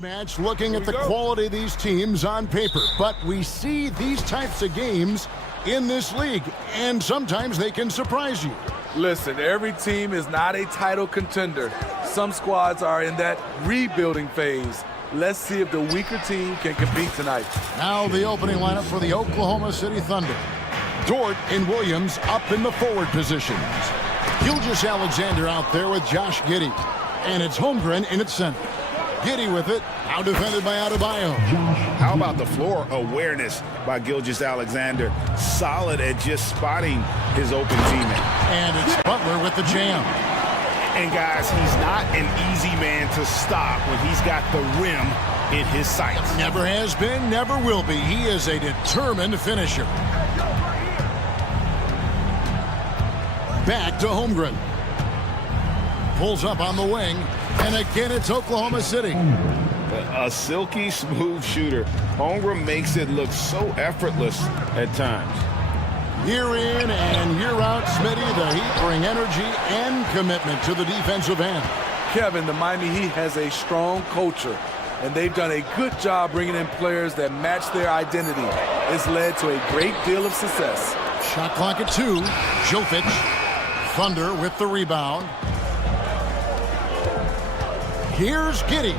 Match looking at the quality of these teams on paper, but we see these types of games in this league, and sometimes they can surprise you. Listen, every team is not a title contender. Some squads are in that rebuilding phase. Let's see if the weaker team can compete tonight. Now the opening lineup for the Oklahoma City Thunder. Dort and Williams up in the forward positions. Gilgeous Alexander out there with Josh Giddey. And it's Holmgren in its center. Giddey with it, now defended by Adebayo. How about the floor awareness by Gilgeous Alexander? Solid at just spotting his open teammate. And it's Butler with the jam. And guys, he's not an easy man to stop when he's got the rim in his sights. Never has been, never will be. He is a determined finisher. Back to Holmgren. Pulls up on the wing. And again, it's Oklahoma City. A silky smooth shooter. Holmgren makes it look so effortless at times. Year in and year out, Smitty, the Heat bring energy and commitment to the defensive end. Kevin, the Miami Heat has a strong culture, and they've done a good job bringing in players that match their identity. It's led to a great deal of success. Shot clock at 2. Jokic. Thunder with the rebound. Here's Giddey.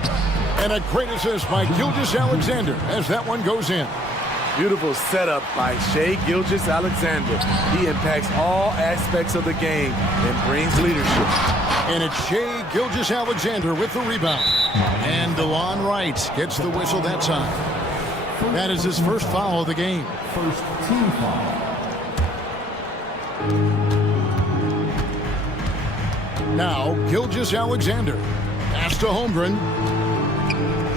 And a great assist by Gilgeous Alexander as that one goes in. Beautiful setup by Shai Gilgeous-Alexander. He impacts all aspects of the game and brings leadership. And it's Shai Gilgeous-Alexander with the rebound. And DeLon Wright gets the whistle that time. That is his first foul of the game. First team foul. Now, Gilgeous-Alexander. Pass to Holmgren.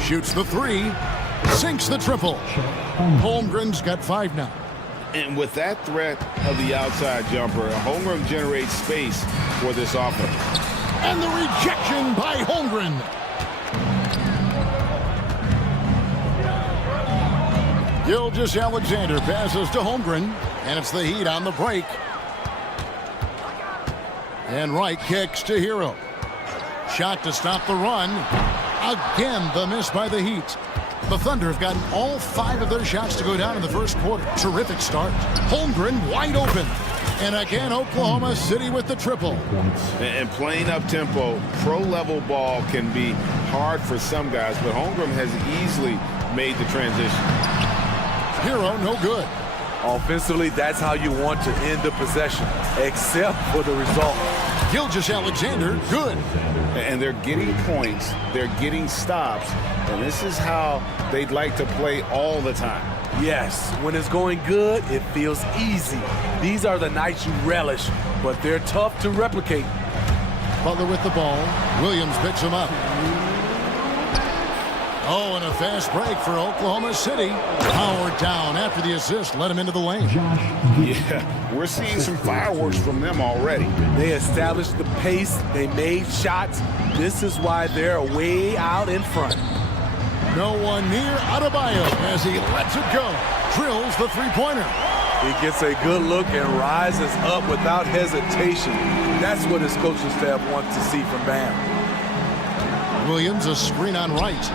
Shoots the 3. Sinks the triple. Holmgren's got 5 now. And with that threat of the outside jumper, Holmgren generates space for this offense. And the rejection by Holmgren. Gilgeous-Alexander passes to Holmgren, and it's the Heat on the break. And Wright kicks to Hero. Shot to stop the run. Again, the miss by the Heat. The Thunder have gotten all 5 of their shots to go down in the first quarter. Terrific start. Holmgren wide open. And again, Oklahoma City with the triple. And playing up-tempo, pro-level ball can be hard for some guys, but Holmgren has easily made the transition. Hero, no good. Offensively, that's how you want to end the possession, except for the result. Gilgeous-Alexander, good. And they're getting points, they're getting stops, and this is how they'd like to play all the time. Yes, when it's going good, it feels easy. These are the nights you relish, but they're tough to replicate. Butler with the ball. Williams picks him up. Oh, and a fast break for Oklahoma City. Powered down after the assist led him into the lane. Yeah, we're seeing some fireworks from them already. They established the pace. They made shots. This is why they're way out in front. No one near Adebayo as he lets it go. Drills the three-pointer. He gets a good look and rises up without hesitation. That's what his coaching staff wants to see from Bam. Williams, a screen on Wright.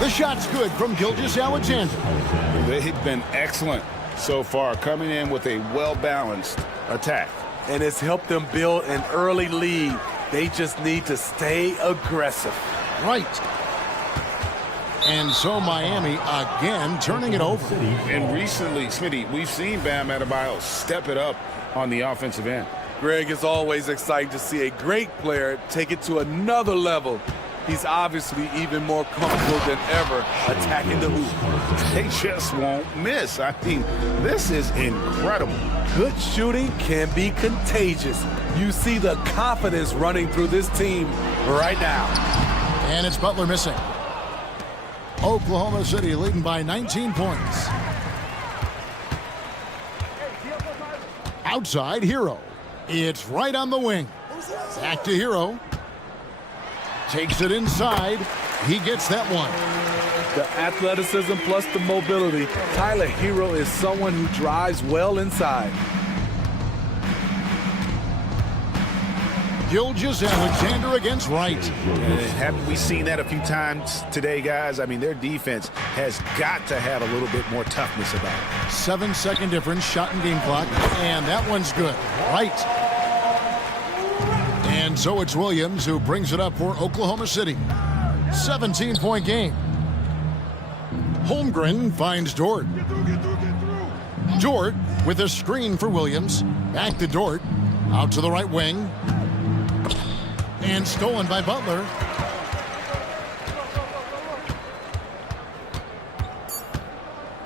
The shot's good from Gilgeous-Alexander. They've been excellent so far, coming in with a well-balanced attack. And it's helped them build an early lead. They just need to stay aggressive. Right. And so Miami again turning it over. And recently, Smitty, we've seen Bam Adebayo step it up on the offensive end. Greg, is always exciting to see a great player take it to another level. He's obviously even more comfortable than ever attacking the hoop. They just won't miss. I mean, this is incredible. Good shooting can be contagious. You see the confidence running through this team right now. And it's Butler missing. Oklahoma City leading by 19 points. Outside, Hero. It's right on the wing. Back to Hero. Takes it inside. He gets that one. The athleticism plus the mobility. Tyler Hero is someone who drives well inside. Gilgeous-Alexander against Wright. Haven't we seen that a few times today, guys? I mean, their defense has got to have a little bit more toughness about it. 7-second difference, shot and game clock, and that one's good. Right. And so it's Williams who brings it up for Oklahoma City. 17-point game. Holmgren finds Dort. Dort with a screen for Williams. Back to Dort. Out to the right wing. And stolen by Butler.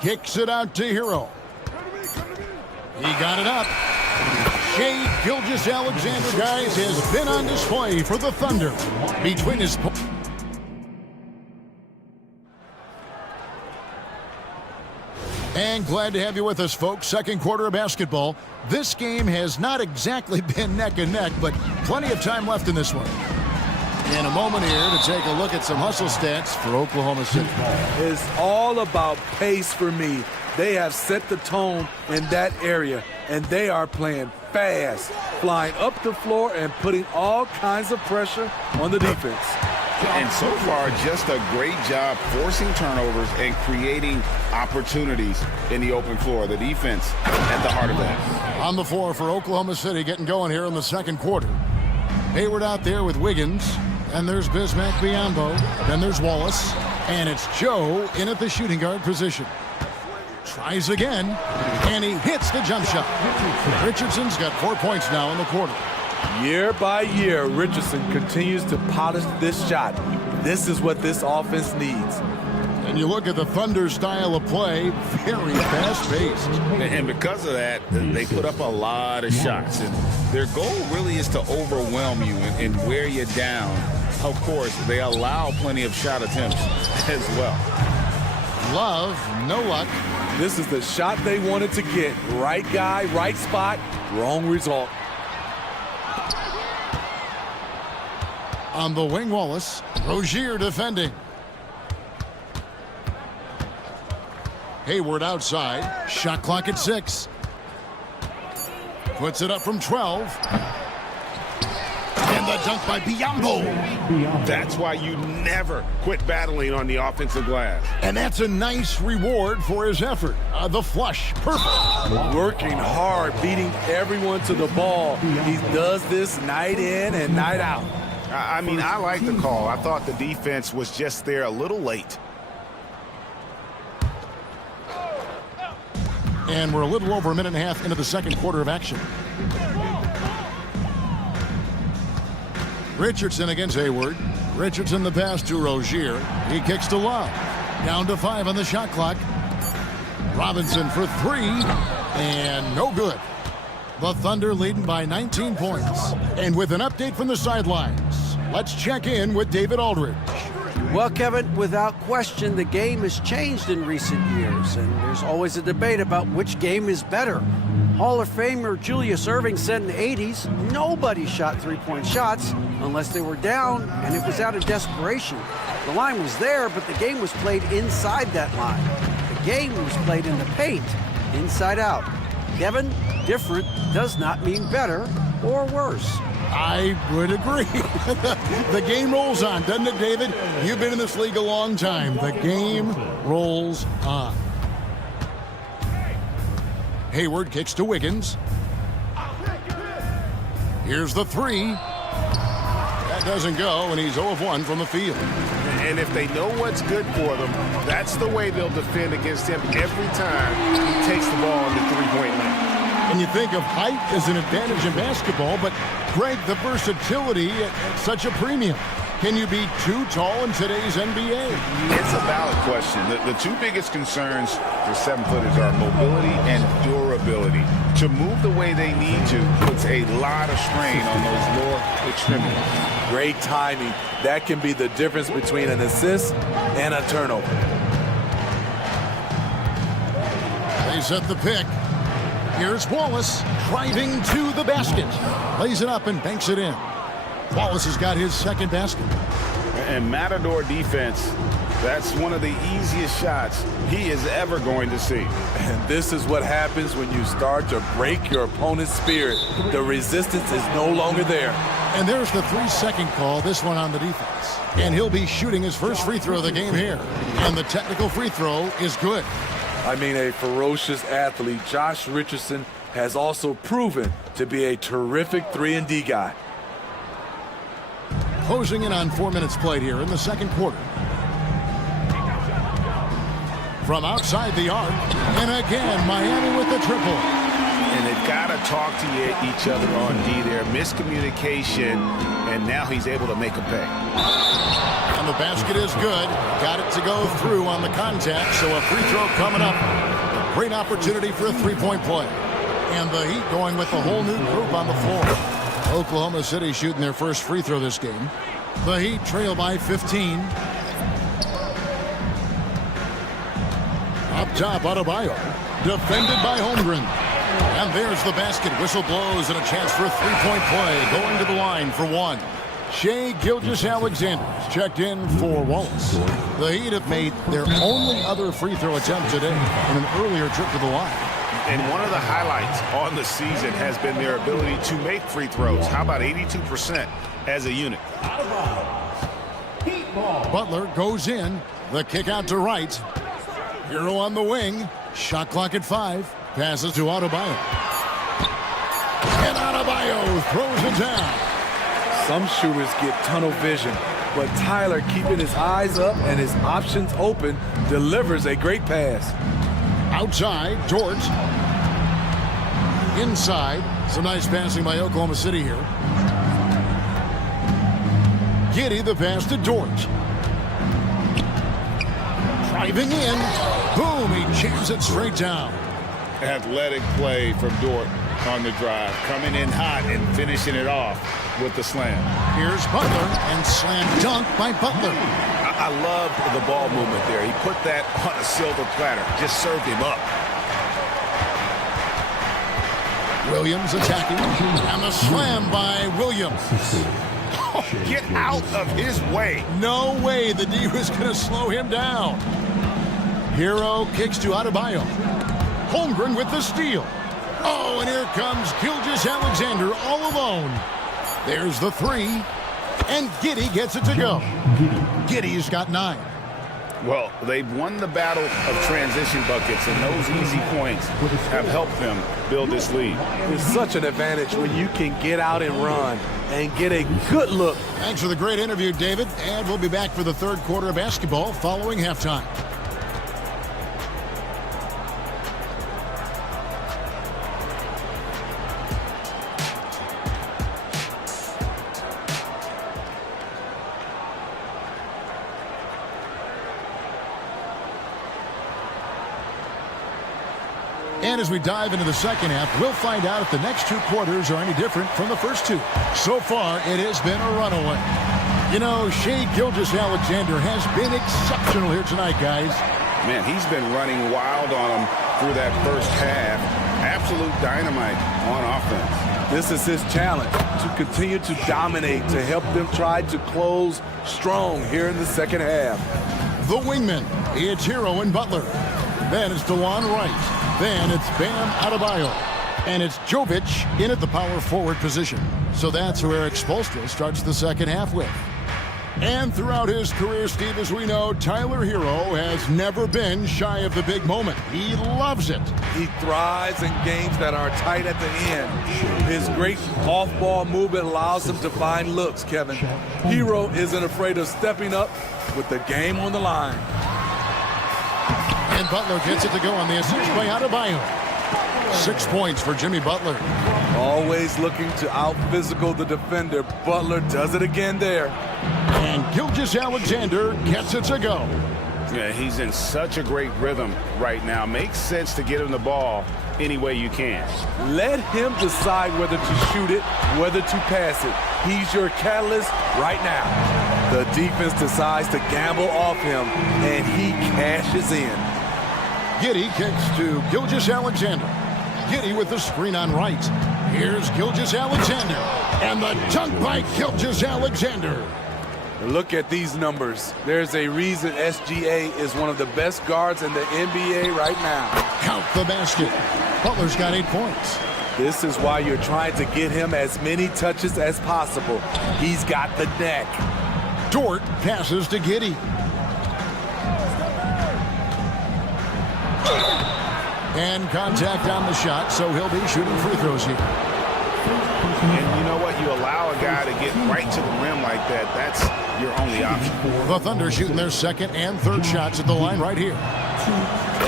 Kicks it out to Hero. He got it up. Shea Gilgeous-Alexander, guys, has been on display for the Thunder. Between his... And glad to have you with us, folks. Second quarter of basketball. This game has not exactly been neck and neck, but plenty of time left in this one. In a moment here to take a look at some hustle stats for Oklahoma City. It's all about pace for me. They have set the tone in that area, and they are playing fast, flying up the floor and putting all kinds of pressure on the defense. And so far, just a great job forcing turnovers and creating opportunities in the open floor. The defense at the heart of that. On the floor for Oklahoma City, getting going here in the second quarter. Hayward out there with Wiggins. And there's Bismack Biyombo. Then there's Wallace. And it's Joe in at the shooting guard position. Tries again. And he hits the jump shot. Richardson's got 4 points now in the quarter. Year by year, Richardson continues to polish this shot. This is what this offense needs. And you look at the Thunder style of play, very fast-paced. And because of that, they put up a lot of shots. And their goal really is to overwhelm you and wear you down. Of course, they allow plenty of shot attempts as well. Love, no luck. This is the shot they wanted to get. Right guy, right spot, wrong result. On the wing, Wallace. Rozier defending. Hayward outside. Shot clock at 6. Puts it up from 12. And the dunk by Biyombo. That's why you never quit battling on the offensive glass. And that's a nice reward for his effort. The flush. Perfect. Working hard, beating everyone to the ball. He does this night in and night out. I mean, I like the call. I thought the defense was just there a little late. And we're a little over a minute and a half into the second quarter of action. Richardson against Hayward. Richardson the pass to Rozier. He kicks to Love. Down to 5 on the shot clock. Robinson for 3. And no good. The Thunder leading by 19 points. And with an update from the sidelines, let's check in with David Aldridge. Well, Kevin, without question, the game has changed in recent years, and there's always a debate about which game is better. Hall of Famer Julius Erving said in the 80s, nobody shot three-point shots unless they were down, and it was out of desperation. The line was there, but the game was played inside that line. The game was played in the paint, inside out. Kevin, different does not mean better or worse. I would agree. The game rolls on, doesn't it, David? You've been in this league a long time. The game rolls on. Hayward kicks to Wiggins. Here's the 3. That doesn't go, and he's 0 of 1 from the field. And if they know what's good for them, that's the way they'll defend against him every time he takes the ball in the three-point line. And you think of height as an advantage in basketball, but Greg, the versatility at such a premium. Can you be too tall in today's NBA? It's a valid question. The two biggest concerns for 7-footers are mobility and durability. To move the way they need to puts a lot of strain on those lower extremities. Great timing. That can be the difference between an assist and a turnover. They set the pick. Here's Wallace driving to the basket. Lays it up and banks it in. Wallace has got his second basket. And Matador defense, that's one of the easiest shots he is ever going to see. And this is what happens when you start to break your opponent's spirit. The resistance is no longer there. And there's the 3-second call, this one on the defense. And he'll be shooting his first free throw of the game here. And the technical free throw is good. I mean, a ferocious athlete, Josh Richardson, has also proven to be a terrific 3-and-D guy. Closing in on 4 minutes played here in the second quarter. From outside the arc, and again, Miami with the triple. And they've got to talk to each other on D there. Miscommunication, and now he's able to make a pay. And the basket is good. Got it to go through on the contact, so a free throw coming up. A great opportunity for a three-point play. And the Heat going with a whole new group on the floor. Oklahoma City shooting their first free throw this game. The Heat trail by 15. Up top, Adebayo. Defended by Holmgren. And there's the basket. Whistle blows and a chance for a three-point play. Going to the line for one. Shai Gilgeous-Alexander checked in for Wallace. The Heat have made their only other free throw attempt today in an earlier trip to the line. And one of the highlights on the season has been their ability to make free throws. How about 82% as a unit? Butler goes in. The kick out to right. Hero on the wing. Shot clock at 5. Passes to Adebayo. And Adebayo throws it down. Some shooters get tunnel vision, but Tyler, keeping his eyes up and his options open, delivers a great pass. Outside, George. Inside. Some nice passing by Oklahoma City here. Giddey the pass to George. Driving in. Boom, he jams it straight down. Athletic play from Dort on the drive. Coming in hot and finishing it off with the slam. Here's Butler and slam dunk by Butler. I love the ball movement there. He put that on a silver platter. Just served him up. Williams attacking. And the slam by Williams. Oh, get out of his way. No way the D was going to slow him down. Hero kicks to Adebayo. Holmgren with the steal. Oh, and here comes Gilgeous-Alexander all alone. There's the three. And Giddey gets it to go. Giddey's got 9. Well, they've won the battle of transition buckets, and those easy points have helped them build this lead. It's such an advantage when you can get out and run and get a good look. Thanks for the great interview, David. And we'll be back for the third quarter of basketball following halftime. And as we dive into the second half, we'll find out if the next 2 quarters are any different from the first 2. So far, it has been a runaway. You know, Shai Gilgeous-Alexander has been exceptional here tonight, guys. Man, he's been running wild on them through that first half. Absolute dynamite on offense. This is his challenge, to continue to dominate, to help them try to close strong here in the second half. The wingman, it's Hero and Butler. Then it's DeLon Wright. Then it's Bam Adebayo. And it's Jovic in at the power forward position. So that's who Eric Spoelstra starts the second half with. And throughout his career, Steve, as we know, Tyler Hero has never been shy of the big moment. He loves it. He thrives in games that are tight at the end. His great off-ball movement allows him to find looks, Kevin. Hero isn't afraid of stepping up with the game on the line. And Butler gets it to go on the assist by Adebayo. 6 points for Jimmy Butler. Always looking to out-physical the defender. Butler does it again there. And Gilgeous-Alexander gets it to go. Yeah, he's in such a great rhythm right now. Makes sense to get him the ball any way you can. Let him decide whether to shoot it, whether to pass it. He's your catalyst right now. The defense decides to gamble off him, and he cashes in. Giddey kicks to Gilgeous-Alexander. Giddey with the screen on right. Here's Gilgeous-Alexander. And the dunk by Gilgeous-Alexander. Look at these numbers. There's a reason SGA is one of the best guards in the NBA right now. Count the basket. Butler's got 8 points. This is why you're trying to get him as many touches as possible. He's got the neck. Dort passes to Giddey. And contact on the shot, so he'll be shooting free throws here. And you know what? You allow a guy to get right to the rim like that, that's your only option. The Thunder shooting their second and third shots at the line right here.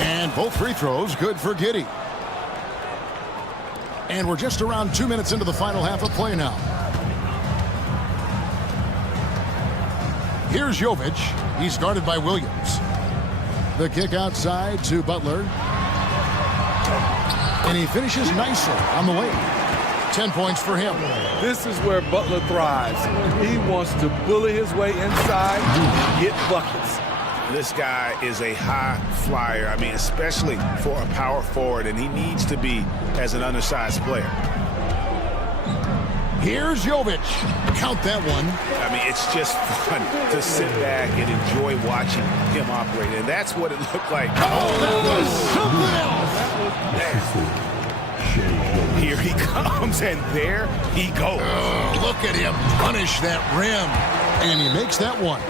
And both free throws good for Giddey. And we're just around 2 minutes into the final half of play now. Here's Jovic. He's guarded by Williams. The kick outside to Butler. And he finishes nicely on the lane. 10 points for him. This is where Butler thrives. He wants to bully his way inside and get buckets. This guy is a high flyer. I mean, especially for a power forward, and he needs to be as an undersized player. Here's Jovic. Count that one. I mean, it's just fun to sit back and enjoy watching him operate, and that's what it looked like. Oh, that was something else. Here he comes, and there he goes. Oh, look at him punish that rim. And he makes that one.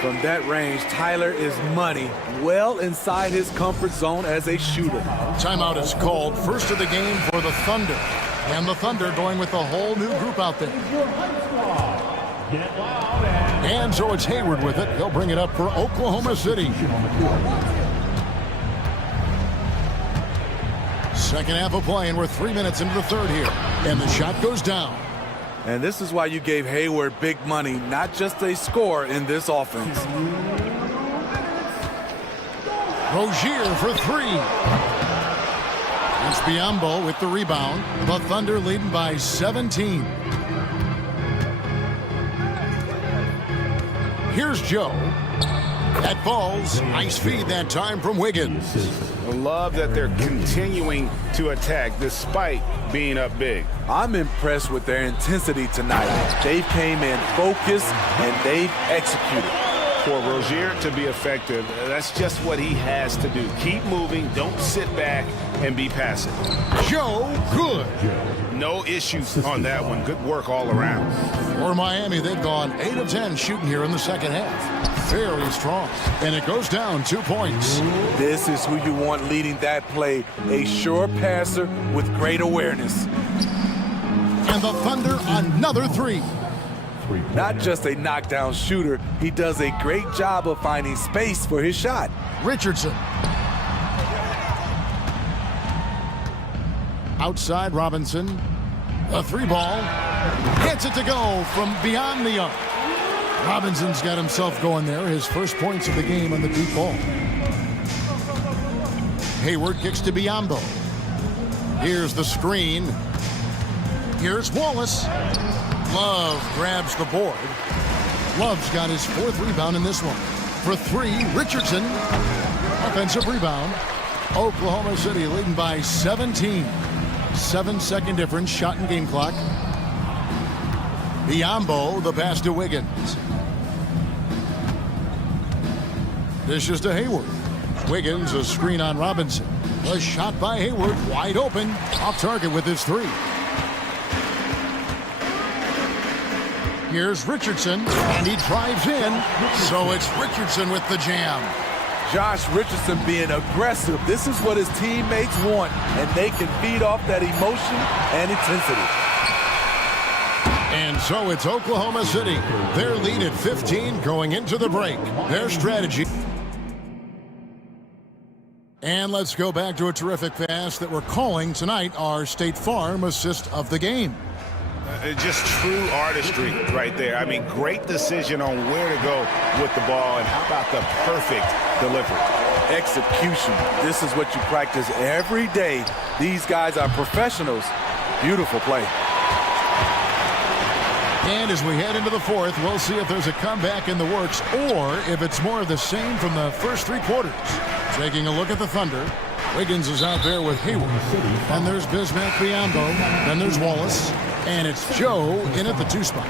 From that range, Tyler is money, well inside his comfort zone as a shooter. Timeout is called. First of the game for the Thunder. And the Thunder going with a whole new group out there. And so it's Hayward with it. He'll bring it up for Oklahoma City. Second half of play, and we're 3 minutes into the third here. And the shot goes down. And this is why you gave Hayward big money, not just a score in this offense. Rozier for three. It's Biyombo with the rebound. The Thunder leading by 17. Here's Joe. That falls. Nice feed that time from Wiggins. I love that they're continuing to attack despite being up big. I'm impressed with their intensity tonight. They came in focused and they've executed. For Rozier to be effective, that's just what he has to do. Keep moving, don't sit back and be passive. Joe, good. No issues on that one. Good work all around. For Miami, they've gone 8 of 10 shooting here in the second half. Very strong. And it goes down 2 points. This is who you want leading that play. A sure passer with great awareness. And the Thunder, another three. Not just a knockdown shooter, he does a great job of finding space for his shot. Richardson. Outside Robinson. A three ball. Gets it to go from beyond the arc. Robinson's got himself going there. His first points of the game on the deep ball. Hayward kicks to Biyombo. Here's the screen. Here's Wallace. Love grabs the board. Love's got his fourth rebound in this one. For three, Richardson. Offensive rebound. Oklahoma City leading by 17. 7-second difference, shot and game clock. Biyombo, the pass to Wiggins. Dishes to Hayward. Wiggins, a screen on Robinson. A shot by Hayward, wide open. Off target with his three. Here's Richardson, and he drives in. So it's Richardson with the jam. Josh Richardson being aggressive. This is what his teammates want, and they can feed off that emotion and intensity. And so it's Oklahoma City. Their lead at 15 going into the break. Their strategy. And let's go back to a terrific pass that we're calling tonight our State Farm assist of the game. Just true artistry right there. I mean, great decision on where to go with the ball, and how about the perfect delivery? Execution. This is what you practice every day. These guys are professionals. Beautiful play. And as we head into the fourth, we'll see if there's a comeback in the works or if it's more of the same from the first three quarters. Taking a look at the Thunder. Wiggins is out there with Hayward. And there's Bismack Biyombo. Then there's Wallace. And it's Joe in at the 2 spot.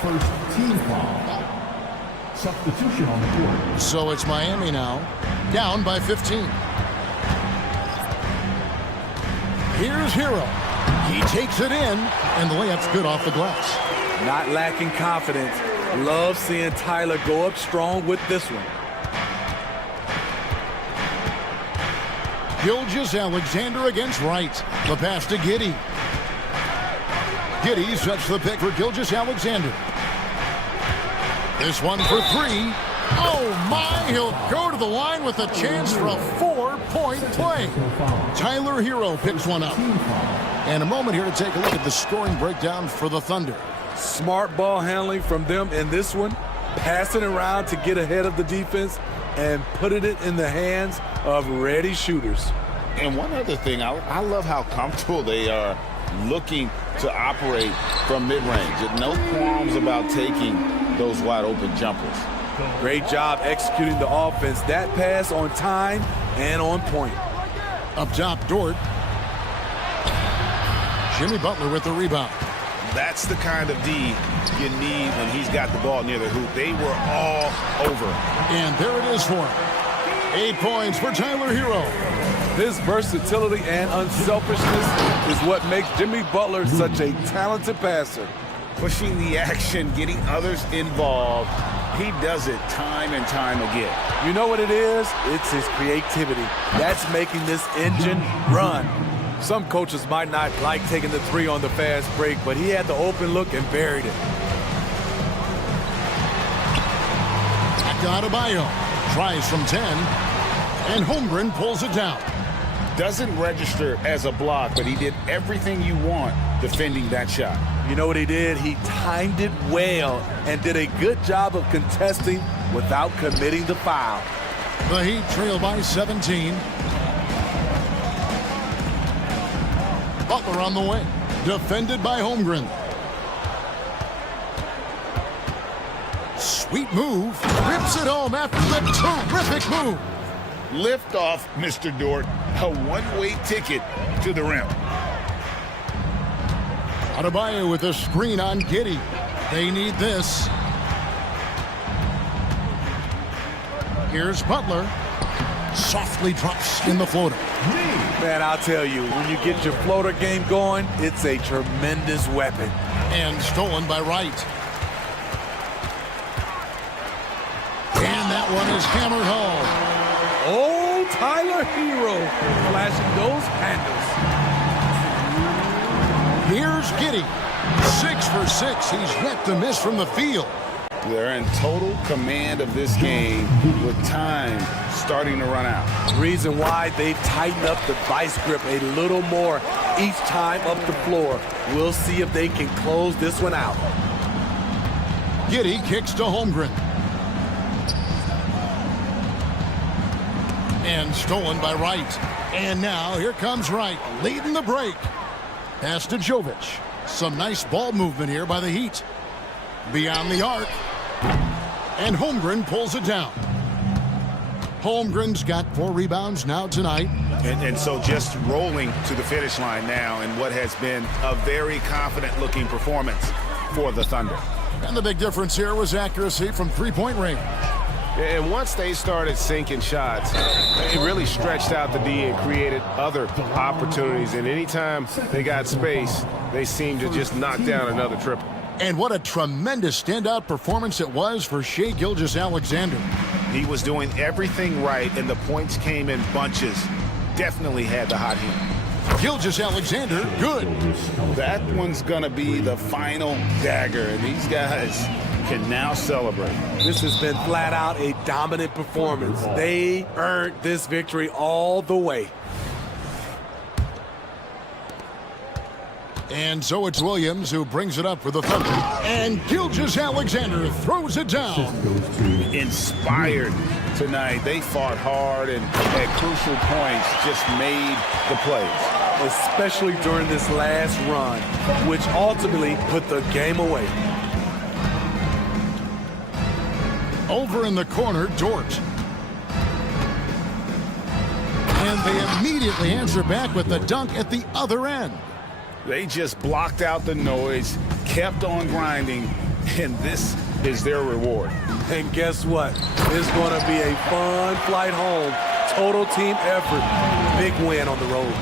First team foul. Substitution on the court. So it's Miami now, down by 15. Here's Hero. He takes it in, and the layup's good off the glass. Not lacking confidence. Love seeing Tyler go up strong with this one. Gilgeous-Alexander against Wright. The pass to Giddey. Giddey sets the pick for Gilgeous-Alexander. This one for three. Oh my, he'll go to the line with a chance for a 4-point play. Tyler Hero picks one up. And a moment here to take a look at the scoring breakdown for the Thunder. Smart ball handling from them in this one. Passing around to get ahead of the defense and putting it in the hands of ready shooters. And one other thing, I love how comfortable they are looking to operate from mid-range. No qualms about taking those wide-open jumpers. Great job executing the offense. That pass on time and on point. Up top, Dort. Jimmy Butler with the rebound. That's the kind of D you need when he's got the ball near the hoop. They were all over. And there it is for him. 8 points for Tyler Hero. This versatility and unselfishness is what makes Jimmy Butler such a talented passer. Pushing the action, getting others involved. He does it time and time again. You know what it is? It's his creativity. That's making this engine run. Some coaches might not like taking the three on the fast break, but he had the open look and buried it. Back to Adebayo. Tries from 10. And Holmgren pulls it down. Doesn't register as a block, but he did everything you want defending that shot. You know what he did? He timed it well and did a good job of contesting without committing the foul. The Heat trail by 17. Butler on the wing. Defended by Holmgren. Sweet move. Rips it home after the terrific move. Lift off, Mr. Dort. A one-way ticket to the rim. Adebayo with a screen on Giddey. They need this. Here's Butler. Softly drops in the floater. Man, I'll tell you, when you get your floater game going, it's a tremendous weapon. And stolen by Wright. And that one is hammered home. Oh, Tyler Hero flashing those handles. Here's Giddey. 6 for 6. He's yet to miss from the field. They're in total command of this game with time starting to run out. Reason why they've tightened up the vice grip a little more each time up the floor. We'll see if they can close this one out. Giddey kicks to Holmgren. And stolen by Wright. And now here comes Wright, leading the break. Pass to Jovic. Some nice ball movement here by the Heat. Beyond the arc. And Holmgren pulls it down. Holmgren's got 4 rebounds now tonight. And so just rolling to the finish line now in what has been a very confident-looking performance for the Thunder. And the big difference here was accuracy from three-point range. And once they started sinking shots, they really stretched out the D and created other opportunities. And anytime they got space, they seemed to just knock down another triple. And what a tremendous standout performance it was for Shai Gilgeous-Alexander. He was doing everything right, and the points came in bunches. Definitely had the hot hand. Gilgeous-Alexander, good. That one's going to be the final dagger, and these guys can now celebrate. This has been flat out a dominant performance. They earned this victory all the way. And so it's Williams who brings it up for the Thunder. And Gilgeous-Alexander throws it down. Inspired tonight. They fought hard and at crucial points just made the plays. Especially during this last run, which ultimately put the game away. Over in the corner, Dort. And they immediately answer back with the dunk at the other end. They just blocked out the noise, kept on grinding, and this is their reward. And guess what? It's going to be a fun flight home. Total team effort. Big win on the road.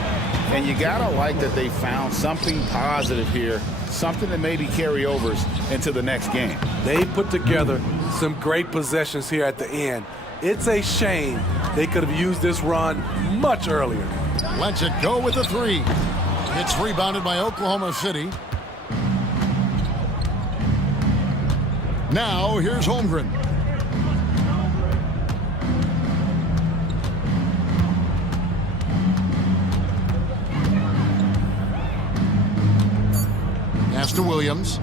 And you got to like that they found something positive here, something that maybe carry overs into the next game. They put together some great possessions here at the end. It's a shame they could have used this run much earlier. Lets it go with a three. It's rebounded by Oklahoma City. Now here's Holmgren. Pass to Williams.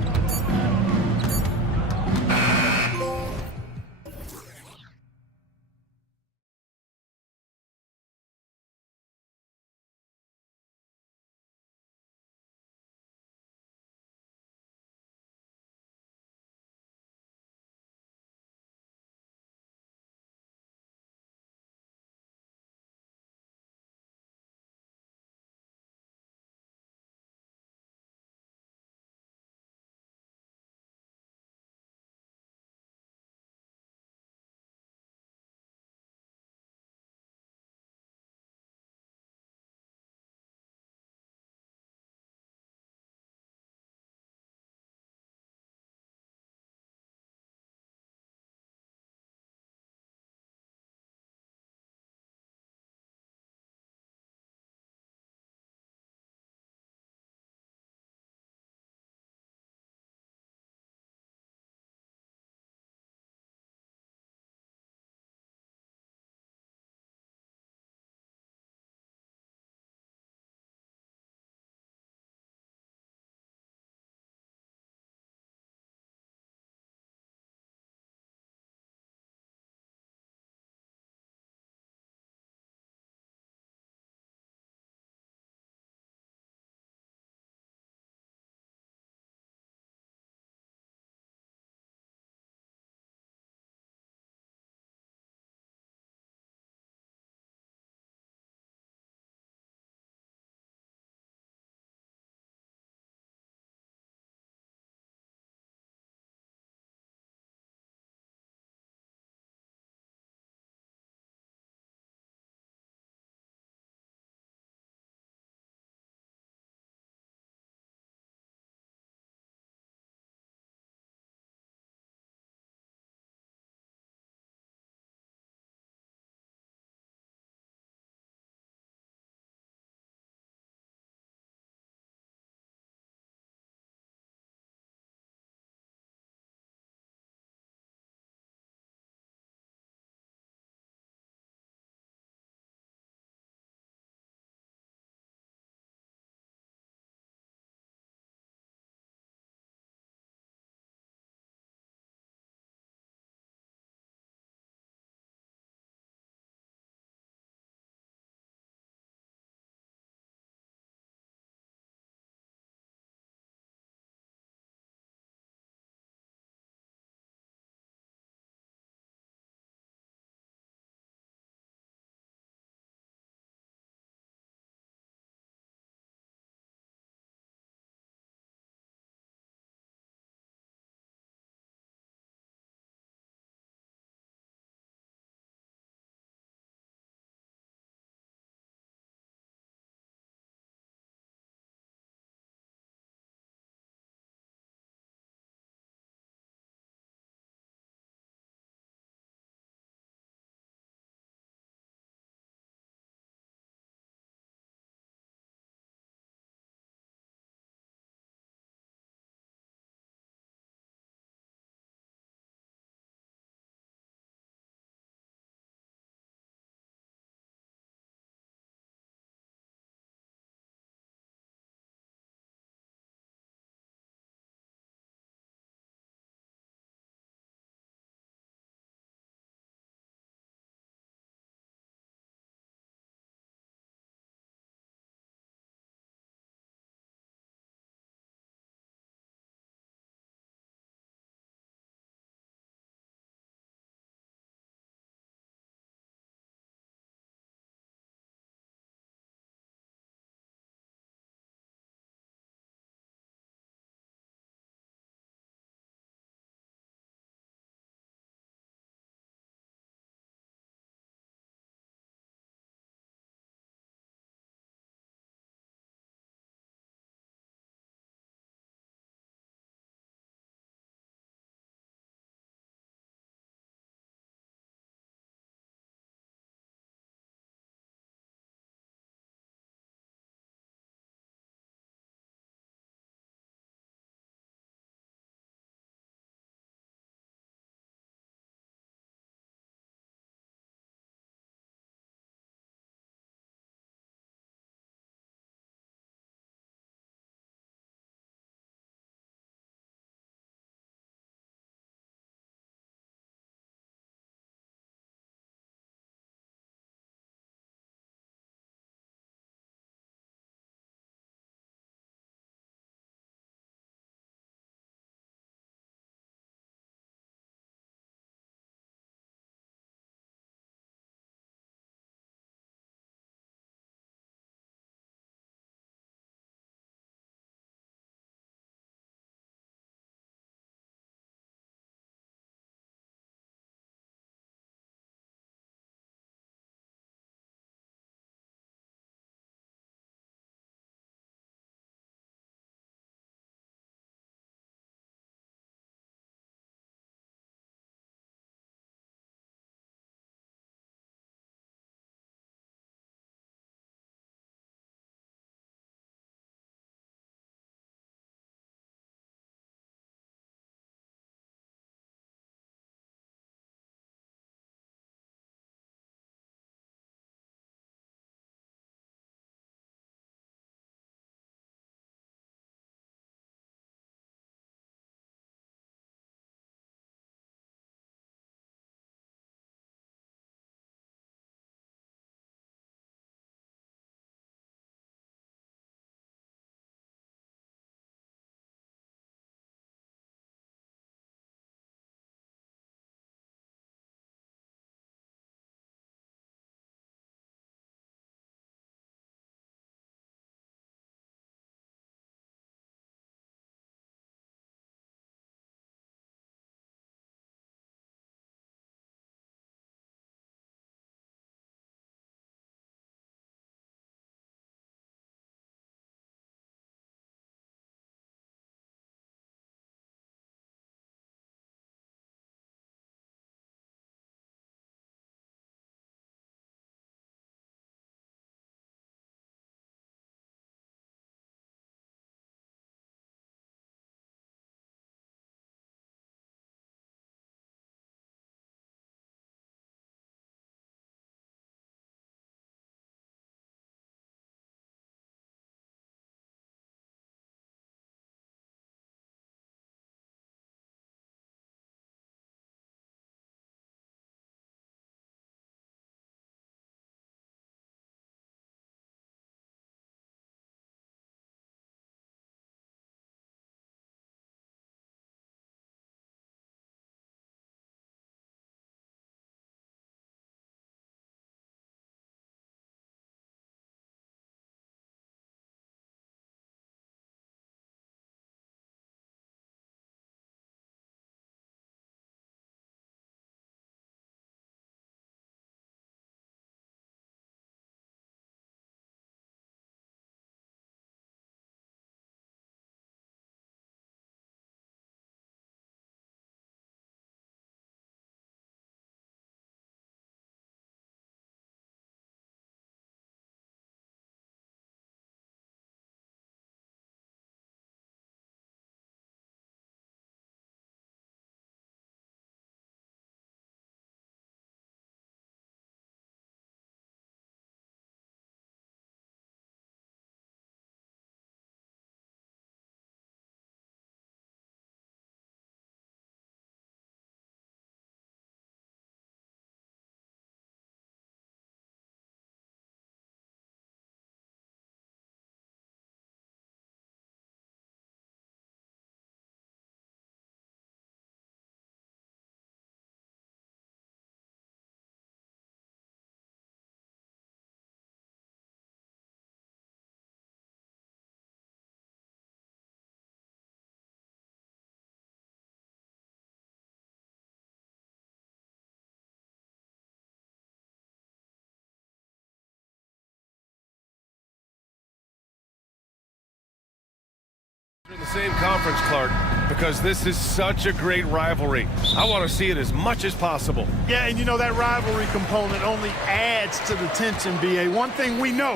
In the same conference, Clark, because this is such a great rivalry. I want to see it as much as possible. Yeah, and you know that rivalry component only adds to the tension, BA. One thing we know,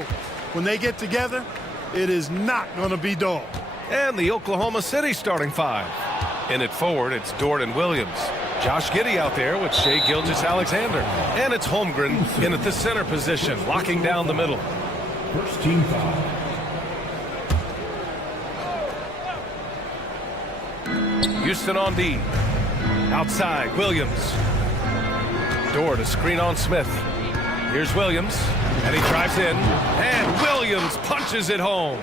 when they get together, it is not going to be dull. And the Oklahoma City starting five. In it forward, it's Dort and Williams. Josh Giddey out there with Shai Gilgeous-Alexander. And it's Holmgren in at the center position, locking down the middle. First team foul. Houston on D. Outside, Williams. Dort a screen on Smith. Here's Williams, and he drives in, and Williams punches it home.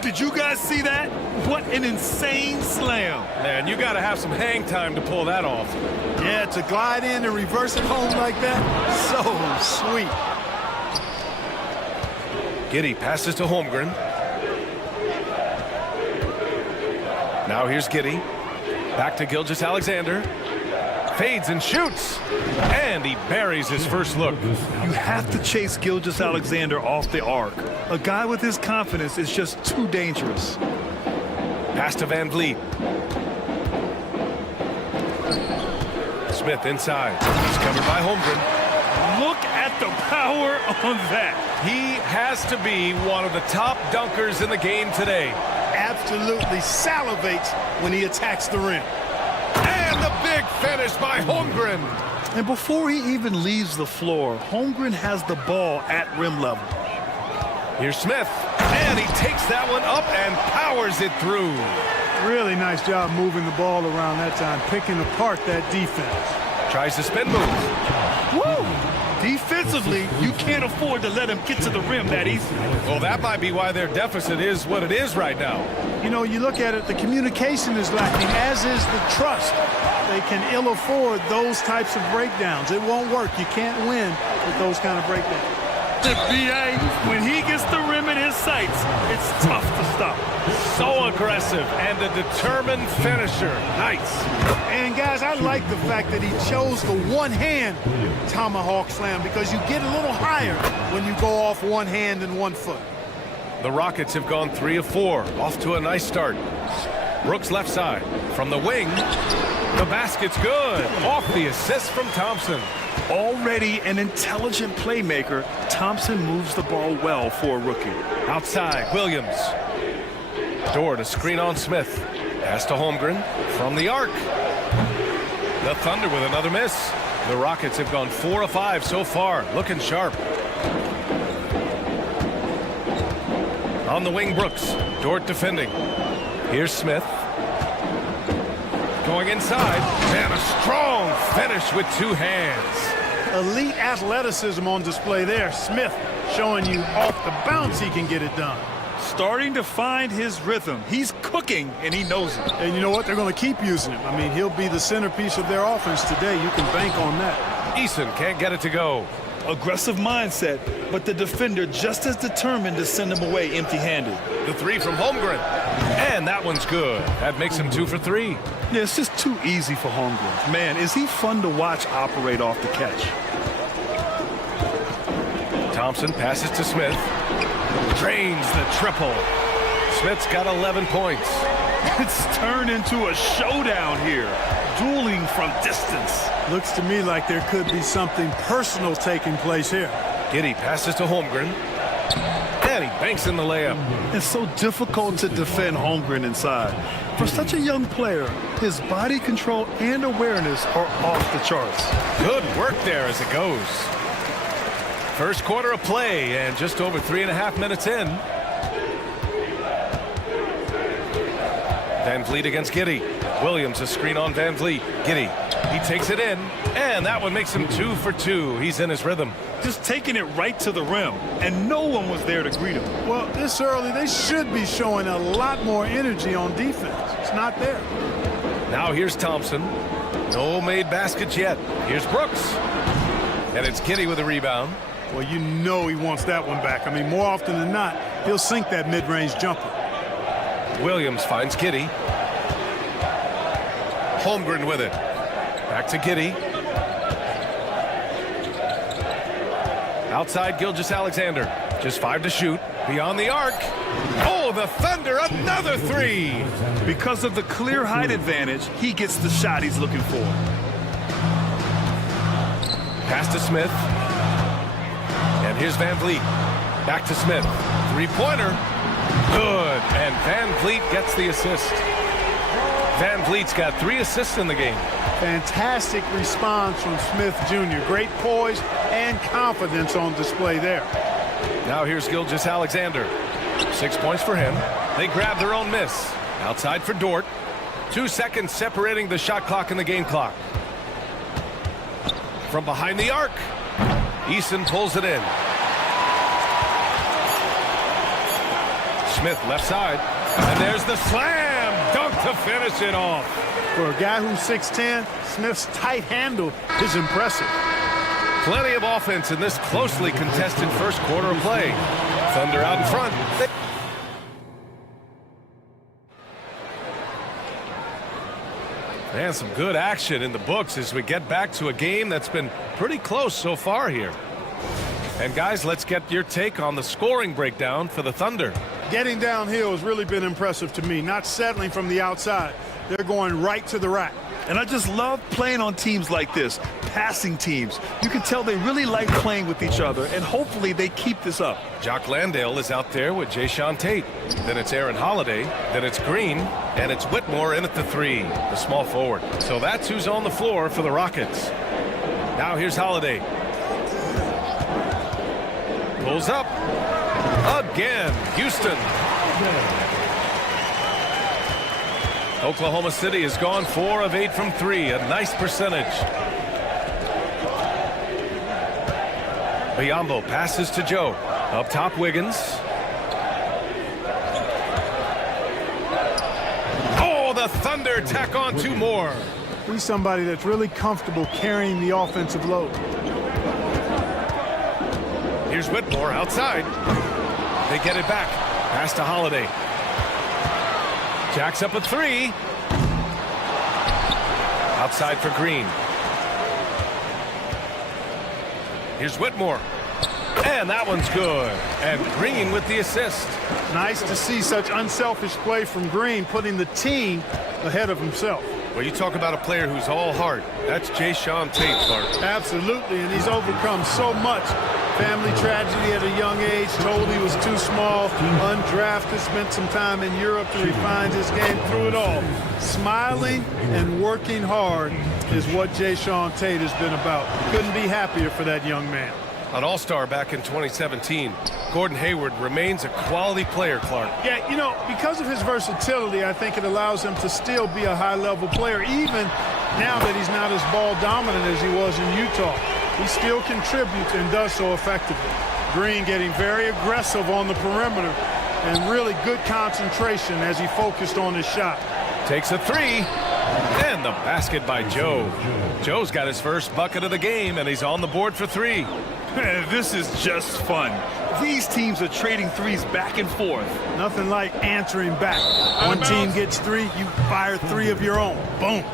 Did you guys see that? What an insane slam. Man, you got to have some hang time to pull that off. Yeah, to glide in and reverse it home like that, so sweet. Giddey passes to Holmgren. Now here's Giddey. Back to Gilgeous-Alexander. Fades and shoots. And he buries his first look. You have to chase Gilgeous-Alexander off the arc. A guy with his confidence is just too dangerous. Pass to Van Vliet. Smith inside. He's covered by Holmgren. Look at the power on that. He has to be one of the top dunkers in the game today. Absolutely salivates when he attacks the rim. And the big finish by Holmgren. And before he even leaves the floor, Holmgren has the ball at rim level. Here's Smith. And he takes that one up and powers it through. Really nice job moving the ball around that time, picking apart that defense. Tries to spin move. Woo! Defensively, you can't afford to let him get to the rim that easily. Well, that might be why their deficit is what it is right now. You know, you look at it, the communication is lacking, as is the trust. They can ill afford those types of breakdowns. It won't work. You can't win with those kind of breakdowns. The BA, when he gets the rim in his sights, it's tough to stop. So aggressive and a determined finisher. Nice. And guys, I like the fact that he chose the one-hand tomahawk slam because you get a little higher when you go off one hand and one foot. The Rockets have gone 3 of 4, off to a nice start. Brooks left side. From the wing, the basket's good. Off the assist from Thompson. Already an intelligent playmaker, Thompson moves the ball well for a rookie. Outside, Williams. Dort a screen on Smith. Pass to Holmgren from the arc. The Thunder with another miss. The Rockets have gone 4 of 5 so far, looking sharp. On the wing, Brooks. Dort defending. Here's Smith. Going inside. And a strong finish with 2 hands. Elite athleticism on display there. Smith showing you off the bounce he can get it done. Starting to find his rhythm. He's cooking, and he knows it. And you know what? They're going to keep using him. I mean, he'll be the centerpiece of their offense today. You can bank on that. Eason can't get it to go. Aggressive mindset, but the defender just as determined to send him away empty-handed. The 3 from Holmgren. And that one's good. That makes him 2 for 3. Yeah, it's just too easy for Holmgren. Man, is he fun to watch operate off the catch. Thompson passes to Smith. Drains the triple. Smith's got 11 points. It's turned into a showdown here. Dueling from distance. Looks to me like there could be something personal taking place here. Giddey passes to Holmgren. And he banks in the layup. It's so difficult to defend Holmgren inside. For such a young player, his body control and awareness are off the charts. Good work there as it goes. First quarter of play and just over 3.5 minutes in. Van Vliet against Giddey. Williams a screen on Van Vliet. Giddey, he takes it in, and that one makes him 2 for 2. He's in his rhythm. Just taking it right to the rim, and no one was there to greet him. Well, this early, they should be showing a lot more energy on defense. It's not there. Now here's Thompson. No made baskets yet. Here's Brooks. And it's Giddey with a rebound. Well, you know he wants that one back. I mean, more often than not, he'll sink that mid-range jumper. Williams finds Giddey. Holmgren with it. Back to Giddey. Outside Gilgeous-Alexander. Just 5 to shoot. Beyond the arc. Oh, the Thunder, another three. Because of the clear height advantage, he gets the shot he's looking for. Pass to Smith. And here's Van Vliet. Back to Smith. Three-pointer. Good. And Van Vliet gets the assist. Van Vliet's got 3 assists in the game. Fantastic response from Smith Jr. Great poise and confidence on display there. Now here's Gilgeous-Alexander. 6 points for him. They grab their own miss. Outside for Dort. 2 seconds separating the shot clock and the game clock. From behind the arc. Eason pulls it in. Smith left side. And there's the slam. Dunk to finish it off. For a guy who's 6'10", Smith's tight handle is impressive. Plenty of offense in this closely contested first quarter of play. Thunder out in front. And some good action in the books as we get back to a game that's been pretty close so far here. And guys, let's get your take on the scoring breakdown for the Thunder. Getting downhill has really been impressive to me, not settling from the outside. They're going right to the rack. And I just love playing on teams like this, passing teams. You can tell they really like playing with each other, and hopefully they keep this up. Jock Landale is out there with Jayshawn Tate. Then it's Aaron Holiday. Then it's Green. And it's Whitmore in at the 3, the small forward. So that's who's on the floor for the Rockets. Now here's Holiday. Pulls up. Again, Houston. Oklahoma City has gone 4 of 8 from 3, a nice percentage. Biyombo passes to Joe. Up top, Wiggins. Oh, the Thunder tack on 2 more. He's somebody that's really comfortable carrying the offensive load. Here's Whitmore outside. They get it back. Pass to Holiday. Jacks up a 3. Outside for Green. Here's Whitmore. And that one's good. And Green with the assist. Nice to see such unselfish play from Green, putting the team ahead of himself. Well, you talk about a player who's all heart. That's Jayshawn Tate, Clark. Absolutely, and he's overcome so much. Family tragedy at a young age, told he was too small, undrafted, spent some time in Europe to refine his game through it all. Smiling and working hard is what Jayshawn Tate has been about. Couldn't be happier for that young man. An all-star back in 2017. Gordon Hayward remains a quality player, Clark. Yeah, you know, because of his versatility, I think it allows him to still be a high-level player, even now that he's not as ball-dominant as he was in Utah. He still contributes and does so effectively. Green getting very aggressive on the perimeter and really good concentration as he focused on his shot. Takes a 3. And the basket by Joe. Joe's got his first bucket of the game, and he's on the board for 3. This is just fun. These teams are trading threes back and forth. Nothing like answering back. One team gets 3, you fire 3 of your own. Boom.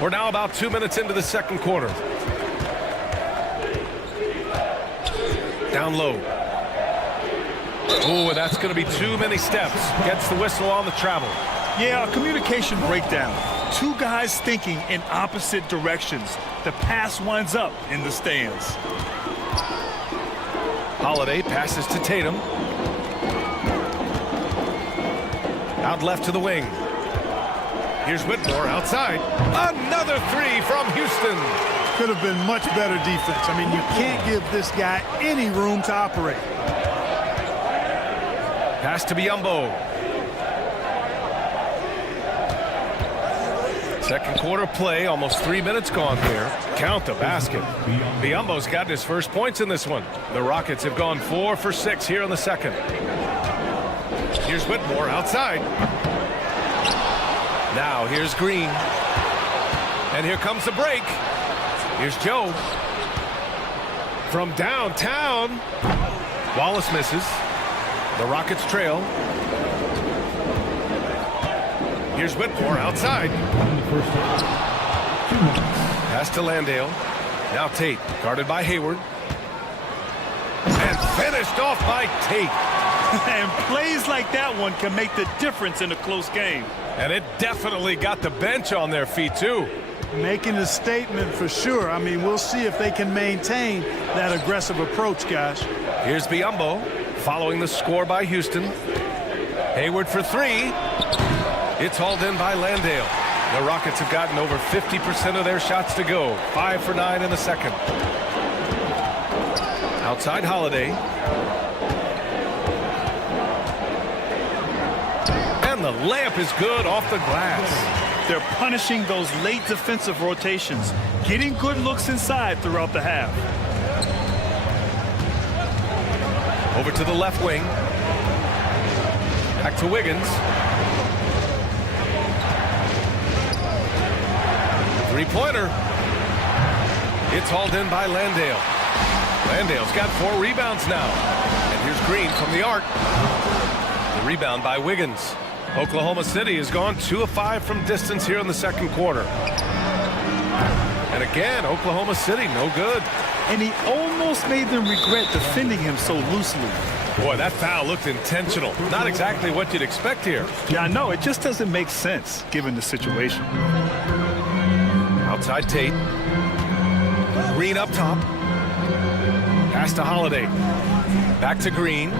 We're now about 2 minutes into the second quarter. Down low. Oh, that's going to be too many steps. Gets the whistle on the travel. Yeah, a communication breakdown. 2 guys thinking in opposite directions. The pass winds up in the stands. Holiday passes to Tatum. Out left to the wing. Here's Whitmore outside. Another 3 from Houston. Could have been much better defense. I mean, you can't give this guy any room to operate. Pass to Biyombo. Second quarter play, almost 3 minutes gone here. Count the basket. Biyombo's got his first points in this one. The Rockets have gone 4 for 6 here in the second. Here's Whitmore outside. Now here's Green. And here comes the break. Here's Joe. From downtown. Wallace misses. The Rockets trail. Here's Whitmore outside. Pass to Landale. Now Tate, guarded by Hayward. finished off by Tate. And plays like that one can make the difference in a close game. And it definitely got the bench on their feet, too. Making a statement for sure. I mean, we'll see if they can maintain that aggressive approach, guys. Here's Biyombo following the score by Houston. Hayward for three. It's hauled in by Landale. The Rockets have gotten over 50% of their shots to go. 5 for 9 in the second. Outside Holiday. And the layup is good off the glass. They're punishing those late defensive rotations, getting good looks inside throughout the half. Over to the left wing. Back to Wiggins. Three-pointer. It's hauled in by Landale. Landale's got 4 rebounds now. And here's Green from the arc. The rebound by Wiggins. Oklahoma City has gone 2 of 5 from distance here in the second quarter. And again, Oklahoma City no good. And he almost made them regret defending him so loosely. Boy, that foul looked intentional. Not exactly what you'd expect here. Yeah, I know. It just doesn't make sense given the situation. Outside Tate. Green up top. Pass to Holiday. Back to Green.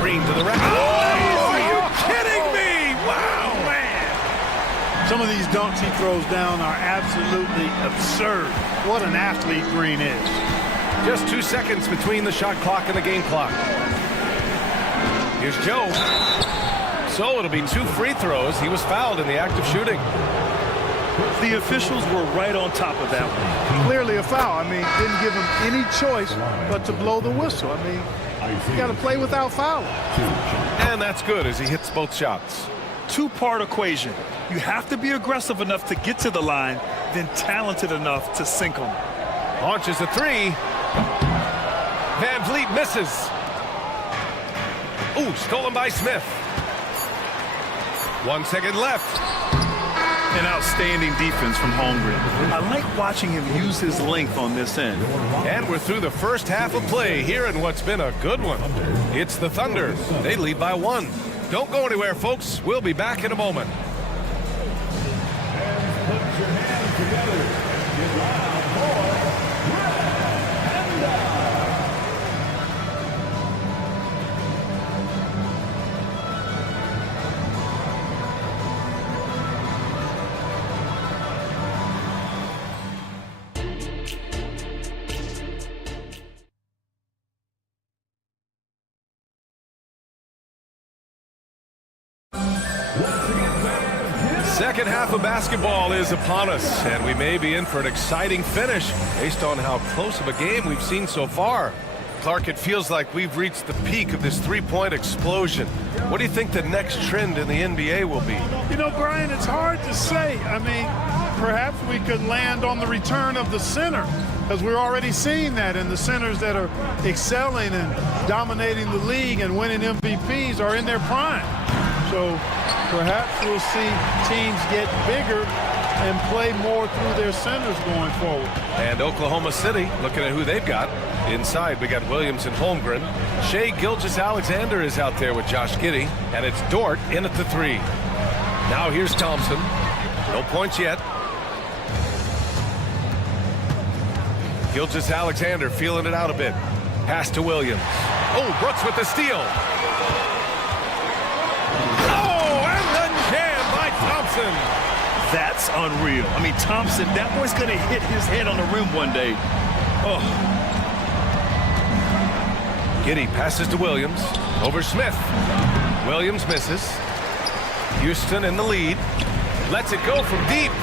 Green to the rack. Oh, are you kidding me? Wow, man. Some of these dunks he throws down are absolutely absurd. What an athlete Green is. Just 2 seconds between the shot clock and the game clock. Here's Joe. So it'll be 2 free throws. He was fouled in the act of shooting. The officials were right on top of that one. Clearly a foul. I mean, didn't give him any choice but to blow the whistle. I mean, you got to play without fouling. And that's good as he hits both shots. Two-part equation. You have to be aggressive enough to get to the line, then talented enough to sink them. Launches a three. Van Vliet misses. Ooh, stolen by Smith. 1 second left. An outstanding defense from Holmgren. I like watching him use his length on this end. And we're through the first half of play here in what's been a good one. It's the Thunder. They lead by 1. Don't go anywhere, folks. We'll be back in a moment. Second half of basketball is upon us, and we may be in for an exciting finish based on how close of a game we've seen so far. Clark, it feels like we've reached the peak of this three-point explosion. What do you think the next trend in the NBA will be? You know, Brian, it's hard to say. I mean, perhaps we could land on the return of the center, because we're already seeing that, and the centers that are excelling and dominating the league and winning MVPs are in their prime. So perhaps we'll see teams get bigger and play more through their centers going forward. And Oklahoma City, looking at who they've got. Inside, we got Williams and Holmgren. Shai Gilgeous-Alexander is out there with Josh Giddey, and it's Dort in at the 3. Now here's Thompson. No points yet. Gilgeous-Alexander feeling it out a bit. Pass to Williams. Oh, Brooks with the steal. Thompson. That's unreal. I mean, Thompson, that boy's going to hit his head on the rim one day. Oh. Giddey passes to Williams. Over Smith. Williams misses. Houston in the lead. Lets it go from deep.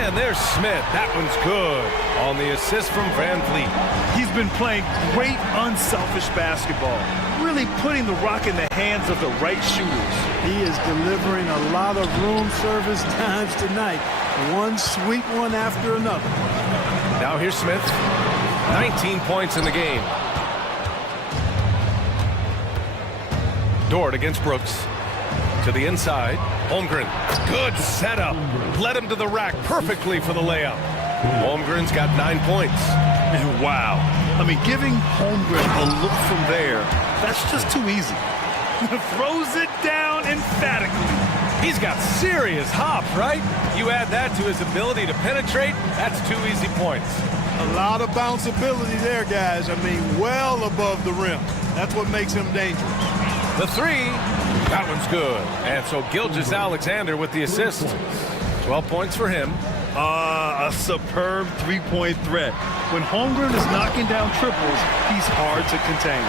And there's Smith. That one's good. On the assist from Van Vliet. He's been playing great, unselfish basketball. Really putting the rock in the hands of the right shooters. He is delivering a lot of room service times tonight. One sweet one after another. Now here's Smith. 19 points in the game. Dort against Brooks. To the inside. Holmgren. Good setup. Led him to the rack perfectly for the layup. Holmgren's got 9 points. And wow. I mean, giving Holmgren a look from there, that's just too easy. Throws it down emphatically. He's got serious hops, right? You add that to his ability to penetrate, that's 2 easy points. A lot of bounceability there, guys. I mean, well above the rim. That's what makes him dangerous. The 3, that one's good. And so Gilgeous-Alexander with the assist. 12 points for him. A superb three-point threat. When Holmgren is knocking down triples, he's hard to contain.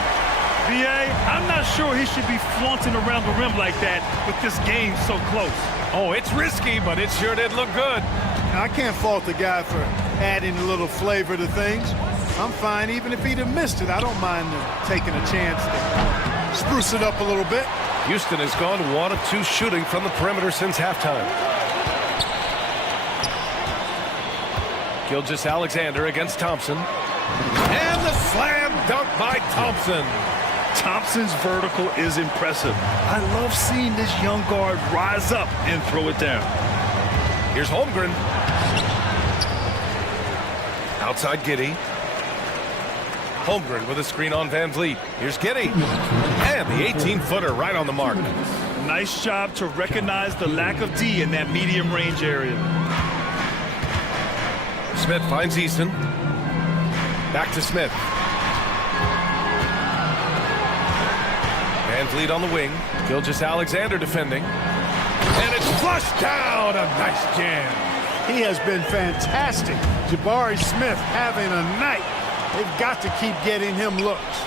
B.A., I'm not sure he should be flaunting around the rim like that with this game so close. Oh, it's risky, but it sure did look good. Now, I can't fault the guy for adding a little flavor to things. I'm fine even if he'd have missed it. I don't mind taking a chance to spruce it up a little bit. Houston has gone 1 of 2 shooting from the perimeter since halftime. Gilgeous-Alexander against Thompson. And the slam dunk by Thompson. Thompson's vertical is impressive. I love seeing this young guard rise up and throw it down. Here's Holmgren. Outside Giddey. Holmgren with a screen on Van Vliet. Here's Giddey. And the 18-footer right on the mark. Nice job to recognize the lack of D in that medium range area. Smith finds Easton. Back to Smith. Van Vliet on the wing. Gilgeous-Alexander defending. And it's flushed down. A nice jam. He has been fantastic. Jabari Smith having a night. They've got to keep getting him looks.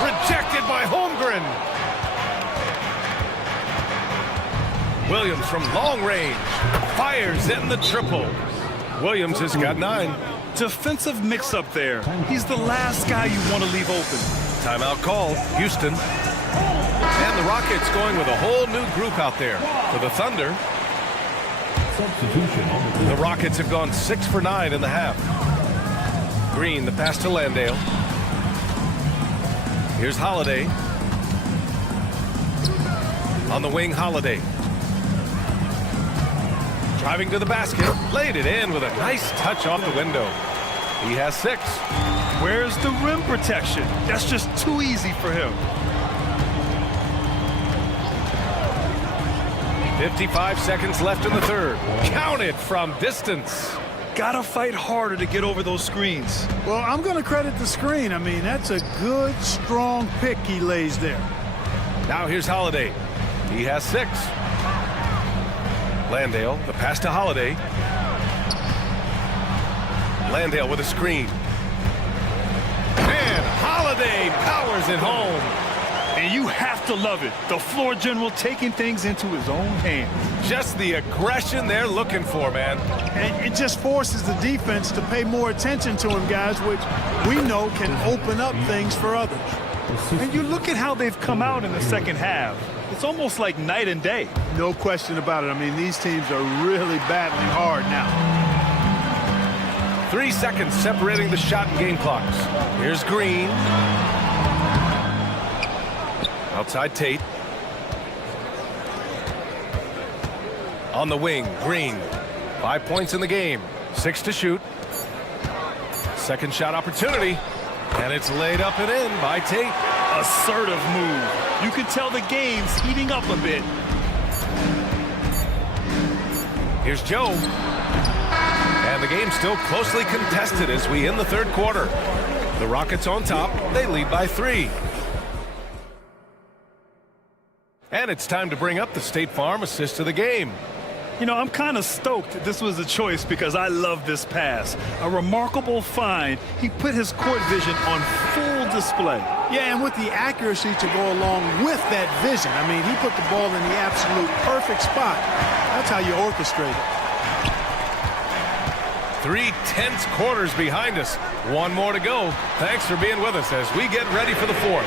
Rejected by Holmgren. Williams from long range. Fires in the triple. Williams has got 9. Defensive mix-up there. He's the last guy you want to leave open. Timeout called. Houston. And the Rockets going with a whole new group out there. For the Thunder, the Rockets have gone 6 for 9 in the half. Green, the pass to Landale. Here's Holiday. On the wing, Holiday. Driving to the basket. Laid it in with a nice touch off the window. He has 6. Where's the rim protection? That's just too easy for him. 55 seconds left in the third. Counted from distance. Gotta fight harder to get over those screens. Well, I'm going to credit the screen. I mean, that's a good, strong pick he lays there. Now here's Holiday. He has 6. Landale, the pass to Holiday. Landale with a screen. And Holiday powers it home. And you have to love it. The floor general taking things into his own hands. Just the aggression they're looking for, man. And it just forces the defense to pay more attention to him, guys, which we know can open up things for others. And you look at how they've come out in the second half. It's almost like night and day. No question about it. I mean, these teams are really battling hard now. 3 seconds separating the shot and game clocks. Here's Green. Outside Tate. On the wing, Green. 5 points in the game. 6 to shoot. Second shot opportunity. And it's laid up and in by Tate. Assertive move. You can tell the game's heating up a bit. Here's Joe. And the game's still closely contested as we end the third quarter. The Rockets on top. They lead by 3. And it's time to bring up the State Farm assist of the game. You know, I'm kind of stoked this was a choice because I love this pass. A remarkable find. He put his court vision on full display. Yeah, and with the accuracy to go along with that vision. I mean, he put the ball in the absolute perfect spot. That's how you orchestrate it. 3 tense quarters behind us. 1 more to go. Thanks for being with us as we get ready for the 4th.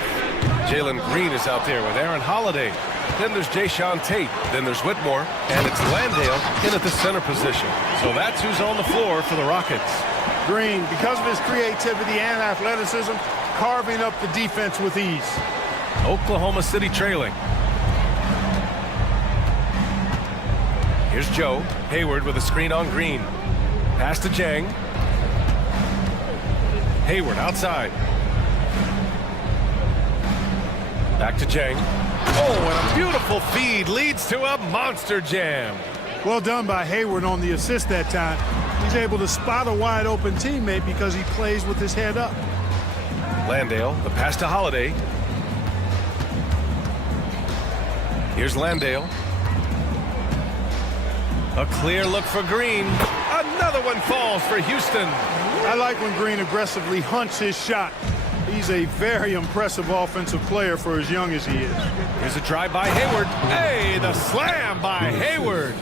Jalen Green is out there with Aaron Holiday. Then there's Jayshawn Tate. Then there's Whitmore. And it's Landale in at the center position. So that's who's on the floor for the Rockets. Green, because of his creativity and athleticism, carving up the defense with ease. Oklahoma City trailing. Here's Joe. Hayward with a screen on Green. Pass to Jang. Hayward outside. Back to Jang. Oh, and a beautiful feed leads to a monster jam. Well done by Hayward on the assist that time. He's able to spot a wide open teammate because he plays with his head up. Landale, the pass to Holiday. Here's Landale. A clear look for Green. Another one falls for Houston. I like when Green aggressively hunts his shot. He's a very impressive offensive player for as young as he is. Here's a drive by Hayward. Hey, the slam by Hayward.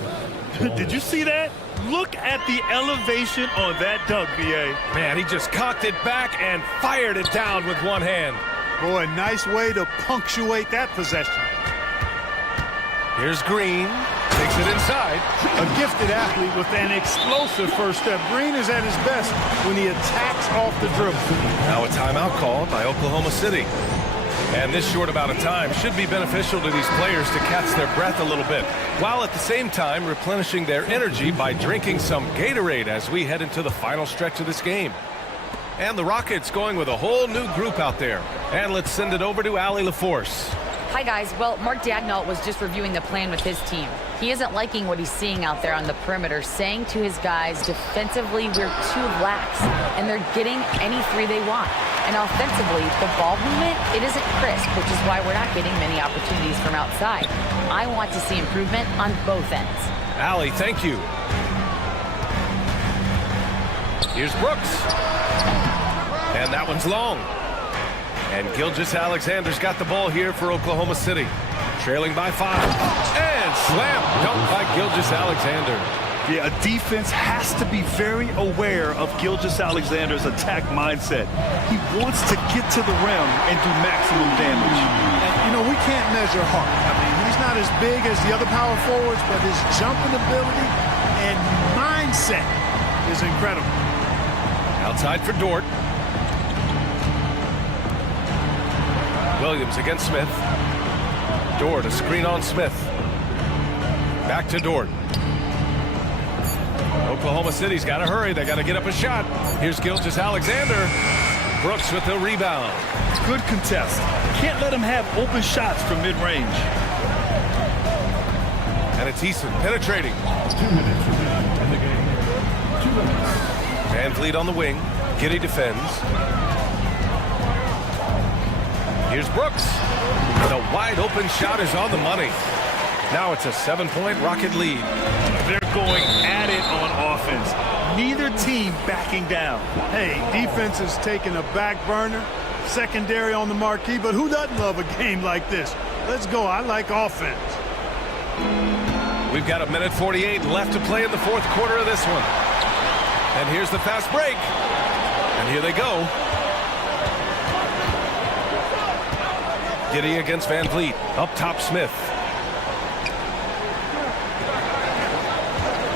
Did you see that? Look at the elevation on that dunk, BA. Man, he just cocked it back and fired it down with one hand. Boy, nice way to punctuate that possession. Here's Green. Takes it inside. A gifted athlete with an explosive first step. Green is at his best when he attacks off the dribble. Now a timeout called by Oklahoma City. And this short amount of time should be beneficial to these players to catch their breath a little bit, while at the same time replenishing their energy by drinking some Gatorade as we head into the final stretch of this game. And the Rockets going with a whole new group out there. And let's send it over to Allie LaForce. Hi, guys. Well, Mark Dagnall was just reviewing the plan with his team. He isn't liking what he's seeing out there on the perimeter, saying to his guys, defensively, we're too lax, and they're getting any three they want. And offensively, the ball movement, it isn't crisp, which is why we're not getting many opportunities from outside. I want to see improvement on both ends. Allie, thank you. Here's Brooks. And that one's long. And Gilgeous-Alexander's got the ball here for Oklahoma City. Trailing by 5. And slam dunk by Gilgeous-Alexander. Yeah, a defense has to be very aware of Gilgeous-Alexander's attack mindset. He wants to get to the rim and do maximum damage. And, you know, we can't measure heart. I mean, he's not as big as the other power forwards, but his jumping ability and mindset is incredible. Outside for Dort. Williams against Smith. Dort, a screen on Smith. Back to Dort. Oklahoma City's got to hurry. They got to get up a shot. Here's Gilgeous-Alexander. Brooks with the rebound. Good contest. Can't let him have open shots from mid-range. And it's Eason penetrating. 2 minutes remaining in the game. 2 minutes. Van Vliet on the wing. Giddey defends. Here's Brooks. The wide open shot is on the money. Now it's a 7-point Rocket lead. They're going at it on offense. Neither team backing down. Hey, defense is taking a back burner, secondary on the marquee, but who doesn't love a game like this? Let's go. I like offense. We've got 1:48 left to play in the fourth quarter of this one. And here's the fast break. And here they go. Giddey against Van Vliet. Up top, Smith.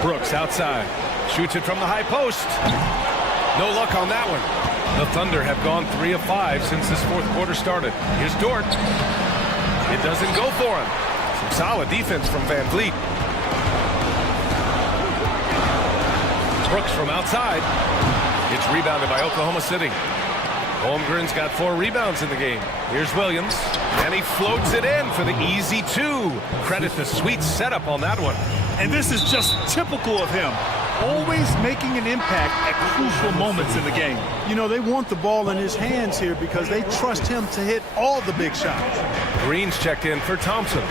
Brooks outside. Shoots it from the high post. No luck on that one. The Thunder have gone 3 of 5 since this fourth quarter started. Here's Dort. It doesn't go for him. Some solid defense from Van Vliet. Brooks from outside. It's rebounded by Oklahoma City. Holmgren's got 4 rebounds in the game. Here's Williams. And he floats it in for the easy 2. Credit the sweet setup on that one. And this is just typical of him. Always making an impact at crucial moments in the game. You know, they want the ball in his hands here because they trust him to hit all the big shots. Green's checked in for Thompson.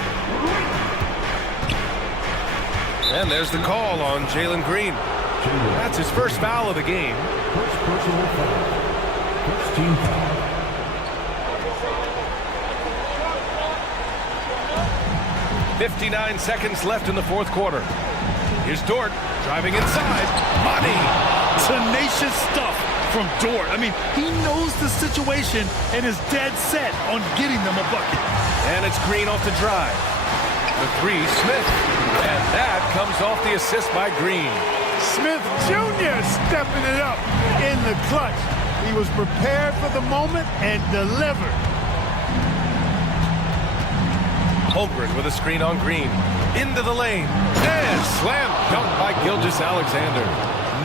And there's the call on Jalen Green. That's his first foul of the game. First personal foul. First team foul. .59 seconds left in the fourth quarter. Here's Dort driving inside. Money! Tenacious stuff from Dort. I mean, he knows the situation and is dead set on getting them a bucket. And it's Green off the drive. The 3, Smith. And that comes off the assist by Green. Smith Jr. stepping it up in the clutch. He was prepared for the moment and delivered. Holmgren with a screen on Green. Into the lane. And slam dunk by Gilgeous-Alexander.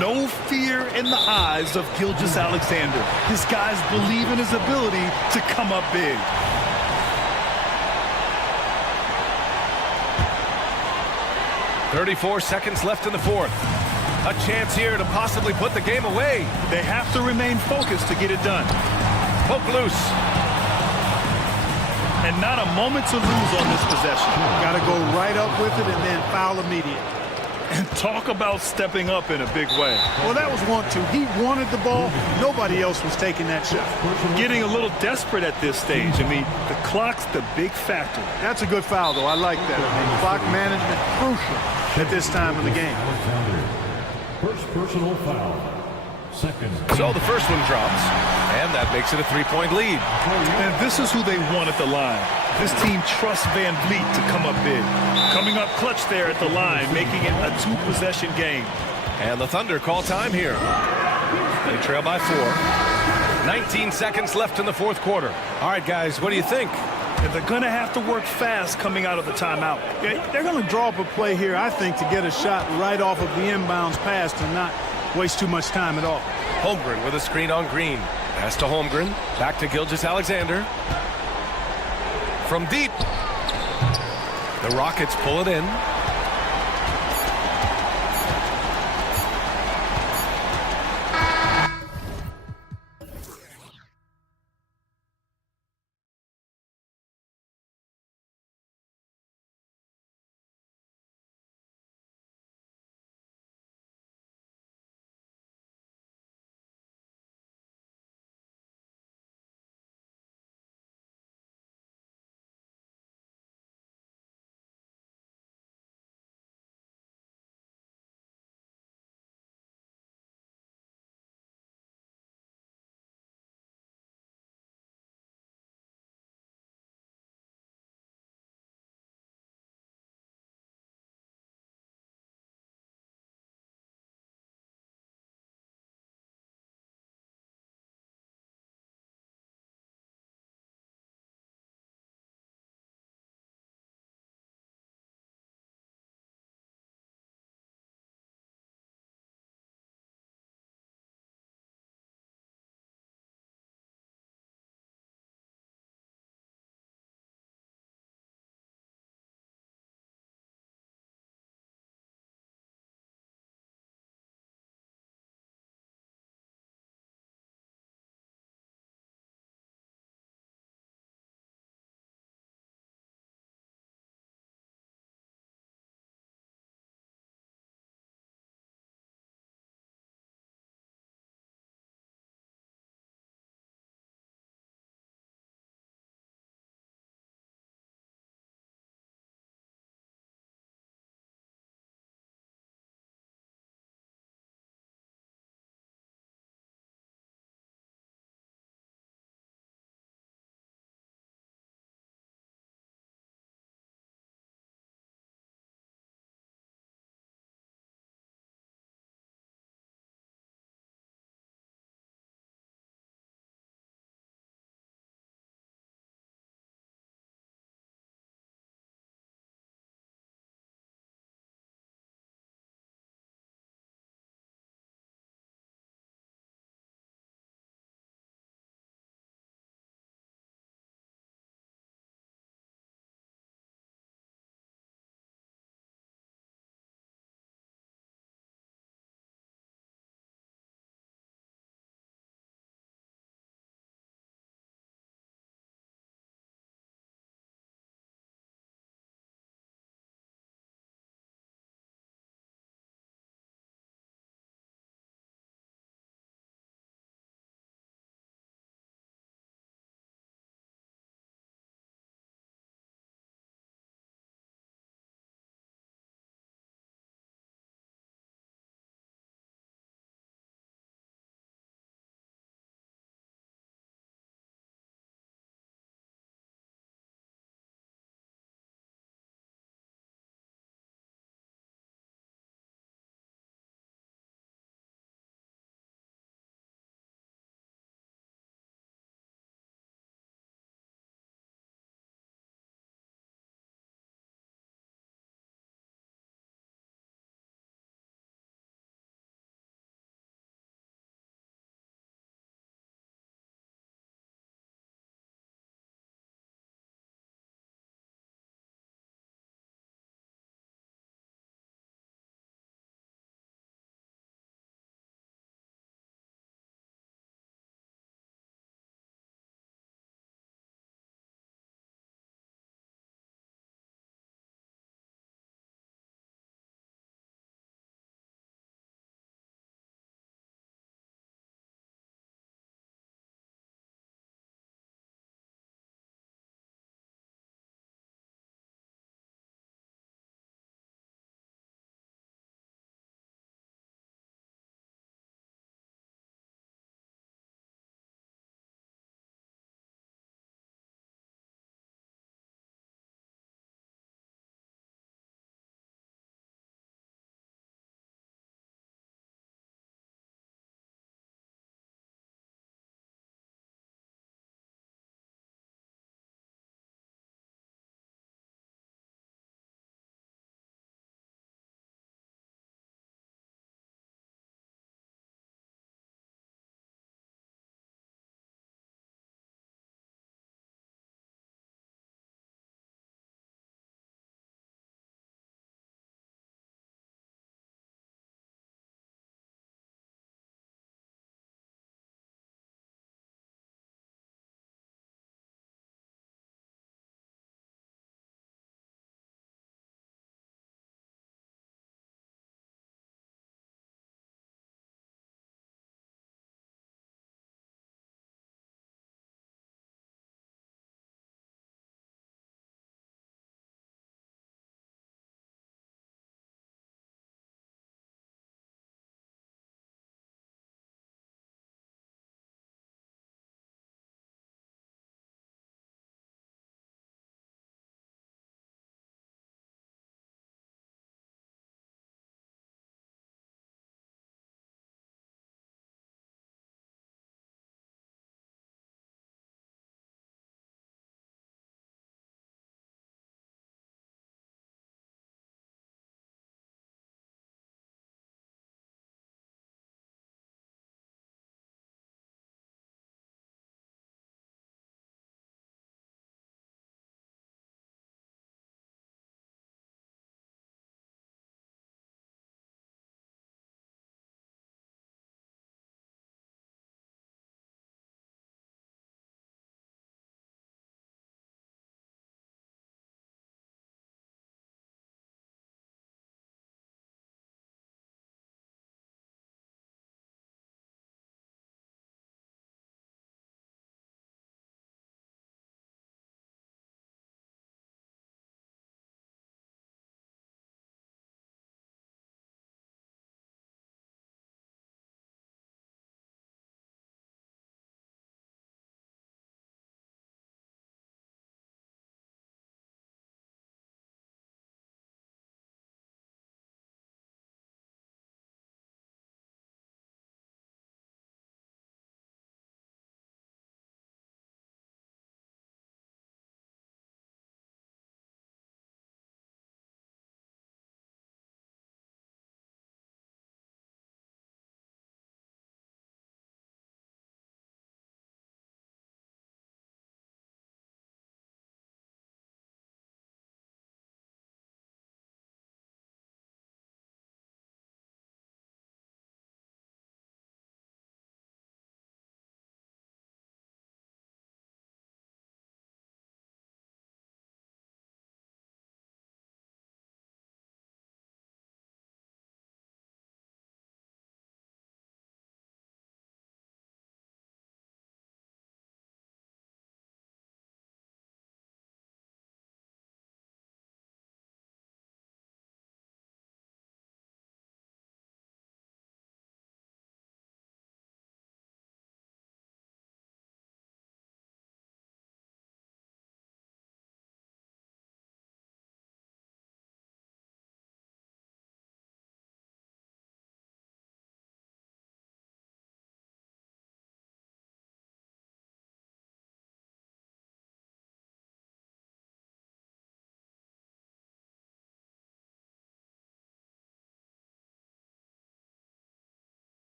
No fear in the eyes of Gilgeous-Alexander. His guys believe in his ability to come up big. "34 seconds left in the fourth. A chance here to possibly put the game away. They have to remain focused to get it done. Poke loose. And not a moment to lose on this possession. Got to go right up with it and then foul immediate. And talk about stepping up in a big way. Well, that was 1-2. He wanted the ball. Nobody else was taking that shot. Getting a little desperate at this stage. I mean, the clock's the big factor. That's a good foul, though. I like that. I mean, clock management crucial at this time of the game. First personal foul. Second. So the first one drops, and that makes it a 3-point lead. And this is who they want at the line. This team trusts Van Vliet to come up big. Coming up clutch there at the line, making it a two-possession game. And the Thunder call time here. They trail by 4. 19 seconds left in the fourth quarter. All right, guys, what do you think? And they're going to have to work fast coming out of the timeout. Yeah, they're going to draw up a play here, I think, to get a shot right off of the inbounds pass and not waste too much time at all. Holmgren with a screen on Green. Pass to Holmgren. Back to Gilgeous-Alexander. From deep. The Rockets pull it in.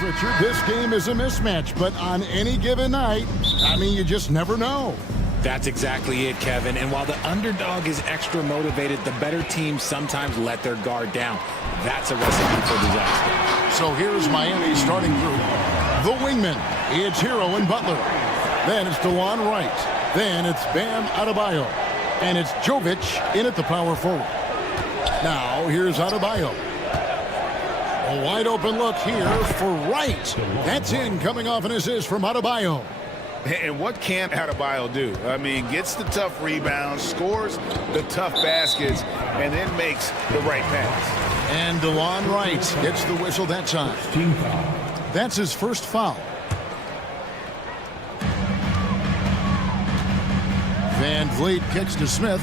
enough, Richard. This game is a mismatch, but on any given night, I mean, you just never know. That's exactly it, Kevin. And while the underdog is extra motivated, the better teams sometimes let their guard down. That's a recipe for disaster. So here's Miami's starting group. The wingmen, it's Hero and Butler. Then it's DeLon Wright. Then it's Bam Adebayo. And it's Jovic in at the power forward. Now here's Adebayo. A wide open look here for Wright. That's in, coming off an assist from Adebayo. And what can Adebayo do? I mean, gets the tough rebounds, scores the tough baskets, and then makes the right pass. And DeLon Wright gets the whistle that time. That's his first foul. Van Vliet kicks to Smith.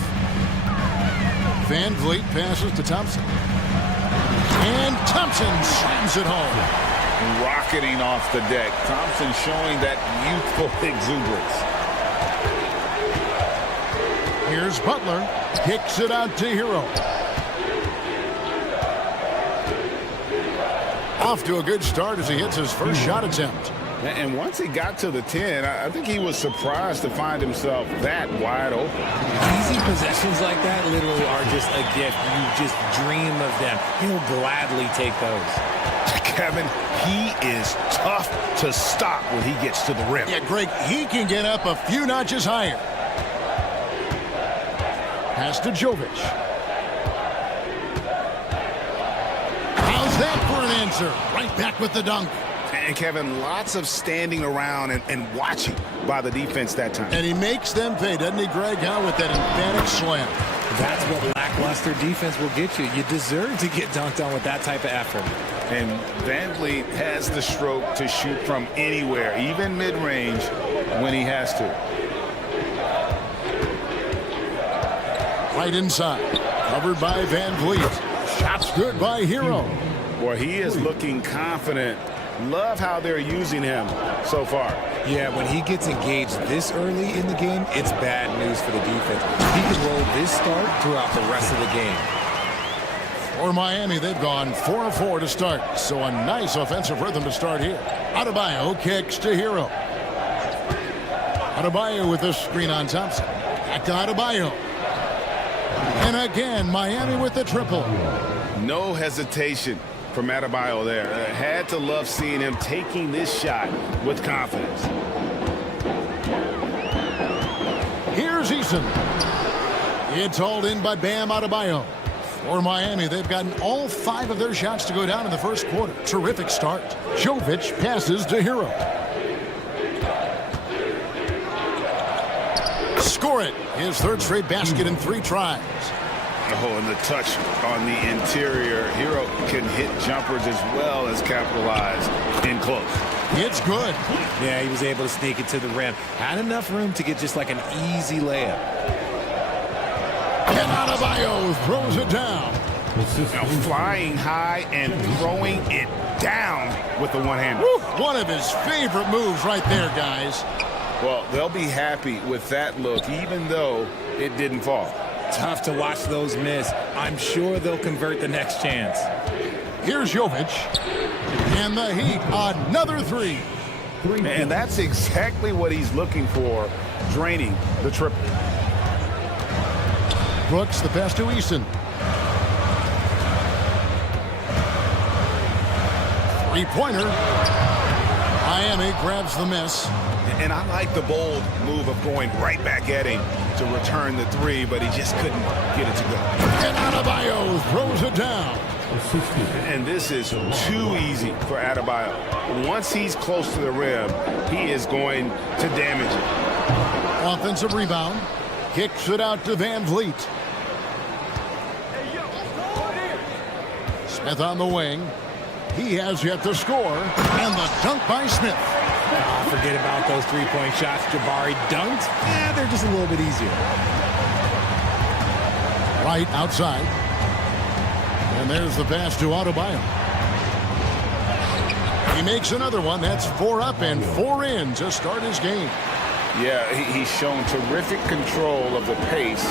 Van Vliet passes to Thompson. And Thompson slams it home. Rocketing off the deck. Thompson showing that youthful exuberance. Here's Butler. Kicks it out to Hero. Off to a good start as he hits his first shot attempt. And once he got to the 10, I think he was surprised to find himself that wide open. Easy possessions like that literally are just a gift. You just dream of them. He'll gladly take those. Kevin, he is tough to stop when he gets to the rim. Yeah, Greg, he can get up a few notches higher. Pass to Jovic. How's that for an answer? Right back with the dunk. And Kevin, lots of standing around and watching by the defense that time. And he makes them pay, doesn't he, Greg? How with that emphatic slam. That's what lackluster defense will get you. You deserve to get dunked on with that type of effort. And Van Vliet has the stroke to shoot from anywhere, even mid-range, when he has to. Right inside. Covered by Van Vliet. Shots good by Hero. Boy, he is looking confident. Love how they're using him so far. Yeah, when he gets engaged this early in the game, it's bad news for the defense. He can roll this start throughout the rest of the game. For Miami, they've gone 4 of 4 to start. So a nice offensive rhythm to start here. Adebayo kicks to Hero. Adebayo with the screen on Thompson. Back to Adebayo. And again, Miami with the triple. No hesitation from Adebayo there. Had to love seeing him taking this shot with confidence. Here's Eason. It's hauled in by Bam Adebayo. For Miami, they've gotten all 5 of their shots to go down in the first quarter. Terrific start. Jovic passes to Hero. Score it. His third straight basket in 3 tries. Oh, and the touch on the interior. Hero can hit jumpers as well as capitalize in close. It's good. Yeah, he was able to sneak it to the rim. Had enough room to get just like an easy layup. And Adebayo throws it down. Now flying high and throwing it down with the one-hander. One of his favorite moves right there, guys. Well, they'll be happy with that look, even though it didn't fall. Tough to watch those miss. I'm sure they'll convert the next chance. Here's Jovic. And the Heat, another 3. And that's exactly what he's looking for, draining the triple. Brooks, the pass to Eason. 3-pointer. Miami grabs the miss. And I like the bold move of going right back at him to return the 3, but he just couldn't get it to go. And Adebayo throws it down. And this is too easy for Adebayo. Once he's close to the rim, he is going to damage it. Offensive rebound. Kicks it out to Van Vliet. Smith on the wing. He has yet to score. And the dunk by Smith. Oh, forget about those 3-point shots. Jabari dunked. Yeah, they're just a little bit easier. Right outside. And there's the pass to Adebayo. He makes another one. That's 4 up and 4 in to start his game. Yeah, he's shown terrific control of the pace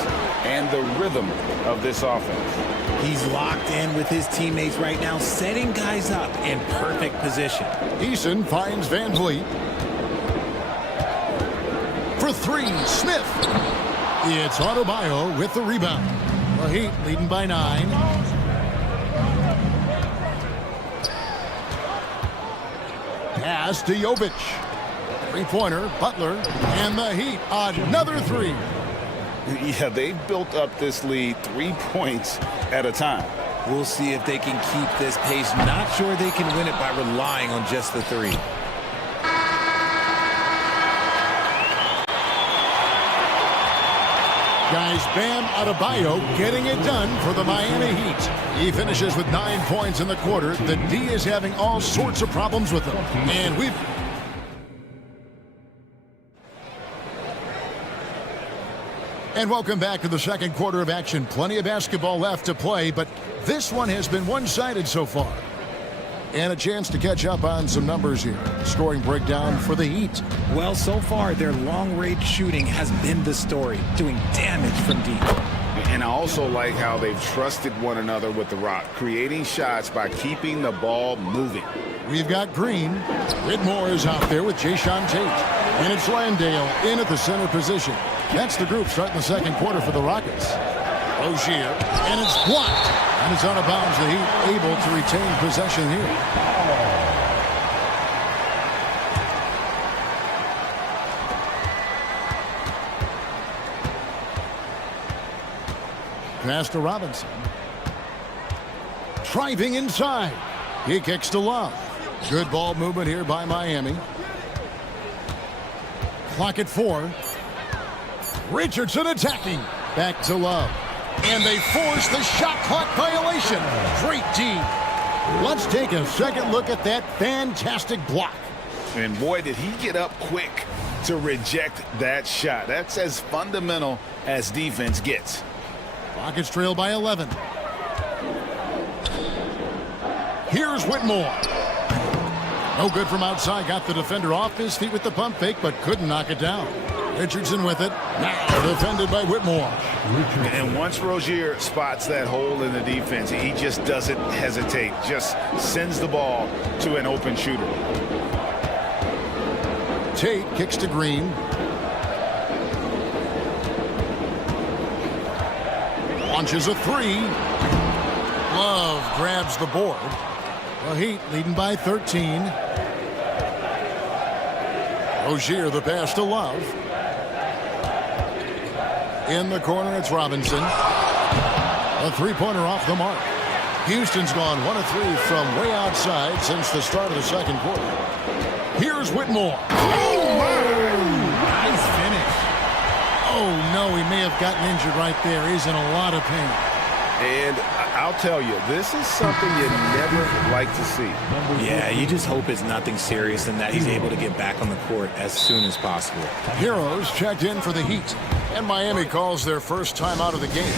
and the rhythm of this offense. He's locked in with his teammates right now, setting guys up in perfect position. Eason finds Van Vliet. For three, Smith. It's Adebayo with the rebound. The Heat leading by 9. Pass to Jovic. Three-pointer, Butler, and the Heat, another three. Yeah, they've built up this lead 3 points at a time. We'll see if they can keep this pace. Not sure they can win it by relying on just the three. Guys, Bam Adebayo getting it done for the Miami Heat. He finishes with 9 points in the quarter. The D is having all sorts of problems with him. And welcome back to the second quarter of action. Plenty of basketball left to play, but this one has been one-sided so far. And a chance to catch up on some numbers here. Scoring breakdown for the Heat. Well, so far, their long-range shooting has been the story, doing damage from deep. And I also like how they've trusted one another with the rock, creating shots by keeping the ball moving. We've got Green. Whitmore is out there with Jayshawn Tate. And it's Landale in at the center position. That's the group starting the second quarter for the Rockets. Rozier, and it's blocked. And it's out of bounds. The Heat able to retain possession here. Pass to Robinson. Driving inside. He kicks to Love. Good ball movement here by Miami. Clock at 4. Richardson attacking. Back to Love. And they force the shot clock violation. Great D. Let's take a second look at that fantastic block. And boy, did he get up quick to reject that shot. That's as fundamental as defense gets. Rockets trail by 11. Here's Whitmore. No good from outside. Got the defender off his feet with the pump fake, but couldn't knock it down. Richardson with it. Now defended by Whitmore. And once Rozier spots that hole in the defense, he just doesn't hesitate. Just sends the ball to an open shooter. Tate kicks to Green. Launches a three. Love grabs the board. The Heat leading by 13. Rozier the pass to Love. In the corner, it's Robinson. A three-pointer off the mark. Houston's gone 1 of 3 from way outside since the start of the second quarter. Here's Whitmore. Oh, nice finish. Oh, no, he may have gotten injured right there. He's in a lot of pain. And I'll tell you, this is something you never like to see. Yeah, you just hope it's nothing serious and that he's able to get back on the court as soon as possible. Heroes checked in for the Heat, and Miami calls their first time out of the game.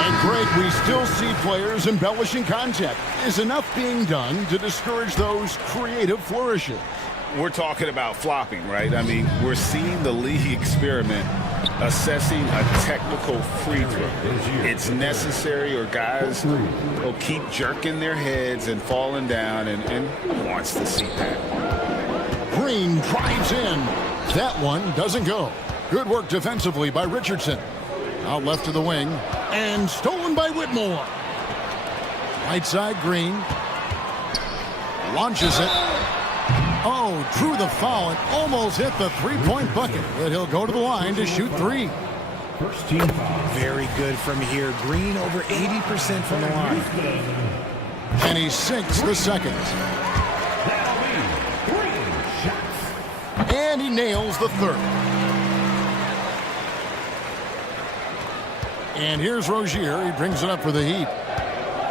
And Greg, we still see players embellishing contact. Is enough being done to discourage those creative flourishes? We're talking about flopping, right? I mean, we're seeing the league experiment assessing a technical free throw. It's necessary or guys will keep jerking their heads and falling down and wants to see that. Green drives in. That one doesn't go. Good work defensively by Richardson. Out left to the wing and stolen by Whitmore. Right side, Green. Launches it. Oh, drew the foul and almost hit the three-point bucket. But he'll go to the line to shoot 3. First team foul. Very good from here. Green over 80% from the line. And he sinks the second. And he nails the third. And here's Rozier. He brings it up for the Heat.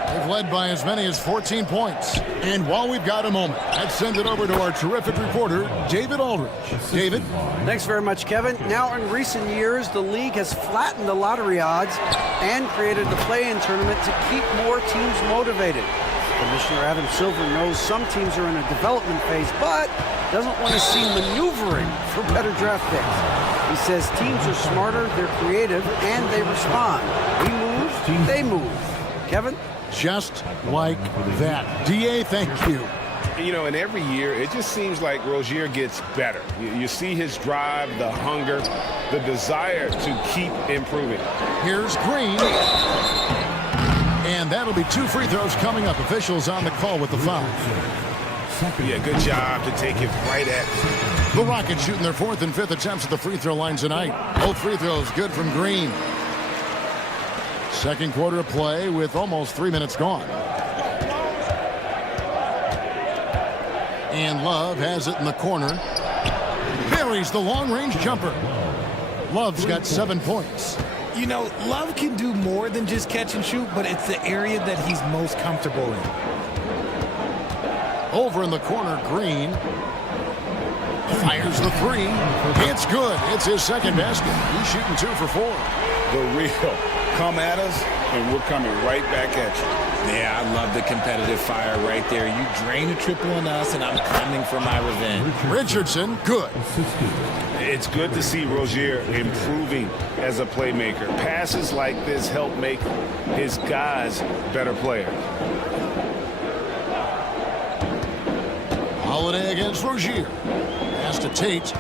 They've led by as many as 14 points. And while we've got a moment, let's send it over to our terrific reporter, David Aldridge. David? Thanks very much, Kevin. Now, in recent years, the league has flattened the lottery odds and created the play-in tournament to keep more teams motivated. Commissioner Adam Silver knows some teams are in a development phase, but doesn't want to see maneuvering for better draft picks. He says teams are smarter, they're creative, and they respond. We move, they move. Kevin? Just like that. DA, thank you. You know, and every year, it just seems like Rozier gets better. You see his drive, the hunger, the desire to keep improving. Here's Green. And that'll be 2 free throws coming up. Officials on the call with the foul. Yeah, good job to take it right at The Rockets shooting their 4th and 5th attempts at the free throw line tonight. Both free throws good from Green. Second quarter of play with almost 3 minutes gone. And Love has it in the corner. Buries the long-range jumper. Love's got 7 points. You know, Love can do more than just catch and shoot, but it's the area that he's most comfortable in. Over in the corner, Green fires the 3. It's good. It's his second basket. He's shooting 2 for 4. The real come at us, and we're coming right back at you. Yeah, I love the competitive fire right there. You drain a triple on us, and I'm coming for my revenge. Richardson, good. It's good to see Rozier improving as a playmaker. Passes like this help make his guys better players. Holiday against Rozier. Pass to Tate.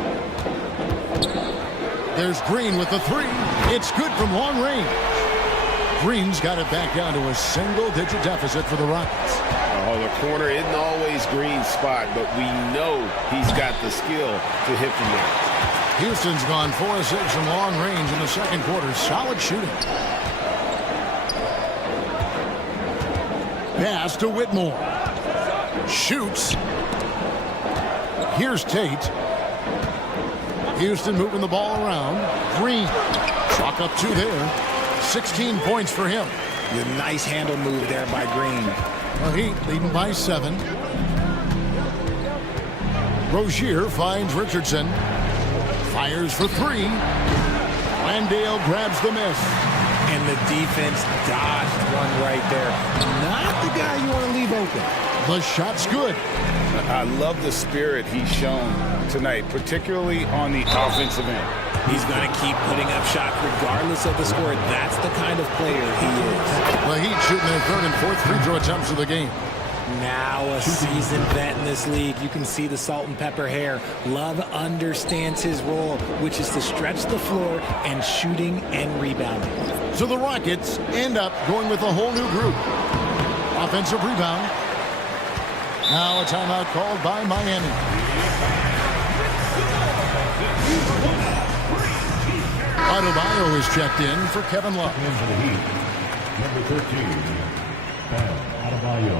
There's Green with the 3. It's good from long range. Green's got it back down to a single-digit deficit for the Rockets. Oh, the corner isn't always Green's spot, but we know he's got the skill to hit from there. Houston's gone 4 of 6 from long range in the second quarter. Solid shooting. Pass to Whitmore. Shoots. Here's Tate. Houston moving the ball around. Green. Chalk up 2 there. 16 points for him. The nice handle move there by Green. The Heat leading by 7. Rozier finds Richardson. Fires for 3. Landale grabs the miss. And the defense dodged one right there. Not the guy you want to leave open. The shot's good. I love the spirit he's shown tonight, particularly on the offensive end. He's going to keep putting up shots regardless of the score. That's the kind of player he is. The Heat shooting their 3rd and 4th free throw attempts of the game. Now a seasoned vet in this league. You can see the salt and pepper hair. Love understands his role, which is to stretch the floor and shooting and rebounding. So the Rockets end up going with a whole new group. Offensive rebound. Now a timeout called by Miami. Adebayo is checked in for Kevin Love. And for the Heat, number 13, Adebayo.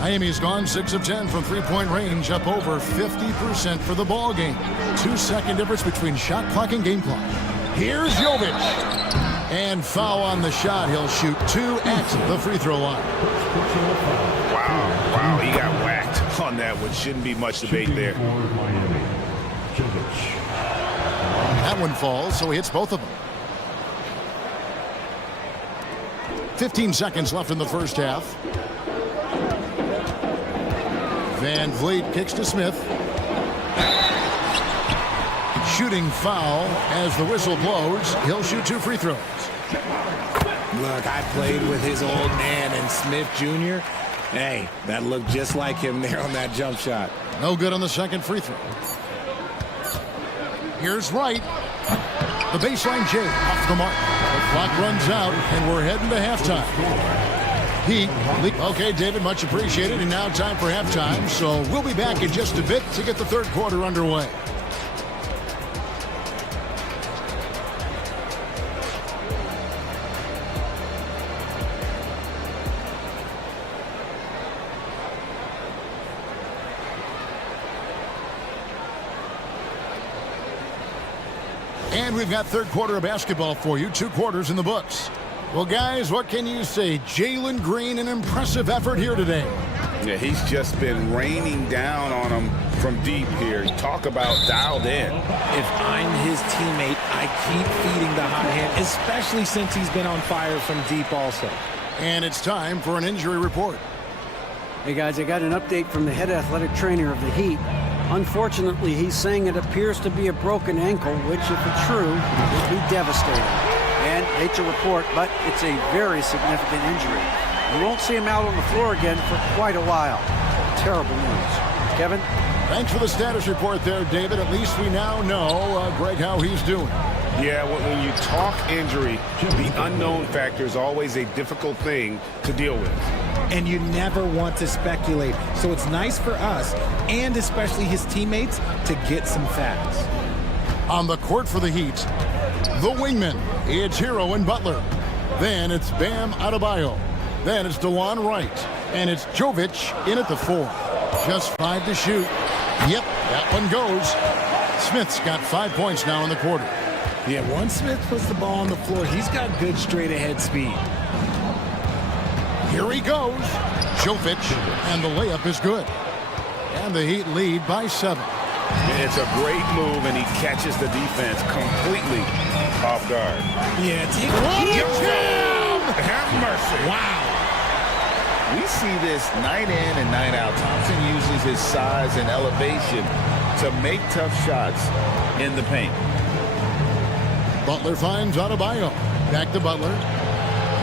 Miami's gone 6 of 10 from three-point range, up over 50% for the ball game. 2-second difference between shot clock and game clock. Here's Jovic. And foul on the shot. He'll shoot 2 at the free throw line. Wow, he got whacked on that one. Shouldn't be much debate there. That one falls, so he hits both of them. 15 seconds left in the first half. Van Vliet kicks to Smith. Shooting foul as the whistle blows. He'll shoot 2 free throws. Look, I played with his old man and Smith Jr. Hey, that looked just like him there on that jump shot. No good on the second free throw. Here's Wright. The baseline J off the mark. The clock runs out, and we're heading to halftime. Okay, David, much appreciated. And now time for halftime. So we'll be back in just a bit to get the third quarter underway. And we've got third quarter of basketball for you. 2 quarters in the books. Well, guys, what can you say? Jalen Green, an impressive effort here today. Yeah, he's just been raining down on him from deep here. Talk about dialed in. If I'm his teammate, I keep feeding the hot hand, especially since he's been on fire from deep also. And it's time for an injury report. Hey guys, I got an update from the head athletic trainer of the Heat. Unfortunately, he's saying it appears to be a broken ankle, which, if it's true, would be devastating. And hate to report, but it's a very significant injury. We won't see him out on the floor again for quite a while. Terrible news. Kevin? Thanks for the status report there, David. At least we now know, Greg, how he's doing. Yeah, when you talk injury, the unknown factor is always a difficult thing to deal with. And you never want to speculate. So it's nice for us, and especially his teammates, to get some facts. On the court for the Heat, the wingman, it's Hero and Butler. Then it's Bam Adebayo. Then it's DeLon Wright. And it's Jovic in at the 4. Just 5 to shoot. Yep, that one goes. Smith's got 5 points now in the quarter. Yeah, once Smith puts the ball on the floor, he's got good straight-ahead speed. Here he goes. Jovic, and the layup is good. And the Heat lead by 7. It's a great move, and he catches the defense completely off guard. Yeah, take Have mercy. Wow. We see this night in and night out. Thompson uses his size and elevation to make tough shots in the paint. Butler finds Adebayo. Back to Butler.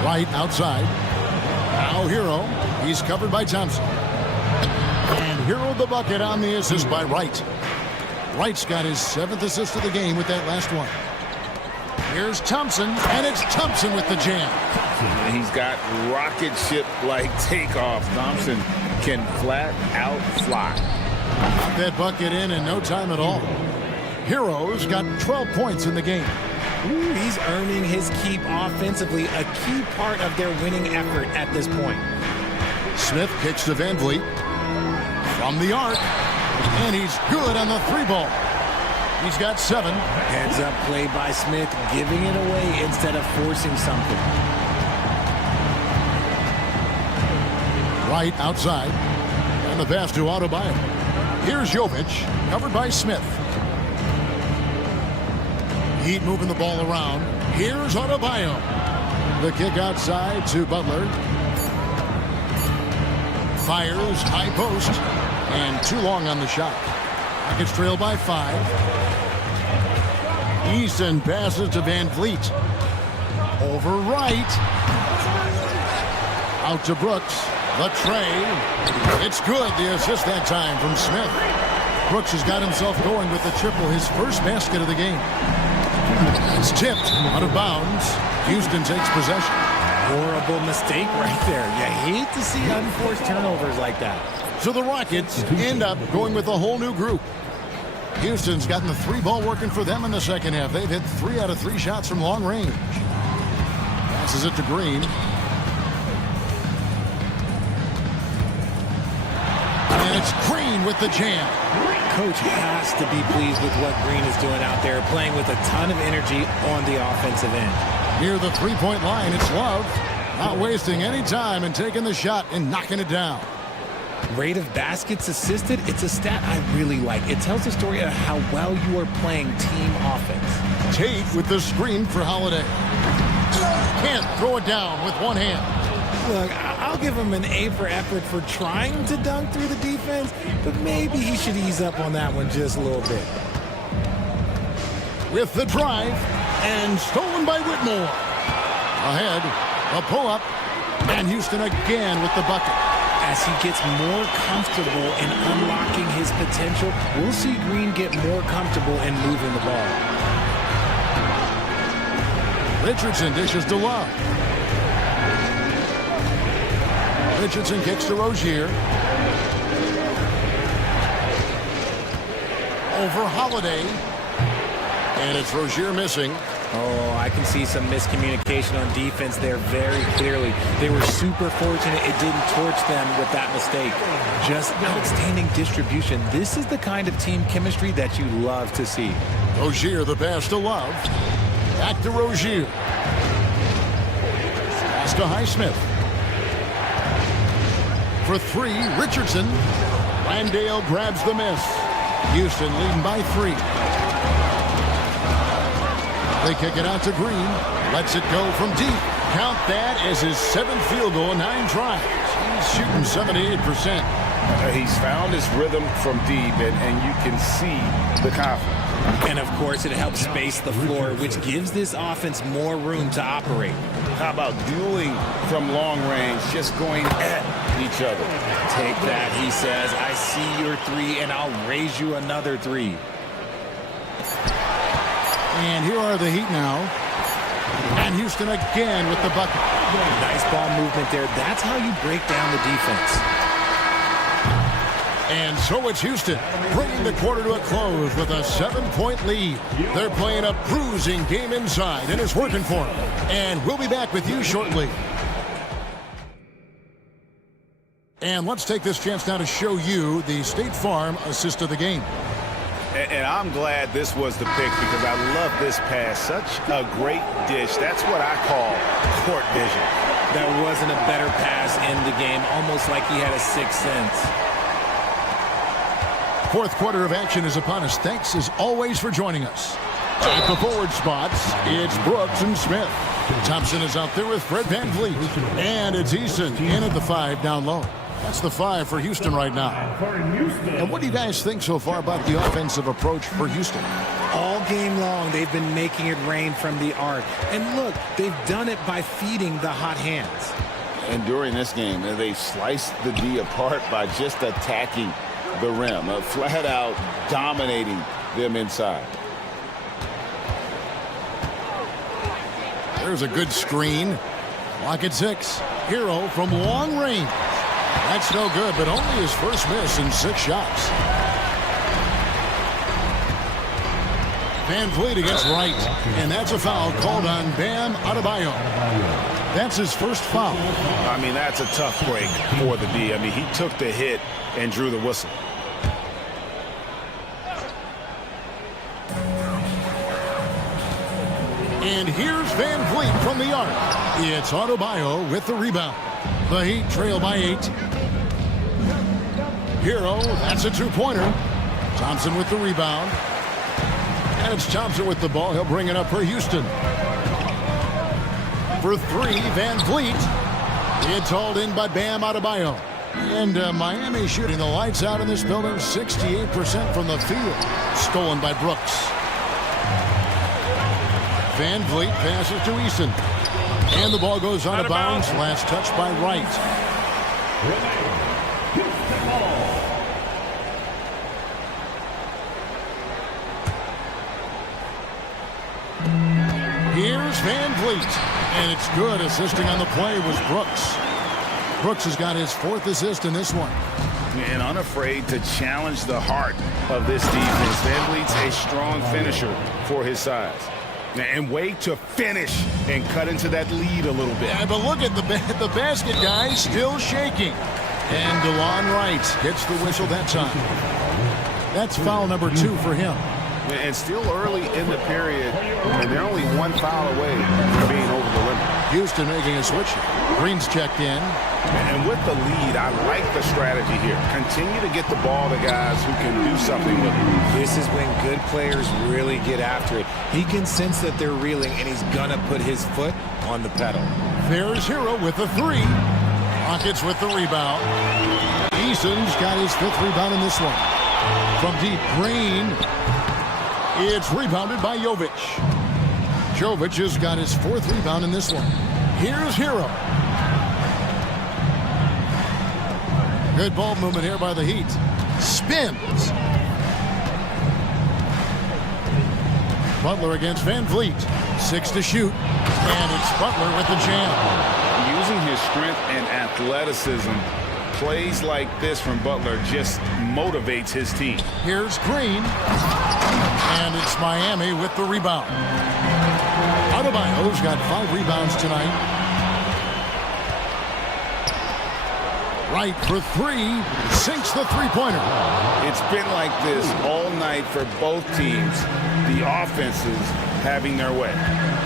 Right outside. Now Hero. He's covered by Thompson. And Hero the bucket on the assist by Wright. Wright's got his 7th assist of the game with that last one. Here's Thompson, and it's Thompson with the jam. He's got rocket ship-like takeoff. Thompson can flat out fly. Got that bucket in no time at all. Hero's got 12 points in the game. Ooh, he's earning his keep offensively, a key part of their winning effort at this point. Smith kicks to Van Vliet from the arc, and he's good on the 3-ball. He's got 7. Heads up play by Smith, giving it away instead of forcing something. Right outside, and the pass to Adebayo. Here's Jovic, covered by Smith. Heat moving the ball around. Here's Adebayo. The kick outside to Butler. Fires, high post, and too long on the shot. Rockets trail by 5. Easton passes to Van Vliet. Over Wright. Out to Brooks. The tray. It's good. The assist that time from Smith. Brooks has got himself going with the triple, his first basket of the game. It's tipped out of bounds. Houston takes possession. Horrible mistake right there. You hate to see unforced turnovers like that. So the Rockets end up going with a whole new group. Houston's gotten the 3-ball working for them in the second half. They've hit 3 out of 3 shots from long range. Passes it to Green. And it's Green with the jam. Coach has to be pleased with what Green is doing out there, playing with a ton of energy on the offensive end. Near the 3-point line, it's Love. Not wasting any time and taking the shot and knocking it down. Rate of baskets assisted, it's a stat I really like. It tells the story of how well you are playing team offense. Tate with the screen for Holiday. Can't throw it down with one hand. Look, I'll give him an A for effort for trying to dunk through the defense, but maybe he should ease up on that one just a little bit. With the drive, and stolen by Whitmore. Ahead, a pull-up, and Houston again with the bucket. As he gets more comfortable in unlocking his potential, we'll see Green get more comfortable in moving the ball. Richardson dishes to Love. Richardson kicks to Rozier. Over Holiday. And it's Rozier missing. Oh, I can see some miscommunication on defense there very clearly. They were super fortunate it didn't torch them with that mistake. Just outstanding distribution. This is the kind of team chemistry that you love to see. Rozier, the pass to Love. Back to Rozier. Pass to Highsmith. For 3, Richardson. Landale grabs the miss. Houston leading by 3. They kick it out to Green. Lets it go from deep. count that as his 7th field goal in 9 tries. He's shooting 78%. He's found his rhythm from deep, and you can see the confidence. And of course, it helps space the floor, which gives this offense more room to operate. How about dueling from long range, just going at each other? Take that, he says. I see your 3, and I'll raise you another 3. And here are the Heat now. And Houston again with the bucket. Nice ball movement there. That's how you break down the defense. And so it's Houston bringing the quarter to a close with a 7-point lead. They're playing a bruising game inside, and it's working for them. And we'll be back with you shortly. And let's take this chance now to show you the State Farm assist of the game. And I'm glad this was the pick because I love this pass. Such a great dish. That's what I call court vision. That wasn't a better pass in the game, almost like he had a 6th sense. Fourth quarter of action is upon us. Thanks as always for joining us. At the forward spots, it's Brooks and Smith. Thompson is out there with Fred VanVleet. And it's Eason in at the 5 down low. That's the 5 for Houston right now. And what do you guys think so far about the offensive approach for Houston? All game long, they've been making it rain from the arc. And look, they've done it by feeding the hot hands. And during this game, they sliced the D apart by just attacking the rim, flat out dominating them inside. There's a good screen. Clock at 6. Hero from long range. That's no good, but only his first miss in 6 shots. VanVleet against Wright, and that's a foul called on Bam Adebayo. That's his first foul. I mean, that's a tough break for the D. I mean, he took the hit and drew the whistle. And here's VanVleet from the arc. It's Adebayo with the rebound. The Heat trail by 8. Hero, that's a 2-pointer. Thompson with the rebound. And it's Thompson with the ball. He'll bring it up for Houston. For 3, VanVleet. It's hauled in by Bam Adebayo. And Miami shooting the lights out in this building. 68% from the field. Stolen by Brooks. VanVleet passes to Eason. And the ball goes out of bounds. Last touch by Wright. Here's VanVleet. And it's good. Assisting on the play was Brooks. Brooks has got his 4th assist in this one. And unafraid to challenge the heart of this defense. VanVleet's a strong finisher for his size. And way to finish and cut into that lead a little bit. Yeah, but look at the basket guy still shaking. And DeLon Wright gets the whistle that time. That's foul number 2 for him. And still early in the period, and they're only 1 foul away from being over the limit. Houston making a switch. Green's checked in. And with the lead, I like the strategy here. Continue to get the ball to guys who can do something with it. This is when good players really get after it. He can sense that they're reeling, and he's gonna put his foot on the pedal. There's Hero with the 3. Rockets with the rebound. Eason's got his 5th rebound in this one. From deep, Green. It's rebounded by Jovic. Jovic has got his 4th rebound in this one. Here's Hero. Good ball movement here by the Heat. Spins. Butler against VanVleet. 6 to shoot. And it's Butler with the jam. Using his strength and athleticism, plays like this from Butler just motivates his team. Here's Green. And it's Miami with the rebound. Adebayo's got 5 rebounds tonight. Wright for 3. Sinks the 3-pointer. It's been like this all night for both teams. The offenses having their way.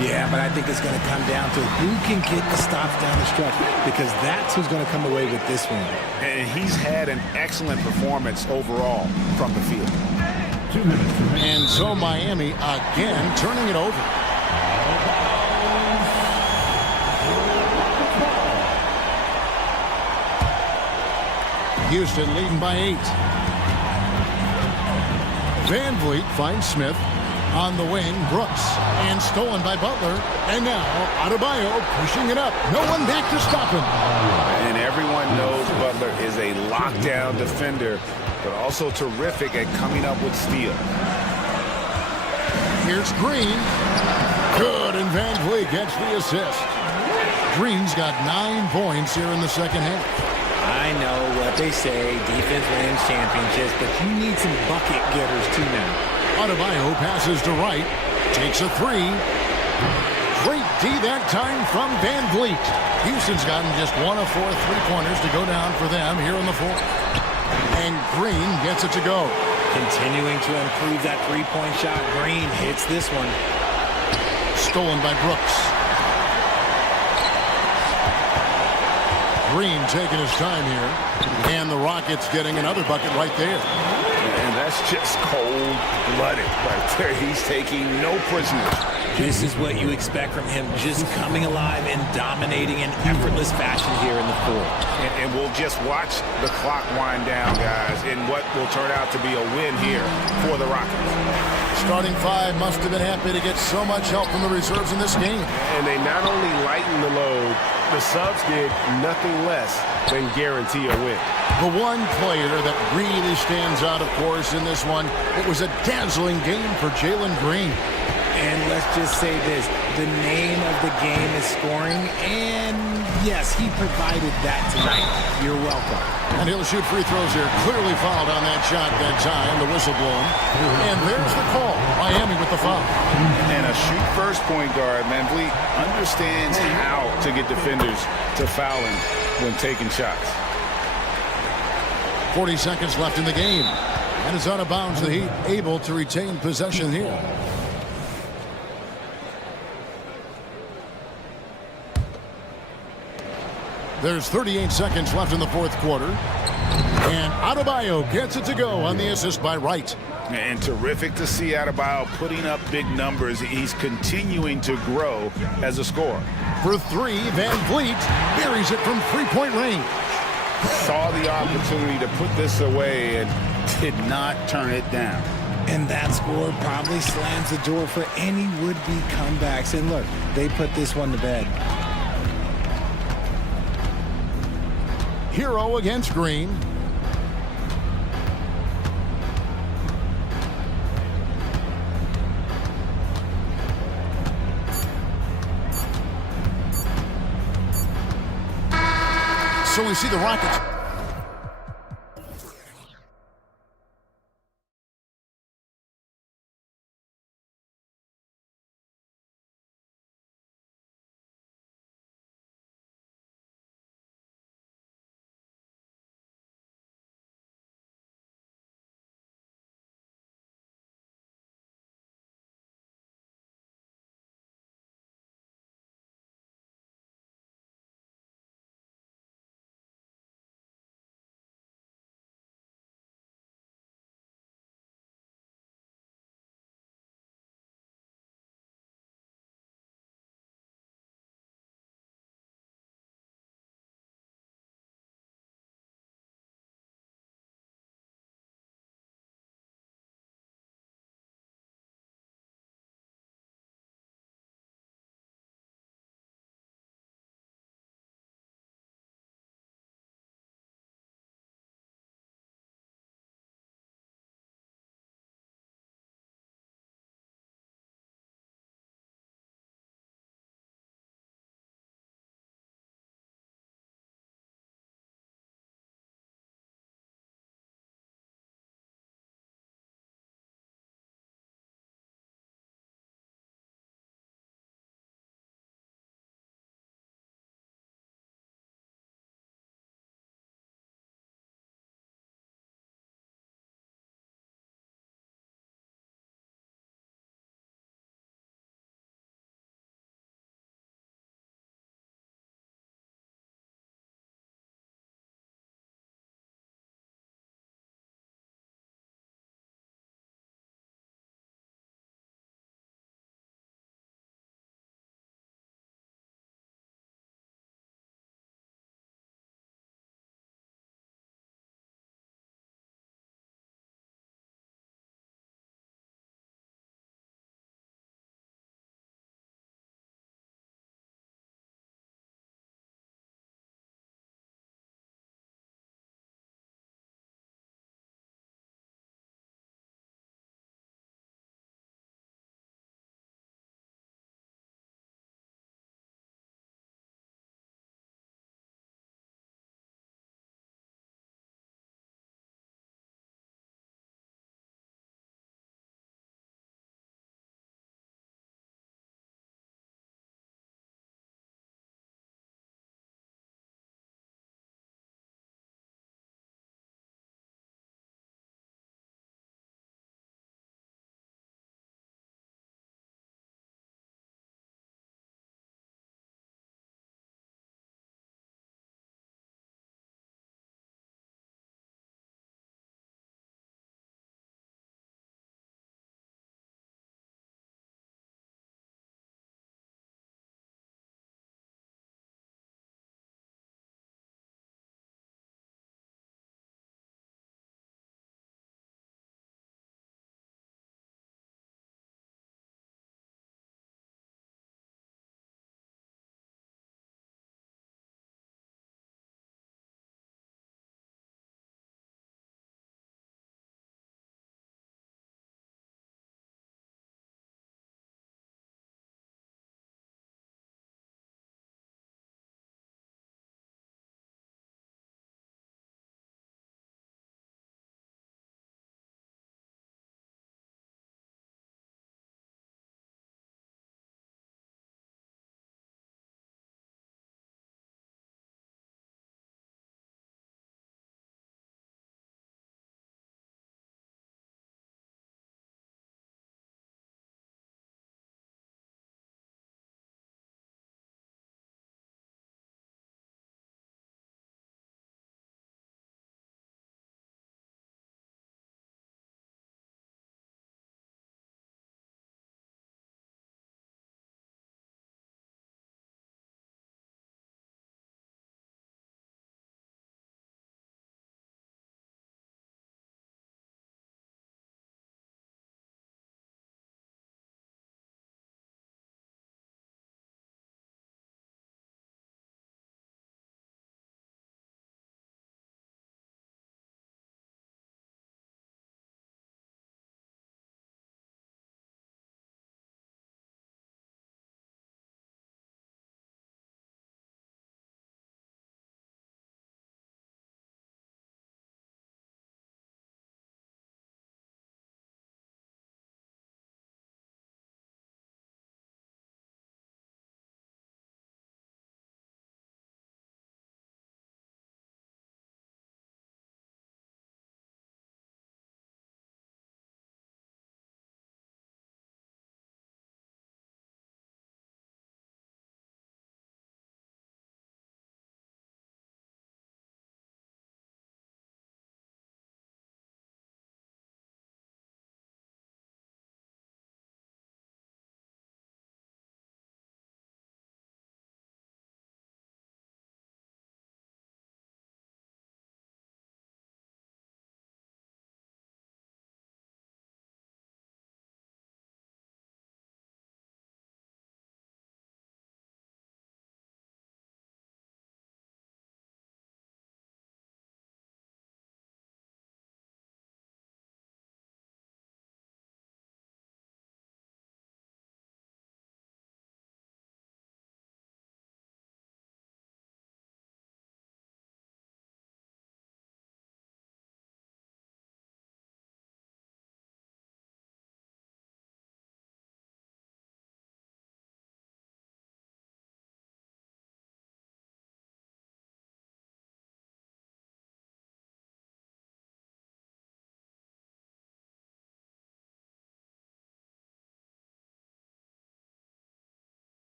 Yeah, but I think it's going to come down to who can get the stops down the stretch, because that's who's going to come away with this one. And he's had an excellent performance overall from the field. 2 minutes remaining. And so Miami again turning it over. Houston leading by 8. Van Vliet finds Smith. On the wing, Brooks. And stolen by Butler. And now, Adebayo pushing it up. No one back to stop him. And everyone knows Butler is a lockdown defender, but also terrific at coming up with steal. Here's Green. Good, and Van Vliet gets the assist. Green's got 9 points here in the second half. I know what they say, defense wins championships, but you need some bucket getters too now. Adebayo passes to Wright. Takes a 3. Great D that time from Van Vliet. Houston's gotten just 1 of 4 3-pointers to go down for them here in the fourth. And Green gets it to go. Continuing to improve that three-point shot. Green hits this one. Stolen by Brooks. Green taking his time here. And the Rockets getting another bucket right there. And that's just cold-blooded right there. He's taking no prisoners. This is what you expect from him, just coming alive and dominating in effortless fashion here in the fourth. And we'll just watch the clock wind down, guys, in what will turn out to be a win here for the Rockets. Starting 5 must have been happy to get so much help from the reserves in this game. And they not only lightened the load, the subs did nothing less than guarantee a win. The one player that really stands out, of course, in this one, it was a dazzling game for Jalen Green. And let's just say this, the name of the game is scoring, and yes, he provided that tonight. You're welcome. And he'll shoot free throws here. Clearly fouled on that shot that time, the whistle blown. And there's the call. Miami with the foul. And a shoot-first point guard, Van Vliet, understands how to get defenders to foul him when taking shots. 40 seconds left in the game. And it's out of bounds. The Heat able to retain possession here. There's 38 seconds left in the fourth quarter. And Adebayo gets it to go on the assist by Wright. And terrific to see Adebayo putting up big numbers. He's continuing to grow as a scorer. For 3, Van Vliet buries it from three-point range. Saw the opportunity to put this away and did not turn it down. And that score probably slams the door for any would-be comebacks. And look, they put this one to bed. Hero against Green. So we see the Rockets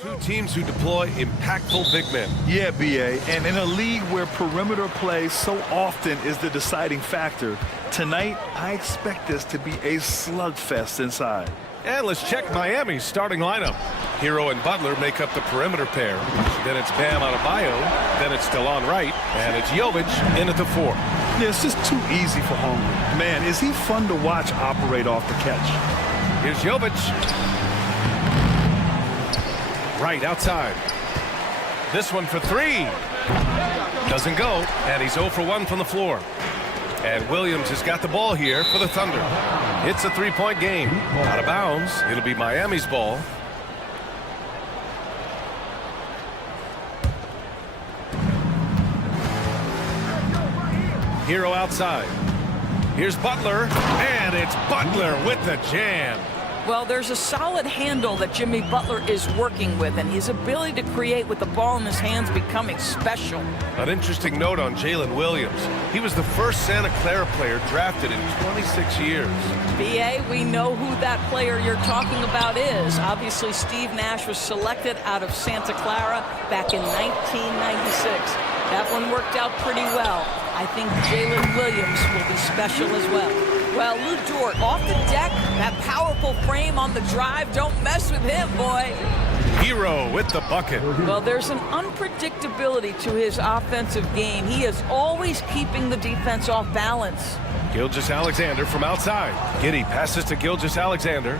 Two teams who deploy impactful big men. Yeah, BA, and in a league where perimeter play so often is the deciding factor, tonight I expect this to be a slugfest inside. And let's check Miami's starting lineup. Hero and Butler make up the perimeter pair. Then it's Bam Adebayo. Then it's Delon Wright. And it's Jovic in at the 4. Yeah, it's just too easy for Holmgren. Man, is he fun to watch operate off the catch. Here's Jovic. Right outside. This one for 3. Doesn't go. And he's 0 for 1 from the floor. And Williams has got the ball here for the Thunder. It's a 3-point game. Out of bounds. It'll be Miami's ball. Hero outside. Here's Butler. And it's Butler with the jam. Well, there's a solid handle that Jimmy Butler is working with, and his ability to create with the ball in his hands becoming special. An interesting note on Jalen Williams. He was the first Santa Clara player drafted in 26 years. BA, we know who that player you're talking about is. Obviously, Steve Nash was selected out of Santa Clara back in 1996. That one worked out pretty well. I think Jalen Williams will be special as well. Well, Lou Dort off the deck, that powerful frame on the drive. Don't mess with him, boy. Hero with the bucket. Well, there's an unpredictability to his offensive game. He is always keeping the defense off balance. Gilgeous-Alexander from outside. Giddey passes to Gilgeous-Alexander.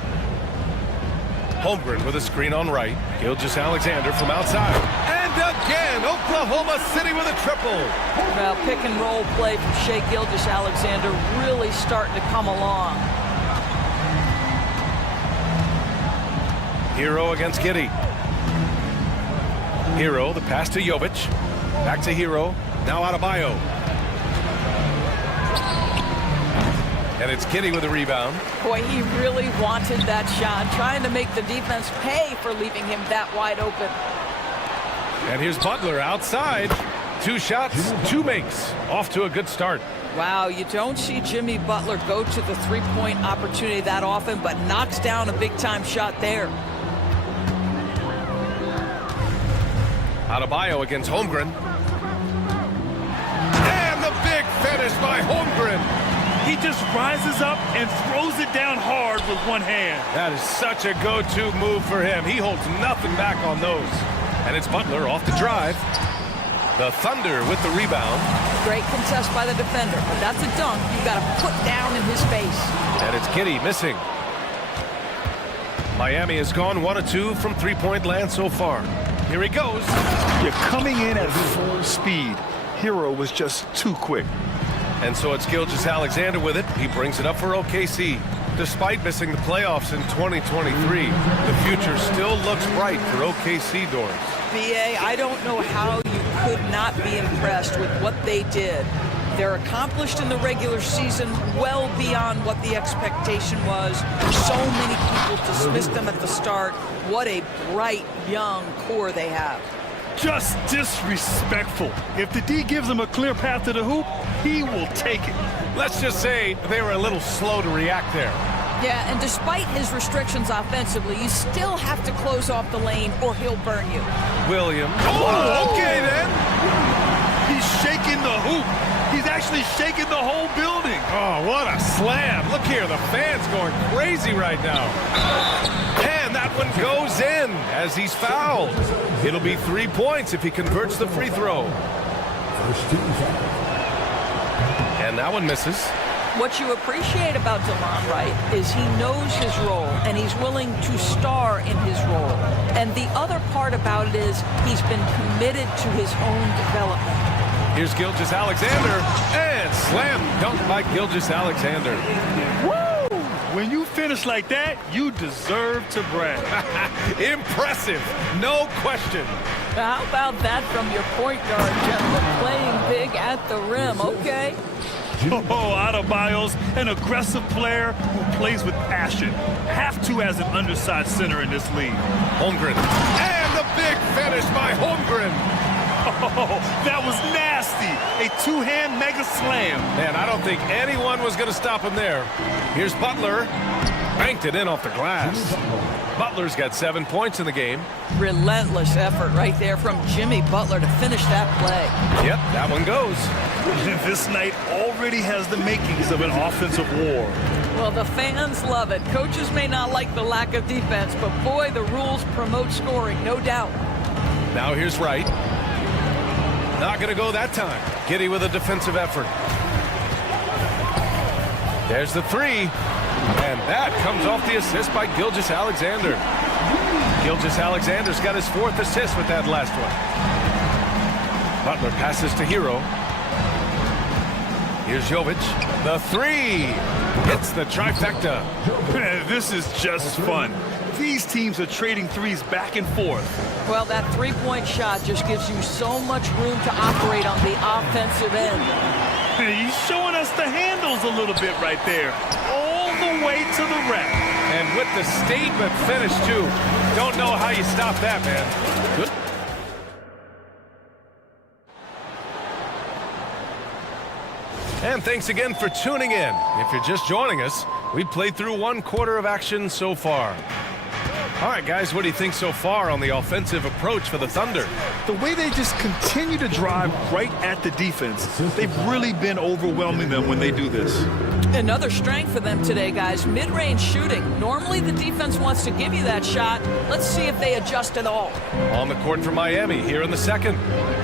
Holmgren with a screen on right. Gilgeous-Alexander from outside. And again, Oklahoma City with a triple. Well, pick and roll play from Shai Gilgeous-Alexander really starting to come along. Hero against Giddey. Hero, the pass to Jovic. Back to Hero. Now Adebayo. And it's Giddey with a rebound. Boy, he really wanted that shot, trying to make the defense pay for leaving him that wide open. And here's Butler outside. 2 shots, 2 makes. Off to a good start. Wow, you don't see Jimmy Butler go to the three-point opportunity that often, but knocks down a big-time shot there. Adebayo against Holmgren. And the big finish by Holmgren. He just rises up and throws it down hard with one hand. That is such a go-to move for him. He holds nothing back on those. And it's Butler off the drive. The Thunder with the rebound. Great contest by the defender, but that's a dunk you got to put down in his face. And it's Giddey missing. Miami has gone 1 of 2 from three-point land so far. Here he goes. You're coming in at full speed. Hero was just too quick. And so it's Gilgeous-Alexander with it. He brings it up for OKC. Despite missing the playoffs in 2023, the future still looks bright for OKC doors. BA, I don't know how you could not be impressed with what they did. They're accomplished in the regular season well beyond what the expectation was. So many people dismissed them at the start. What a bright, young core they have. Just disrespectful. If the D gives him a clear path to the hoop, he will take it. Let's just say they were a little slow to react there. Yeah, and despite his restrictions offensively, you still have to close off the lane or he'll burn you. Williams. Oh, okay then. He's shaking the hoop. He's actually shaking the whole building. Oh, what a slam. Look here, the fans going crazy right now. And that one goes in as he's fouled. It'll be 3 points if he converts the free throw. And that one misses. What you appreciate about Delon Wright is he knows his role and he's willing to star in his role. And the other part about it is he's been committed to his own development. Here's Gilgeous-Alexander, and slam dunk by Gilgeous-Alexander. Woo! When you finish like that, you deserve to brag. Impressive, no question. How about that from your point guard, gentlemen, playing big at the rim, okay? Oh, Adebayo's an aggressive player who plays with passion. Have to as an undersized center in this league. Holmgren, and the big finish by Holmgren. Oh, that was nasty. A two-hand mega slam. Man, I don't think anyone was going to stop him there. Here's Butler. Banked it in off the glass. Butler's got 7 points in the game. Relentless effort right there from Jimmy Butler to finish that play. Yep, that one goes. This night already has the makings of an offensive war. Well, the fans love it. Coaches may not like the lack of defense, but boy, the rules promote scoring, no doubt. Now here's Wright. Not going to go that time. Giddey with a defensive effort. There's the three. And that comes off the assist by Gilgeous-Alexander. Gilgeous-Alexander's got his 4th assist with that last one. Butler passes to Hero. Here's Jovic. The three. Hits the trifecta. This is just fun. These teams are trading threes back and forth. Well, that three-point shot just gives you so much room to operate on the offensive end. He's showing us the handles a little bit right there. All the way to the rack. And with the statement finish, too. Don't know how you stop that, man. Good. And thanks again for tuning in. If you're just joining us, we've played through 1 quarter of action so far. All right, guys, what do you think so far on the offensive approach for the Thunder? The way they just continue to drive right at the defense, they've really been overwhelming them when they do this. Another strength for them today, guys, mid-range shooting. Normally the defense wants to give you that shot. Let's see if they adjust at all. On the court for Miami here in the second,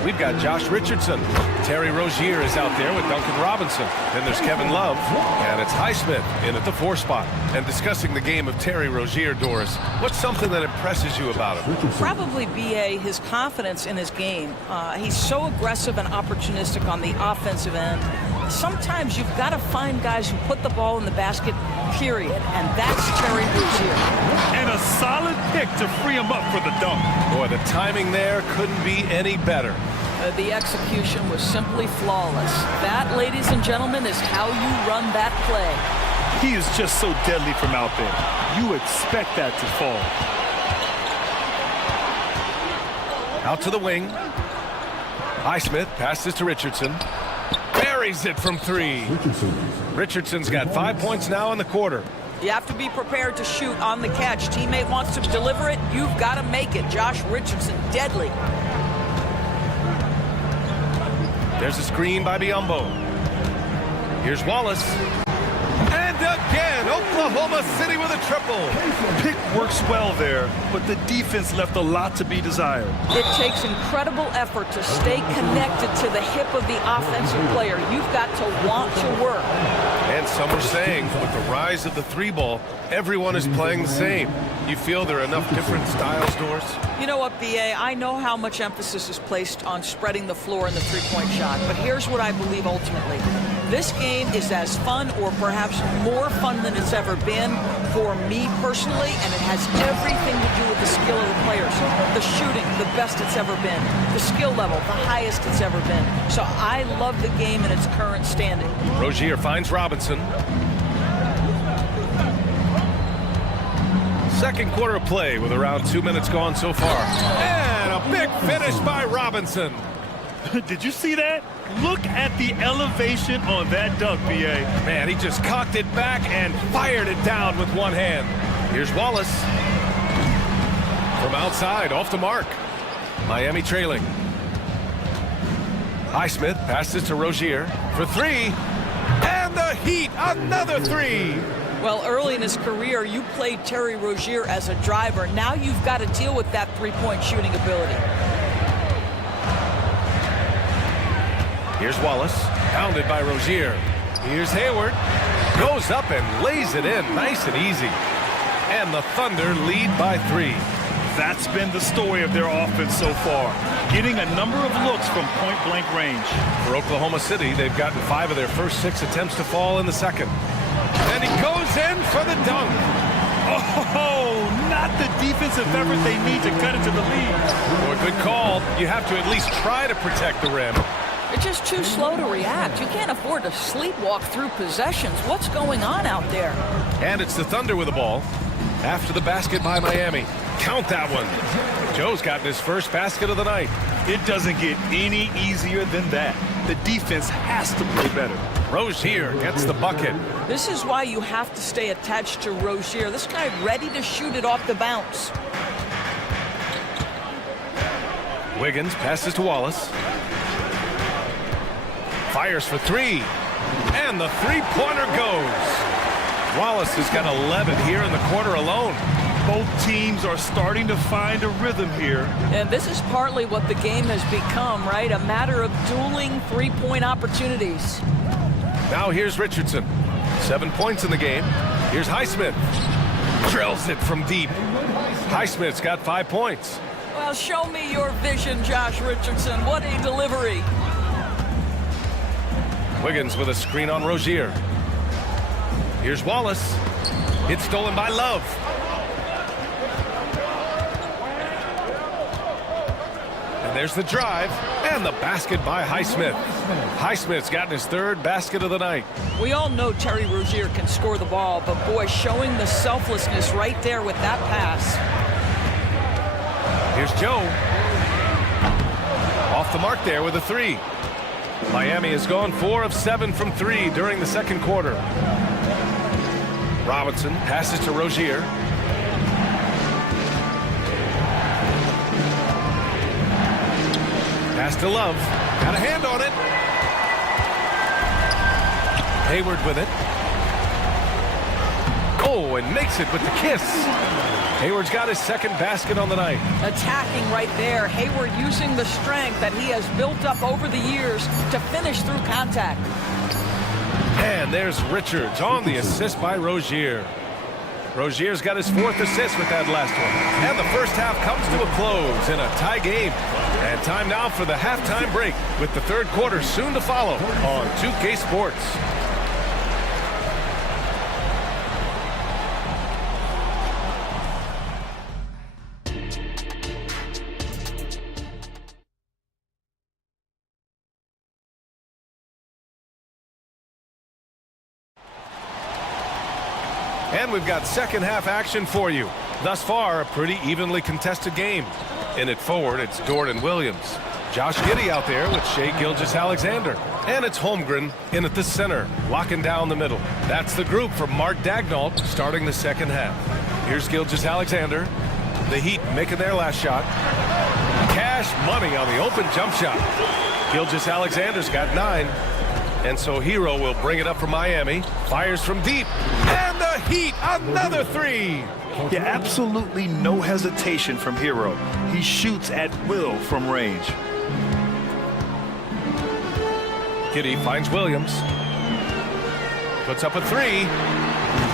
we've got Josh Richardson. Terry Rozier is out there with Duncan Robinson. Then there's Kevin Love, and it's Highsmith in at the 4 spot. And discussing the game of Terry Rozier, Doris, what's something that impresses you about him? Probably, B.A., his confidence in his game. He's so aggressive and opportunistic on the offensive end. Sometimes you've got to find guys who put the ball in the basket, period. And that's Terry Rozier. And a solid pick to free him up for the dunk. Boy, the timing there couldn't be any better. The execution was simply flawless. That, ladies and gentlemen, is how you run that play. He is just so deadly from out there. You expect that to fall. Out to the wing. Highsmith passes to Richardson. Buries it from 3. Richardson's got 5 points now in the quarter. You have to be prepared to shoot on the catch. Teammate wants to deliver it. You've got to make it. Josh Richardson, deadly. There's a screen by Biyombo. Here's Wallace. And again, Oklahoma City with a triple. Pick works well there, but the defense left a lot to be desired. It takes incredible effort to stay connected to the hip of the offensive player. You've got to want to work. And some are saying, with the rise of the 3-ball, everyone is playing the same. You feel there are enough different styles, Doris? You know what, B.A., I know how much emphasis is placed on spreading the floor in the three-point shot, but here's what I believe ultimately. This game is as fun or perhaps more fun than it's ever been for me personally, and it has everything to do with the skill of the players. The shooting, the best it's ever been. The skill level, the highest it's ever been. So I love the game in its current standing. Rozier finds Robinson. Second quarter of play with around 2 minutes gone so far. And a big finish by Robinson. Did you see that? Look at the elevation on that dunk, B.A. Man, he just cocked it back and fired it down with one hand. Here's Wallace. From outside, off the mark. Miami trailing. Highsmith passes to Rozier for 3. And the Heat, another 3. Well, early in his career, you played Terry Rozier as a driver. Now you've got to deal with that three-point shooting ability. Here's Wallace, pounded by Rozier. Here's Hayward, goes up and lays it in, nice and easy. And the Thunder lead by 3. That's been the story of their offense so far, getting a number of looks from point-blank range. For Oklahoma City, they've gotten 5 of their first 6 attempts to fall in the second. And he goes in for the dunk. Oh, not the defensive effort they need to cut into the lead. Boy, good call. You have to at least try to protect the rim. They're just too slow to react. You can't afford to sleepwalk through possessions. What's going on out there? And it's the Thunder with the ball. After the basket by Miami. Count that one. Joe's gotten his first basket of the night. It doesn't get any easier than that. The defense has to play better. Rozier gets the bucket. This is why you have to stay attached to Rozier. This guy ready to shoot it off the bounce. Wiggins passes to Wallace. Fires for three. And the three-pointer goes. Wallace has got 11 here in the quarter alone. Both teams are starting to find a rhythm here. And this is partly what the game has become, right? A matter of dueling three-point opportunities. Now here's Richardson. 7 points in the game. Here's Highsmith. Drills it from deep. Highsmith's got 5 points. Well, show me your vision, Josh Richardson. What a delivery. Wiggins with a screen on Rozier. Here's Wallace. It's stolen by Love. And there's the drive and the basket by Highsmith. Highsmith's gotten his third basket of the night. We all know Terry Rozier can score the ball, but boy, showing the selflessness right there with that pass. Here's Joe. Off the mark there with a three. Miami has gone 4 of 7 from 3 during the second quarter. Robinson passes to Rozier. Pass to Love. Got a hand on it. Hayward with it. Oh, and makes it with the kiss. Hayward's got his second basket on the night. Attacking right there. Hayward using the strength that he has built up over the years to finish through contact. And there's Richards on the assist by Rozier. Rozier's got his 4th assist with that last one. And the first half comes to a close in a tie game. And time now for the halftime break with the third quarter soon to follow on 2K Sports. And we've got second half action for you. Thus far, a pretty evenly contested game. In it forward, it's Dort and Williams. Josh Giddey out there with Shai Gilgeous-Alexander. And it's Holmgren in at the center, locking down the middle. That's the group from Mark Daignault starting the second half. Here's Gilgeous-Alexander. The Heat making their last shot. Cash money on the open jump shot. Gilgeous-Alexander's got 9. And so Hero will bring it up for Miami. Fires from deep. And the Heat, another 3. Yeah, absolutely no hesitation from Hero. He shoots at will from range. Giddey finds Williams. Puts up a 3.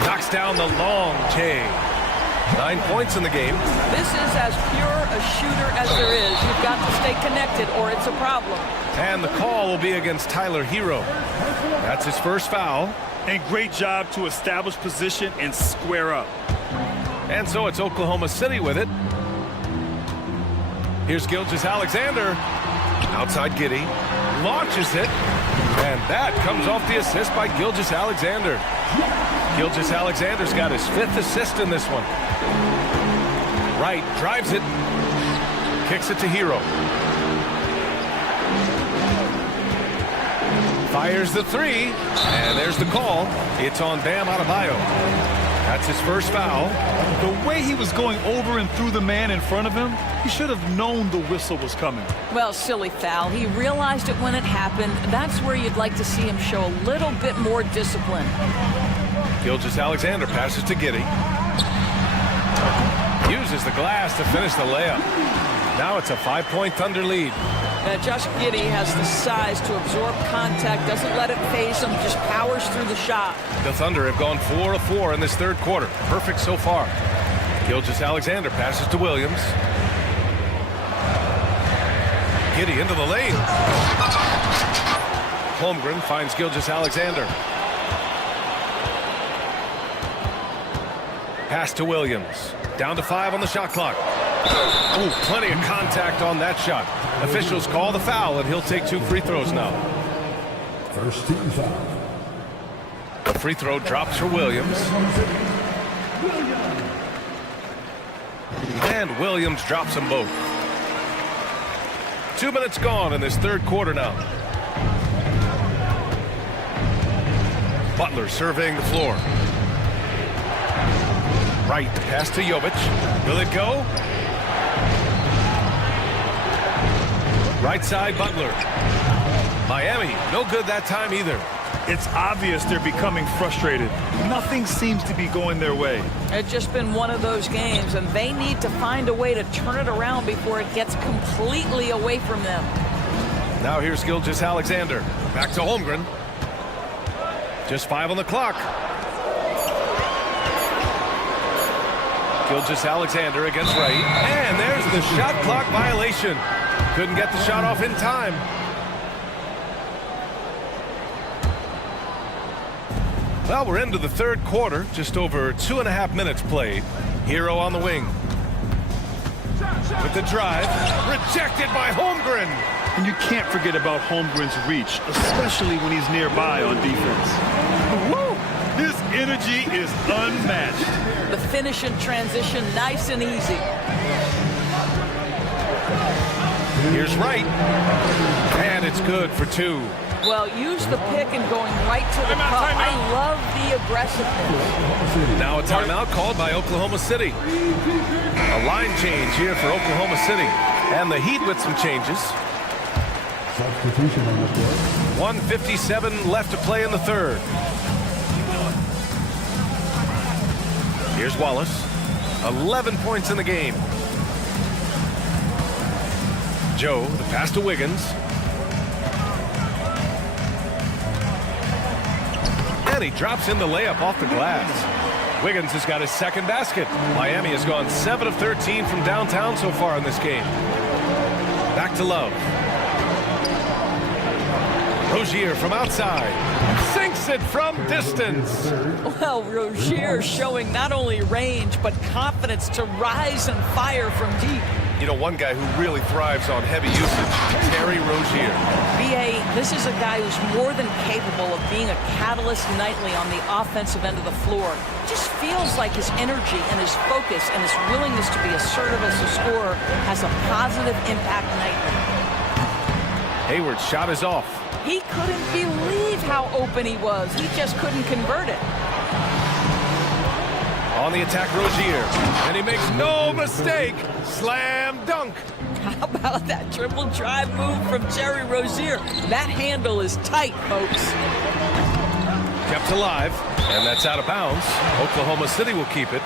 Knocks down the long J. 9 points in the game. This is as pure a shooter as there is. You've got to stay connected or it's a problem. And the call will be against Tyler Hero. That's his first foul. And great job to establish position and square up. And so it's Oklahoma City with it. Here's Gilgeous-Alexander. Outside Giddey. Launches it. And that comes off the assist by Gilgeous-Alexander. Gilgeous-Alexander's got his 5th assist in this one. Right, drives it. Kicks it to Hero. Fires the 3. And there's the call. It's on Bam Adebayo. That's his first foul. The way he was going over and through the man in front of him, he should have known the whistle was coming. Well, silly foul. He realized it when it happened. That's where you'd like to see him show a little bit more discipline. Gilgeous-Alexander passes to Giddey. Uses the glass to finish the layup. Now it's a 5-point Thunder lead. Josh Giddey has the size to absorb contact, doesn't let it phase him, just powers through the shot. The Thunder have gone 4 of 4 in this third quarter. Perfect so far. Gilgeous-Alexander passes to Williams. Giddey into the lane. Holmgren finds Gilgeous-Alexander. Pass to Williams. Down to 5 on the shot clock. Ooh, plenty of contact on that shot. Officials call the foul, and he'll take 2 free throws now. First team foul. The free throw drops for Williams. And Williams drops them both. 2 minutes gone in this third quarter now. Butler surveying the floor. Right, pass to Jovic. Will it go? Right side, Butler. Miami, no good that time either. It's obvious they're becoming frustrated. Nothing seems to be going their way. It's just been one of those games, and they need to find a way to turn it around before it gets completely away from them. Now here's Gilgeous Alexander. Back to Holmgren. Just 5 on the clock. Gilgeous Alexander against Wright. And there's the shot clock violation. Couldn't get the shot off in time. Well, we're into the third quarter. Just over 2.5 minutes played. Hero on the wing. With the drive. Rejected by Holmgren. And you can't forget about Holmgren's reach, especially when he's nearby on defense. Woo! His energy is unmatched. The finish in transition, nice and easy. Here's Wright. And it's good for 2. Well, use the pick and going right to the cup. I love the aggressiveness. Now a timeout called by Oklahoma City. A line change here for Oklahoma City. And the Heat with some changes. Substitution on the floor. 1:57 left to play in the third. Here's Wallace. 11 points in the game. Joe, the pass to Wiggins. And he drops in the layup off the glass. Wiggins has got his second basket. Miami has gone 7 of 13 from downtown so far in this game. Back to Love. Rozier from outside. Sinks it from distance. Well, Rozier showing not only range, but confidence to rise and fire from deep. You know, one guy who really thrives on heavy usage, Terry Rozier. B.A., this is a guy who's more than capable of being a catalyst nightly on the offensive end of the floor. Just feels like his energy and his focus and his willingness to be assertive as a scorer has a positive impact nightly. Hayward's shot is off. He couldn't believe how open he was. He just couldn't convert it. On the attack, Rozier. And he makes no mistake. Slam dunk. How about that triple drive move from Terry Rozier? That handle is tight, folks. Kept alive. And that's out of bounds. Oklahoma City will keep it.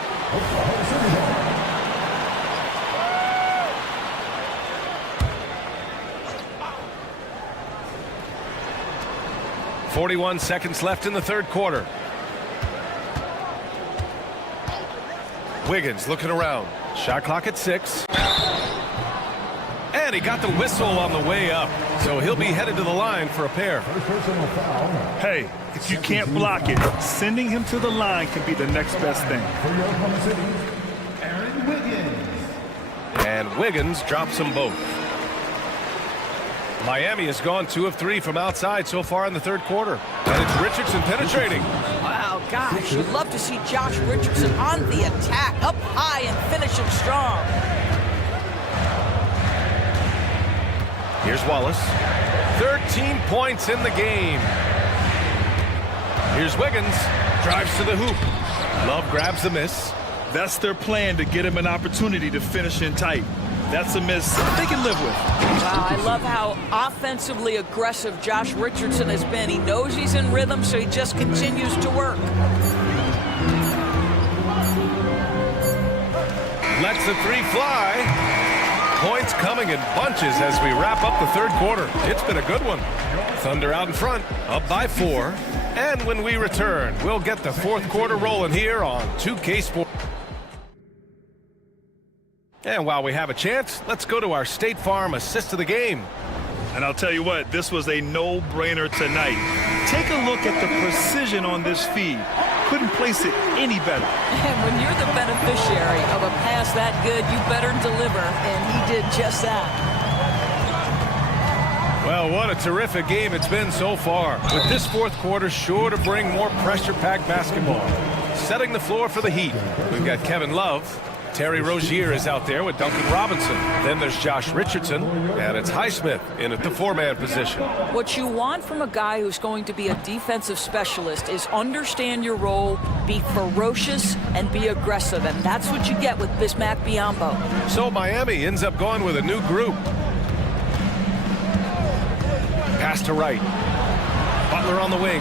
41 seconds left in the third quarter. Wiggins looking around. Shot clock at 6. And he got the whistle on the way up. So he'll be headed to the line for a pair. Hey, if you can't block it, sending him to the line can be the next best thing. And Wiggins drops them both. Miami has gone 2 of 3 from outside so far in the third quarter. And it's Richardson penetrating. Wow, gosh, you'd love to see Josh Richardson on the attack, up high and finishing strong. Here's Wallace. 13 points in the game. Here's Wiggins. Drives to the hoop. Love grabs the miss. That's their plan, to get him an opportunity to finish in tight. That's a miss they can live with. Wow, I love how offensively aggressive Josh Richardson has been. He knows he's in rhythm, so he just continues to work. Lets the 3 fly. Points coming in bunches as we wrap up the third quarter. It's been a good one. Thunder out in front, up by 4. And when we return, we'll get the fourth quarter rolling here on 2K Sports. And while we have a chance, let's go to our State Farm assist of the game. And I'll tell you what, this was a no-brainer tonight. Take a look at the precision on this feed. Couldn't place it any better. And when you're the beneficiary of a pass that good, you better deliver, and he did just that. Well, what a terrific game it's been so far. With this fourth quarter sure to bring more pressure-packed basketball. Setting the floor for the Heat, we've got Kevin Love. Terry Rozier is out there with Duncan Robinson. Then there's Josh Richardson, and it's Highsmith in at the four-man position. What you want from a guy who's going to be a defensive specialist is understand your role, be ferocious, and be aggressive, and that's what you get with Bismack Biyombo. So Miami ends up going with a new group. Pass to right. Butler on the wing.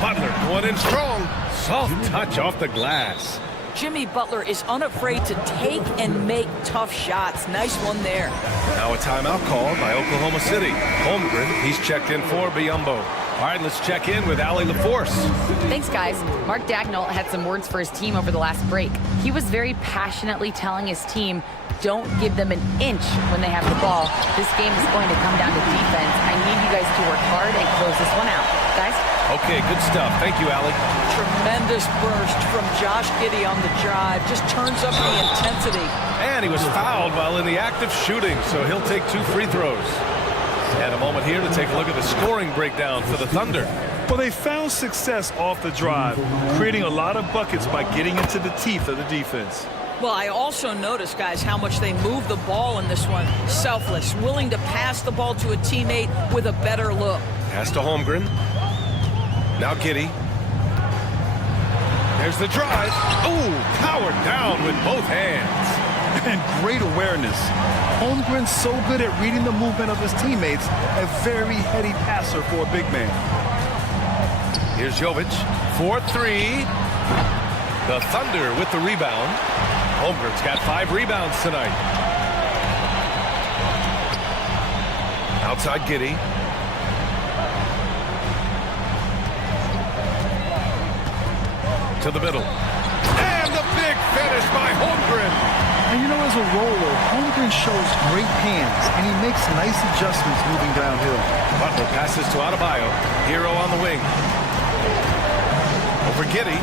Butler going in strong. Soft touch off the glass. Jimmy Butler is unafraid to take and make tough shots. Nice one there. Now a timeout called by Oklahoma City. Holmgren, he's checked in for Biyombo. All right, let's check in with Allie LaForce. Thanks, guys. Mark Dagnall had some words for his team over the last break. He was very passionately telling his team, don't give them an inch when they have the ball. This game is going to come down to defense. I need you guys to work hard and close this one out. Guys? Okay, good stuff. Thank you, Allie. Tremendous burst from Josh Giddey on the drive. Just turns up the intensity. And he was fouled while in the act of shooting, so he'll take 2 free throws. And a moment here to take a look at the scoring breakdown for the Thunder. Well, they found success off the drive, creating a lot of buckets by getting into the teeth of the defense. Well, I also noticed, guys, how much they move the ball in this one. Selfless, willing to pass the ball to a teammate with a better look. Pass to Holmgren. Now Giddey. There's the drive. Ooh, powered down with both hands. And great awareness. Holmgren's so good at reading the movement of his teammates, a very heady passer for a big man. Here's Jovic for 3. The Thunder with the rebound. Holmgren's got 5 rebounds tonight. Outside Giddey. To the middle. And the big finish by Holmgren. And you know, as a roller, Holmgren shows great hands, and he makes nice adjustments moving downhill. Butler passes to Adebayo. Hero on the wing. Over Giddey.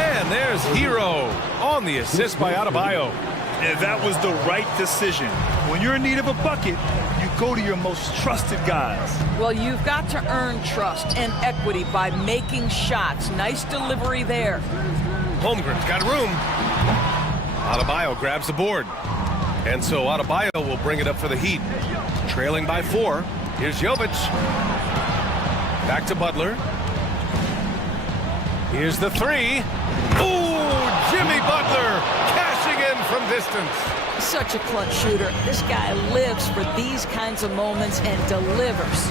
And there's Hero on the assist by Adebayo. And that was the right decision. When you're in need of a bucket, you go to your most trusted guys. Well, you've got to earn trust and equity by making shots. Nice delivery there. Holmgren's got room. Adebayo grabs the board. And so Adebayo will bring it up for the Heat. Trailing by 4. Here's Jovic. Back to Butler. Here's the 3. Ooh, Jimmy Butler cashing in from distance. Such a clutch shooter. This guy lives for these kinds of moments and delivers.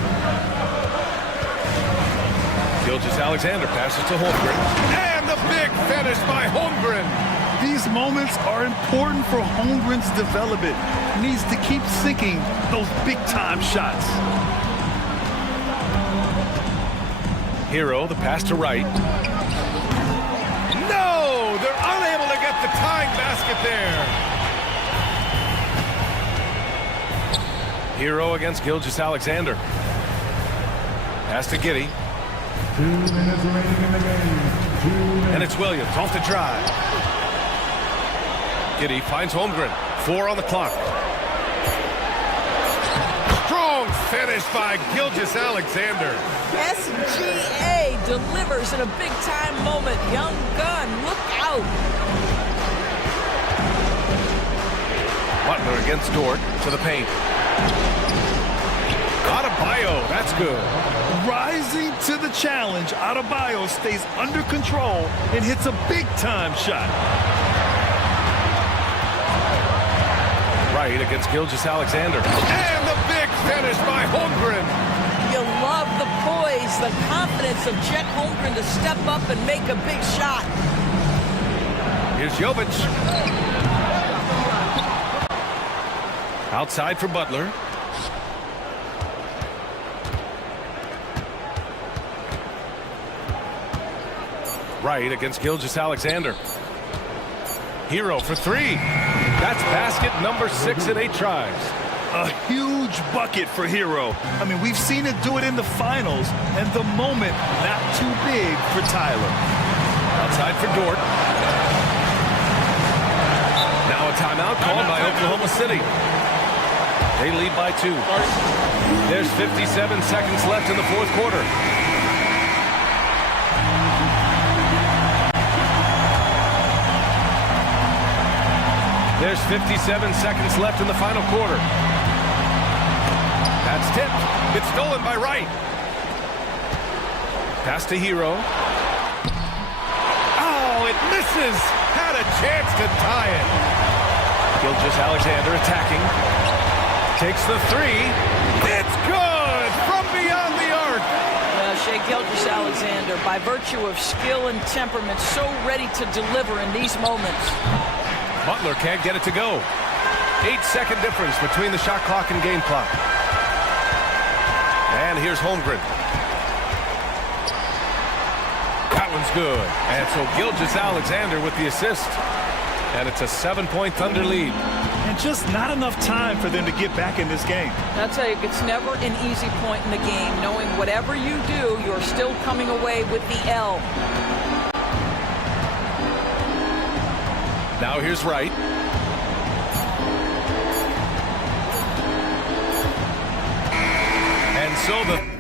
Gilgeous-Alexander passes to Holmgren. And the big finish by Holmgren. These moments are important for Holmgren's development. He needs to keep sinking those big-time shots. Hero, the pass to right. No! They're unable to get the tying basket there. Hero against Gilgeous-Alexander. Pass to Giddey. 2 minutes remaining in the game. 2 minutes. And it's Williams off the drive. Giddey finds Holmgren. 4 on the clock. Strong finish by Gilgeous-Alexander. SGA delivers in a big-time moment. Young gun, look out. Butler against Dort to the paint. Adebayo, that's good. Rising to the challenge, Adebayo stays under control and hits a big-time shot. Right against Gilgeous-Alexander. And the big finish by Holmgren. You love the poise, the confidence of Chet Holmgren to step up and make a big shot. Here's Jovic. Outside for Butler. Right against Gilgeous-Alexander. Hero for 3. That's basket number 6 in 8 tries. A huge bucket for Hero. I mean, we've seen it do it in the finals, and the moment not too big for Tyler. Outside for Dort. Now a timeout called by Oklahoma City. They lead by 2. There's 57 seconds left in the 4th quarter. There's 57 seconds left in the final quarter. That's tipped. It's stolen by Wright. Pass to Hero. Oh, it misses. Had a chance to tie it. Gilgeous-Alexander attacking. Takes the three. It's good from beyond the arc. Well, Shai Gilgeous-Alexander, by virtue of skill and temperament, so ready to deliver in these moments. Butler can't get it to go. 8-second difference between the shot clock and game clock. And here's Holmgren. That one's good. And so Gilgeous-Alexander with the assist. And it's a 7-point Thunder lead. And just not enough time for them to get back in this game. I'll tell you, it's never an easy point in the game, knowing whatever you do, you're still coming away with the L. Now here's Wright. And so the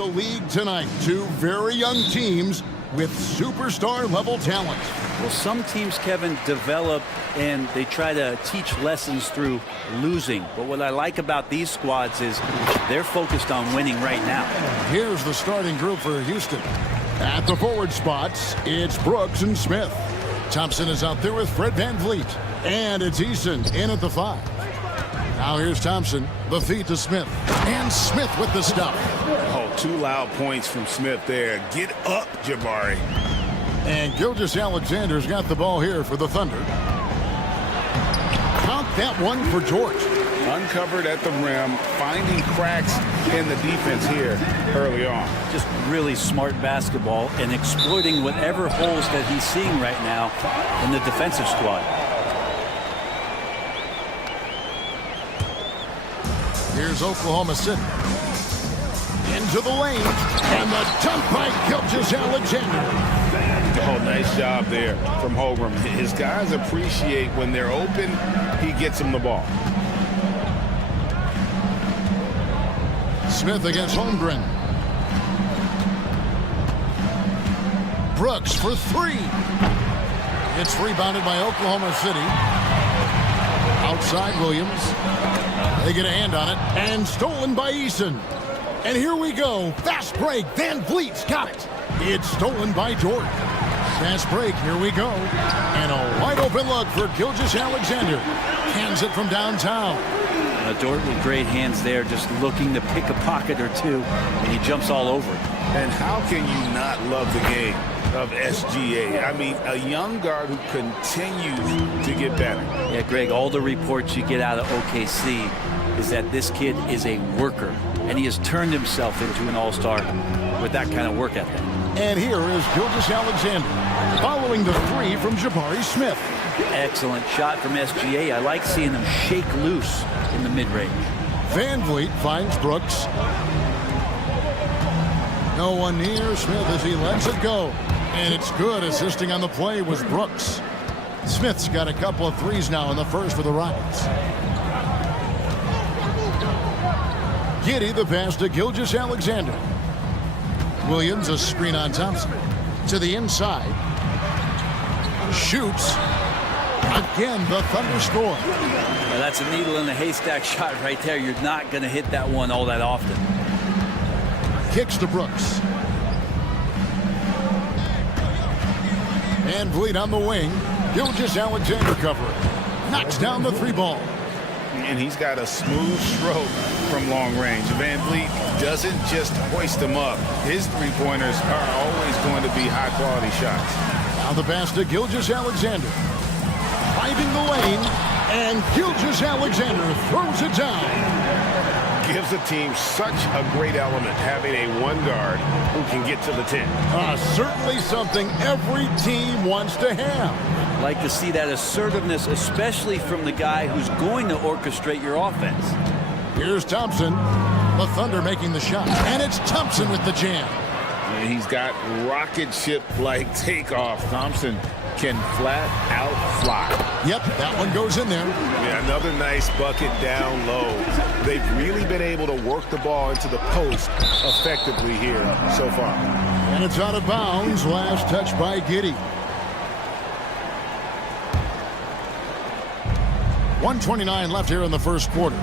of the league tonight. Two very young teams with superstar-level talent. Well, some teams, Kevin, develop and they try to teach lessons through losing. But what I like about these squads is they're focused on winning right now. Here's the starting group for Houston. At the forward spots, it's Brooks and Smith. Thompson is out there with Fred VanVleet. And it's Eason in at the 5. Now here's Thompson, the feed to Smith. And Smith with the stop. Oh, 2 loud points from Smith there. Get up, Jabari. And Gilgeous-Alexander's got the ball here for the Thunder. Count that one for George. Uncovered at the rim, finding cracks in the defense here early on. Just really smart basketball and exploiting whatever holes that he's seeing right now in the defensive squad. Here's Oklahoma City. Into the lane. And the dunk by Gilgeous-Alexander. Oh, nice job there from Holmgren. His guys appreciate when they're open, he gets them the ball. Smith against Holmgren. Brooks for 3. It's rebounded by Oklahoma City. Outside Williams. They get a hand on it. And stolen by Eason. And here we go. Fast break. VanVleet's got it. It's stolen by Jordan. Fast break. Here we go. And a wide open look for Gilgeous-Alexander. Hands it from downtown. Jordan with great hands there, just looking to pick a pocket or two, and he jumps all over it. And how can you not love the game of SGA? I mean, a young guard who continues to get better. Yeah, Greg, all the reports you get out of OKC is that this kid is a worker, and he has turned himself into an all-star with that kind of work ethic. And here is Gilgeous-Alexander following the 3 from Jabari Smith. Excellent shot from SGA. I like seeing them shake loose in the mid-range. VanVleet finds Brooks. No one near Smith as he lets it go. And it's good. Assisting on the play was Brooks. Smith's got a couple of 3s now in the first for the Rockets. Giddey the pass to Gilgeous-Alexander. Williams a screen on Thompson. To the inside. Shoots. Again, the Thunder score. Well, that's a needle in the haystack shot right there. You're not going to hit that one all that often. Kicks to Brooks. VanVleet on the wing. Gilgeous-Alexander covering. Knocks down the 3 ball. And he's got a smooth stroke from long range. VanVleet doesn't just hoist them up. His 3-pointers are always going to be high-quality shots. Now the pass to Gilgeous-Alexander. Finding the lane, and Gilgeous-Alexander throws it down. Gives the team such a great element, having a 1 guard who can get to the 10. Certainly something every team wants to have. Like to see that assertiveness, especially from the guy who's going to orchestrate your offense. Here's Thompson. The Thunder making the shot, and it's Thompson with the jam. And he's got rocket ship-like takeoff. Thompson can flat out fly. Yep, that one goes in there. Yeah, another nice bucket down low. They've really been able to work the ball into the post effectively here so far. And it's out of bounds. Last touch by Giddey. 1:29 left here in the first quarter.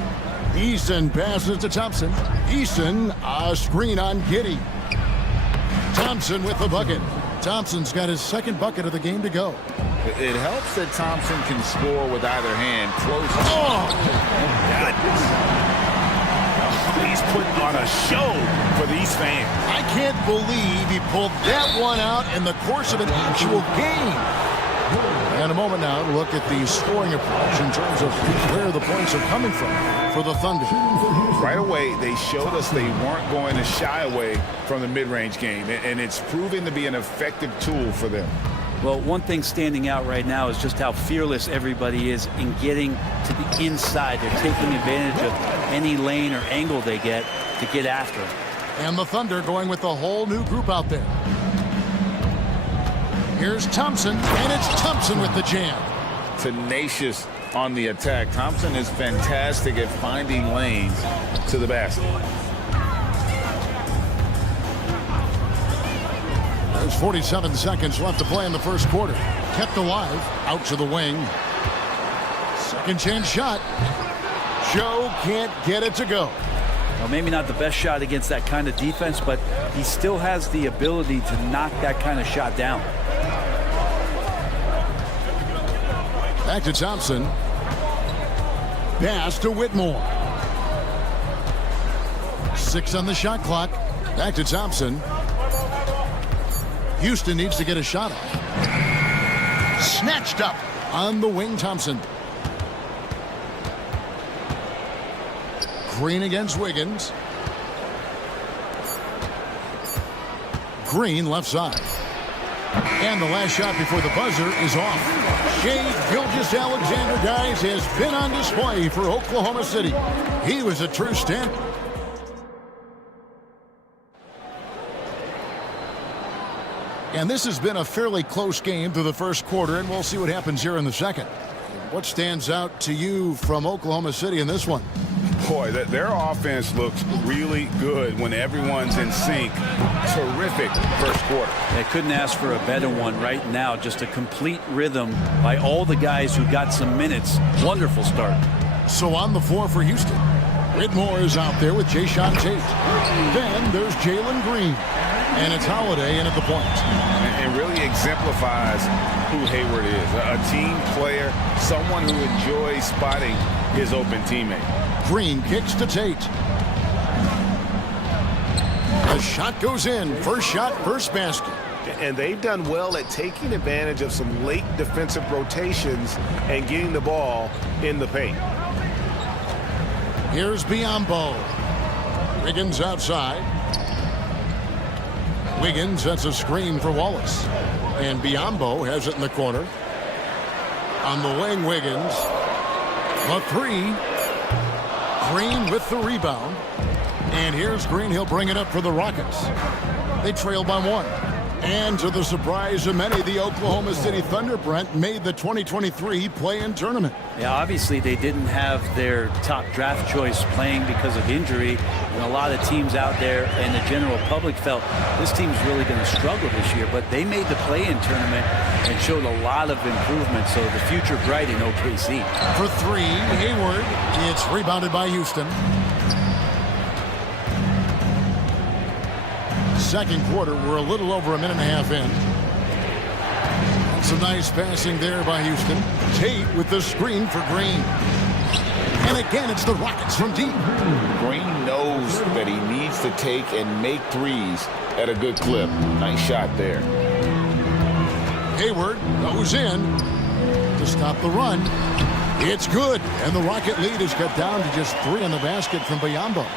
Eason passes to Thompson. Eason, a screen on Giddey. Thompson with the bucket. Thompson's got his 2nd bucket of the game to go. It helps that Thompson can score with either hand close. Oh, goodness. He's putting on a show for these fans. I can't believe he pulled that one out in the course of an actual game. And a moment now to look at the scoring approach in terms of where the points are coming from for the Thunder. Right away, they showed us they weren't going to shy away from the mid-range game, and it's proving to be an effective tool for them. Well, one thing standing out right now is just how fearless everybody is in getting to the inside. They're taking advantage of any lane or angle they get to get after it. And the Thunder going with a whole new group out there. Here's Thompson, and it's Thompson with the jam. Tenacious on the attack. Thompson is fantastic at finding lanes to the basket. There's 47 seconds left to play in the first quarter. Kept alive, out to the wing. Second chance shot. Joe can't get it to go. Well, maybe not the best shot against that kind of defense, but he still has the ability to knock that kind of shot down. Back to Thompson. Pass to Whitmore. 6 on the shot clock. Back to Thompson. Houston needs to get a shot off. Snatched up on the wing, Thompson. Green against Wiggins. Green left side. And the last shot before the buzzer is off. Shea Gilgeous-Alexander, guys, has been on display for Oklahoma City. He was a true standout. And this has been a fairly close game through the first quarter, and we'll see what happens here in the second. What stands out to you from Oklahoma City in this one? Boy, their offense looks really good when everyone's in sync. Terrific first quarter. They couldn't ask for a better one right now. Just a complete rhythm by all the guys who got some minutes. Wonderful start. So on the floor for Houston, Whitmore is out there with Jayshawn Tate. Then there's Jalen Green. And it's Holiday in at the point. It really exemplifies who Hayward is. A team player, someone who enjoys spotting his open teammate. Green kicks to Tate. The shot goes in. First shot, first basket. And they've done well at taking advantage of some late defensive rotations and getting the ball in the paint. Here's Biyombo. Wiggins outside. Wiggins sets a screen for Wallace. And Biyombo has it in the corner. On the wing, Wiggins. The three. Green with the rebound. And here's Green. He'll bring it up for the Rockets. They trail by 1. And to the surprise of many, the Oklahoma City Thunder, Brent, made the 2023 play-in tournament. Yeah, obviously they didn't have their top draft choice playing because of injury. And a lot of teams out there and the general public felt this team's really going to struggle this year. But they made the play-in tournament and showed a lot of improvement. So the future bright in OKC. For 3, Hayward. It's rebounded by Houston. Second quarter, we're a little over a minute and a half in. Some nice passing there by Houston. Tate with the screen for Green. And again, it's the Rockets from deep. Green knows that he needs to take and make threes at a good clip. Nice shot there. Hayward goes in to stop the run. It's good. And the Rocket lead is cut down to just 3 on the basket from Biyombo.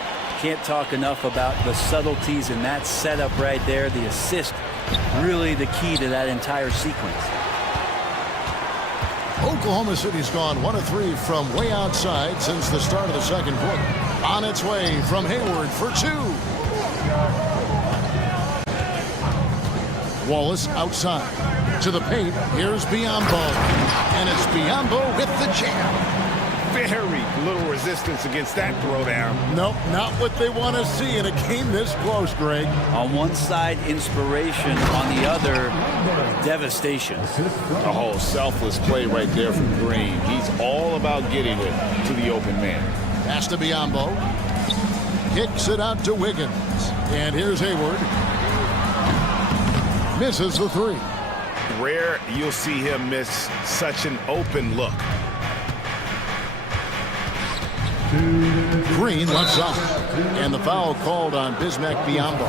Can't talk enough about the subtleties in that setup right there. The assist, really the key to that entire sequence. Oklahoma City's gone 1 of 3 from way outside since the start of the second quarter. On its way from Hayward for 2. Wallace outside to the paint. Here's Biyombo. And it's Biyombo with the jam. Very little resistance against that throwdown. Nope, not what they want to see in a game this close, Greg. On one side, inspiration. On the other, devastation. A whole selfless play right there from Green. He's all about getting it to the open man. Pass to Biyombo. Kicks it out to Wiggins. And here's Hayward. Misses the 3. Rare you'll see him miss such an open look. Green left side. And the foul called on Bismack Biyombo.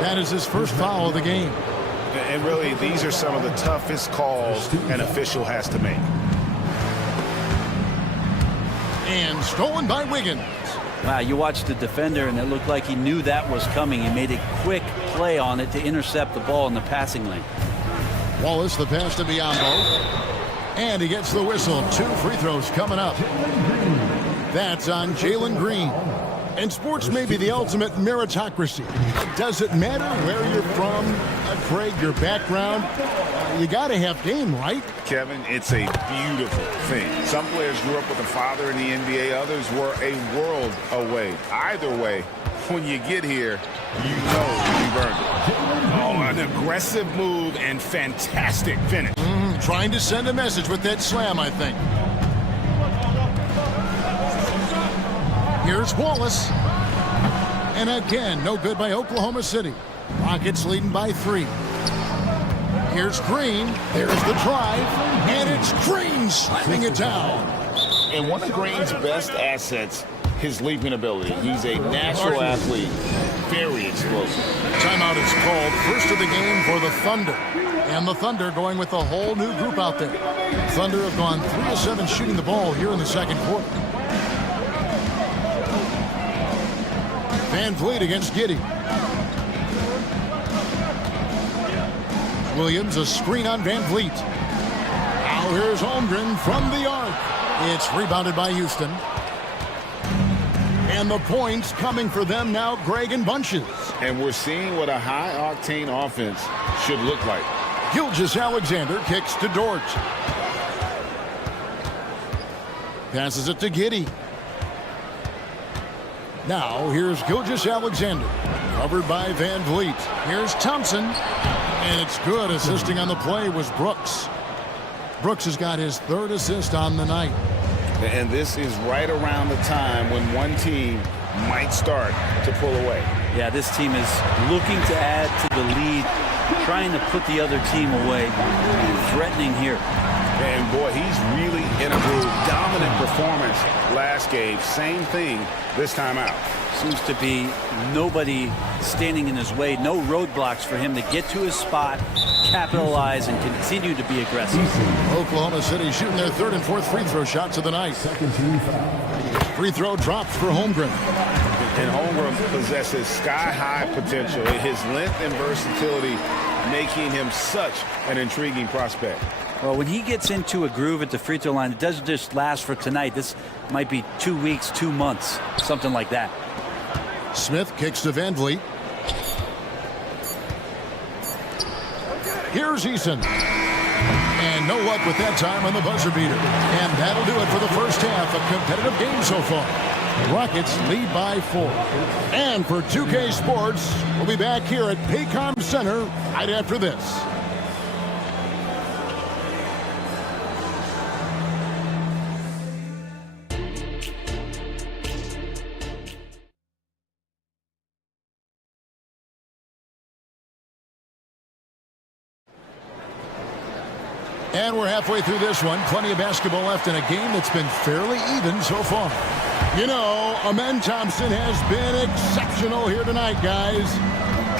That is his first foul of the game. And really, these are some of the toughest calls an official has to make. And stolen by Wiggins. Wow, you watched the defender, and it looked like he knew that was coming. He made a quick play on it to intercept the ball in the passing lane. Wallace, the pass to Biyombo. And he gets the whistle. 2 free throws coming up. That's on Jalen Green. And sports may be the ultimate meritocracy. Does it matter where you're from, Craig, your background? You got to have game, right? Kevin, it's a beautiful thing. Some players grew up with a father in the NBA. Others were a world away. Either way, when you get here, you know you've earned it. Oh, an aggressive move and fantastic finish. Trying to send a message with that slam, I think. Here's Wallace. And again, no good by Oklahoma City. Rockets leading by 3. Here's Green. There's the drive. And it's Green slamming it down. And one of Green's best assets, his leaping ability. He's a natural athlete. Very explosive. Timeout is called. First of the game for the Thunder. And the Thunder going with a whole new group out there. Thunder have gone 3 of 7 shooting the ball here in the second quarter. Van Vliet against Giddey. Williams, a screen on Van Vliet. Now here's Holmgren from the arc. It's rebounded by Houston. And the points coming for them now, Greg in bunches. And we're seeing what a high-octane offense should look like. Gilgeous-Alexander kicks to Dort. Passes it to Giddey. Now here's Gilgeous-Alexander. Covered by Van Vliet. Here's Thompson. And it's good. Assisting on the play was Brooks. Brooks has got his 3rd assist on the night. And this is right around the time when one team might start to pull away. Yeah, this team is looking to add to the lead, trying to put the other team away, threatening here. And boy, he's really in a groove. Dominant performance last game. Same thing this time out. Seems to be nobody standing in his way. No roadblocks for him to get to his spot, capitalize, and continue to be aggressive. Oklahoma City shooting their 3rd and 4th free throw shots of the night. Free throw drops for Holmgren. And Holmgren possesses sky-high potential. His length and versatility making him such an intriguing prospect. Well, when he gets into a groove at the free throw line, it doesn't just last for tonight. This might be 2 weeks, 2 months, something like that. Smith kicks to Van Vliet. Here's Eason. And no luck with that time on the buzzer beater. And that'll do it for the first half. A competitive game so far. Rockets lead by 4. And for 2K Sports, we'll be back here at Paycom Center right after this. And we're halfway through this one. Plenty of basketball left in a game that's been fairly even so far. You know, Amen Thompson has been exceptional here tonight, guys.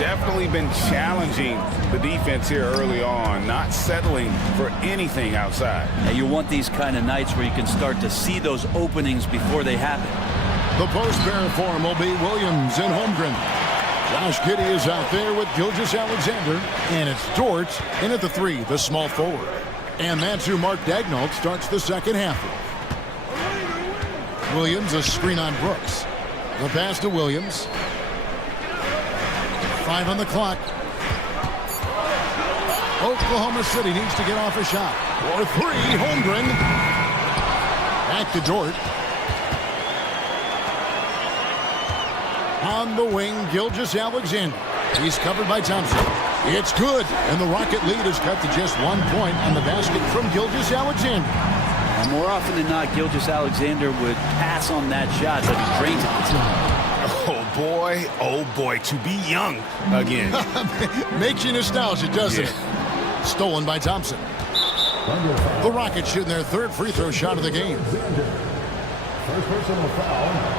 Definitely been challenging the defense here early on, not settling for anything outside. And you want these kind of nights where you can start to see those openings before they happen. The post pair form will be Williams and Holmgren. Josh Giddey is out there with Gilgeous-Alexander. And it's Dort in at the 3, the small forward. And that's who Mark Daignault starts the second half with. Williams, a screen on Brooks. The pass to Williams. 5 on the clock. Oklahoma City needs to get off a shot. For 3, Holmgren. Back to Dort. On the wing, Gilgeous-Alexander. He's covered by Thompson. It's good, and the Rocket lead is cut to just 1 point on the basket from Gilgeous-Alexander. And more often than not, Gilgeous-Alexander would pass on that shot, but he drains it. Oh boy, to be young again. Makes you nostalgic, doesn't it? Stolen by Thompson. The Rockets shooting their 3rd free throw shot of the game. First personal foul.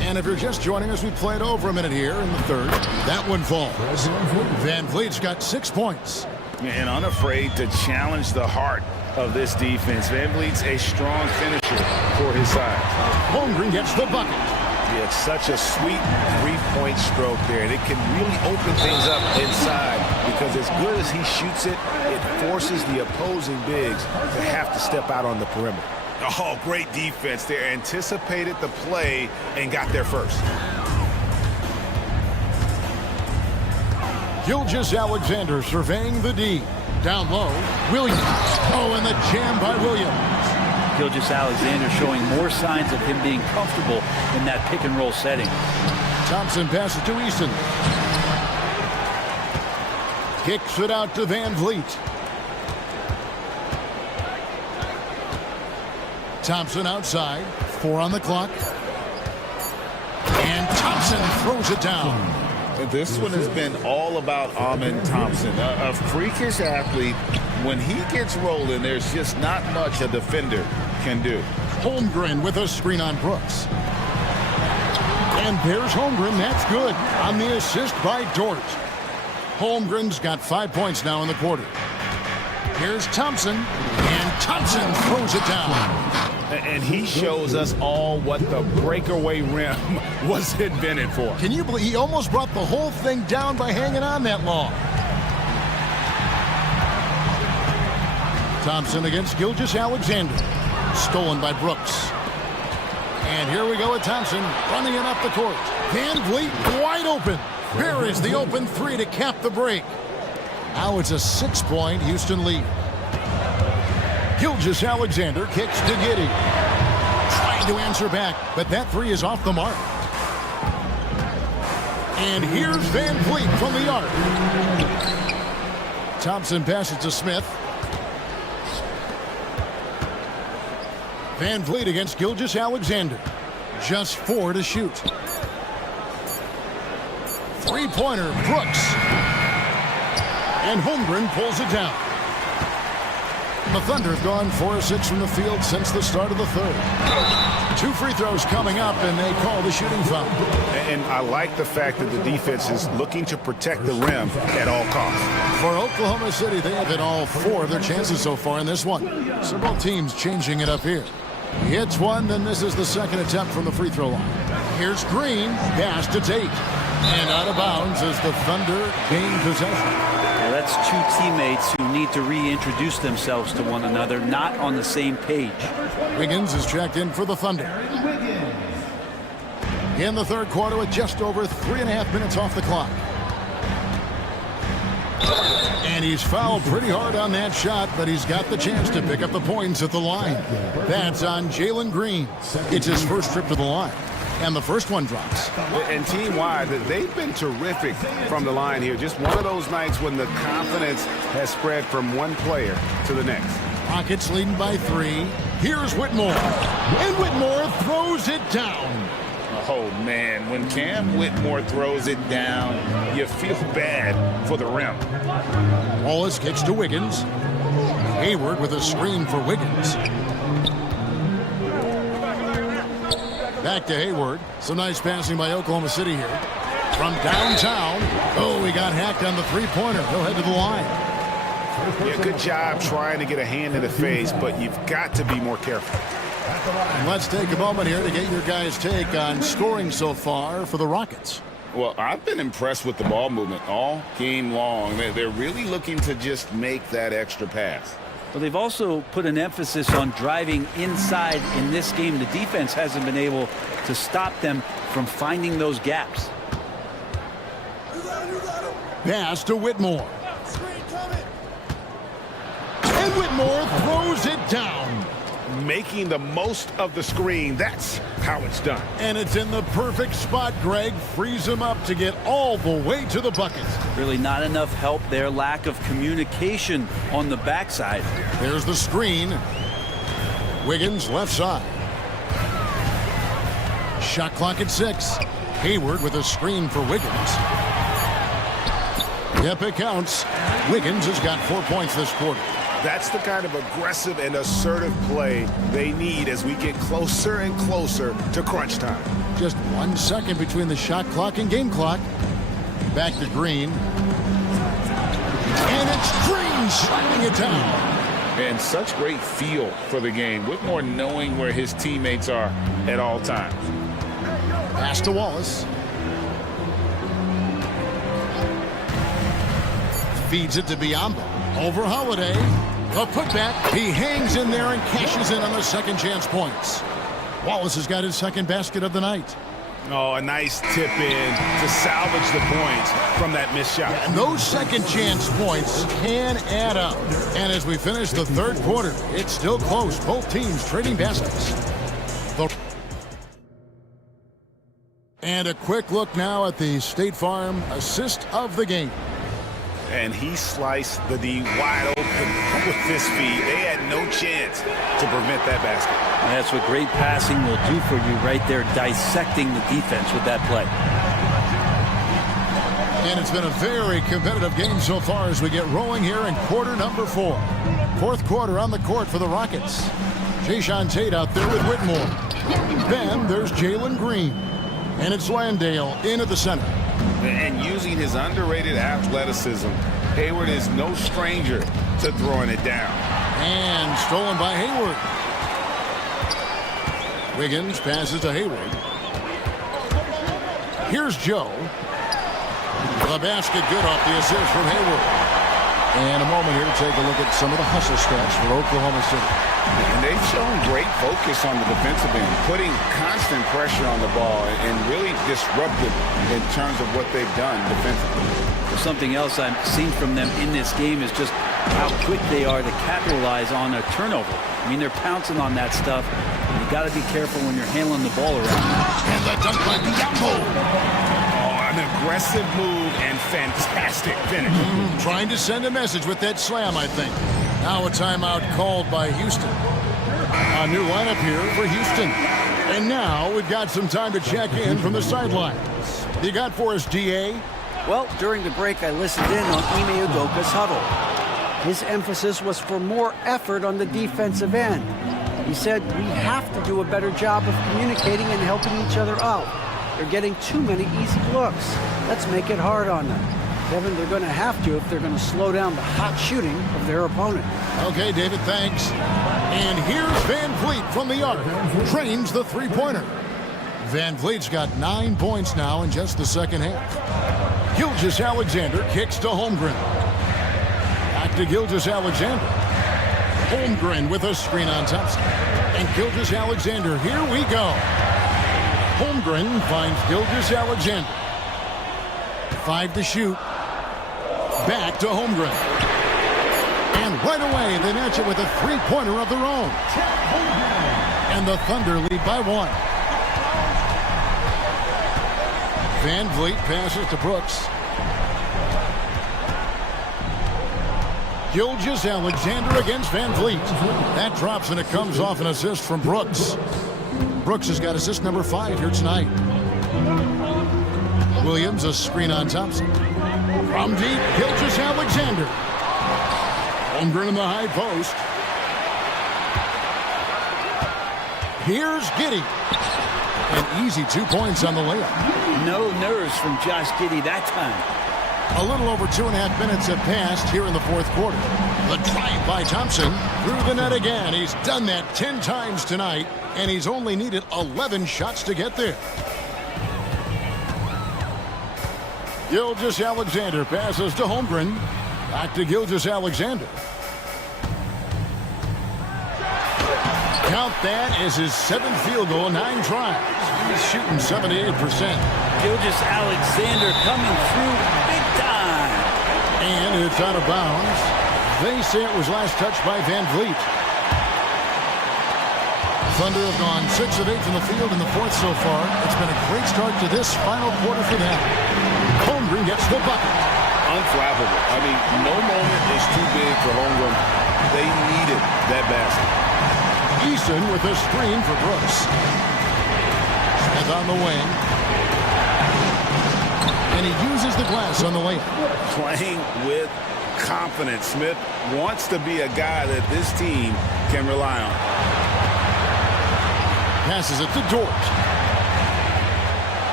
And if you're just joining us, we played over a minute here in the 3rd. That one falls. Van Vliet's got 6 points. And unafraid to challenge the heart of this defense. Van Vliet's a strong finisher for his side. Holmgren gets the bucket. Yeah, it's such a sweet 3-point stroke there. And it can really open things up inside because as good as he shoots it, it forces the opposing bigs to have to step out on the perimeter. Oh, great defense there. Anticipated the play and got there first. Gilgeous-Alexander surveying the D. Down low, Williams. Oh, and the jam by Williams. Gilgeous-Alexander showing more signs of him being comfortable in that pick-and-roll setting. Thompson passes to Easton. Kicks it out to Van Vliet. Thompson outside. 4 on the clock. And Thompson throws it down. This one has been all about Amen Thompson, a freakish athlete. When he gets rolling, there's just not much a defender can do. Holmgren with a screen on Brooks. And there's Holmgren. That's good on the assist by Dort. Holmgren's got 5 points now in the quarter. Here's Thompson, and Thompson throws it down. And he shows us all what the breakaway rim was invented for. Can you believe he almost brought the whole thing down by hanging on that long? Thompson against Gilgeous-Alexander. Stolen by Brooks. And here we go with Thompson running it up the court. Van Vliet wide open. Here is the open 3 to cap the break. Now it's a 6-point Houston lead. Gilgeous-Alexander kicks to Giddey. Trying to answer back, but that 3 is off the mark. And here's Van Vliet from the arc. Thompson passes to Smith. Van Vliet against Gilgeous-Alexander. Just 4 to shoot. 3-pointer, Brooks. And Holmgren pulls it down. The Thunder have gone 4 of 6 from the field since the start of the third. 2 free throws coming up, and they call the shooting foul. And I like the fact that the defense is looking to protect the rim at all costs. For Oklahoma City, they have hit all 4 of their chances so far in this one. So both teams changing it up here. He hits one, then this is the second attempt from the free throw line. Here's Green, pass to Tate. And out of bounds as the Thunder gain possession. Well, that's 2 teammates who need to reintroduce themselves to one another, not on the same page. Wiggins is checked in for the Thunder. In the third quarter with just over 3.5 minutes off the clock. And he's fouled pretty hard on that shot, but he's got the chance to pick up the points at the line. That's on Jalen Green. It's his first trip to the line. And the first one drops. And team-wide, they've been terrific from the line here. Just one of those nights when the confidence has spread from one player to the next. Rockets leading by 3. Here's Whitmore. And Whitmore throws it down. Oh, man, when Cam Whitmore throws it down, you feel bad for the rim. Wallace kicks to Wiggins. Hayward with a screen for Wiggins. Back to Hayward. Some nice passing by Oklahoma City here. From downtown. Oh, he got hacked on the 3-pointer. He'll head to the line. Yeah, good job trying to get a hand in the face, but you've got to be more careful. And let's take a moment here to get your guys' take on scoring so far for the Rockets. Well, I've been impressed with the ball movement all game long. They're really looking to just make that extra pass. But they've also put an emphasis on driving inside in this game. The defense hasn't been able to stop them from finding those gaps. Pass to Whitmore. And Whitmore throws it down. Making the most of the screen. That's how it's done. And it's in the perfect spot, Greg. Frees him up to get all the way to the bucket. Really not enough help there. Lack of communication on the backside. There's the screen. Wiggins left side. Shot clock at 6. Hayward with a screen for Wiggins. Yep, it counts. Wiggins has got 4 points this quarter. That's the kind of aggressive and assertive play they need as we get closer and closer to crunch time. Just 1 second between the shot clock and game clock. Back to Green. And it's Green slamming it down. And such great feel for the game. Whitmore knowing where his teammates are at all times. Pass to Wallace. Feeds it to Biyombo. Over Holiday. A putback. He hangs in there and cashes in on the second chance points. Wallace has got his second basket of the night. Oh, a nice tip in to salvage the points from that missed shot. And those second chance points can add up. And as we finish the third quarter, it's still close. Both teams trading baskets. And a quick look now at the State Farm assist of the game. And he sliced the D wide open with this feed. They had no chance to prevent that basket. And that's what great passing will do for you right there, dissecting the defense with that play. And it's been a very competitive game so far as we get rolling here in quarter number 4. Fourth quarter on the court for the Rockets. Jayshawn Tate out there with Whitmore. Then there's Jalen Green. And it's Landale in at the center. And using his underrated athleticism, Hayward is no stranger to throwing it down. And stolen by Hayward. Wiggins passes to Hayward. Here's Joe. The basket good off the assist from Hayward. And a moment here to take a look at some of the hustle stats for Oklahoma City. And they've shown great focus on the defensive end, putting constant pressure on the ball and really disruptive in terms of what they've done defensively. Well, something else I've seen from them in this game is just how quick they are to capitalize on a turnover. I mean, they're pouncing on that stuff. And you got to be careful when you're handling the ball around. And the dunk by Biombo. An aggressive move and fantastic finish. Trying to send a message with that slam, I think. Now a timeout called by Houston. A new lineup here for Houston. And now we've got some time to check in from the sidelines. You got for us, DA? Well, during the break, I listened in on Ime Udoka's huddle. His emphasis was for more effort on the defensive end. He said we have to do a better job of communicating and helping each other out. They're getting too many easy looks. Let's make it hard on them. Kevin, they're going to have to if they're going to slow down the hot shooting of their opponent. Okay, David, thanks. And here's Van Vliet from the arc. Trains the three-pointer. Van Vliet's got 9 points now in just the second half. Gilgeous-Alexander kicks to Holmgren. Back to Gilgeous-Alexander. Holmgren with a screen on Thompson. And Gilgeous-Alexander, here we go. Holmgren finds Gilgeous-Alexander. 5 to shoot. Back to Holmgren. And right away, they match it with a three-pointer of their own. And the Thunder lead by 1. Van Vliet passes to Brooks. Gilgeous-Alexander against Van Vliet. That drops and it comes off an assist from Brooks. Brooks has got assist number 5 here tonight. Williams, a screen on Thompson. From deep, Gilgeous-Alexander. Holmgren in the high post. Here's Giddey. An easy 2 points on the layup. No nerves from Josh Giddey that time. A little over 2.5 minutes have passed here in the fourth quarter. The drive by Thompson through the net again. He's done that 10 times tonight, and he's only needed 11 shots to get there. Gilgeous-Alexander passes to Holmgren. Back to Gilgeous-Alexander. Count that as his 7th field goal, 9 tries. He's shooting 78%. Gilgeous-Alexander coming through big time. And it's out of bounds. They say it was last touched by Van Vliet. Thunder have gone 6 of 8 from the field in the fourth so far. It's been a great start to this final quarter for them. Holmgren gets the bucket. Unflappable. I mean, no moment is too big for Holmgren. They needed that basket. Eason with a screen for Brooks. Smith on the wing. And he uses the glass on the layup. Playing with confidence. Smith wants to be a guy that this team can rely on. Passes it to Dort.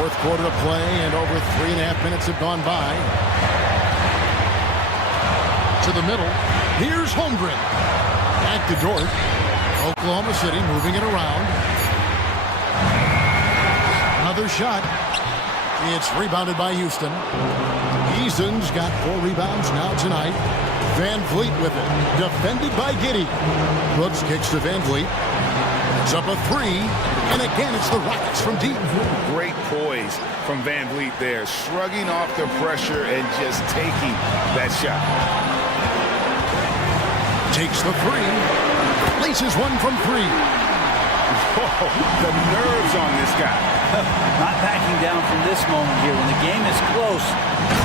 Fourth quarter of play, and over 3.5 minutes have gone by. To the middle. Here's Holmgren. Back to Dort. Oklahoma City moving it around. Another shot. It's rebounded by Houston. Eason's got 4 rebounds now tonight. Van Vliet with it. Defended by Giddey. Brooks kicks to Van Vliet. It's up a three, and again it's the Rockets from deep. Great poise from Van Vliet there, shrugging off the pressure and just taking that shot. Takes the three, laces one from three. Whoa, the nerves on this guy. Not backing down from this moment here. When the game is close,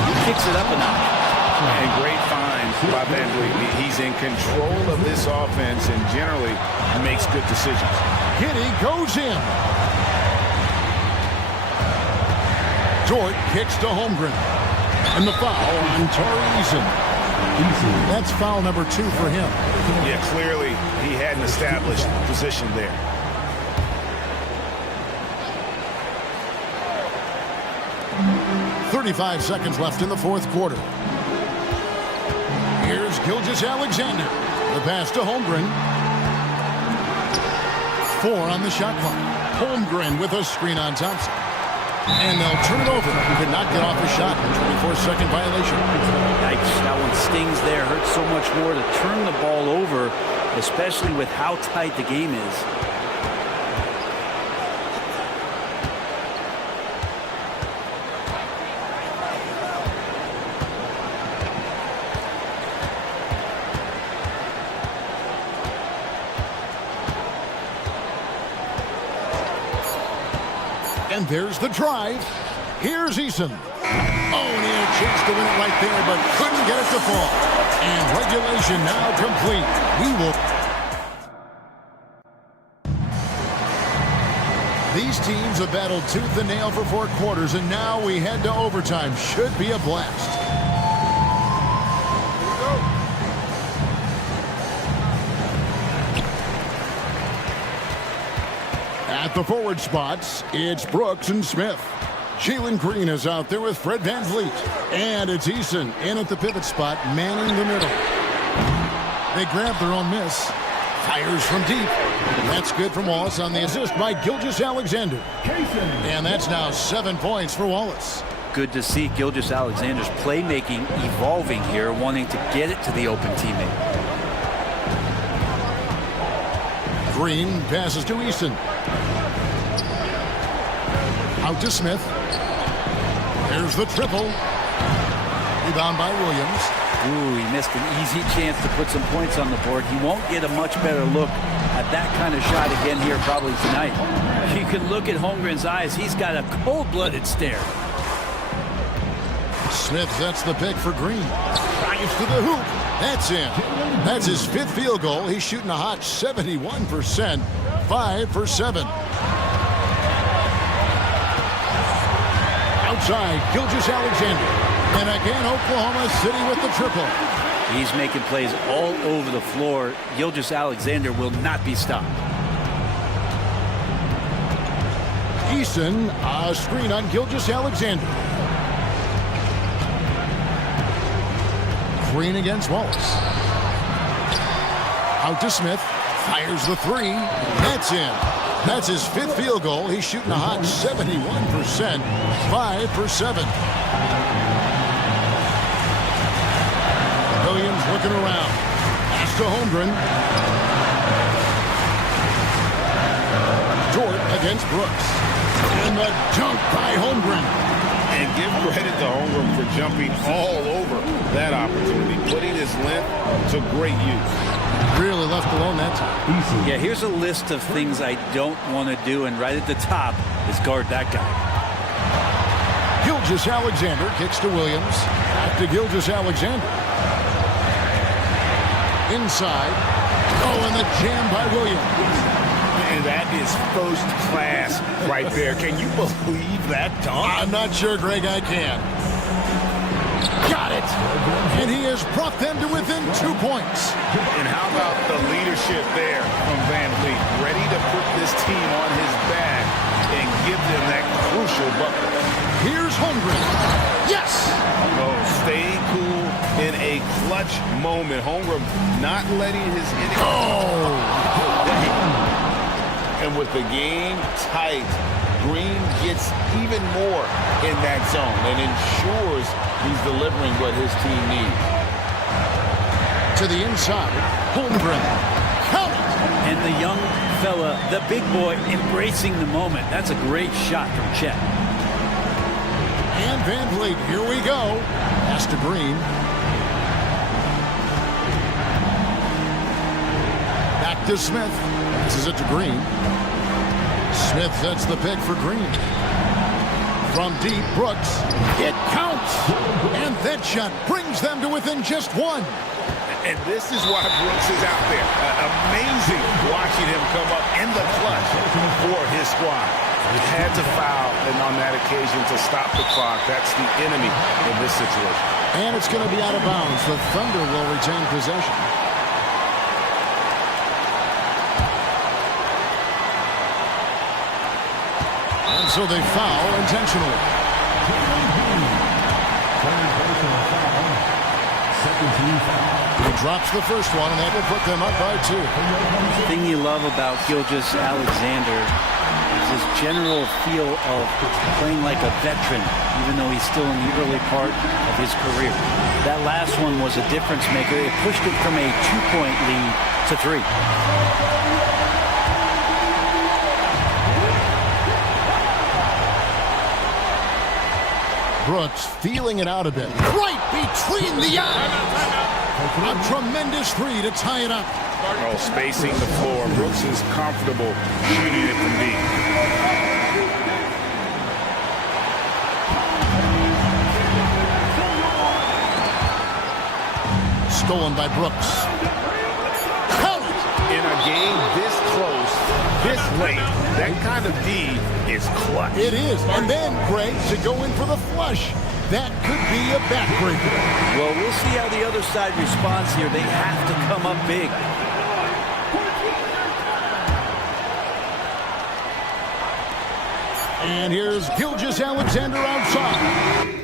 he kicks it up a notch. And great find by Van Vliet. He's in control of this offense and generally makes good decisions. Giddy goes in. Dort kicks to Holmgren. And the foul on Tari Eason. That's foul number 2 for him. Yeah, clearly he had an established position there. .35 seconds left in the fourth quarter. Here's Gilgeous-Alexander. The pass to Holmgren. 4 on the shot clock. Holmgren with a screen on Thompson. And they'll turn it over. He could not get off a shot. 24-second violation. Yikes, that one stings there. Hurts so much more to turn the ball over, especially with how tight the game is. And there's the drive. Here's Eason. Oh, and he had a chance to win it right there, but couldn't get it to fall. And regulation now complete. We will. These teams have battled tooth and nail for 4 quarters, and now we head to overtime. Should be a blast. At the forward spots, it's Brooks and Smith. Jalen Green is out there with Fred Van Vliet. And it's Eason in at the pivot spot, manning the middle. They grab their own miss. Fires from deep. That's good from Wallace on the assist by Gilgeous-Alexander. And that's now 7 points for Wallace. Good to see Gilgeous-Alexander's playmaking evolving here, wanting to get it to the open teammate. Green passes to Eason. Out to Smith. There's the triple. Rebound by Williams. Ooh, he missed an easy chance to put some points on the board. He won't get a much better look at that kind of shot again here probably tonight. You can look at Holmgren's eyes. He's got a cold-blooded stare. Smith sets the pick for Green. Drives to the hoop. That's in. That's his 5th field goal. He's shooting a hot 71%. 5 for 7. Outside, Gilgeous-Alexander. And again, Oklahoma City with the triple. He's making plays all over the floor. Gilgeous-Alexander will not be stopped. Eason, a screen on Gilgeous-Alexander. Green against Wallace. Out to Smith. Fires the 3. That's in. That's his 5th field goal. He's shooting a hot 71%. 5 for 7. Williams looking around. Pass to Holmgren. Dort against Brooks. And the dunk by Holmgren. And give credit to Holmgren for jumping all over that opportunity, putting his length to great use. Really left alone that time. Yeah, here's a list of things I don't want to do, and right at the top is guard that guy. Gilgeous-Alexander kicks to Williams. Back to Gilgeous-Alexander. Inside. Oh, and the jam by Williams. And that is first class right there. Can you believe that dunk? I'm not sure, Greg, I can. Got it. And he has brought them to within 2 points. And how about the leadership there from Van Vliet? Ready to put this team on his back and give them that crucial bucket. Here's Holmgren. Yes! Oh, staying cool in a clutch moment. Holmgren not letting his... And with the game tight, Green gets even more in that zone and ensures he's delivering what his team needs. To the inside, Holmgren. Count it! And the young fella, the big boy, embracing the moment. That's a great shot from Chet. And Van Vliet, here we go. Pass to Green. Back to Smith. Passes it to Green. Smith sets the pick for Green. From deep, Brooks. It counts! And that shot brings them to within just one. And this is why Brooks is out there. Amazing watching him come up in the clutch for his squad. He had to foul and on that occasion to stop the clock. That's the enemy in this situation. And it's going to be out of bounds. The Thunder will retain possession. And so they foul intentionally. He drops the first one, and that will put them up by 2. The thing you love about Gilgeous-Alexander is his general feel of playing like a veteran, even though he's still in the early part of his career. That last one was a difference maker. It pushed it from a 2-point lead to 3. Brooks feeling it out a bit. Right between the eyes. A tremendous three to tie it up. Oh, spacing the floor. Brooks is comfortable shooting it from deep. Stolen by Brooks. Count it! In a game this close, this late, that kind of D is clutch. It is. And then, Greg, to go in for the flush. That could be a backbreaker. Well, we'll see how the other side responds here. They have to come up big. And here's Gilgeous-Alexander outside.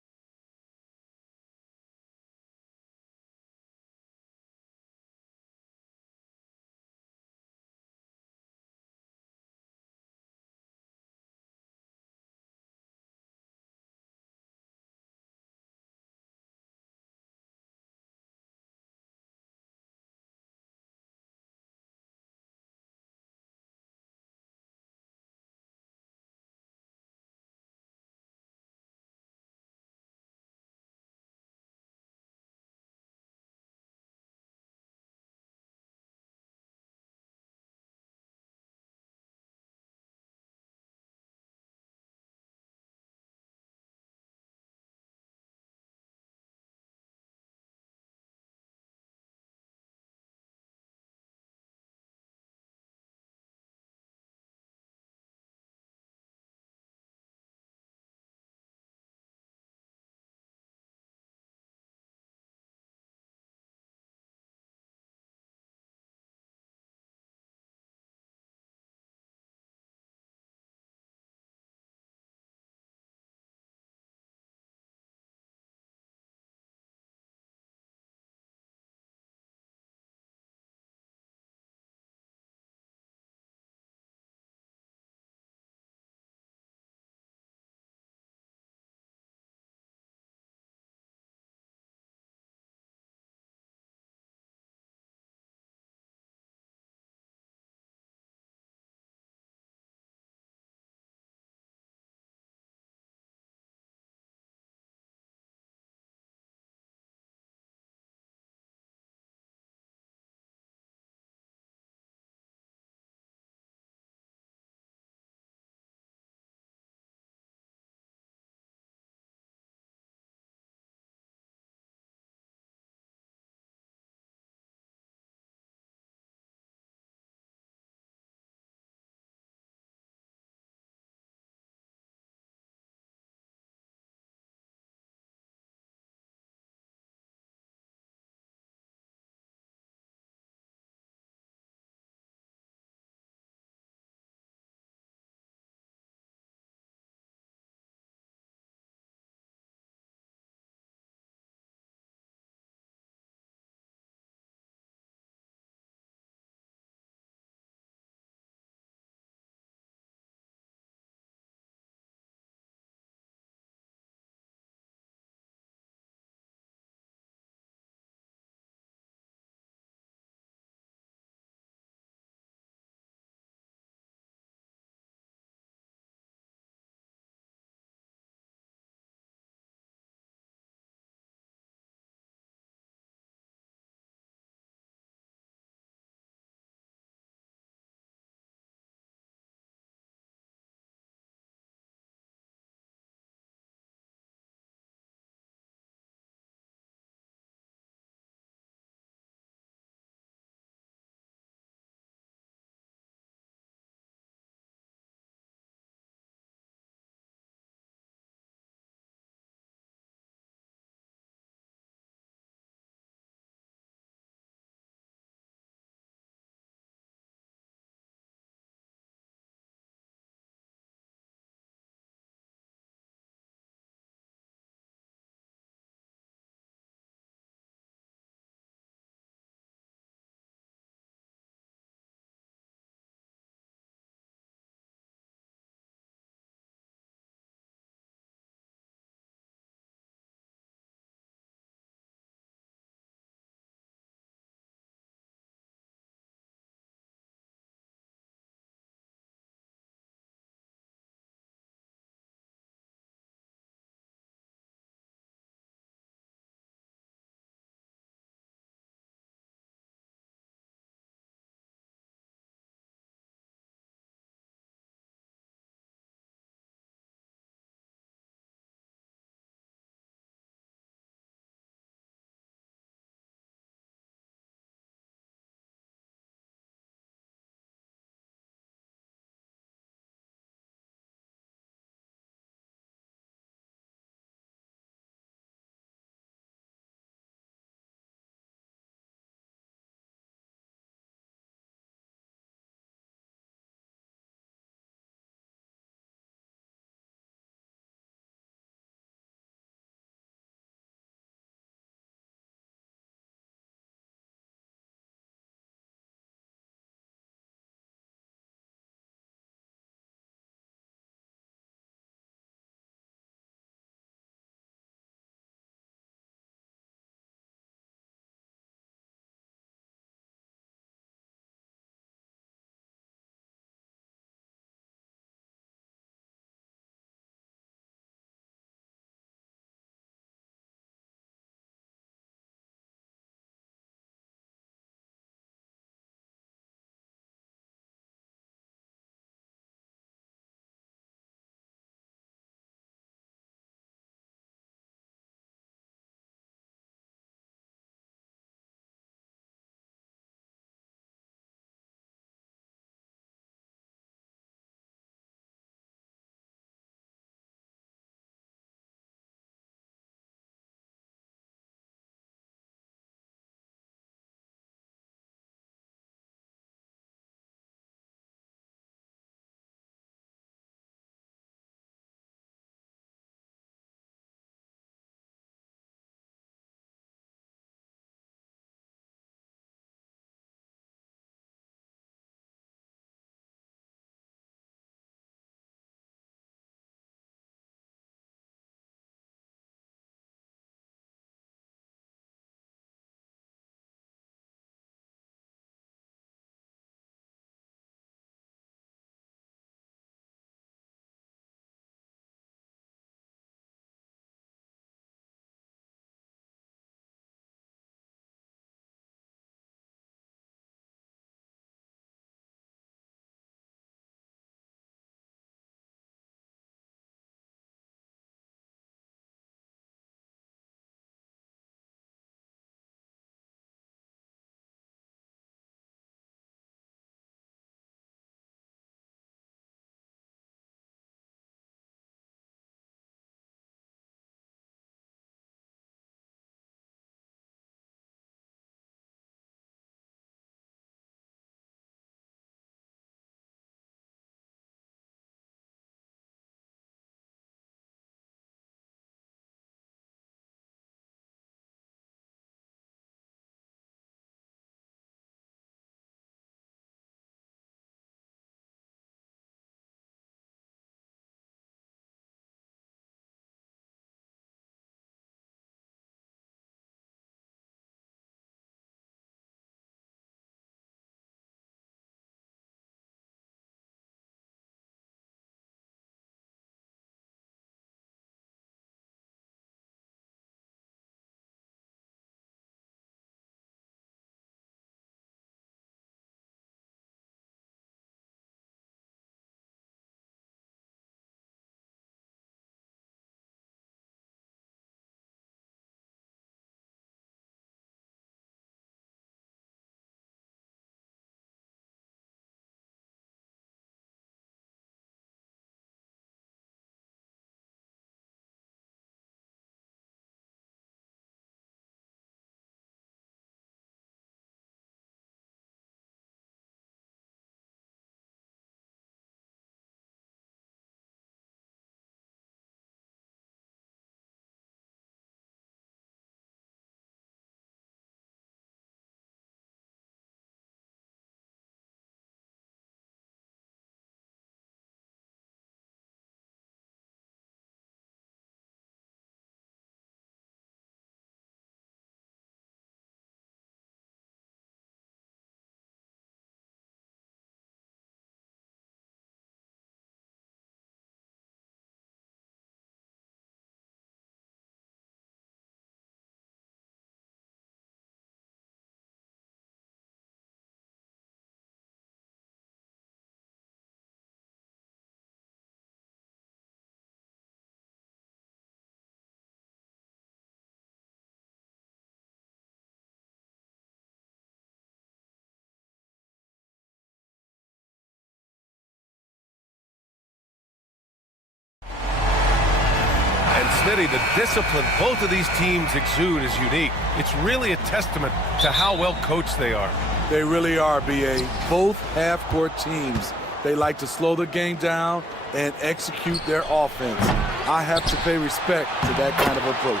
City, the discipline both of these teams exude is unique. It's really a testament to how well coached they are. They really are, B.A. Both half-court teams. They like to slow the game down and execute their offense. I have to pay respect to that kind of approach.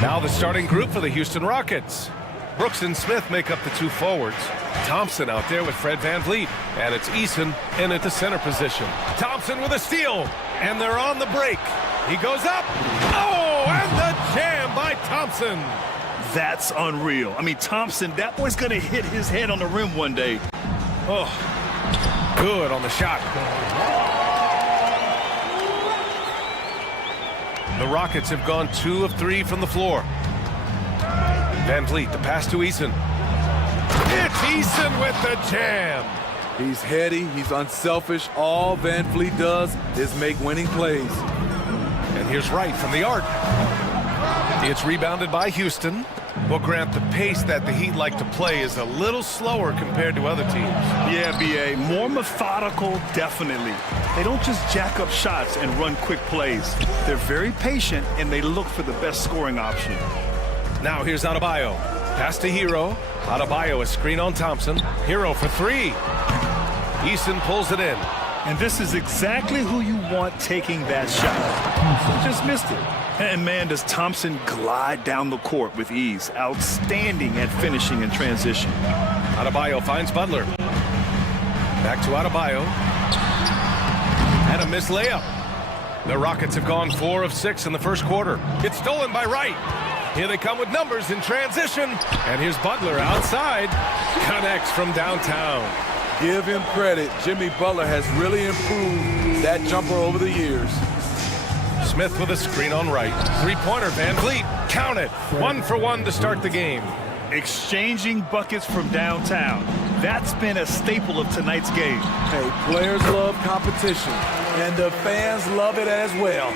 Now the starting group for the Houston Rockets. Brooks and Smith make up the two forwards. Thompson out there with Fred VanVleet. And it's Eason in at the center position. Thompson with a steal. And they're on the break. He goes up. Oh, and the jam by Thompson. That's unreal. I mean, Thompson, that boy's going to hit his head on the rim one day. Oh, good on the shot. The Rockets have gone 2 of 3 from the floor. VanVleet, the pass to Eason. It's Eason with the jam. He's heady, he's unselfish. All VanVleet does is make winning plays. And here's Wright from the arc. It's rebounded by Houston. Well, Grant, the pace that the Heat like to play is a little slower compared to other teams. Yeah, B.A. More methodical, definitely. They don't just jack up shots and run quick plays. They're very patient, and they look for the best scoring option. Now here's Adebayo. Pass to Hero. Adebayo, a screen on Thompson. Hero for 3. Eason pulls it in. And this is exactly who you want taking that shot. Just missed it. And man, does Thompson glide down the court with ease. Outstanding at finishing in transition. Adebayo finds Butler. Back to Adebayo. And a missed layup. The Rockets have gone 4 of 6 in the first quarter. It's stolen by Wright. Here they come with numbers in transition. And here's Butler outside. Connects from downtown. Give him credit. Jimmy Butler has really improved that jumper over the years. Smith with a screen on Wright. Three-pointer, VanVleet. Count it. 1 for 1 to start the game. Exchanging buckets from downtown. That's been a staple of tonight's game. Hey, players love competition, and the fans love it as well.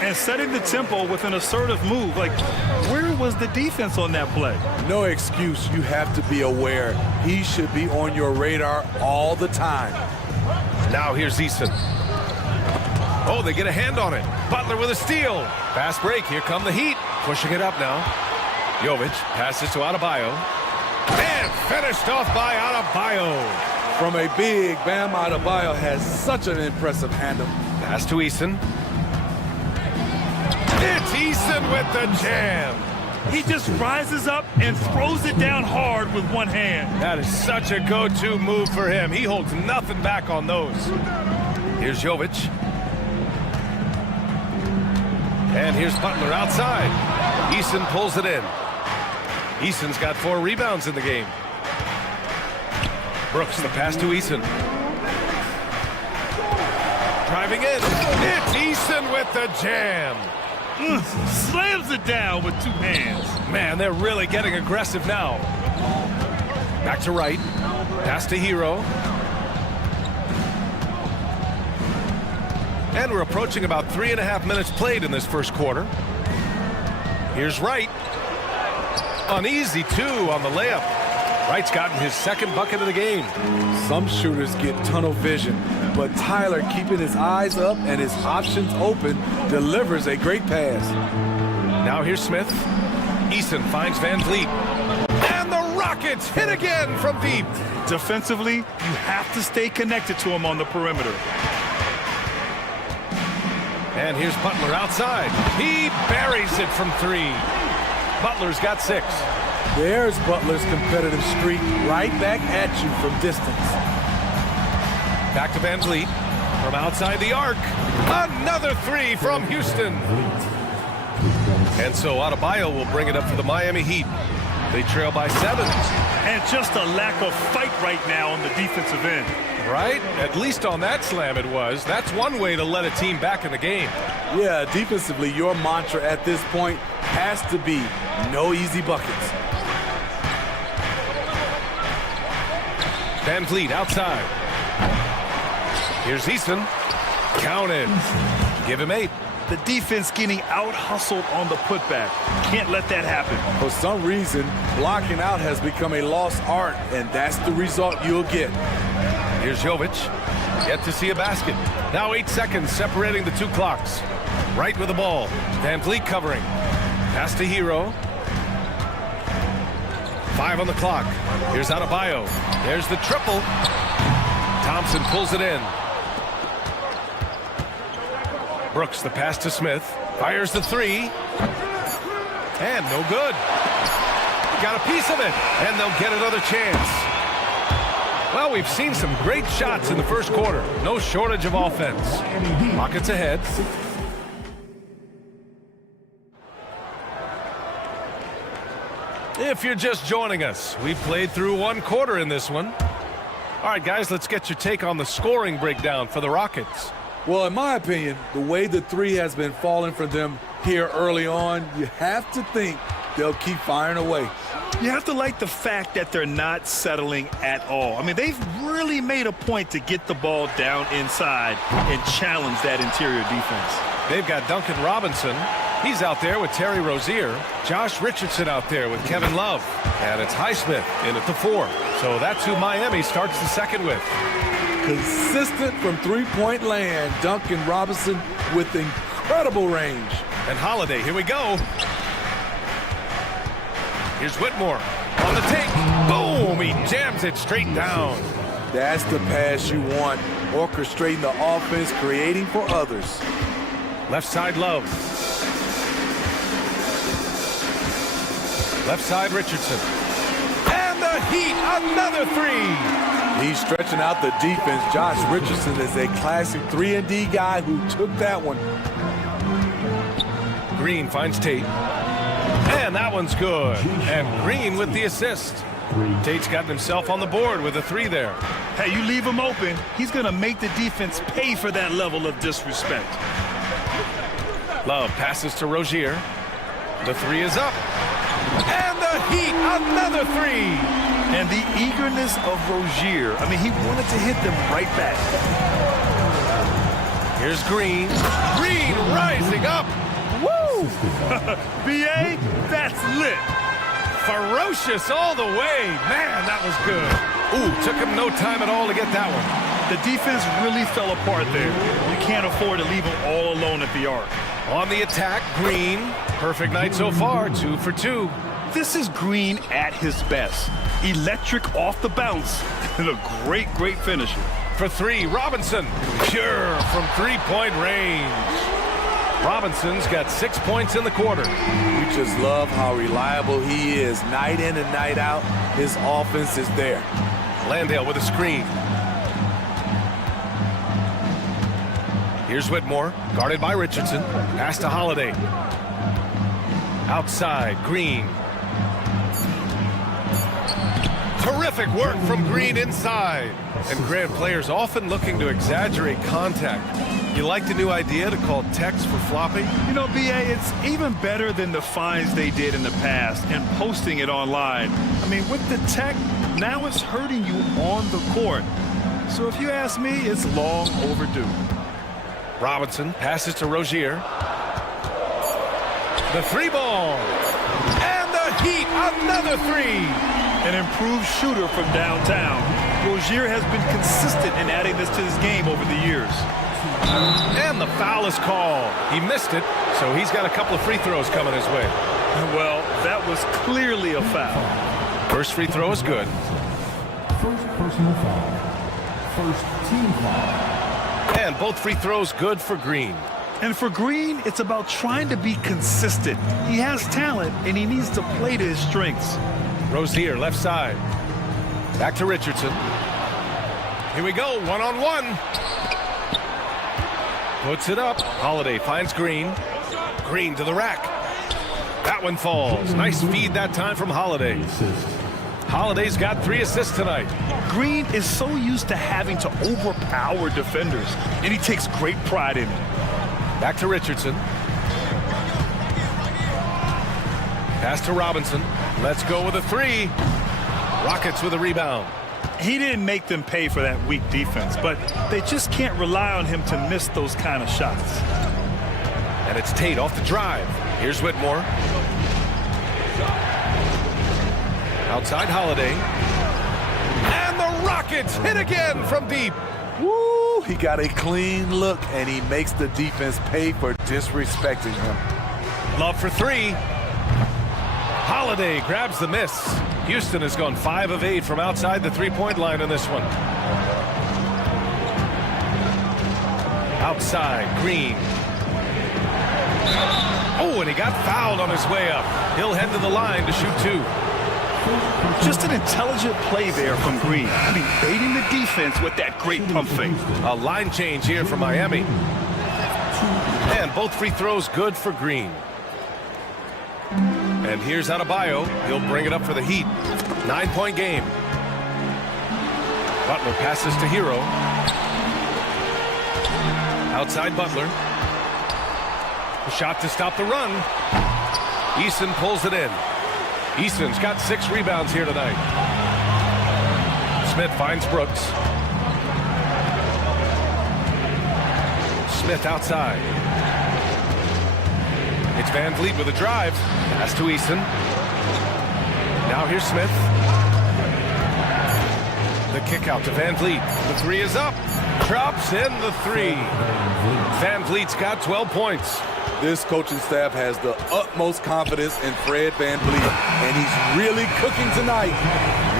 And setting the tempo with an assertive move. Like, where was the defense on that play? No excuse. You have to be aware. He should be on your radar all the time. Now here's Eason. Oh, they get a hand on it. Butler with a steal. Fast break. Here come the Heat. Pushing it up now. Jovic passes to Adebayo. And finished off by Adebayo. From a big, Bam Adebayo has such an impressive handle. Pass to Eason. It's Eason with the jam. He just rises up and throws it down hard with one hand. That is such a go-to move for him. He holds nothing back on those. Here's Jovic. And here's Butler outside. Eason pulls it in. Eason's got 4 rebounds in the game. Brooks, the pass to Eason. Driving in. It's Eason with the jam. Slams it down with 2 hands. Man, they're really getting aggressive now. Back to Wright. Pass to Hero. And we're approaching about 3.5 minutes played in this first quarter. Here's Wright. Uneasy, 2 on the layup. Wright's gotten his 2nd bucket of the game. Some shooters get tunnel vision, but Tyler, keeping his eyes up and his options open, delivers a great pass. Now here's Smith. Eason finds VanVleet. And the Rockets hit again from deep. Defensively, you have to stay connected to him on the perimeter. And here's Butler outside. He buries it from 3. Butler's got 6. There's Butler's competitive streak right back at you from distance. Back to VanVleet from outside the arc. Another 3 from Houston. And so Adebayo will bring it up for the Miami Heat. They trail by 7. And just a lack of fight right now on the defensive end. Right? At least on that slam it was. That's one way to let a team back in the game. Yeah, defensively, your mantra at this point has to be no easy buckets. VanVleet outside. Here's Eason. Counted. Give him 8. The defense getting out-hustled on the putback. Can't let that happen. For some reason, blocking out has become a lost art, and that's the result you'll get. Here's Jovic. Yet to see a basket. Now 8 seconds separating the 2 clocks. Right with the ball. Van Vliet covering. Pass to Hero. 5 on the clock. Here's Adebayo. There's the triple. Thompson pulls it in. Brooks, the pass to Smith. Fires the three. And no good. Got a piece of it. And they'll get another chance. Well, we've seen some great shots in the first quarter. No shortage of offense. Rockets ahead. If you're just joining us, we played through one quarter in this one. All right, guys, let's get your take on the scoring breakdown for the Rockets. Well, in my opinion, the way the three has been falling for them here early on, you have to think they'll keep firing away. You have to like the fact that they're not settling at all. I mean, they've really made a point to get the ball down inside and challenge that interior defense. They've got Duncan Robinson. He's out there with Terry Rozier. Josh Richardson out there with Kevin Love. And it's Highsmith in at the 4. So that's who Miami starts the second with. Consistent from three-point land, Duncan Robinson with incredible range. And Holiday, here we go. Here's Whitmore on the take. Boom! He jams it straight down. That's the pass you want. Orchestrating the offense, creating for others. Left side Love. Left side Richardson. And the Heat, another three. He's stretching out the defense. Josh Richardson is a classic 3-and-D guy who took that one. Green finds Tate. And that one's good. And Green with the assist. Tate's got himself on the board with a 3 there. Hey, you leave him open, he's going to make the defense pay for that level of disrespect. Love passes to Rozier. The 3 is up. And the Heat, another 3. And the eagerness of Rozier. I mean, he wanted to hit them right back. Here's Green. Green rising up. Woo! B.A., that's lit. Ferocious all the way. Man, that was good. Ooh, took him no time at all to get that one. The defense really fell apart there. You can't afford to leave them all alone at the arc. On the attack, Green. Perfect night so far, 2 for 2. This is Green at his best. Electric off the bounce and a great, great finisher. For 3, Robinson. Pure from three-point range. Robinson's got 6 points in the quarter. We just love how reliable he is. Night in and night out, his offense is there. Landale with a screen. Here's Whitmore, guarded by Richardson. Pass to Holiday. Outside, Green. Terrific work from Green inside. And Grant players often looking to exaggerate contact. You like the new idea to call techs for flopping? You know, B.A., it's even better than the fines they did in the past and posting it online. I mean, with the tech, now it's hurting you on the court. So if you ask me, it's long overdue. Robinson passes to Rozier. The 3 ball. And the Heat, another 3. An improved shooter from downtown. Rozier has been consistent in adding this to his game over the years. And the foul is called. He missed it, so he's got a couple of free throws coming his way. Well, that was clearly a foul. First free throw is good. First personal foul. First team foul. And both free throws good for Green. And for Green, it's about trying to be consistent. He has talent, and he needs to play to his strengths. Rozier, left side. Back to Richardson. Here we go, one-on-one. Puts it up. Holiday finds Green. Green to the rack. That one falls. Nice feed that time from Holiday. Holiday's got 3 assists tonight. Green is so used to having to overpower defenders, and he takes great pride in it. Back to Richardson. Pass to Robinson. Let's go with a 3. Rockets with a rebound. He didn't make them pay for that weak defense, but they just can't rely on him to miss those kind of shots. And it's Tate off the drive. Here's Whitmore. Outside Holiday. And the Rockets hit again from deep. Woo! he got a clean look, and he makes the defense pay for disrespecting him. Love for three. Holiday grabs the miss. Houston has gone 5 of 8 from outside the three-point line in this one. Outside, Green. Oh, and he got fouled on his way up. He'll head to the line to shoot 2. Just an intelligent play there from Green. I mean, baiting the defense with that great pump fake. A line change here for Miami. And both free throws good for Green. And here's Adebayo. He'll bring it up for the Heat. 9-point game. Butler passes to Hero. Outside Butler. A shot to stop the run. Eason pulls it in. Eason's got 6 rebounds here tonight. Smith finds Brooks. Smith outside. It's Van Vliet with a drive. Pass to Eason. Now here's Smith. The kick out to Van Vliet. The 3 is up. Drops in the 3. Van Vliet's got 12 points. This coaching staff has the utmost confidence in Fred Van Vliet, and he's really cooking tonight.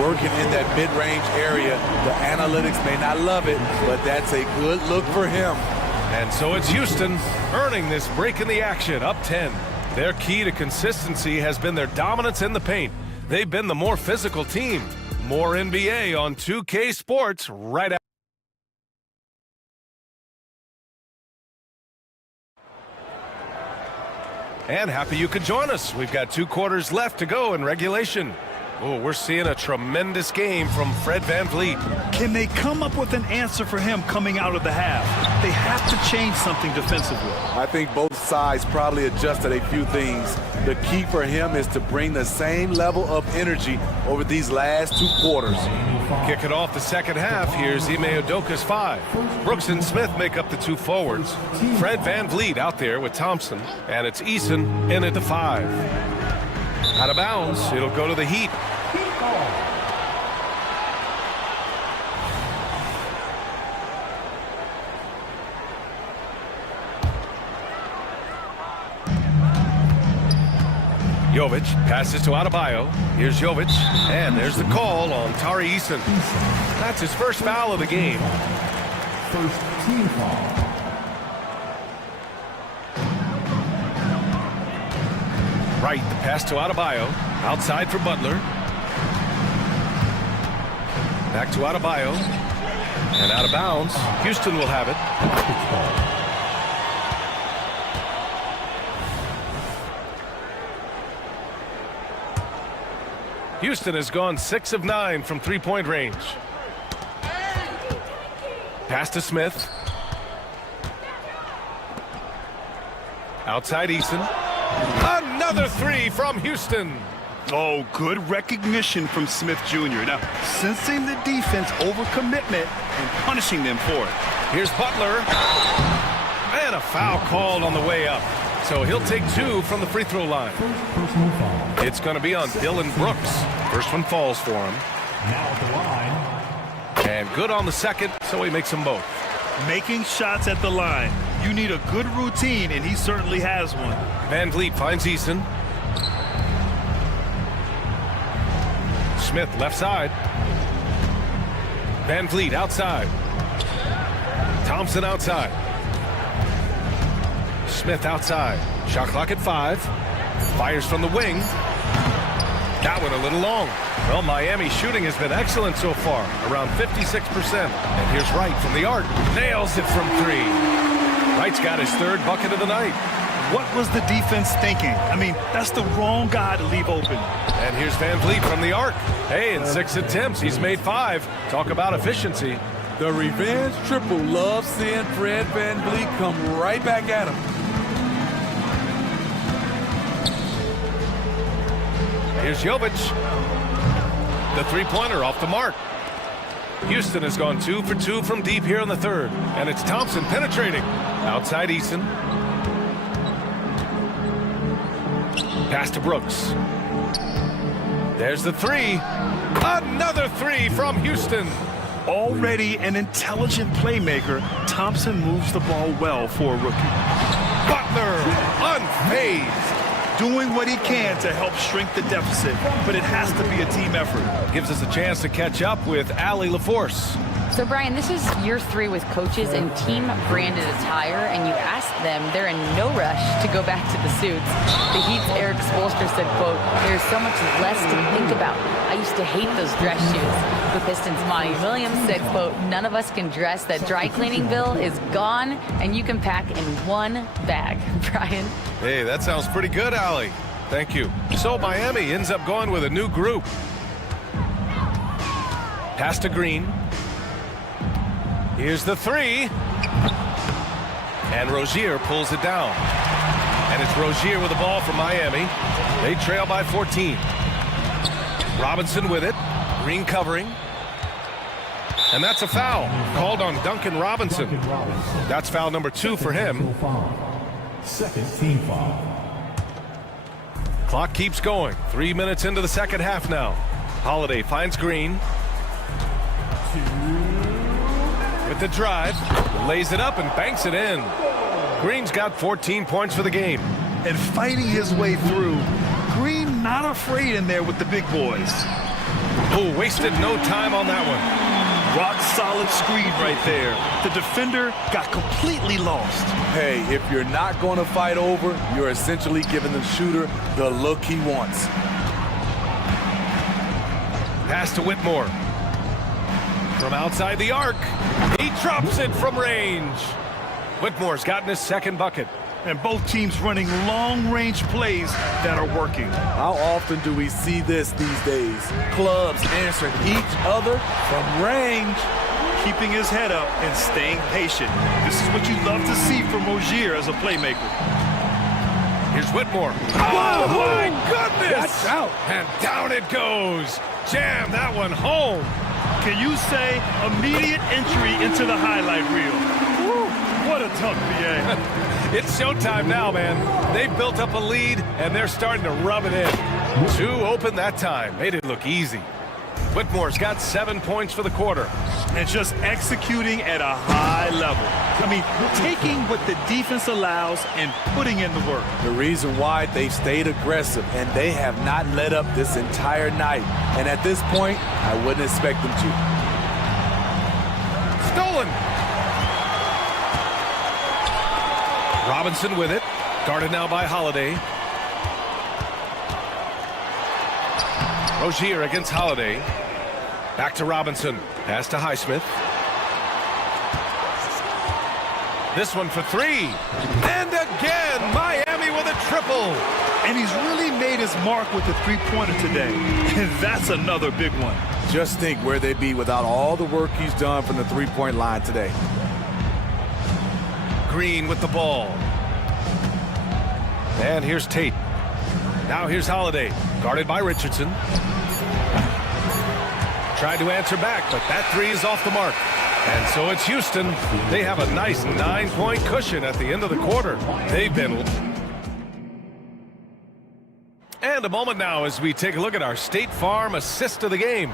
Working in that mid-range area. The analytics may not love it, but that's a good look for him. And so it's Houston earning this break in the action, up 10. Their key to consistency has been their dominance in the paint. They've been the more physical team. More NBA on 2K Sports right after. And happy you could join us. We've got 2 quarters left to go in regulation. Oh, we're seeing a tremendous game from Fred Van Vliet. Can they come up with an answer for him coming out of the half? They have to change something defensively. I think both sides probably adjusted a few things. The key for him is to bring the same level of energy over these last 2 quarters. Kick it off the second half. Here's Ime Udoka's 5. Brooks and Smith make up the 2 forwards. Fred Van Vliet out there with Thompson. And it's Eason in at the 5. Out of bounds. It'll go to the Heat. Jovic passes to Adebayo. Here's Jovic, and there's the call on Tari Eason. That's his first foul of the game. First team foul. Right, the pass to Adebayo. Outside for Butler. Back to Adebayo. And out of bounds. Houston will have it. Houston has gone 6 of 9 from 3-point range. Pass to Smith. Outside Eason. Another 3 from Houston. Oh, good recognition from Smith Jr. Now, sensing the defense overcommitment and punishing them for it. Here's Butler. And a foul called on the way up. So he'll take 2 from the free throw line. It's going to be on Dylan Brooks. First one falls for him. Now at the line. And good on the second, so he makes them both. Making shots at the line. You need a good routine, and he certainly has one. Van Vliet finds Eason. Smith left side. Van Vliet outside. Thompson outside. Smith outside. Shot clock at 5. Fires from the wing. That one a little long. Well, Miami's shooting has been excellent so far, around 56%. And here's Wright from the arc. Nails it from 3. Wright's got his 3rd bucket of the night. What was the defense thinking? I mean, that's the wrong guy to leave open. And here's Van Vliet from the arc. Hey, in 6 attempts, he's made 5. Talk about efficiency. The revenge triple loves seeing Fred Van Vliet come right back at him. Here's Jovic. The 3-pointer off the mark. Houston has gone 2 for 2 from deep here in the 3rd. And it's Thompson penetrating. Outside Eason. Pass to Brooks. There's the 3. Another 3 from Houston. Already an intelligent playmaker, Thompson moves the ball well for a rookie. Butler, unfazed. Doing what he can to help shrink the deficit, but it has to be a team effort. Gives us a chance to catch up with Allie LaForce. So, Brian, this is year 3 with coaches in team-branded attire, and you ask them, they're in no rush to go back to the suits. The Heat's Eric Spoelstra said, quote, "There's so much less to think about. I used to hate those dress shoes." The Pistons' Monty Williams said, quote, "None of us can dress. That dry cleaning bill is gone, and you can pack in one bag." Brian? Hey, that sounds pretty good, Allie. Thank you. So Miami ends up going with a new group. Pass to Green. Here's the 3. And Rozier pulls it down. And it's Rozier with the ball for Miami. They trail by 14. Robinson with it. Green covering. And that's a foul called on Duncan Robinson. That's foul number 2 for him. Second team foul. Clock keeps going. 3 minutes into the second half now. Holiday finds Green. With the drive, lays it up and banks it in. Green's got 14 points for the game. And fighting his way through, Green not afraid in there with the big boys. Oh, wasted no time on that one. Rock solid screen right there. The defender got completely lost. Hey, if you're not going to fight over, you're essentially giving the shooter the look he wants. Pass to Whitmore. From outside the arc, he drops it from range. Whitmore's gotten his second bucket. And both teams running long-range plays that are working. How often do we see this these days? Clubs answering each other from range. Keeping his head up and staying patient. This is what you love to see from Rozier as a playmaker. Here's Whitmore. Oh, my goodness! That's out. And down it goes. Jam that one home. Can you say immediate entry into the highlight reel? Woo, what a tough BA. It's showtime now, man. They've built up a lead, and they're starting to rub it in. 2 open that time. Made it look easy. Whitmore's got 7 points for the quarter. And just executing at a high level. I mean, taking what the defense allows and putting in the work. The reason why they've stayed aggressive, and they have not let up this entire night. And at this point, I wouldn't expect them to. Stolen. Robinson with it. Guarded now by Holiday. Rozier against Holiday. Back to Robinson. Pass to Highsmith. This one for 3. And again, Miami with a triple. And he's really made his mark with the three-pointer today. And that's another big one. Just think where they'd be without all the work he's done from the three-point line today. Green with the ball. And here's Tate. Now here's Holiday. Guarded by Richardson. Tried to answer back, but that 3 is off the mark. And so it's Houston. They have a nice 9-point cushion at the end of the quarter. They've been... And a moment now as we take a look at our State Farm assist of the game.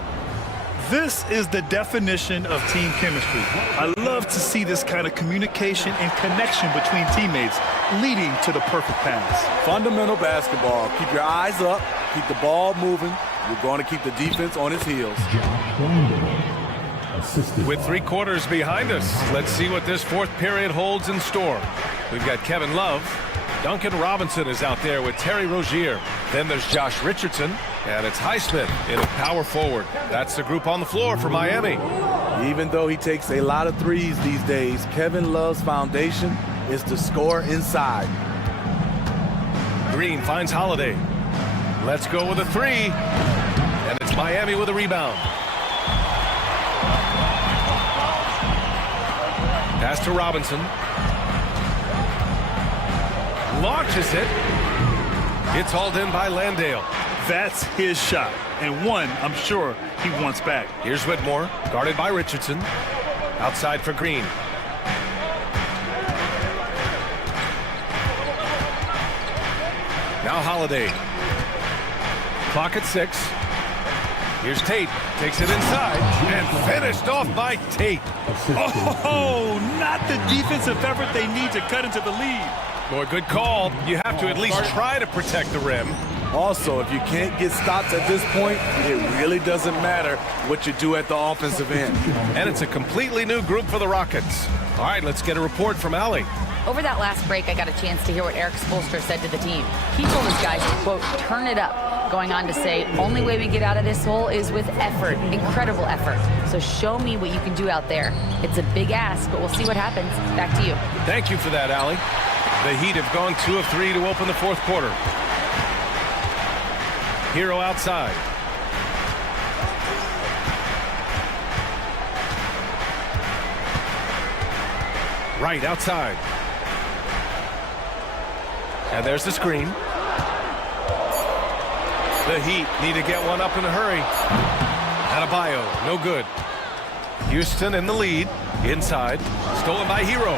This is the definition of team chemistry. I love to see this kind of communication and connection between teammates leading to the perfect pass. Fundamental basketball. Keep your eyes up. Keep the ball moving. You're going to keep the defense on its heels. With 3 quarters behind us, let's see what this 4th period holds in store. We've got Kevin Love. Duncan Robinson is out there with Terry Rozier. Then there's Josh Richardson, and it's Highsmith in at power forward. That's the group on the floor for Miami. Even though he takes a lot of threes these days, Kevin Love's foundation is to score inside. Green finds Holiday. Let's go with a 3. And it's Miami with a rebound. Pass to Robinson. Launches it. It's hauled in by Landale. That's his shot, and one I'm sure he wants back. Here's Whitmore, guarded by Richardson. Outside for Green. Now Holiday. Clock at 6. Here's Tate. Takes it inside and finishes. finished off by Tate. Oh, not the defensive effort they need to cut into the lead. Boy, good call. You have to at least try to protect the rim. Also, if you can't get stops at this point, it really doesn't matter what you do at the offensive end. And it's a completely new group for the Rockets. All right, let's get a report from Allie. Over that last break, I got a chance to hear what Eric Spoelstra said to the team. He told his guys to, quote, turn it up, going on to say, only way we get out of this hole is with effort, incredible effort. So show me what you can do out there. It's a big ask, but we'll see what happens. Back to you. Thank you for that, Allie. The Heat have gone 2 of 3 to open the fourth quarter. Hero outside. Right outside. And there's the screen. The Heat need to get one up in a hurry. Adebayo, no good. Houston in the lead. Inside. Stolen by Hero.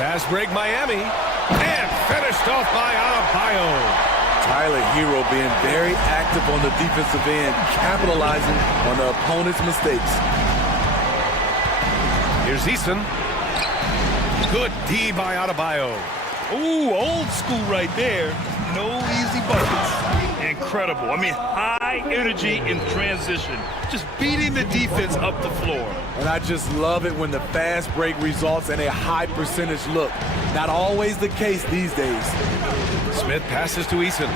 Fast break Miami. And finished off by Adebayo. Tyler Hero being very active on the defensive end, capitalizing on the opponent's mistakes. Here's Eason. Good D by Adebayo. Ooh, old school right there. No easy buckets. Incredible. I mean, high energy in transition. Just beating the defense up the floor. And I just love it when the fast break results in a high percentage look. Not always the case these days. Smith passes to Eason.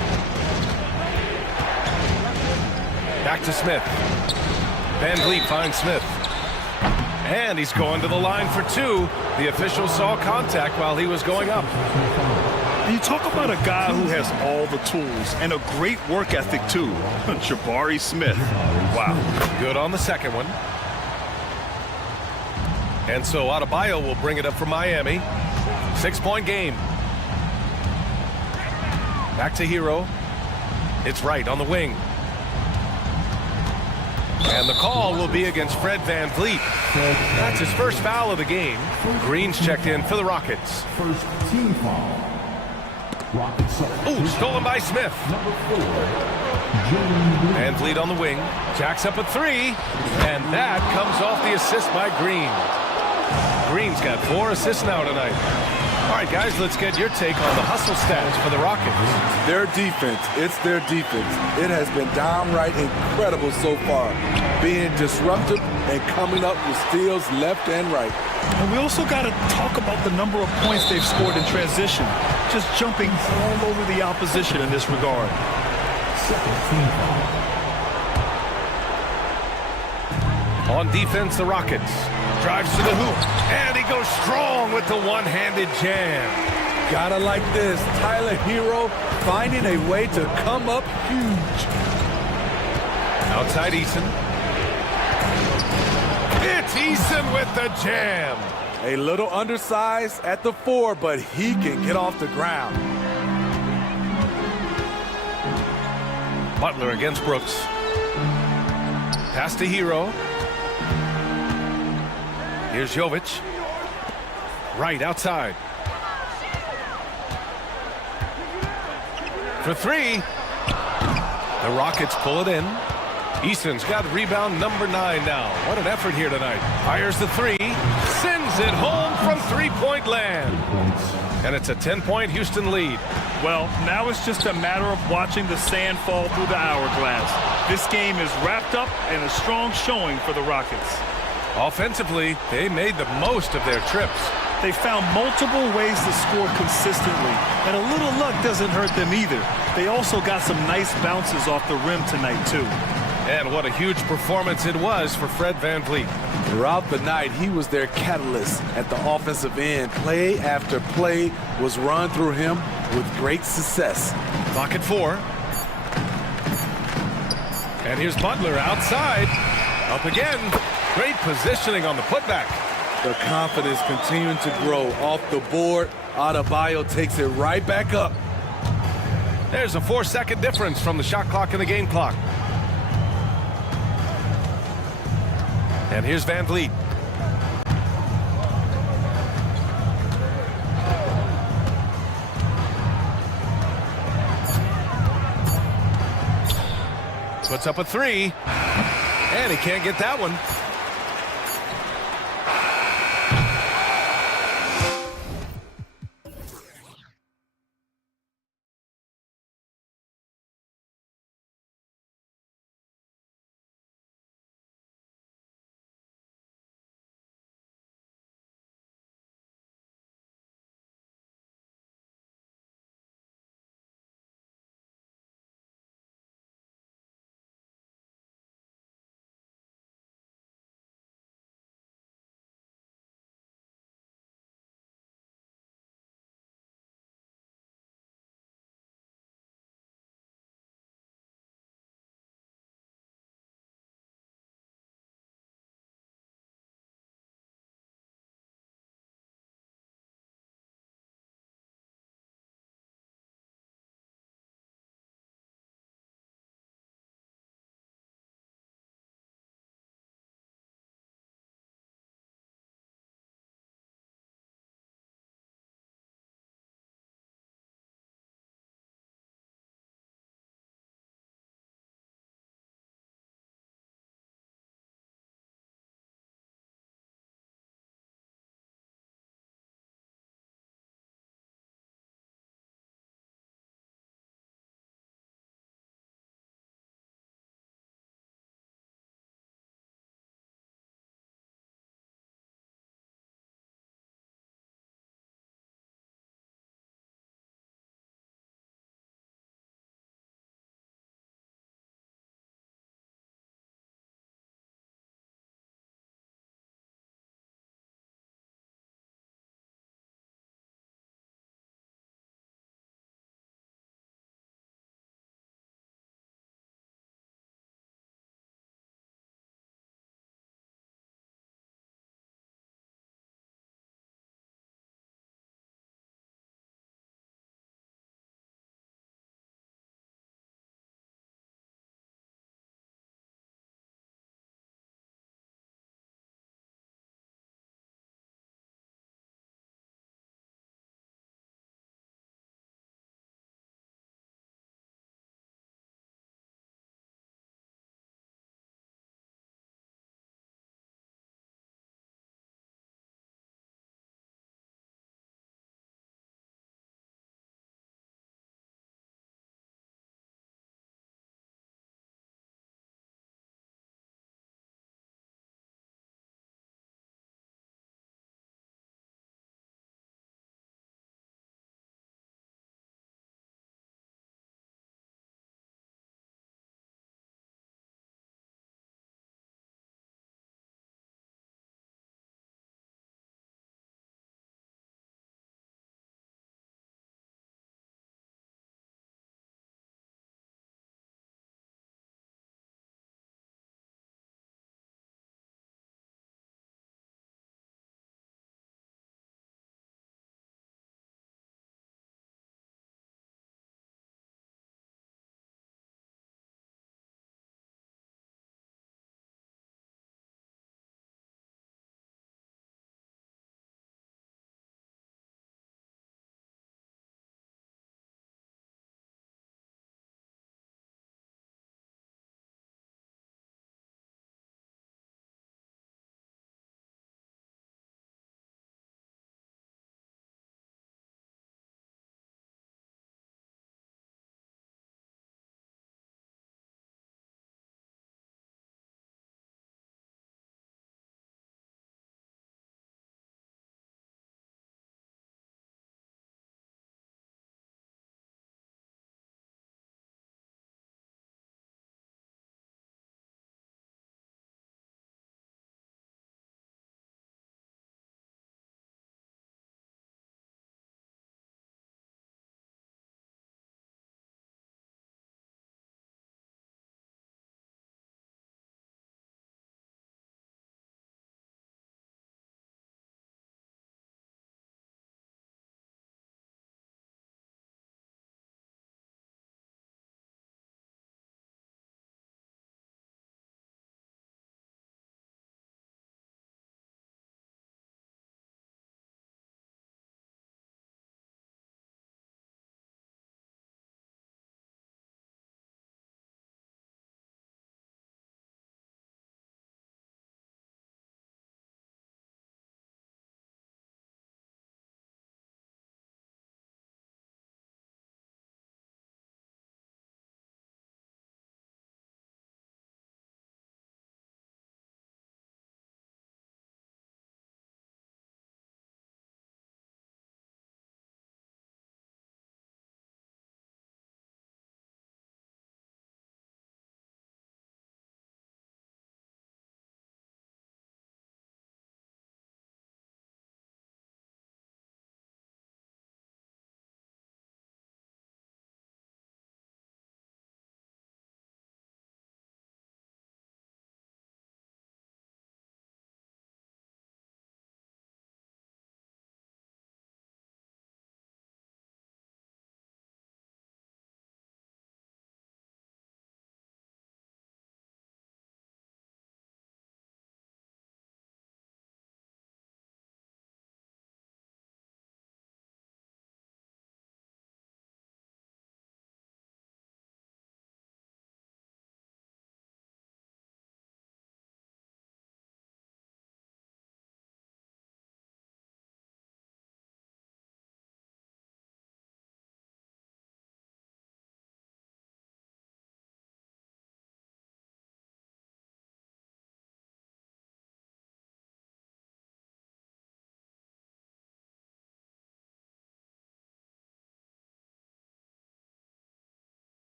Back to Smith. Van Vliet finds Smith. And he's going to the line for 2. The official saw contact while he was going up. You talk about a guy who has all the tools and a great work ethic too. Jabari Smith. Wow. Good on the second one. And so Adebayo will bring it up for Miami. 6-point game. Back to Hero. It's right on the wing. And the call will be against Fred Van Vliet. That's his first foul of the game. Green's checked in for the Rockets. First team foul. Ooh, stolen by Smith. Van Vliet on the wing. Jacks up a 3. And that comes off the assist by Green. Green's got 4 assists now tonight. All right, guys, let's get your take on the hustle stats for the Rockets. Their defense, it's their defense. It has been downright incredible so far, being disruptive and coming up with steals left and right. And we also got to talk about the number of points they've scored in transition, just jumping all over the opposition in this regard. Second team foul. On defense, the Rockets. Drives to the hoop, and he goes strong with the one-handed jam. Gotta like this. Tyler Hero finding a way to come up huge. Outside Eason. It's Eason with the jam. A little undersized at the 4, but he can get off the ground. Butler against Brooks. Pass to Hero. Here's Jovic. Right outside. For 3. The Rockets pull it in. Easton's got rebound number 9 now. What an effort here tonight. Fires the 3. Sends it home from three-point land. And it's a 10-point Houston lead. Well, now it's just a matter of watching the sand fall through the hourglass. This game is wrapped up in a strong showing for the Rockets. Offensively, they made the most of their trips. They found multiple ways to score consistently, and a little luck doesn't hurt them either. They also got some nice bounces off the rim tonight, too. And what a huge performance it was for Fred Van Vliet. Throughout the night, he was their catalyst at the offensive end. Play after play was run through him with great success. Clock at 4. And here's Butler outside. Up again. Great positioning on the putback. The confidence continuing to grow off the board. Adebayo takes it right back up. There's a 4-second difference from the shot clock and the game clock. And here's Van Vliet. Puts up a 3. And he can't get that one.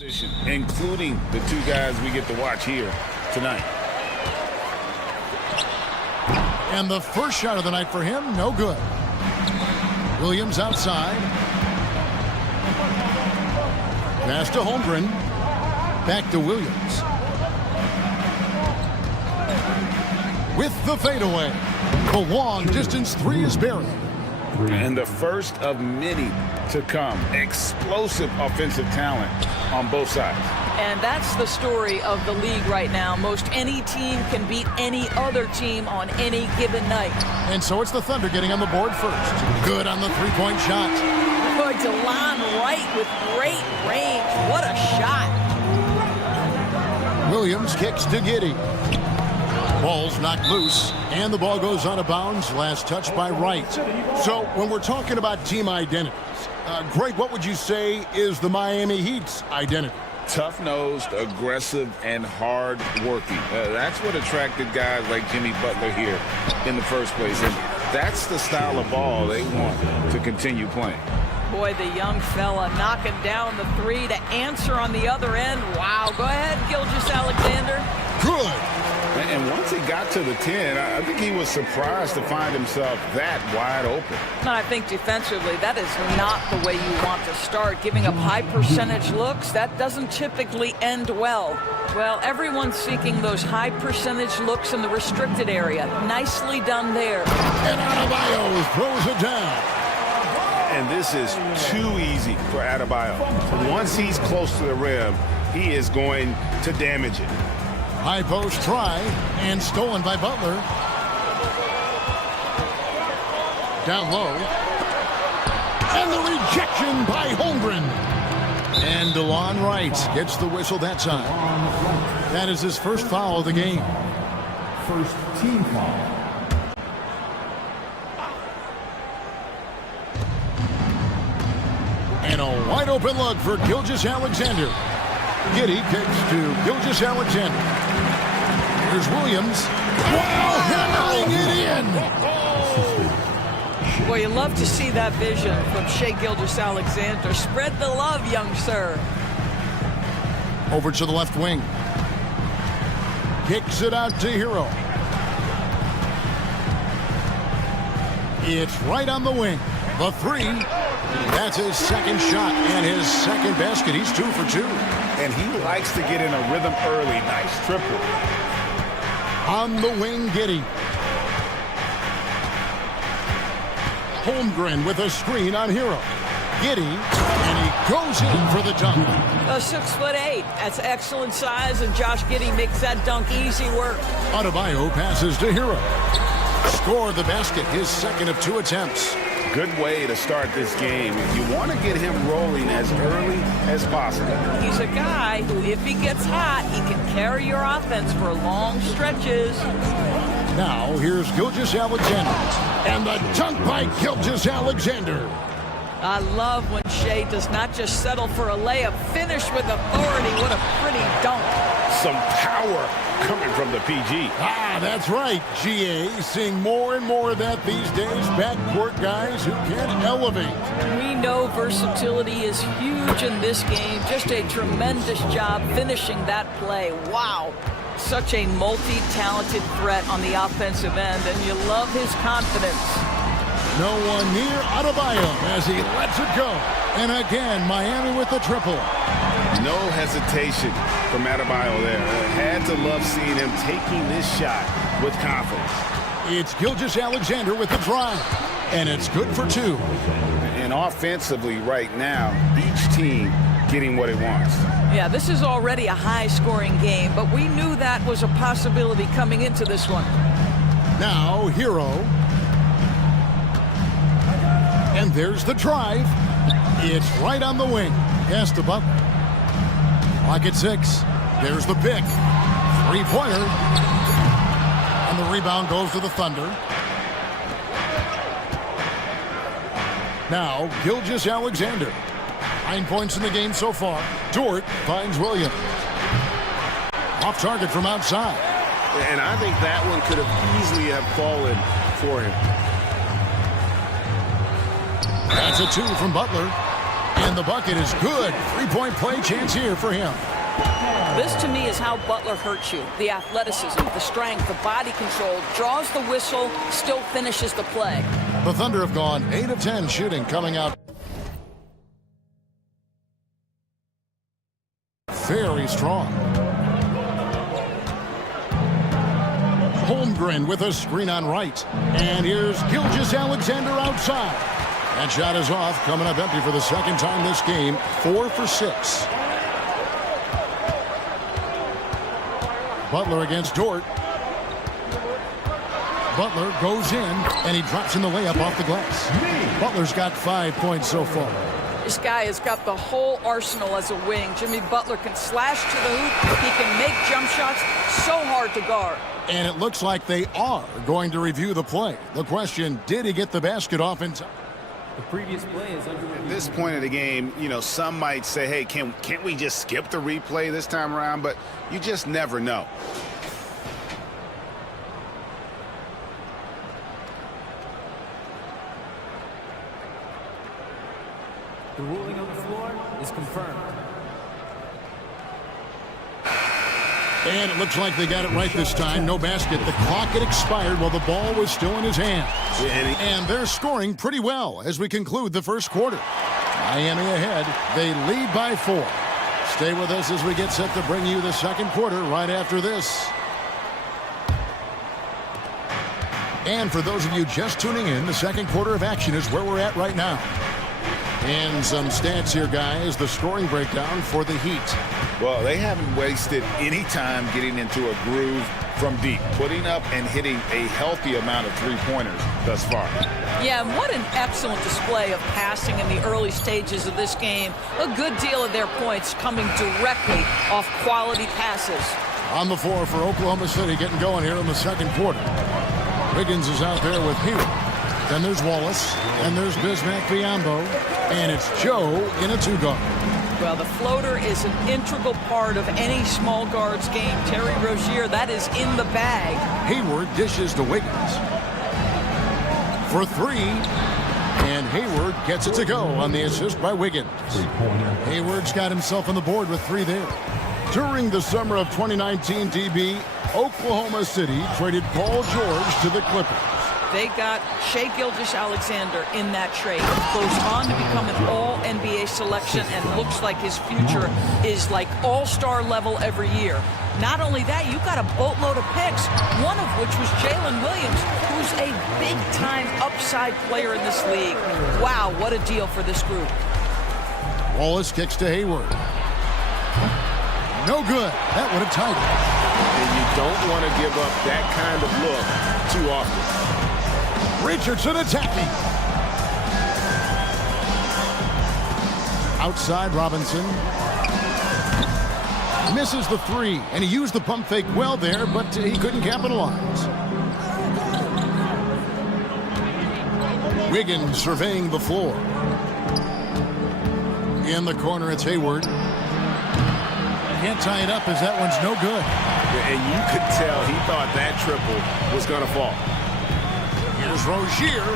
Including the two guys we get to watch here tonight. And the first shot of the night for him, no good. Williams outside. Pass to Holmgren. Back to Williams. With the fadeaway. The long distance three is buried. And the first of many to come. Explosive offensive talent on both sides. And that's the story of the league right now. Most any team can beat any other team on any given night. And so it's the Thunder getting on the board first. Good on the three-point shot. Boy, DeLon Wright with great range. What a shot. Williams kicks to Giddey. Ball's knocked loose, and the ball goes out of bounds. Last touch by Wright. So when we're talking about team identities, Greg, what would you say is the Miami Heat's identity? Tough-nosed, aggressive, and hard-working. That's what attracted guys like Jimmy Butler here in the first place. And that's the style of ball they want to continue playing. Boy, the young fella knocking down the three to answer on the other end. Wow. Go ahead, Gilgeous-Alexander. Good. And once he got to the 10, I think he was surprised to find himself that wide open. And I think defensively, that is not the way you want to start. Giving up high percentage looks, that doesn't typically end well. Well, everyone's seeking those high percentage looks in the restricted area. Nicely done there. And Adebayo throws it down. And this is too easy for Adebayo. Once he's close to the rim, he is going to damage it. High post try, and stolen by Butler. Down low. And the rejection by Holmgren. And DeLon Wright gets the whistle that time. That is his first foul of the game. First team foul. And a wide open look for Gilgeous-Alexander. Giddey kicks to Gilgeous-Alexander. Here's Williams. Wow, hammering it in. Boy, you love to see that vision from Shai Gilgeous-Alexander. Spread the love, young sir. Over to the left wing. Kicks it out to Hero. It's right on the wing. The three. That's his second shot and his second basket. He's 2 for 2. And he likes to get in a rhythm early. Nice triple. On the wing, Giddey. Holmgren with a screen on Hero. Giddey, and he goes in for the dunk. 6'8". That's excellent size, and Josh Giddey makes that dunk easy work. Adebayo passes to Hero. Score the basket, his second of 2 attempts. Good way to start this game. You want to get him rolling as early as possible. He's a guy who, if he gets hot, he can carry your offense for long stretches. Now, here's Gilgeous-Alexander. And the dunk by Gilgeous-Alexander. I love when Shai does not just settle for a layup, finish with authority. What a pretty dunk. Some power coming from the PG. Ah, that's right, GA. Seeing more and more of that these days. Backcourt guys who can elevate. We know versatility is huge in this game. Just a tremendous job finishing that play. Wow. Such a multi-talented threat on the offensive end, and you love his confidence. No one near Adebayo as he lets it go. And again, Miami with the triple. No hesitation from Adebayo there. Had to love seeing him taking this shot with confidence. It's Gilgeous-Alexander with the drive. And it's good for 2. And offensively right now, each team getting what it wants. Yeah, this is already a high-scoring game, but we knew that was a possibility coming into this one. Now, Hero. And there's the drive. It's right on the wing. Pass to Butler. Clock at 6. There's the pick. 3-pointer. And the rebound goes to the Thunder. Now, Gilgeous-Alexander. 9 points in the game so far. Dort finds Williams. Off target from outside. And I think that one could have easily have fallen for him. That's a 2 from Butler. And the bucket is good. Three-point play chance here for him. This, to me, is how Butler hurts you. The athleticism, the strength, the body control, draws the whistle, still finishes the play. The Thunder have gone 8 of 10 shooting coming out. Very strong. Holmgren with a screen on right. And here's Gilgeous-Alexander outside. That shot is off, coming up empty for the second time this game. 4 for 6. Butler against Dort. Butler goes in, and he drops in the layup off the glass. Butler's got 5 points so far. This guy has got the whole arsenal as a wing. Jimmy Butler can slash to the hoop. He can make jump shots. So hard to guard. And it looks like they are going to review the play. The question, did he get the basket off in time? The previous play is under review. At this point of the game, you know, some might say, hey, can't we just skip the replay this time around? But you just never know. The ruling on the floor is confirmed. And it looks like they got it right this time. No basket. The clock had expired while the ball was still in his hands. And they're scoring pretty well as we conclude the first quarter. Miami ahead. They lead by 4. Stay with us as we get set to bring you the second quarter right after this. And for those of you just tuning in, the second quarter of action is where we're at right now. And some stats here, guys. The scoring breakdown for the Heat. Well, they haven't wasted any time getting into a groove from deep, putting up and hitting a healthy amount of three-pointers thus far. Yeah, and what an excellent display of passing in the early stages of this game. A good deal of their points coming directly off quality passes. On the floor for Oklahoma City, getting going here in the second quarter. Wiggins is out there with Hayward. Then there's Wallace, and there's Bismack Biyombo, and it's Joe in a two-guard. Well, the floater is an integral part of any small guard's game. Terry Rozier, that is in the bag. Hayward dishes to Wiggins for 3, and Hayward gets it to go on the assist by Wiggins. Hayward's got himself on the board with 3 there. During the summer of 2019, DB, Oklahoma City traded Paul George to the Clippers. They got Shai Gilgeous-Alexander in that trade. Goes on to become an all-NBA selection and looks like his future is like all-star level every year. Not only that, you've got a boatload of picks, one of which was Jalen Williams, who's a big-time upside player in this league. Wow, what a deal for this group. Wallace kicks to Hayward. No good. That would have tied it. And you don't want to give up that kind of look too often. Richardson attacking. Outside Robinson. Misses the 3, and he used the pump fake well there, but he couldn't capitalize. Wiggins surveying the floor. In the corner, it's Hayward. Can't tie it up as that one's no good. And you could tell he thought that triple was going to fall. Here's Rozier.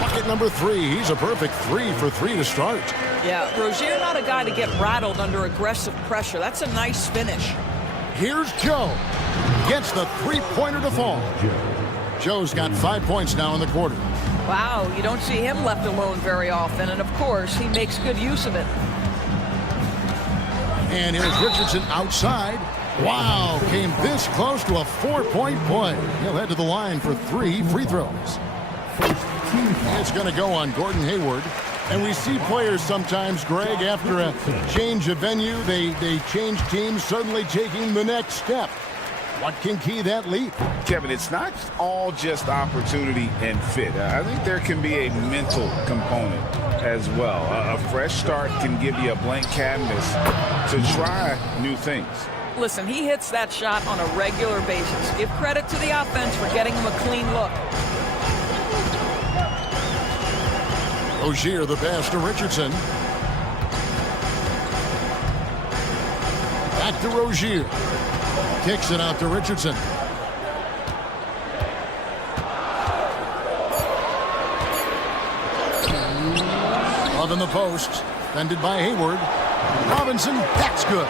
Bucket number 3. He's a perfect 3 for 3 to start. Yeah, Rozier not a guy to get rattled under aggressive pressure. That's a nice finish. Here's Joe. Gets the three-pointer to fall. Joe's got 5 points now in the quarter. Wow, you don't see him left alone very often, and of course, he makes good use of it. And here's Richardson outside. Wow, came this close to a 4-point play. He'll head to the line for 3 free throws. It's going to go on Gordon Hayward. And we see players sometimes, Greg, after a change of venue, they change teams, suddenly taking the next step. What can key that leap? Kevin, it's not all just opportunity and fit. I think there can be a mental component as well. A fresh start can give you a blank canvas to try new things. Listen, he hits that shot on a regular basis. Give credit to the offense for getting him a clean look. Rozier, the pass to Richardson. Back to Rozier. Kicks it out to Richardson. Love in the post. Defended by Hayward. Robinson, that's good.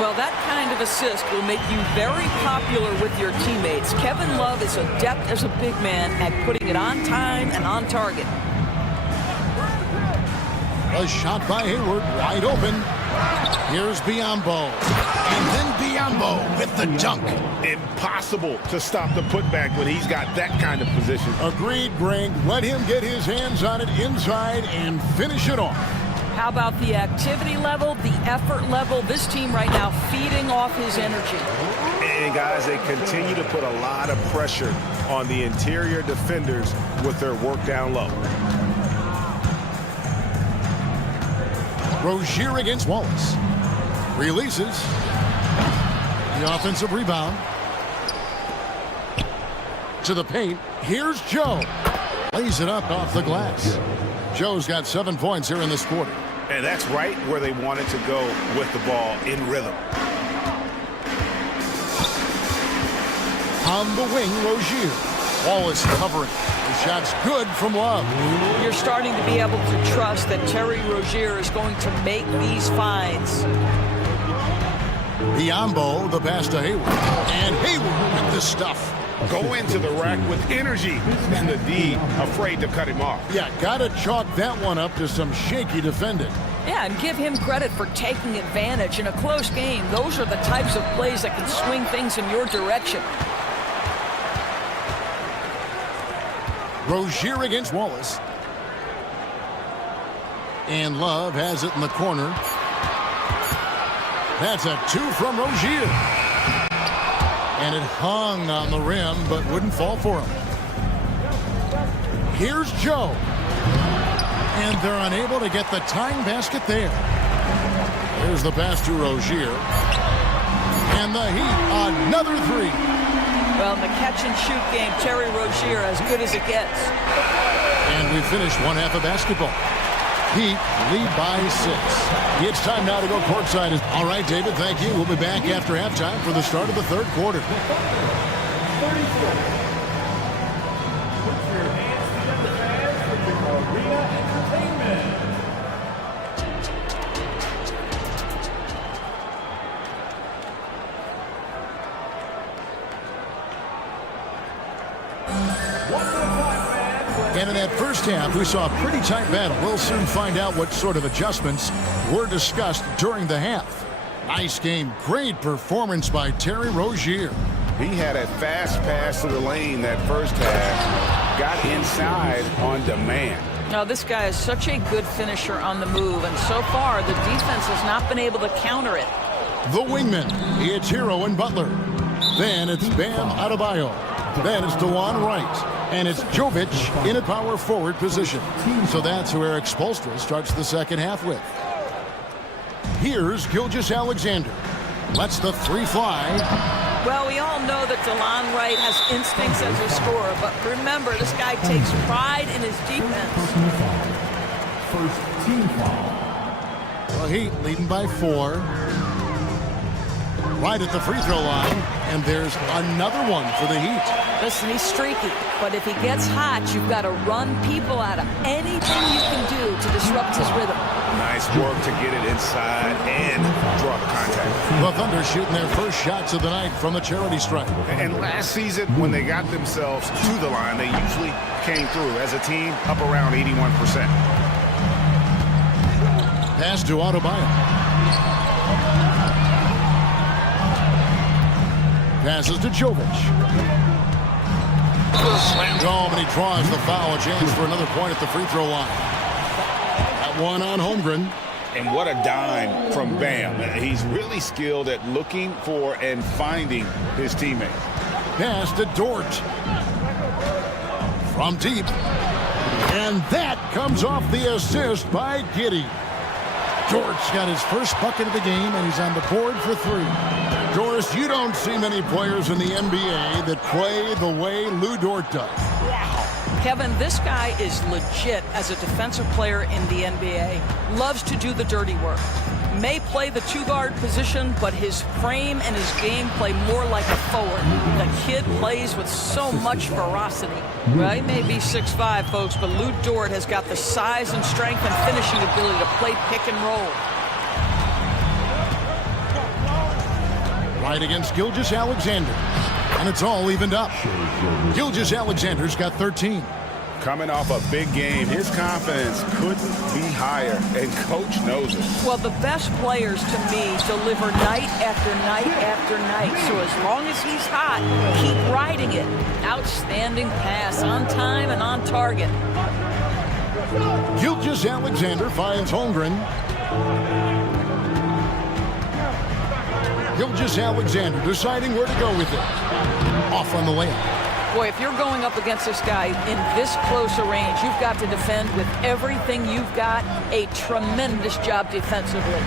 Well, that kind of assist will make you very popular with your teammates. Kevin Love is adept as a big man at putting it on time and on target. A shot by Hayward, wide open. Here's Biyombo. And then Biyombo with the dunk. Impossible to stop the putback when he's got that kind of position. Agreed, Greg. Let him get his hands on it inside and finish it off. How about the activity level, the effort level? This team right now feeding off his energy. And guys, they continue to put a lot of pressure on the interior defenders with their work down low. Rozier against Wallace. Releases. The offensive rebound. To the paint. Here's Joe. Lays it up off the glass. Joe's got 7 points here in this quarter. And that's right where they wanted to go with the ball, in rhythm. On the wing, Rozier. Wallace covering. The shot's good from Love. You're starting to be able to trust that Terry Rozier is going to make these finds. Biyombo, the pass to Hayward. And Hayward with the stuff. Go into the rack with energy, and the D afraid to cut him off. Yeah, gotta chalk that one up to some shaky defending. Yeah, and give him credit for taking advantage in a close game. Those are the types of plays that can swing things in your direction. Rozier against Wallace. And Love has it in the corner. That's a 2 from Rozier. And it hung on the rim, but wouldn't fall for him. Here's Joe. And they're unable to get the tying basket there. There's the pass to Rozier. And the Heat, another 3. Well, in the catch-and-shoot game, Terry Rozier as good as it gets. And we finished one half of basketball. Heat lead by 6. It's time now to go courtside. All right, David, thank you. We'll be back after halftime for the start of the third quarter. And in that first half, we saw a pretty tight battle. We'll soon find out what sort of adjustments were discussed during the half. Nice game. Great performance by Terry Rozier. He had a fast pass to the lane that first half. Got inside on demand. Now, this guy is such a good finisher on the move, and so far, the defense has not been able to counter it. The wingman. It's Hero and Butler. Then it's Bam Adebayo. Then it's DeJuan Wright. And it's Jovic in a power forward position. So that's who Eric Spoelstra starts the second half with. Here's Gilgeous-Alexander. Lets the 3 fly. Well, we all know that DeLon Wright has instincts as a scorer, but remember, this guy takes pride in his defense. First team foul. Well, Heat leading by 4. Right at the free throw line, and there's another one for the Heat. Listen, he's streaky, but if he gets hot, you've got to run people at him. Anything you can do to disrupt his rhythm. Nice work to get it inside and draw the contact. The Thunder shooting their first shots of the night from the charity stripe. And last season, when they got themselves to the line, they usually came through as a team up around 81%. Pass to Adebayo. Passes to Jovic. Slammed home, and he draws the foul. A chance for another point at the free throw line. That one on Holmgren. And what a dime from Bam. He's really skilled at looking for and finding his teammates. Pass to Dort. From deep. And that comes off the assist by Giddey. Dort's got his first bucket of the game, and he's on the board for 3. Doris, you don't see many players in the NBA that play the way Lou Dort does. Wow. Kevin, this guy is legit as a defensive player in the NBA. Loves to do the dirty work. May play the two-guard position, but his frame and his game play more like a forward. The kid plays with so much ferocity. Well, he may be 6'5", folks, but Lou Dort has got the size and strength and finishing ability to play pick and roll. Right against Gilgeous-Alexander. And it's all evened up. Gilgeous-Alexander's got 13. Coming off a big game, his confidence couldn't be higher, and coach knows it. Well, the best players, to me, deliver night after night after night. So as long as he's hot, keep riding it. Outstanding pass, on time and on target. Gilgeous-Alexander finds Holmgren. Gilgeous-Alexander deciding where to go with it. Off on the layup. Boy, if you're going up against this guy in this close a range, you've got to defend with everything you've got. A tremendous job defensively.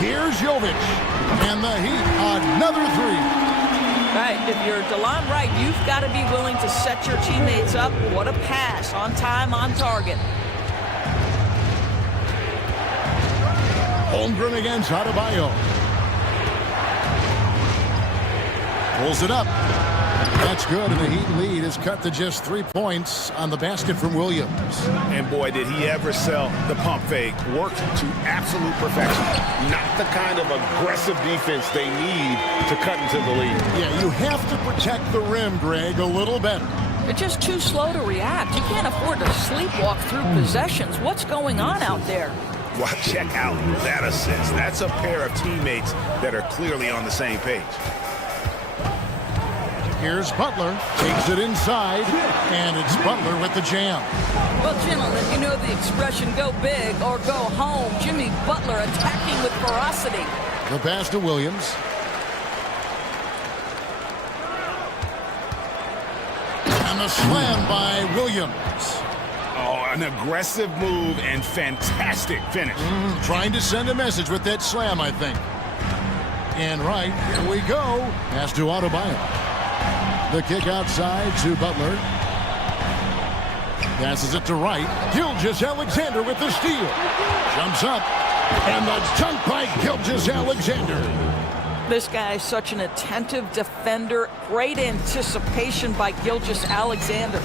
Here's Jovic. And the Heat, another three. Right, if you're DeLon Wright, you've got to be willing to set your teammates up. What a pass, on time, on target. Holmgren against Adebayo. Pulls it up. That's good, and the Heat lead is cut to just 3 points on the basket from Williams. And boy, did he ever sell the pump fake. Worked to absolute perfection. Not the kind of aggressive defense they need to cut into the lead. Yeah, you have to protect the rim, Greg, a little better. They're just too slow to react. You can't afford to sleepwalk through possessions. What's going on out there? Well, check out that assist. That's a pair of teammates that are clearly on the same page. Here's Butler, takes it inside, and it's Butler with the jam. Well, gentlemen, you know the expression, go big or go home. Jimmy Butler attacking with ferocity. The pass to Williams. And the slam by Williams. Oh, an aggressive move and fantastic finish. Trying to send a message with that slam, I think. And right, here we go. Pass to Adebayo. The kick outside to Butler. Passes it to Wright. Gilgeous-Alexander with the steal. Jumps up. And the dunk by Gilgeous-Alexander. This guy is such an attentive defender. Great anticipation by Gilgeous-Alexander.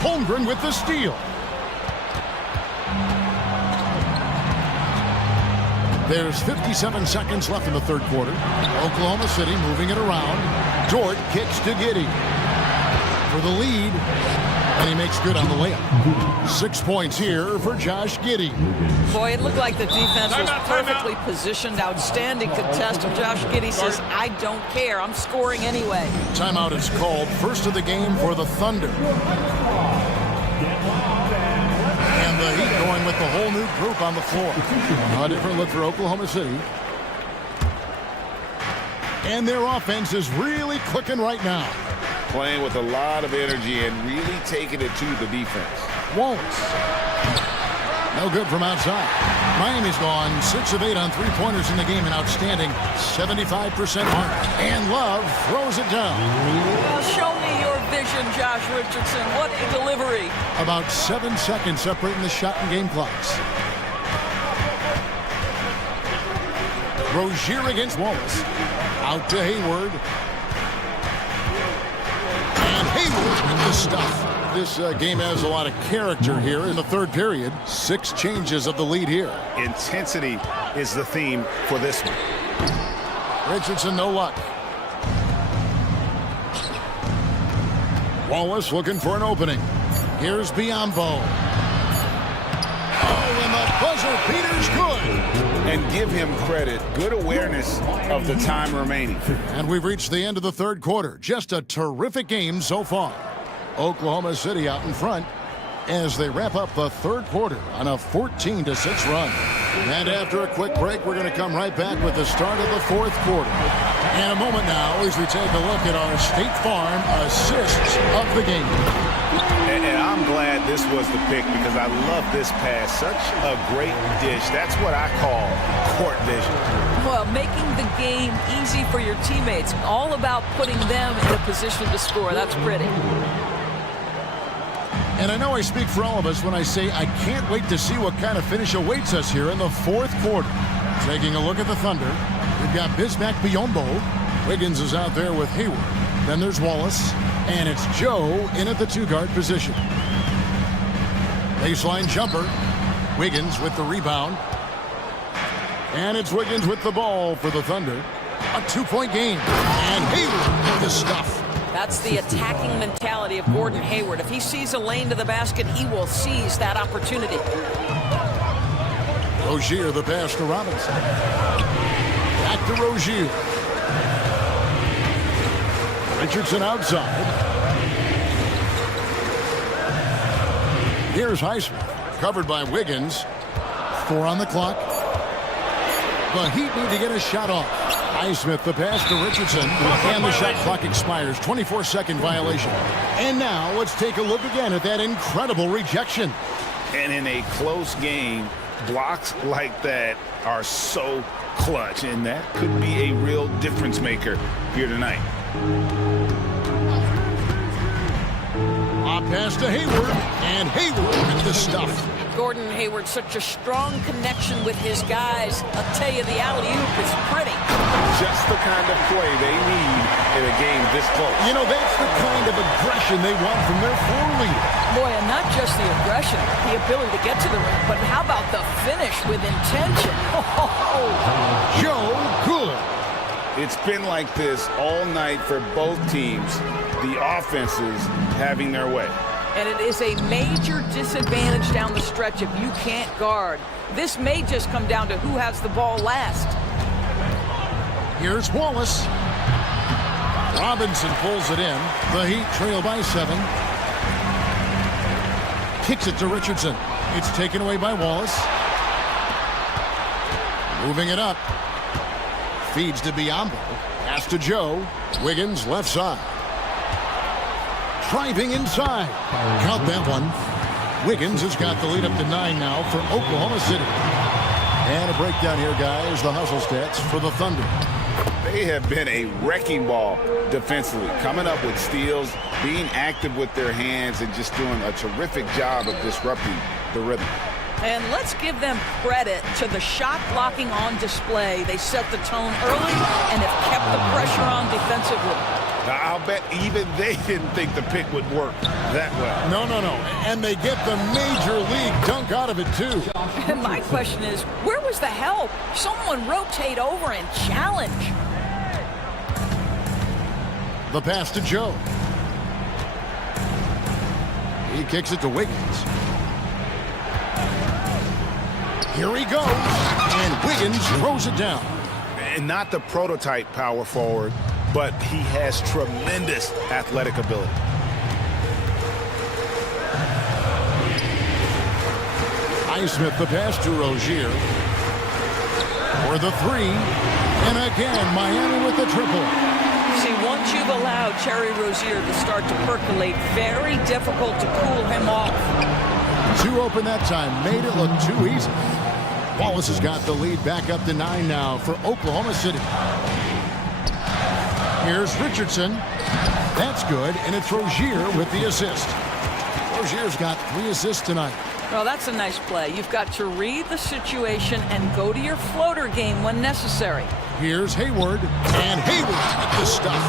Holmgren with the steal. There's 57 seconds left in the third quarter. Oklahoma City moving it around. Dort kicks to Giddey for the lead, and he makes good on the layup. 6 points here for Josh Giddey. Boy, it looked like the defense was perfectly positioned. Outstanding contest. Josh Giddey says, I don't care. I'm scoring anyway. Timeout is called. First of the game for the Thunder. And the Heat going with the whole new group on the floor. A different look for Oklahoma City. And their offense is really clicking right now. Playing with a lot of energy and really taking it to the defense. Wallace. No good from outside. Miami's gone 6 of 8 on three-pointers in the game, an outstanding 75% mark. And Love throws it down. Well, show me your vision, Josh Richardson. What a delivery. About 7 seconds separating the shot and game clocks. Rozier against Wallace. Out to Hayward. And Hayward with the stuff. This game has a lot of character here in the third period. 6 changes of the lead here. Intensity is the theme for this one. Richardson, no luck. Wallace looking for an opening. Here's Biyombo. Oh, and the buzzer beater's good. And give him credit. Good awareness of the time remaining. And we've reached the end of the third quarter. Just a terrific game so far. Oklahoma City out in front as they wrap up the third quarter on a 14-6 run. And after a quick break, we're going to come right back with the start of the fourth quarter. In a moment now, as we take a look at our State Farm assists of the game. And I'm glad this was the pick because I love this pass. Such a great dish. That's what I call court vision. Well, making the game easy for your teammates. All about putting them in a position to score. That's pretty. And I know I speak for all of us when I say I can't wait to see what kind of finish awaits us here in the fourth quarter. Taking a look at the Thunder, we've got Bismack Biyombo. Wiggins is out there with Hayward. Then there's Wallace. And it's Joe in at the two-guard position. Baseline jumper. Wiggins with the rebound. And it's Wiggins with the ball for the Thunder. A two-point game. And Hayward with the stuff. That's the attacking mentality of Gordon Hayward. If he sees a lane to the basket, he will seize that opportunity. Rozier, the pass to Robinson. Back to Rozier. Richardson outside. Here's Highsmith, covered by Wiggins. 4 on the clock. The Heat need to get a shot off. Highsmith, the pass to Richardson, and the shot clock expires. 24-second violation. And now let's take a look again at that incredible rejection. And in a close game, blocks like that are so clutch, and that could be a real difference maker here tonight. A pass to Hayward, and Hayward with the stuff. Gordon Hayward, such a strong connection with his guys. I'll tell you, the alley-oop is pretty. Just the kind of play they need in a game this close. You know, that's the kind of aggression they want from their floor leader. Boy, and not just the aggression, the ability to get to the rim, but how about the finish with intention? Joe Good. It's been like this all night for both teams. The offenses having their way. And it is a major disadvantage down the stretch if you can't guard. This may just come down to who has the ball last. Here's Wallace. Robinson pulls it in. The Heat trail by 7. Kicks it to Richardson. It's taken away by Wallace. Moving it up. Feeds to Biyombo. Pass to Joe. Wiggins left side. Driving inside. Count that one. Wiggins has got the lead up to 9 now for Oklahoma City. And a breakdown here, guys. The hustle stats for the Thunder. They have been a wrecking ball defensively, coming up with steals, being active with their hands, and just doing a terrific job of disrupting the rhythm. And let's give them credit to the shot blocking on display. They set the tone early and have kept the pressure on defensively. Now, I'll bet even they didn't think the pick would work that well. No. And they get the major league dunk out of it, too. And my question is, where was the help? Someone rotate over and challenge. The pass to Joe. He kicks it to Wiggins. Here he goes. And Wiggins throws it down. And not the prototype power forward, but he has tremendous athletic ability. Highsmith, the pass to Rozier. For the 3. And again, Miami with the triple. See, once you've allowed Terry Rozier to start to percolate, very difficult to cool him off. 2 open that time, made it look too easy. Wallace has got the lead back up to 9 now for Oklahoma City. Here's Richardson. That's good, and it's Rozier with the assist. Rozier's got 3 assists tonight. Well, that's a nice play. You've got to read the situation and go to your floater game when necessary. Here's Hayward, and Hayward with the stuff.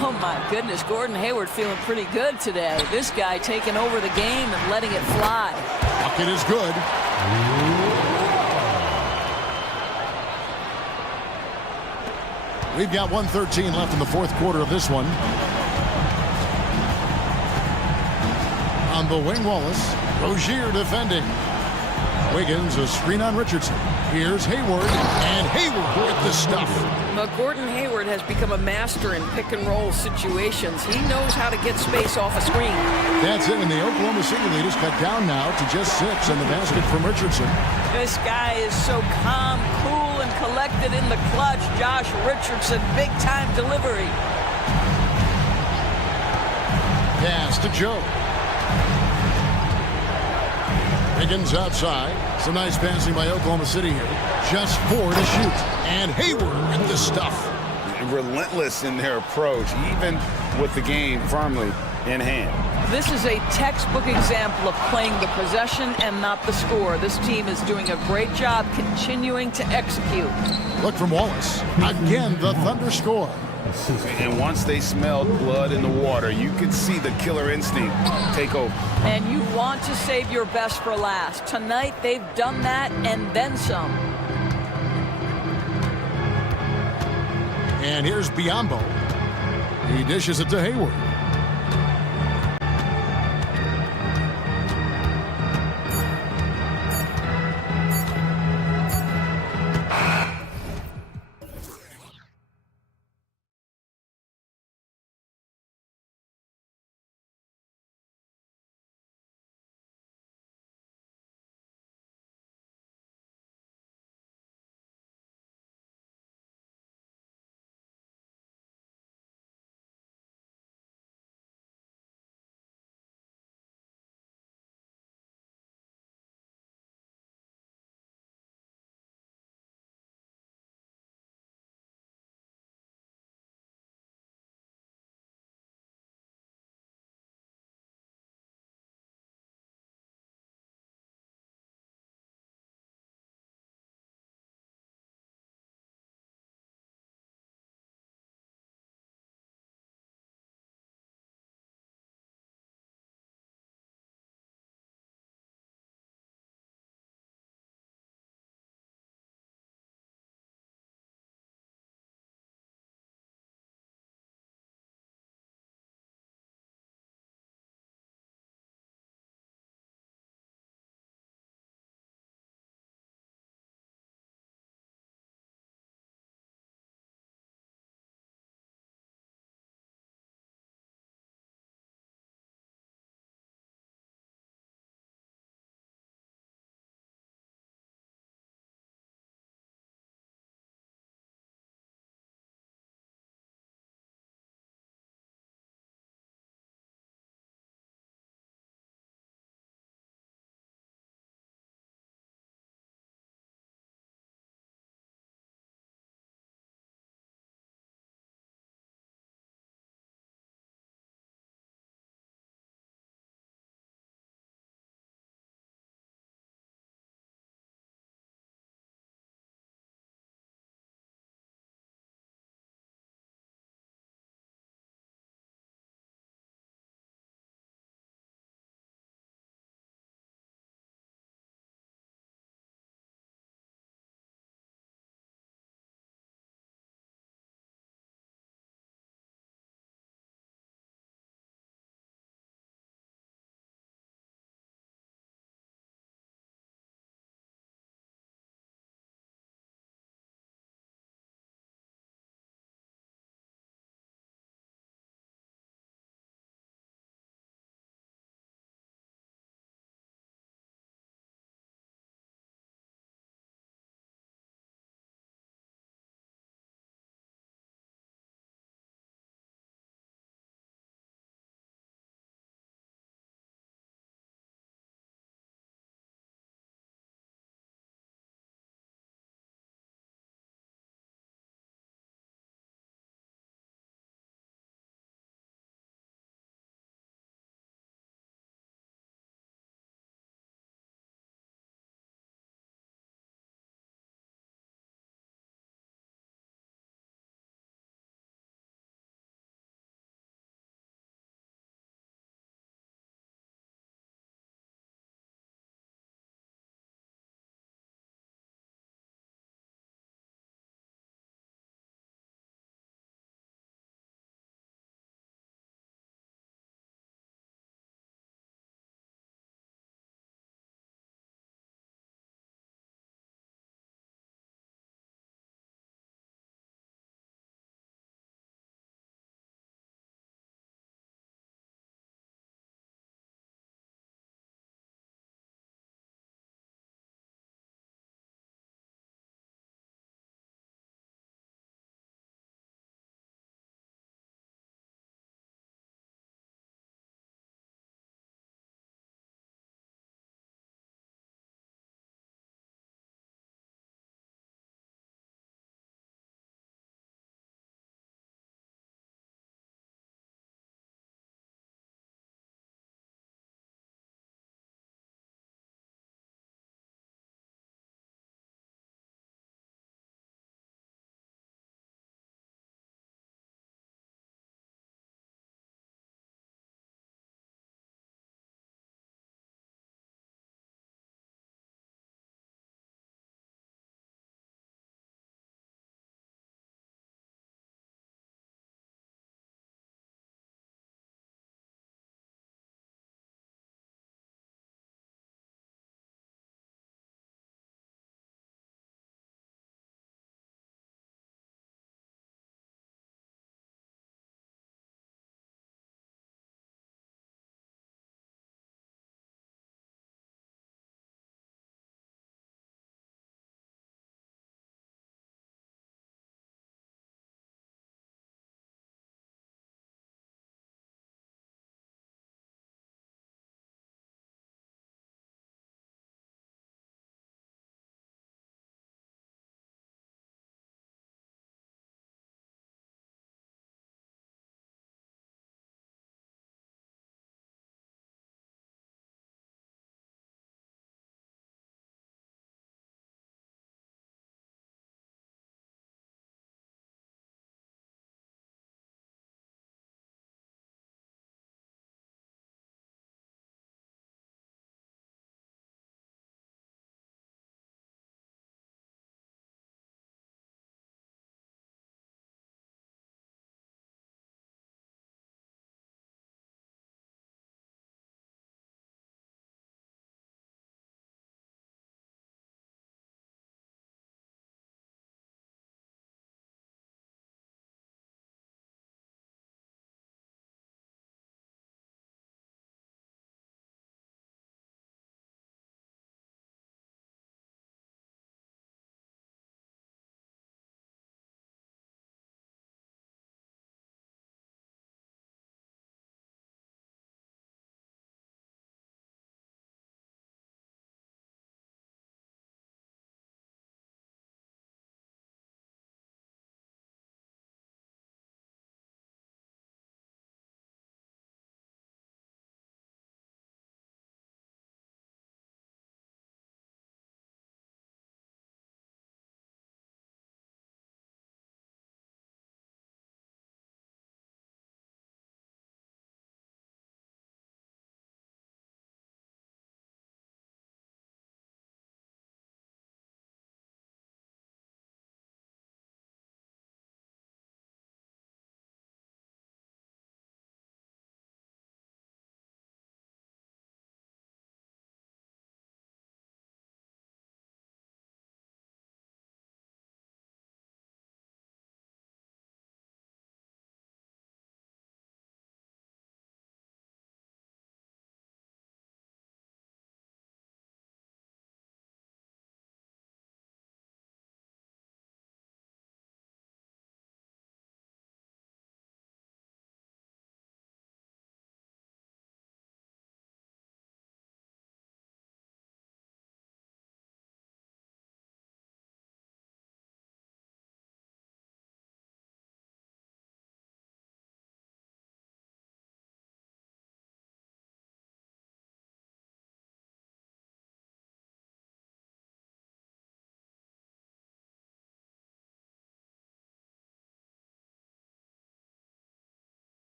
Oh, my goodness. Gordon Hayward feeling pretty good today. This guy taking over the game and letting it fly. Bucket is good. We've got 1:13 left in the fourth quarter of this one. On the wing, Wallace. Rozier defending. Wiggins, a screen on Richardson. Here's Hayward, and Hayward with the stuff. But Gordon Hayward has become a master in pick-and-roll situations. He knows how to get space off a screen. That's it, and the Oklahoma City lead is cut down now to just 6 in the basket from Richardson. This guy is so calm, cool, and collected in the clutch. Josh Richardson, big-time delivery. Pass to Joe. Wiggins outside. Some nice passing by Oklahoma City here. Just 4 to shoot. And Hayward with the stuff. Relentless in their approach, even with the game firmly in hand. This is a textbook example of playing the possession and not the score. This team is doing a great job continuing to execute. Look from Wallace. Again, the Thunder score. And once they smelled blood in the water, you could see the killer instinct take over. And you want to save your best for last. Tonight, they've done that and then some. And here's Biyombo. He dishes it to Hayward.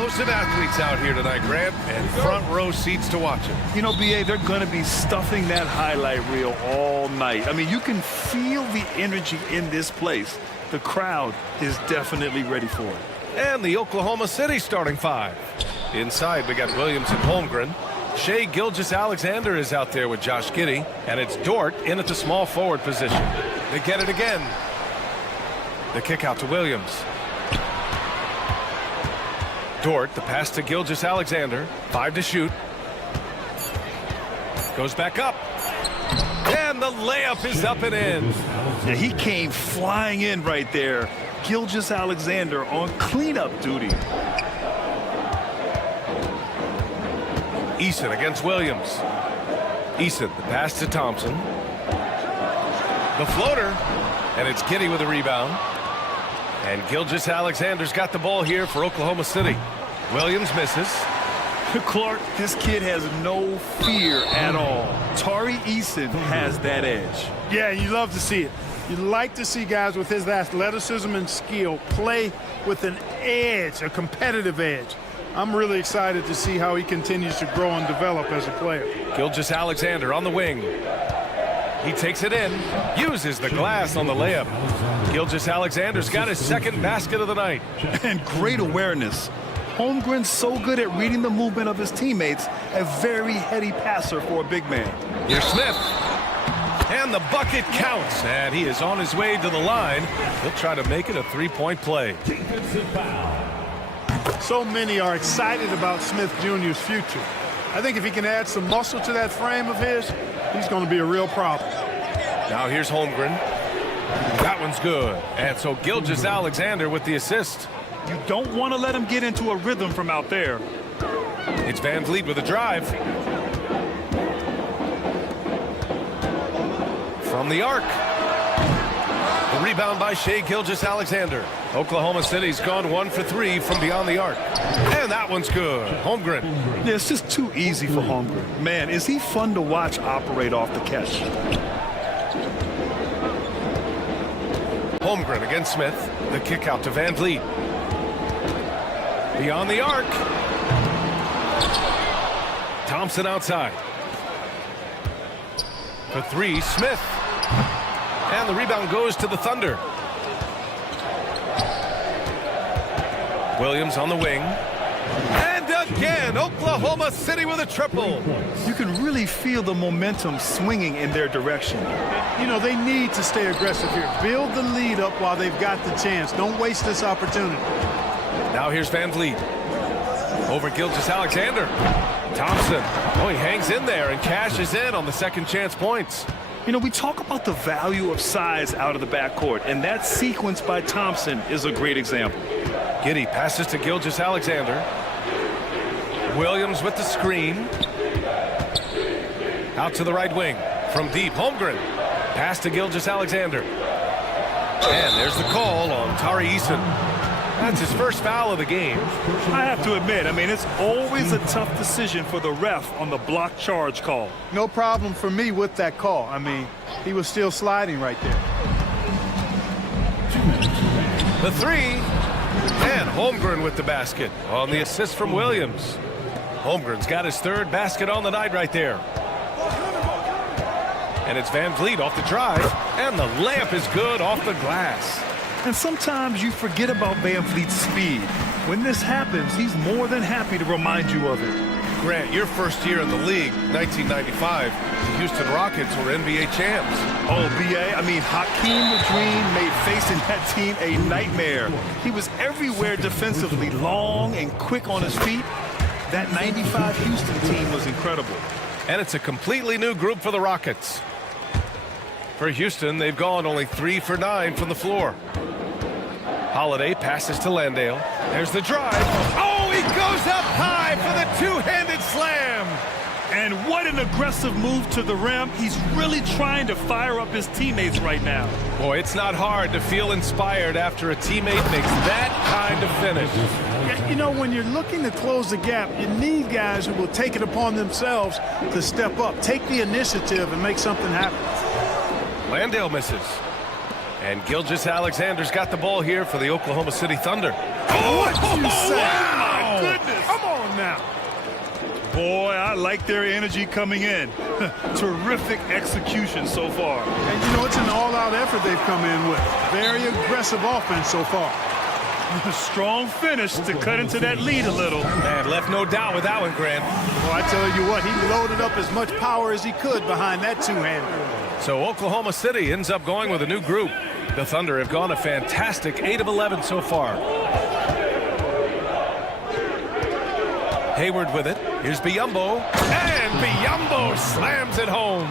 explosive athletes out here tonight, Grant, and front row seats to watch it. You know, B.A., they're going to be stuffing that highlight reel all night. I mean, you can feel the energy in this place. The crowd is definitely ready for it. And the Oklahoma City starting five. Inside, we got Williams and Holmgren. Shea Gilgeous-Alexander is out there with Josh Giddey, and it's Dort in at the small forward position. They get it again. The kick out to Williams. Dort, the pass to Gilgeous-Alexander. 5 to shoot. Goes back up. And the layup is up and in. Yeah, he came flying in right there. Gilgeous-Alexander on cleanup duty. Eason against Williams. Eason, the pass to Thompson. The floater, and it's Giddey with a rebound. And Gilgeous-Alexander's got the ball here for Oklahoma City. Williams misses. Clark, this kid has no fear at all. Tari Eason has that edge. Yeah, you love to see it. You like to see guys with his athleticism and skill play with an edge, a competitive edge. I'm really excited to see how he continues to grow and develop as a player. Gilgeous-Alexander on the wing. He takes it in, uses the glass on the layup. Gilgeous-Alexander's got his second basket of the night. And great awareness. Holmgren's so good at reading the movement of his teammates, a very heady passer for a big man. Here's Smith. And the bucket counts, and he is on his way to the line. He'll try to make it a three-point play. So many are excited about Smith Jr.'s future. I think if he can add some muscle to that frame of his, he's going to be a real problem. Now here's Holmgren. That one's good. And so Gilgeous-Alexander with the assist. You don't want to let him get into a rhythm from out there. It's Van Vliet with a drive. From the arc. The rebound by Shea Gilgeous-Alexander. Oklahoma City's gone 1 for 3 from beyond the arc. And that one's good. Holmgren. Yeah, it's just too easy for Holmgren. Man, is he fun to watch operate off the catch. Holmgren against Smith. The kick out to Van Vliet. Beyond the arc. Thompson outside. For 3, Smith. And the rebound goes to the Thunder. Williams on the wing. And again, Oklahoma City with a triple. You can really feel the momentum swinging in their direction. You know, they need to stay aggressive here. Build the lead up while they've got the chance. Don't waste this opportunity. Now here's Van Vliet. Over Gilgeous-Alexander. Thompson. Oh, he hangs in there and cashes in on the second chance points. You know, we talk about the value of size out of the backcourt, and that sequence by Thompson is a great example. Giddey passes to Gilgeous-Alexander. Williams with the screen. Out to the right wing. From deep, Holmgren. Pass to Gilgeous-Alexander. And there's the call on Tari Eason. That's his first foul of the game. I have to admit, I mean, it's always a tough decision for the ref on the block charge call. No problem for me with that call. I mean, he was still sliding right there. The 3. And Holmgren with the basket on the assist from Williams. Holmgren's got his third basket on the night right there. And it's Van Vliet off the drive. And the layup is good off the glass. And sometimes you forget about Van Vliet's speed. When this happens, he's more than happy to remind you of it. Grant, your first year in the league, 1995, the Houston Rockets were NBA champs. Oh, B.A., I mean, Hakeem the Dream made facing that team a nightmare. He was everywhere defensively, long and quick on his feet. That 95 Houston team was incredible. And it's a completely new group for the Rockets. For Houston, they've gone only 3 for 9 from the floor. Holiday passes to Landale. There's the drive. Oh, he goes up high for the two-handed slam. And what an aggressive move to the rim. He's really trying to fire up his teammates right now. Boy, it's not hard to feel inspired after a teammate makes that kind of finish. Yeah, you know, when you're looking to close the gap, you need guys who will take it upon themselves to step up, take the initiative, and make something happen. Landale misses. And Gilgeous-Alexander's got the ball here for the Oklahoma City Thunder. Oh, what you say? Wow. My Come on now. Boy, I like their energy coming in. Terrific execution so far. And, you know, it's an all-out effort they've come in with. Very aggressive offense so far. Strong finish to cut into that lead a little. Man, left no doubt with that one, Grant. Well, I tell you what, he loaded up as much power as he could behind that two-hander. So Oklahoma City ends up going with a new group. The Thunder have gone a fantastic 8 of 11 so far. Hayward with it. Here's Biyombo. And Biyombo slams it home.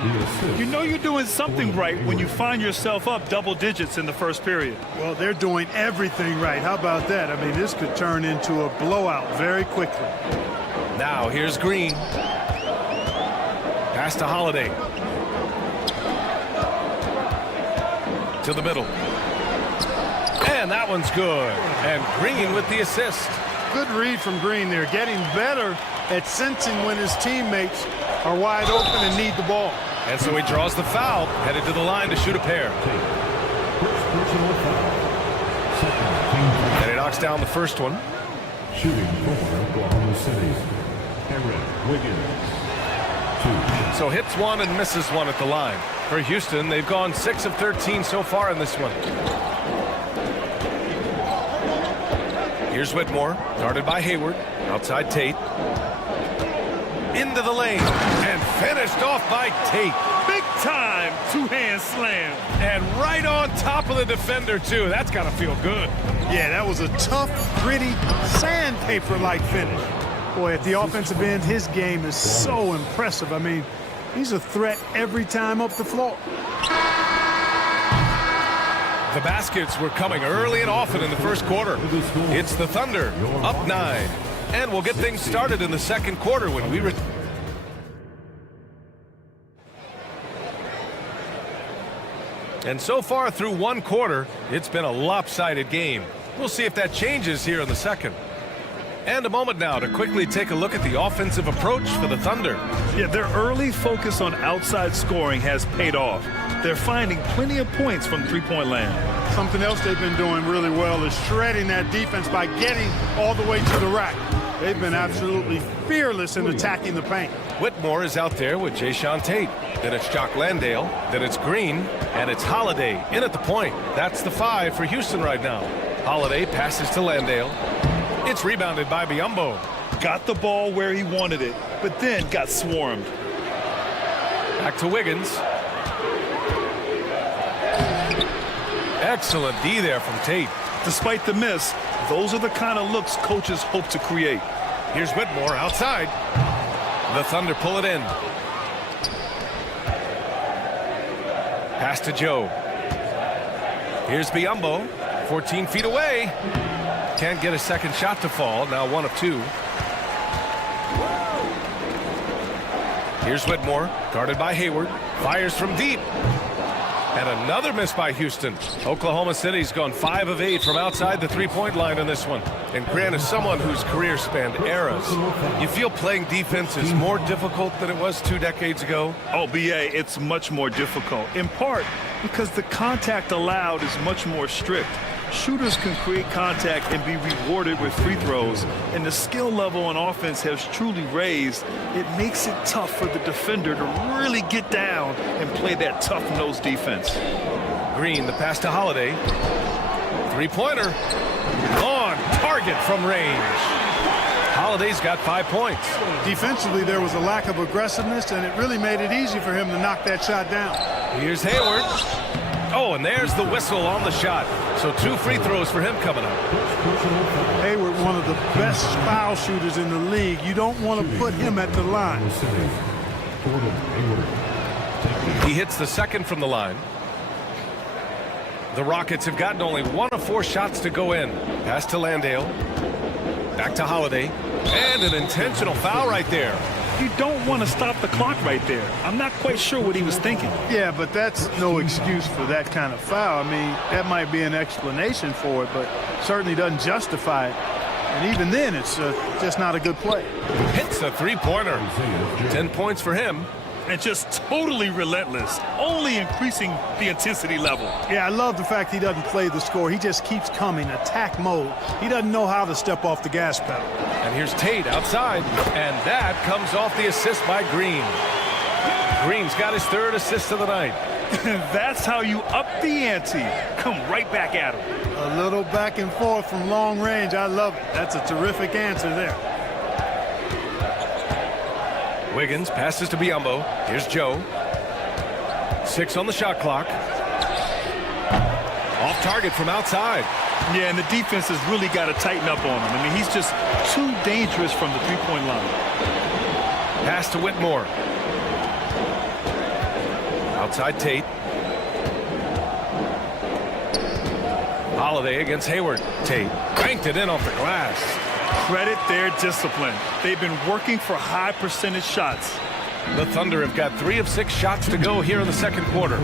You know you're doing something right when you find yourself up double digits in the first period. Well, they're doing everything right. How about that? I mean, this could turn into a blowout very quickly. Now here's Green. Pass to Holiday. To the middle. And that one's good. And Green with the assist. Good read from Green there, getting better at sensing when his teammates are wide open and need the ball. And so he draws the foul, headed to the line to shoot a pair. And he knocks down the first one. Shooting for Oklahoma City, Aaron Wiggins. So hits one and misses one at the line. For Houston, they've gone 6 of 13 so far in this one. Here's Whitmore, guarded by Hayward, outside Tate. Into the lane, and finished off by Tate. Big time two-hand slam. And right on top of the defender, too. That's got to feel good. Yeah, that was a tough, gritty, sandpaper-like finish. Boy, at the offensive end, his game is so impressive. I mean, he's a threat every time up the floor. The baskets were coming early and often in the first quarter. It's the Thunder, up 9. And we'll get things started in the second quarter when we return. And so far through one quarter, it's been a lopsided game. We'll see if that changes here in the second. And a moment now to quickly take a look at the offensive approach for the Thunder. Yeah, their early focus on outside scoring has paid off. They're finding plenty of points from three-point land. Something else they've been doing really well is shredding that defense by getting all the way to the rack. They've been absolutely fearless in attacking the paint. Whitmore is out there with Jayshawn Tate. Then it's Jock Landale. Then it's Green. And it's Holiday in at the point. That's the 5 for Houston right now. Holiday passes to Landale. It's rebounded by Biyombo. Got the ball where he wanted it, but then got swarmed. Back to Wiggins. Excellent D there from Tate. Despite the miss, those are the kind of looks coaches hope to create. Here's Whitmore outside. The Thunder pull it in. Pass to Joe. Here's Biyombo, 14 feet away. Can't get a second shot to fall. Now 1 of 2. Here's Whitmore, guarded by Hayward. Fires from deep. And another miss by Houston. Oklahoma City's gone 5 of 8 from outside the three-point line in this one. And Grant is someone whose career spanned eras. You feel playing defense is more difficult than it was 2 decades ago? Oh, BA, it's much more difficult. In part because the contact allowed is much more strict. Shooters can create contact and be rewarded with free throws, and the skill level on offense has truly raised. It makes it tough for the defender to really get down and play that tough-nosed defense. Green, the pass to Holiday. Three-pointer. On target from range. Holiday's got 5 points. Defensively, there was a lack of aggressiveness, and it really made it easy for him to knock that shot down. Here's Hayward. Oh, and there's the whistle on the shot. So 2 free throws for him coming up. Hayward, one of the best foul shooters in the league. You don't want to put him at the line. He hits the second from the line. The Rockets have gotten only 1 of 4 shots to go in. Pass to Landale. Back to Holiday. And an intentional foul right there. You don't want to stop the clock right there. I'm not quite sure what he was thinking. Yeah, but that's no excuse for that kind of foul. I mean, that might be an explanation for it, but certainly doesn't justify it. And even then, it's just not a good play. Hits a three-pointer. 10 points for him. And just totally relentless, only increasing the intensity level. Yeah, I love the fact he doesn't play the score. He just keeps coming, attack mode. He doesn't know how to step off the gas pedal. And here's Tate outside. And that comes off the assist by Green. Green's got his third assist of the night. That's how you up the ante. Come right back at him. A little back and forth from long range. I love it. That's a terrific answer there. Wiggins passes to Biyombo. Here's Joe. 6 on the shot clock. Off target from outside. Yeah, and the defense has really got to tighten up on him. I mean, he's just too dangerous from the three-point line. Pass to Whitmore. Outside Tate. Holiday against Hayward. Tate banked it in off the glass. Credit their discipline. They've been working for high percentage shots. The Thunder have got 3 of 6 shots to go here in the second quarter.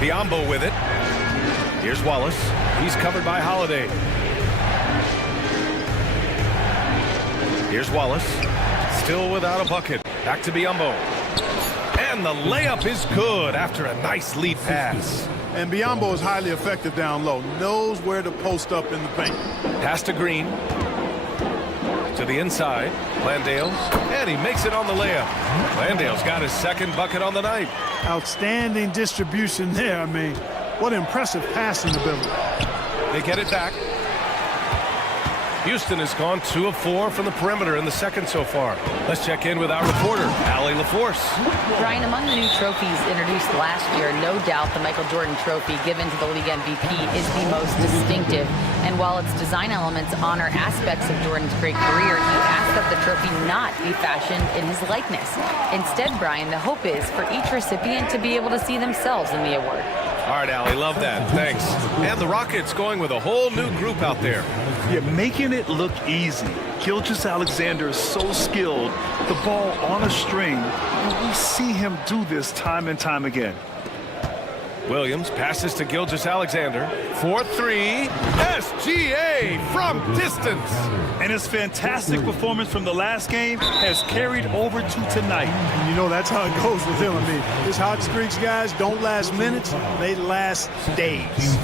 Biyombo with it. Here's Wallace. He's covered by Holiday. Here's Wallace. Still without a bucket. Back to Biyombo. And the layup is good after a nice lead pass. And Biyombo is highly effective down low. Knows where to post up in the paint. Pass to Green. To the inside. Landale. And he makes it on the layup. Landale's got his second bucket on the night. Outstanding distribution there. I mean, what impressive passing ability. They get it back. Houston has gone 2 of 4 from the perimeter in the second so far. Let's check in with our reporter, Allie LaForce. Brian, among the new trophies introduced last year, no doubt the Michael Jordan Trophy given to the league MVP is the most distinctive. And while its design elements honor aspects of Jordan's great career, he asked that the trophy not be fashioned in his likeness. Instead, Brian, the hope is for each recipient to be able to see themselves in the award. All right, Allie, love that. Thanks. And the Rockets going with a whole new group out there. Yeah, making it look easy. Gilgeous-Alexander is so skilled. The ball on a string. And we see him do this time and time again. Williams passes to Gilgeous-Alexander. 4-3. SGA from distance. And his fantastic performance from the last game has carried over to tonight. And you know that's how it goes with him. I mean, his hot streaks, guys, don't last minutes. They last days.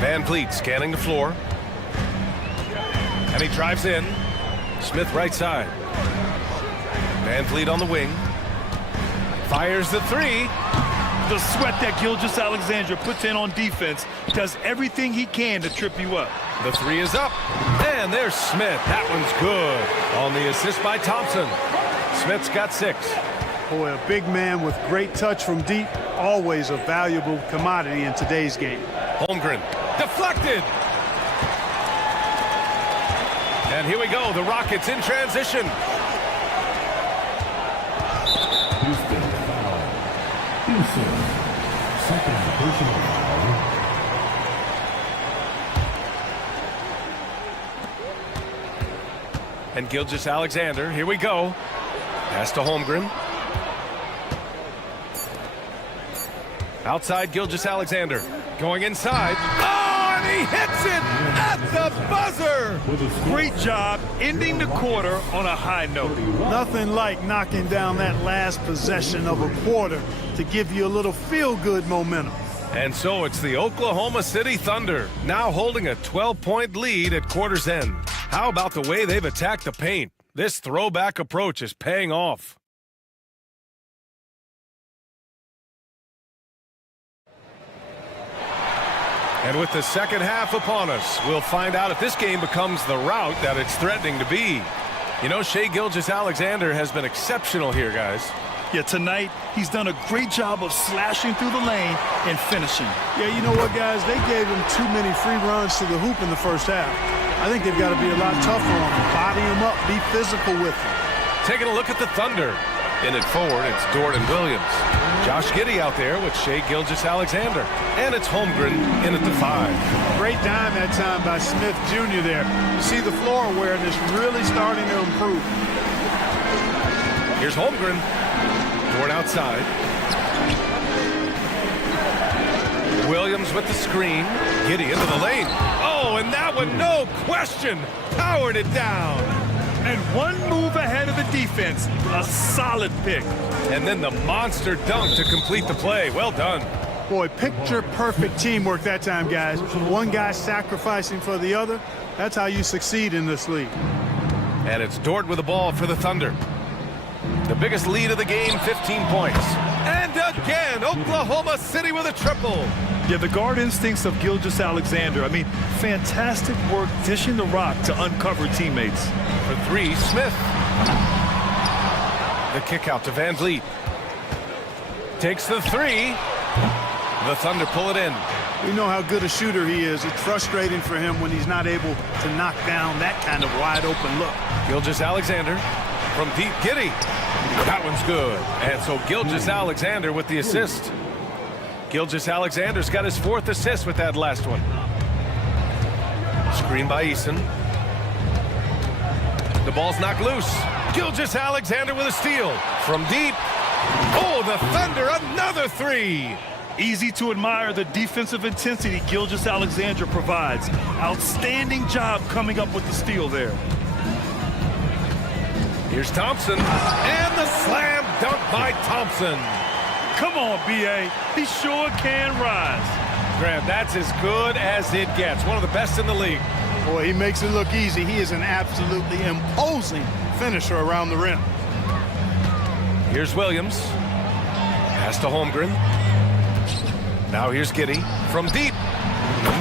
Van Vliet scanning the floor. And he drives in. Smith right side. Van Vliet on the wing. Fires the 3. The sweat that Gilgeous-Alexander puts in on defense does everything he can to trip you up. The 3 is up. And there's Smith. That one's good. On the assist by Thompson. Smith's got 6. Boy, a big man with great touch from deep. Always a valuable commodity in today's game. Holmgren. Deflected. And here we go, the Rockets in transition. Houston foul. Houston, second personal foul. And Gilgeous-Alexander, here we go. Pass to Holmgren. Outside Gilgeous-Alexander. Going inside. Oh, and he hits it at the buzzer. Great job ending the quarter on a high note. Nothing like knocking down that last possession of a quarter to give you a little feel-good momentum. And so it's the Oklahoma City Thunder, now holding a 12-point lead at quarter's end. How about the way they've attacked the paint? This throwback approach is paying off. And with the second half upon us, we'll find out if this game becomes the rout that it's threatening to be. You know, Shai Gilgeous-Alexander has been exceptional here, guys. Yeah, tonight, he's done a great job of slashing through the lane and finishing. Yeah, you know what, guys? They gave him too many free runs to the hoop in the first half. I think they've got to be a lot tougher on him. Body him up, be physical with him. Taking a look at the Thunder. In it forward, it's Jordan Williams. Josh Giddey out there with Shai Gilgeous-Alexander. And it's Holmgren in at the 5. Great dime that time by Smith Jr. there. You see the floor awareness really starting to improve. Here's Holmgren. Toward outside. Williams with the screen. Giddey into the lane. Oh, and that one, no question, powered it down. And one move ahead of the defense. A solid pick. And then the monster dunk to complete the play. Well done. Boy, picture-perfect teamwork that time, guys. One guy sacrificing for the other. That's how you succeed in this league. And it's Dort with the ball for the Thunder. The biggest lead of the game, 15 points. And again, Oklahoma City with a triple. Yeah, the guard instincts of Gilgeous-Alexander. I mean, fantastic work dishing the rock to uncover teammates. For three, Smith. The kick out to Van Vliet. Takes the three. The Thunder pull it in. We know how good a shooter he is. It's frustrating for him when he's not able to knock down that kind of wide open look. Gilgeous-Alexander from deep. Giddey. That one's good. And so Gilgeous-Alexander with the assist. Gilgeous-Alexander's got his 4th assist with that last one. Screen by Eason. The ball's knocked loose. Gilgeous-Alexander with a steal. From deep. Oh, the Thunder, another three. Easy to admire the defensive intensity Gilgeous-Alexander provides. Outstanding job coming up with the steal there. Here's Thompson. And the slam dunk by Thompson. Come on, B.A. He sure can rise. Grant, that's as good as it gets. One of the best in the league. Boy, he makes it look easy. He is an absolutely imposing finisher around the rim. Here's Williams. Pass to Holmgren. Now here's Giddey from deep.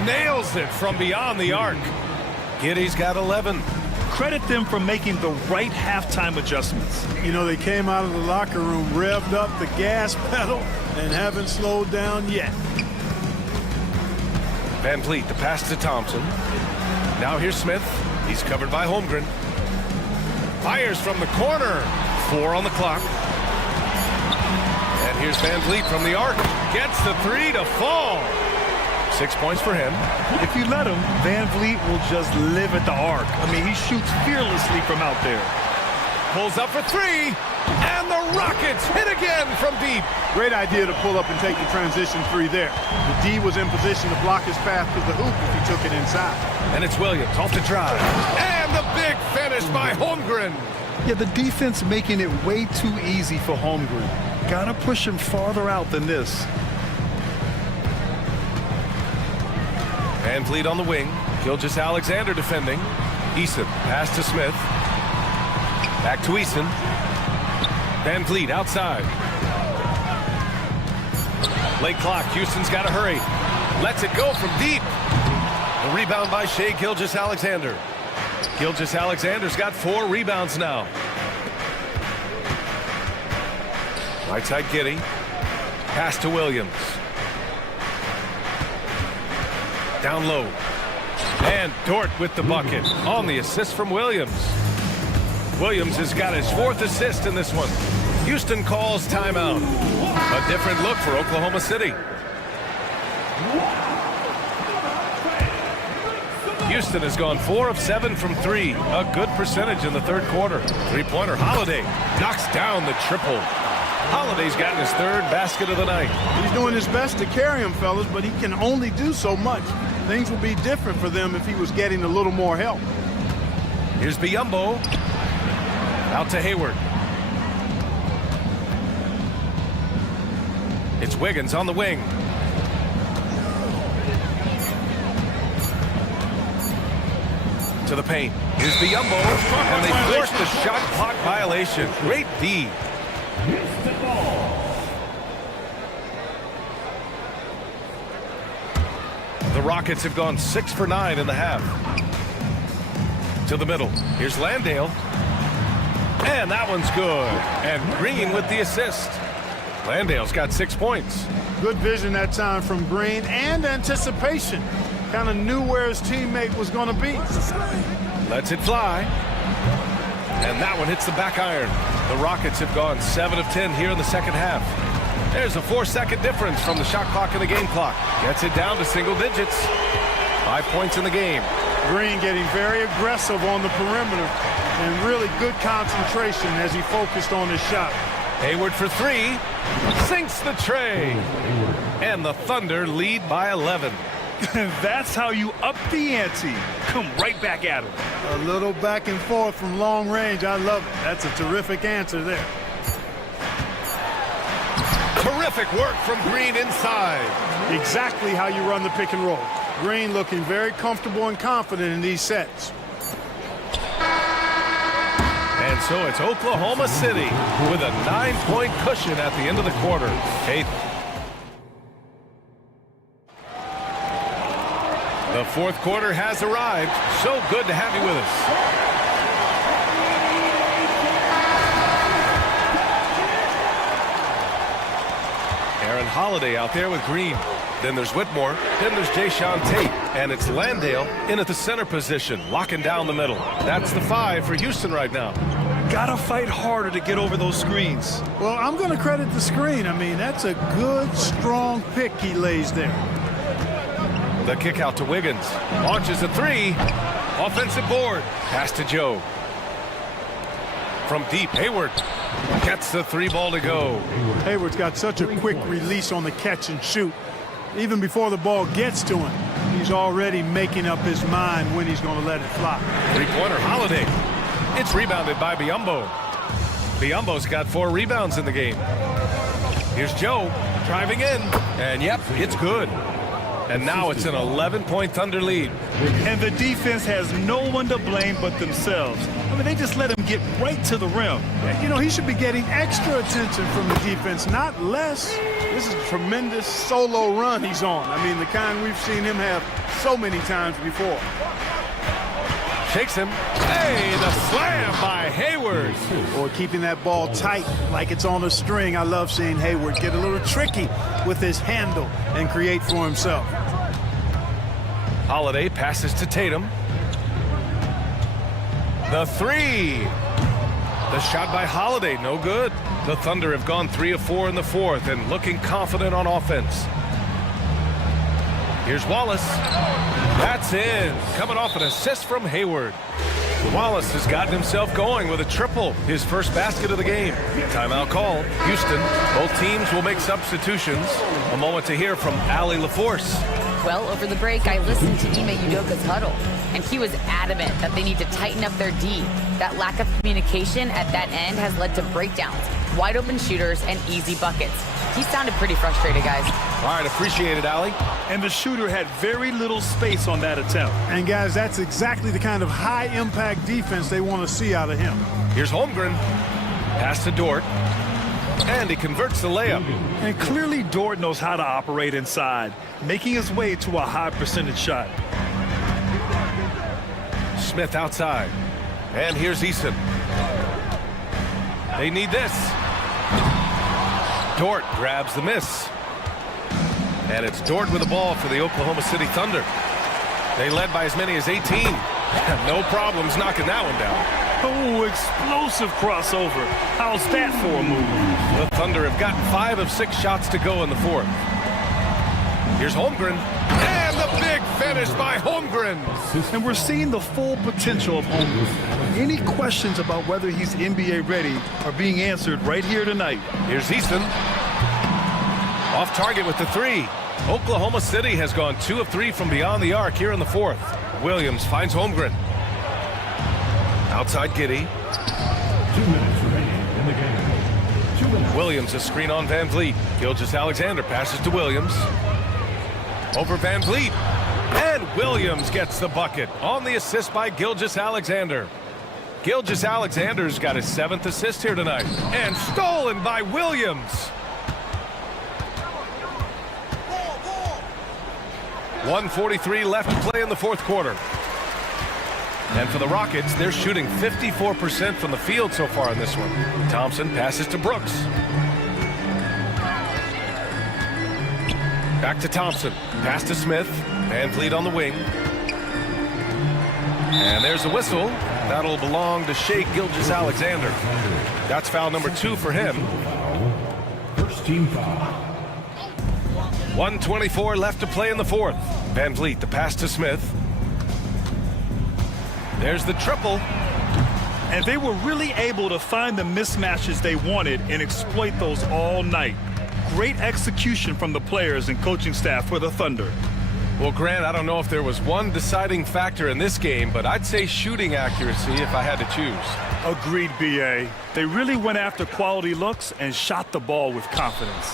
Nails it from beyond the arc. Giddey's got 11. Credit them for making the right halftime adjustments. You know, they came out of the locker room, revved up the gas pedal, and haven't slowed down yet. Van Vliet, the pass to Thompson. Now here's Smith. He's covered by Holmgren. Fires from the corner. 4 on the clock. And here's Van Vliet from the arc. Gets the three to fall. 6 points for him. If you let him, Van Vliet will just live at the arc. I mean, he shoots fearlessly from out there. Pulls up for three. And the Rockets hit again from deep. Great idea to pull up and take the transition three there. The D was in position to block his path to the hoop if he took it inside. And it's Williams off the drive. And the big finish by Holmgren. Yeah, the defense making it way too easy for Holmgren. Gotta push him farther out than this. Van Vliet on the wing. Gilgeous-Alexander defending. Eason, pass to Smith. Back to Eason. Van Vliet outside. Late clock. Houston's got to hurry. Lets it go from deep. The rebound by Shai Gilgeous-Alexander. Gilgeous-Alexander's got 4 rebounds now. Right side Giddey. Pass to Williams. Down low. And Dort with the bucket on the assist from Williams. Williams has got his 4th assist in this one. Houston calls timeout. A different look for Oklahoma City. Houston has gone 4 of 7 from 3. A good percentage in the 3rd quarter. 3-pointer Holiday knocks down the triple. Holiday's gotten his 3rd basket of the night. He's doing his best to carry him, fellas, but he can only do so much. Things would be different for them if he was getting a little more help. Here's Biyombo. Out to Hayward. It's Wiggins on the wing. To the paint. Here's Biyombo. And they forced the shot clock violation. Great D. The Rockets have gone 6 for 9 in the half. To the middle. Here's Landale. And that one's good. And Green with the assist. Landale's got 6 points. Good vision that time from Green and anticipation. Kind of knew where his teammate was going to be. Lets it fly. And that one hits the back iron. The Rockets have gone 7 of 10 here in the 2nd half. There's a 4-second difference from the shot clock and the game clock. Gets it down to single digits. 5 points in the game. Green getting very aggressive on the perimeter and really good concentration as he focused on his shot. Hayward for 3. Sinks the tray. And the Thunder lead by 11. That's how you up the ante. Come right back at him. A little back and forth from long range. I love it. That's a terrific answer there. Terrific work from Green inside. Exactly how you run the pick and roll. Green looking very comfortable and confident in these sets. And so it's Oklahoma City with a 9-point cushion at the end of the quarter. Hey. The fourth quarter has arrived. So good to have you with us. Aaron Holiday out there with Green. Then there's Whitmore. Then there's Jayshawn Tate. And it's Landale in at the center position, locking down the middle. That's the 5 for Houston right now. Gotta fight harder to get over those screens. Well, I'm going to credit the screen. I mean, that's a good, strong pick he lays there. The kick out to Wiggins. Launches a 3. Offensive board. Pass to Joe. From deep, Hayward gets the 3 ball to go. Hayward's got such a quick release on the catch and shoot. Even before the ball gets to him, he's already making up his mind when he's going to let it fly. Three-pointer, Holiday. It's rebounded by Biyombo. Biyombo's got 4 rebounds in the game. Here's Joe driving in. And yep, it's good. And now it's an 11-point Thunder lead. And the defense has no one to blame but themselves. I mean, they just let him get right to the rim. You know, he should be getting extra attention from the defense, not less. This is a tremendous solo run he's on. I mean, the kind we've seen him have so many times before. Takes him. Hey, the slam by Hayward. Or keeping that ball tight like it's on a string. I love seeing Hayward get a little tricky with his handle and create for himself. Holiday passes to Tatum. The 3. The shot by Holiday, no good. The Thunder have gone 3 of 4 in the fourth and looking confident on offense. Here's Wallace. That's in. Coming off an assist from Hayward. Wallace has gotten himself going with a triple, his first basket of the game. Timeout call. Houston. Both teams will make substitutions. A moment to hear from Allie LaForce. Well, over the break, I listened to Ime Udoka's huddle, and he was adamant that they need to tighten up their D. That lack of communication at that end has led to breakdowns, wide open shooters, and easy buckets. He sounded pretty frustrated, guys. All right, appreciate it, Allie. And the shooter had very little space on that attempt. And, guys, that's exactly the kind of high-impact defense they want to see out of him. Here's Holmgren. Pass to Dort. And he converts the layup. And clearly Dort knows how to operate inside, making his way to a high percentage shot. Smith outside. And here's Eason. They need this. Dort grabs the miss. And it's Dort with the ball for the Oklahoma City Thunder. They led by as many as 18. No problems knocking that one down. Oh, explosive crossover. How's that for a move? The Thunder have gotten 5 of 6 shots to go in the fourth. Here's Holmgren. And the big finish by Holmgren. And we're seeing the full potential of Holmgren. Any questions about whether he's NBA ready are being answered right here tonight. Here's Easton. Off target with the 3. Oklahoma City has gone 2 of 3 from beyond the arc here in the fourth. Williams finds Holmgren. Outside Giddey. 2 minutes remaining in the game. 2 minutes. Williams a screen on Van Vliet. Gilgeous-Alexander passes to Williams. Over Van Vliet. And Williams gets the bucket on the assist by Gilgeous-Alexander. Gilgeous-Alexander's got his 7th assist here tonight. And stolen by Williams. 1:43 left to play in the fourth quarter. And for the Rockets, they're shooting 54% from the field so far in this one. Thompson passes to Brooks. Back to Thompson. Pass to Smith. Van Vliet on the wing. And there's a whistle. That'll belong to Shai Gilgeous-Alexander. That's foul number 2 for him. First team foul. 1:24 left to play in the fourth. Van Vliet, the pass to Smith. There's the triple. And they were really able to find the mismatches they wanted and exploit those all night. Great execution from the players and coaching staff for the Thunder. Well, Grant, I don't know if there was one deciding factor in this game, but I'd say shooting accuracy if I had to choose. Agreed, B.A. They really went after quality looks and shot the ball with confidence.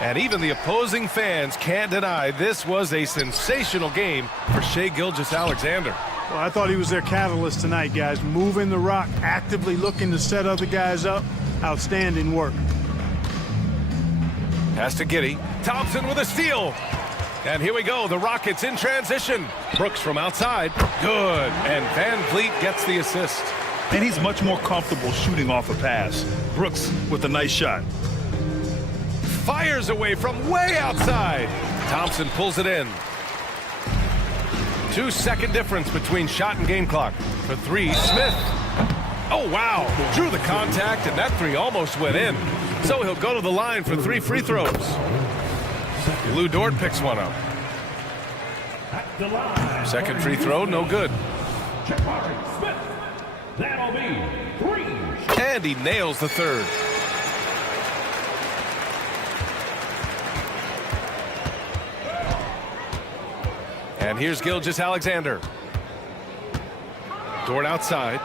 And even the opposing fans can't deny this was a sensational game for Shai Gilgeous-Alexander. Well, I thought he was their catalyst tonight, guys. Moving the rock, actively looking to set other guys up. Outstanding work. Pass to Giddey. Thompson with a steal. And here we go, the Rockets in transition. Brooks from outside. Good. And Van Vliet gets the assist. And he's much more comfortable shooting off a pass. Brooks with a nice shot. Fires away from way outside. Thompson pulls it in. 2-second difference between shot and game clock. For three, Smith. Oh, wow. Drew the contact, and that three almost went in. So he'll go to the line for 3 free throws. Lou Dort picks one up. Second free throw, no good. That'll be 3. And he nails the third. And here's Gilgeous-Alexander. Dort outside.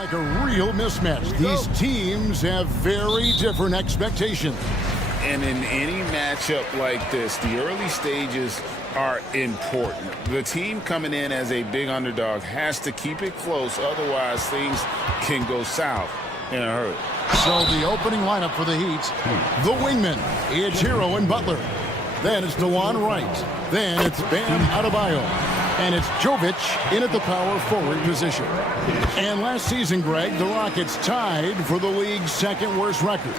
like a real mismatch. These teams have very different expectations. And in any matchup like this, the early stages are important. The team coming in as a big underdog has to keep it close, otherwise things can go south in a hurry. So the opening lineup for the Heat, the wingmen, it's Hero and Butler. Then it's DeJuan Wright. Then it's Bam Adebayo. And it's Jovic in at the power forward position. And last season, Greg, the Rockets tied for the league's second worst record.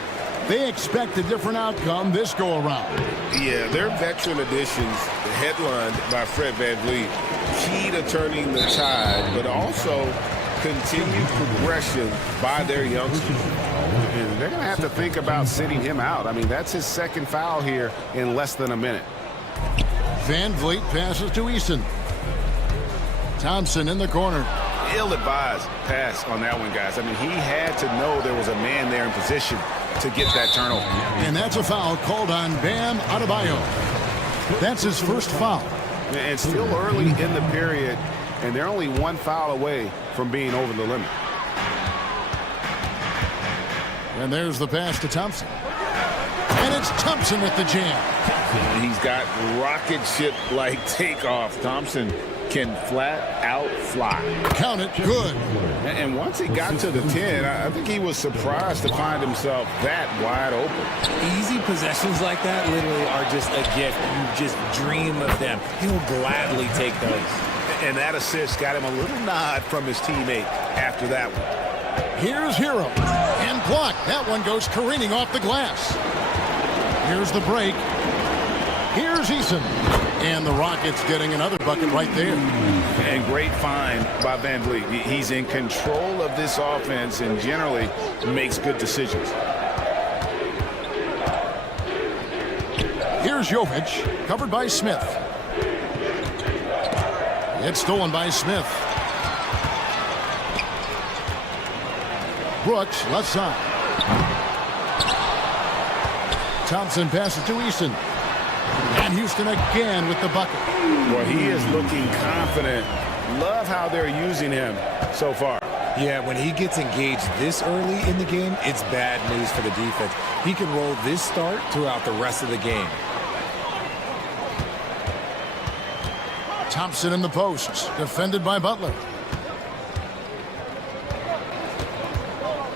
They expect a different outcome this go-around. Yeah, their veteran additions, headlined by Fred VanVleet, key to turning the tide, but also continued progression by their youngsters. And they're going to have to think about sitting him out. I mean, that's his second foul here in less than a minute. VanVleet passes to Eason. Thompson in the corner. Ill-advised pass on that one, guys. I mean, he had to know there was a man there in position to get that turnover. And that's a foul called on Bam Adebayo. That's his first foul. And still early in the period, and they're only one foul away from being over the limit. And there's the pass to Thompson. And it's Thompson with the jam. He's got rocket ship-like takeoff. Thompson can flat out fly. Count it, good. And once he got to the 10, I think he was surprised to find himself that wide open. Easy possessions like that literally are just a gift. You just dream of them. He'll gladly take those. And that assist got him a little nod from his teammate after that one. Here's Hero. And blocked. That one goes careening off the glass. Here's the break. Here's Eason. And the Rockets getting another bucket right there. And great find by VanVleet. He's in control of this offense and generally makes good decisions. Here's Jovic, covered by Smith. It's stolen by Smith. Brooks, left side. Thompson passes to Eason. And Houston again with the bucket. Well, he is looking confident. Love how they're using him so far. Yeah, when he gets engaged this early in the game, it's bad news for the defense. He can roll this start throughout the rest of the game. Thompson in the post, defended by Butler.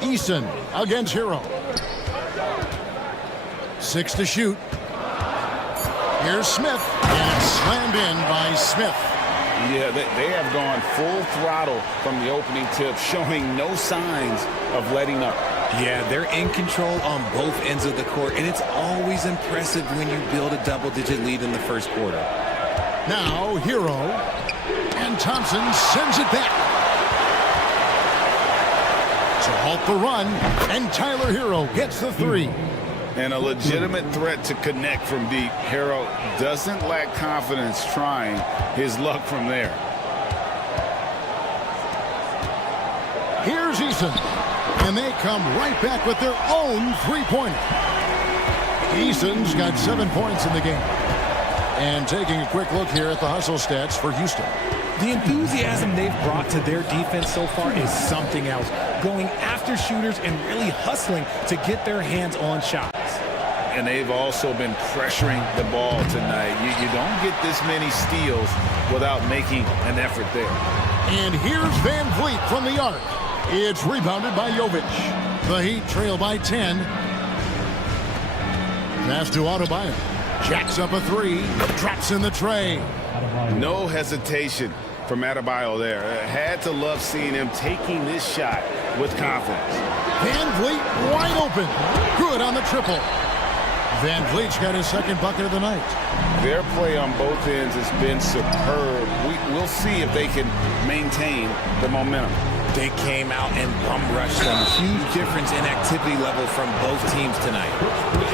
Eason against Hero. 6 to shoot. Here's Smith, and it's slammed in by Smith. Yeah, they have gone full throttle from the opening tip, showing no signs of letting up. Yeah, they're in control on both ends of the court, and it's always impressive when you build a double-digit lead in the first quarter. Now, Hero, and Thompson sends it back. To halt the run, and Tyler Hero gets the 3. And a legitimate threat to connect from deep. Hero doesn't lack confidence trying his luck from there. Here's Eason. And they come right back with their own three-pointer. Eason's got 7 points in the game. And taking a quick look here at the hustle stats for Houston. The enthusiasm they've brought to their defense so far is something else. Going after shooters and really hustling to get their hands on shots. And they've also been pressuring the ball tonight. You don't get this many steals without making an effort there. And here's VanVleet from the arc. It's rebounded by Jovic. The Heat trail by 10. Pass to Adebayo. Jacks up a 3. Drops in the tray. No hesitation from Adebayo there. Had to love seeing him taking this shot with confidence. VanVleet wide open. Good on the triple. VanVleet's got his second bucket of the night. Their play on both ends has been superb. We'll see if they can maintain the momentum. They came out and bum rushed them. Huge difference in activity level from both teams tonight.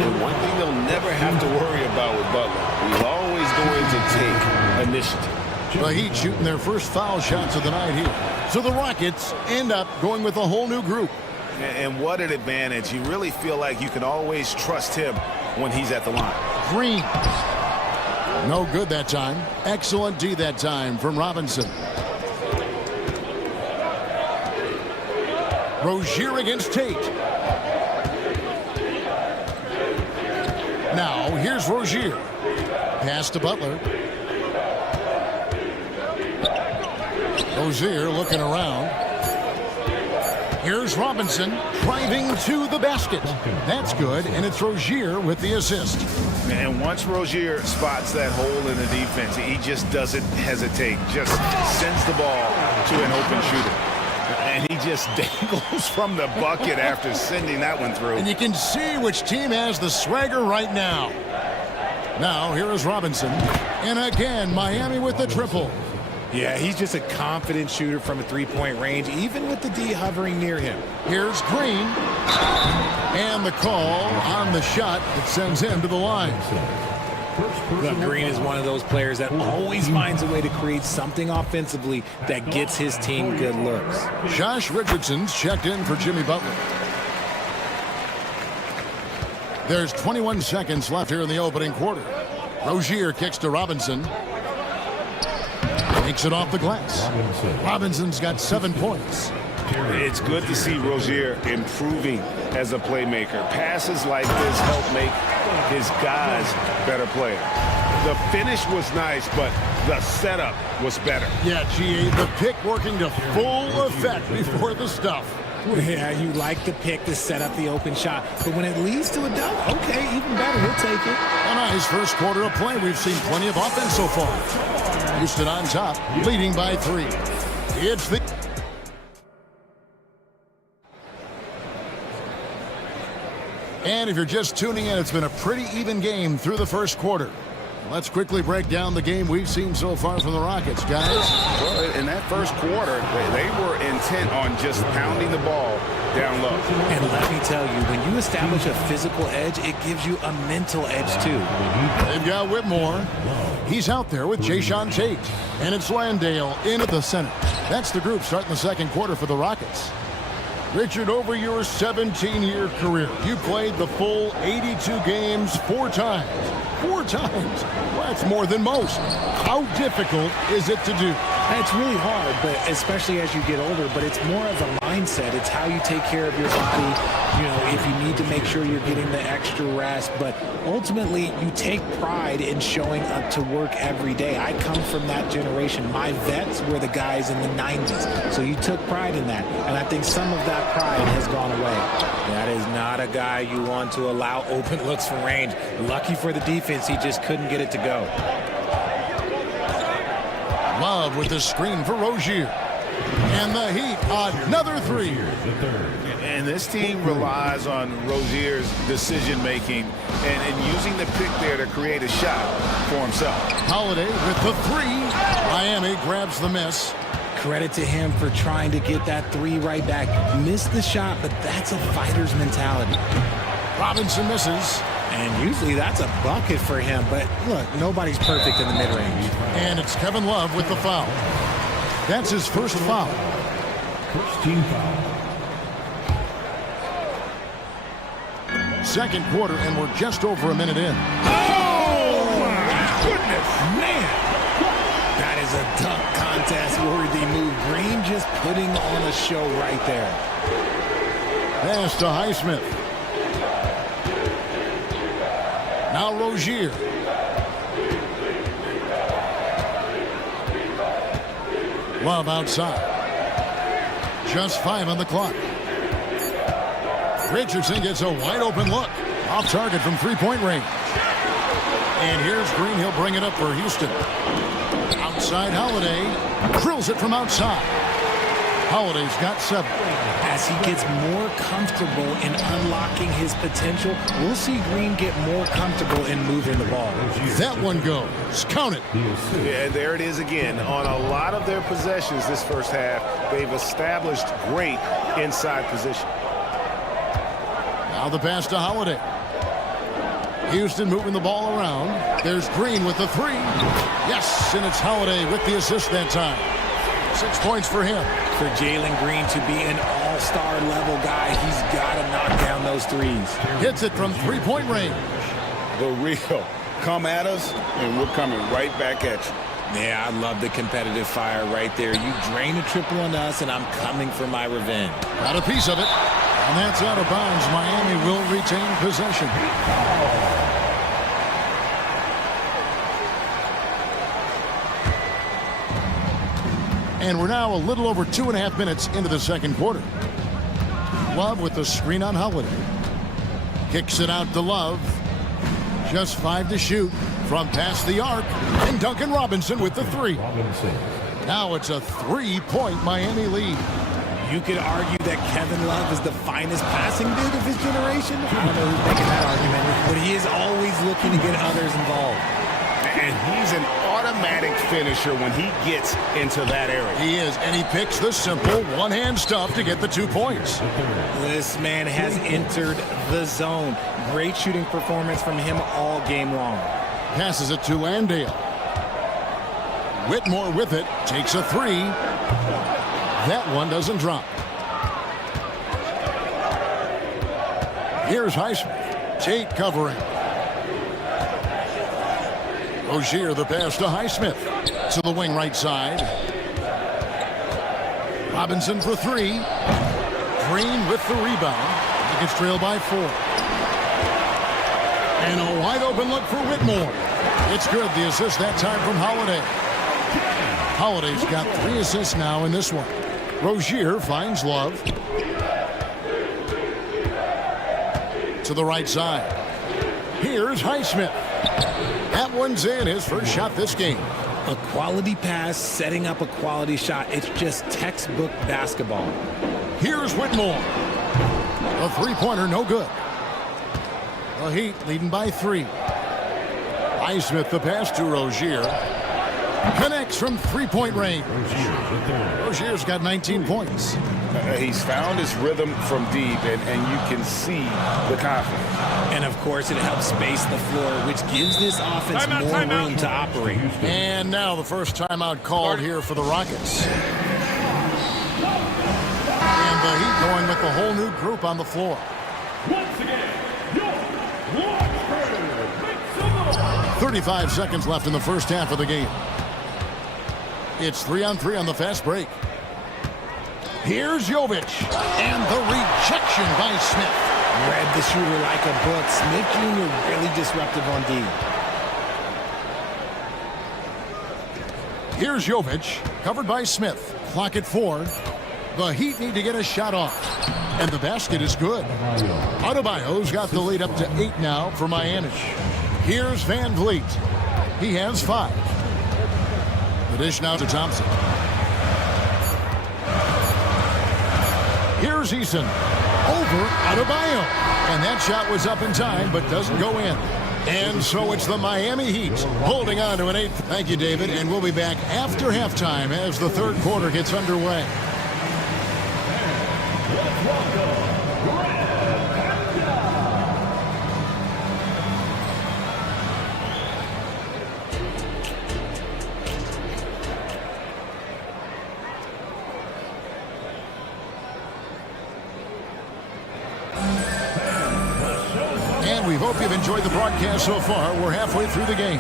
And one thing they'll never have to worry about with Butler, he's always going to take initiative. The Heat shooting their first foul shots of the night here. So the Rockets end up going with a whole new group. And what an advantage. You really feel like you can always trust him when he's at the line. Green. No good that time. Excellent D that time from Robinson. Rozier against Tate. Now, here's Rozier. Pass to Butler. Rozier looking around. Here's Robinson driving to the basket. That's good, and it's Rozier with the assist. And once Rozier spots that hole in the defense, he just doesn't hesitate. Just sends the ball to an open shooter. And he just dangles from the bucket after sending that one through. And you can see which team has the swagger right now. Now, here is Robinson. And again, Miami with the triple. Yeah, he's just a confident shooter from a three-point range, even with the D hovering near him. Here's Green. And the call on the shot that sends him to the line. Look, Green is one of those players that always finds a way to create something offensively that gets his team good looks. Josh Richardson's checked in for Jimmy Butler. There's 21 seconds left here in the opening quarter. Rozier kicks to Robinson. Takes it off the glass. Robinson's got 7 points. It's good to see Rozier improving as a playmaker. Passes like this help make his guys better players. The finish was nice, but the setup was better. Yeah, GA, the pick working to full effect before the stuff. Yeah, you like the pick to set up the open shot, but when it leads to a dunk, okay, even better, we'll take it. A nice first quarter of play. We've seen plenty of offense so far. Houston on top, leading by 3. It's the... And if you're just tuning in, it's been a pretty even game through the first quarter. Let's quickly break down the game we've seen so far from the Rockets, guys. Well, in that first quarter, they were intent on just pounding the ball down low. And let me tell you, when you establish a physical edge, it gives you a mental edge, too. They've got Whitmore. He's out there with Jayshawn Tate. And it's Landale in at the center. That's the group starting the second quarter for the Rockets. Richard, over your 17-year career, you played the full 82 games 4 times. 4 times. Well, that's more than most. How difficult is it to do? It's really hard, but especially as you get older, but it's more of a mindset. It's how you take care of your body. You know, if you need to make sure you're getting the extra rest, but ultimately you take pride in showing up to work every day. I come from that generation. My vets were the guys in the 90s, so you took pride in that, and I think some of that pride has gone away. That is not a guy you want to allow open looks from range. Lucky for the defense, he just couldn't get it to go. Love with the screen for Rozier. And the Heat, another 3. And this team relies on Rozier's decision-making and using the pick there to create a shot for himself. Holiday with the 3. Miami grabs the miss. Credit to him for trying to get that 3 right back. Missed the shot, but that's a fighter's mentality. Robinson misses. And usually that's a bucket for him, but look, nobody's perfect in the mid-range. And it's Kevin Love with the foul. That's his first foul. First team foul. Second quarter, and we're just over a minute in. Oh, my goodness, man. That is a dunk contest-worthy move. Green just putting on a show right there. Pass to Highsmith. Now Rozier. Love outside. Just 5 on the clock. Richardson gets a wide open look. Off target from 3-point range. And here's Green. He'll bring it up for Houston. Outside Holiday. Drills it from outside. Holiday's got 7. As he gets more comfortable in unlocking his potential, we'll see Green get more comfortable in moving the ball. That one goes. Count it. Yeah, there it is again. On a lot of their possessions this first half, they've established great inside position. Now the pass to Holiday. Houston moving the ball around. There's Green with the 3. Yes, and it's Holiday with the assist that time. 6 points for him. For Jalen Green to be an all-star level guy, he's got to knock down those 3s. Hits it from 3-point range. The real. Come at us, and we're coming right back at you. Yeah, I love the competitive fire right there. You drain a triple on us, and I'm coming for my revenge. Got a piece of it. And that's out of bounds. Miami will retain possession. And we're now a little over 2.5 minutes into the second quarter. Love with the screen on Holiday. Kicks it out to Love. Just 5 to shoot from past the arc. And Duncan Robinson with the 3. Now it's a 3-point Miami lead. You could argue that Kevin Love is the finest passing big of his generation. I don't know who's making that argument, but he is always looking to get others involved. And he's an automatic finisher when he gets into that area. He is, and he picks the simple one-hand stuff to get the 2 points. This man has entered the zone. Great shooting performance from him all game long. Passes it to Landale. Whitmore with it, takes a 3. That one doesn't drop. Here's Highsmith. Tate covering. Rozier the pass to Highsmith. To the wing right side. Robinson for 3. Green with the rebound. He gets trailed by 4. And a wide open look for Whitmore. It's good. The assist that time from Holiday. Holiday's got 3 assists now in this one. Rozier finds Love. To the right side. Here's Highsmith. That one's in, his first shot this game. A quality pass, setting up a quality shot. It's just textbook basketball. Here's Whitmore. A 3-pointer, no good. The Heat leading by 3. Highsmith the pass to Rozier. Connects from 3-point range. Rozier's got 19 points. He's found his rhythm from deep, and you can see the confidence. And, of course, it helps space the floor, which gives this offense more room to operate. And now the first timeout called here for the Rockets. And the Heat going with the whole new group on the floor. 35 seconds left in the first half of the game. It's 3-on-3 on the fast break. Here's Jovic. And the rejection by Smith. Read the shooter like a book. Smith Jr. really disruptive on D. Here's Jovic, covered by Smith. Clock at 4. The Heat need to get a shot off. And the basket is good. Adebayo's got the lead up to 8 now for Miami. Here's Van Vliet. He has 5. The dish now to Thompson. Here's Eason. Over Adebayo. And that shot was up in time, but doesn't go in. And so it's the Miami Heat holding on to an 8th. Thank you, David. And we'll be back after halftime as the third quarter gets underway. We hope you've enjoyed the broadcast so far. We're halfway through the game.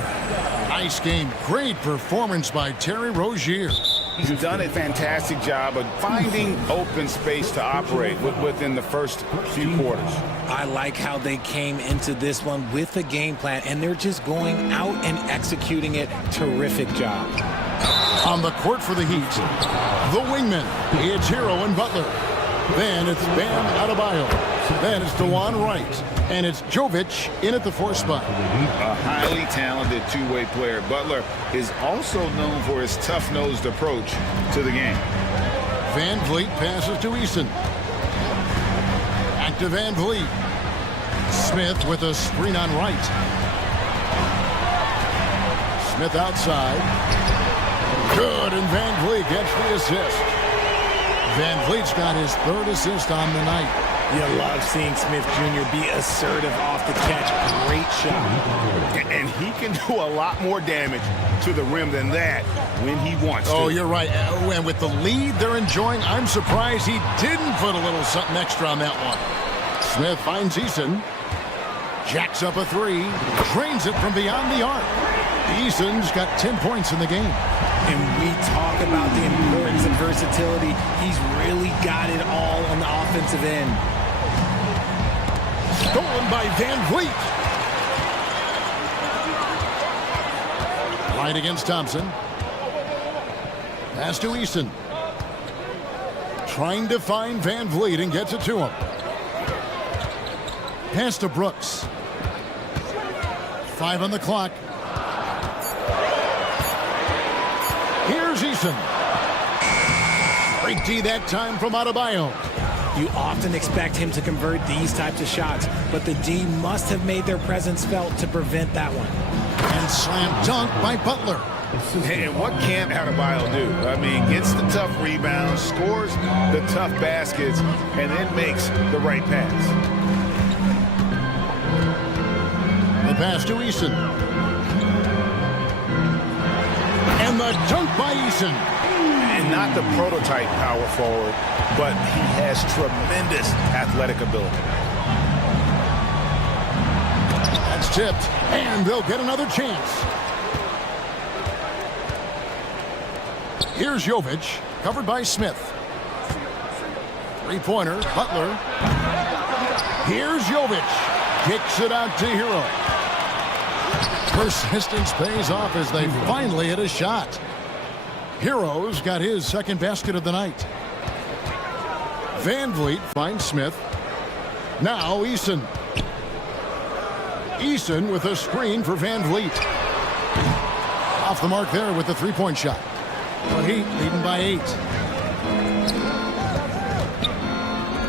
Nice game. Great performance by Terry Rozier. He's done a fantastic job of finding open space to operate within the first few quarters. I like how they came into this one with a game plan, and they're just going out and executing it. Terrific job. On the court for the Heat, the wingman. It's Hero and Butler. Then it's Bam Adebayo. Then it's DeJuan Wright. And it's Jovic in at the 4th spot. A highly talented two-way player. Butler is also known for his tough-nosed approach to the game. Van Vliet passes to Eason. Back to Van Vliet. Smith with a screen on Wright. Smith outside. Good, and Van Vliet gets the assist. Van Vliet's got his 3rd assist on the night. You love seeing Smith Jr. be assertive off the catch. Great shot. And he can do a lot more damage to the rim than that when he wants to. Oh, you're right. And with the lead they're enjoying, I'm surprised he didn't put a little something extra on that one. Smith finds Eason. Jacks up a 3. Drains it from beyond the arc. Eason's got 10 points in the game. And we talk about the importance of versatility. He's really got it all on the offensive end. Stolen by Van Vliet. Right against Thompson. Pass to Eason. Trying to find Van Vliet and gets it to him. Pass to Brooks. 5 on the clock. Here's Eason. Great D that time from Adebayo. You often expect him to convert these types of shots, but the D must have made their presence felt to prevent that one. And slam dunk by Butler. And what can't Adebayo do? I mean, gets the tough rebounds, scores the tough baskets, and then makes the right pass. The pass to Eason. And the dunk by Eason. And not the prototype power forward, but he has tremendous athletic ability. That's tipped, and they'll get another chance. Here's Jovic, covered by Smith. Three-pointer, Butler. Here's Jovic. Kicks it out to Hero. Persistence pays off as they finally hit a shot. Hero's got his second basket of the night. Van Vliet finds Smith. Now Eason. Eason with a screen for Van Vliet. Off the mark there with the three-point shot. The Heat leading by 8.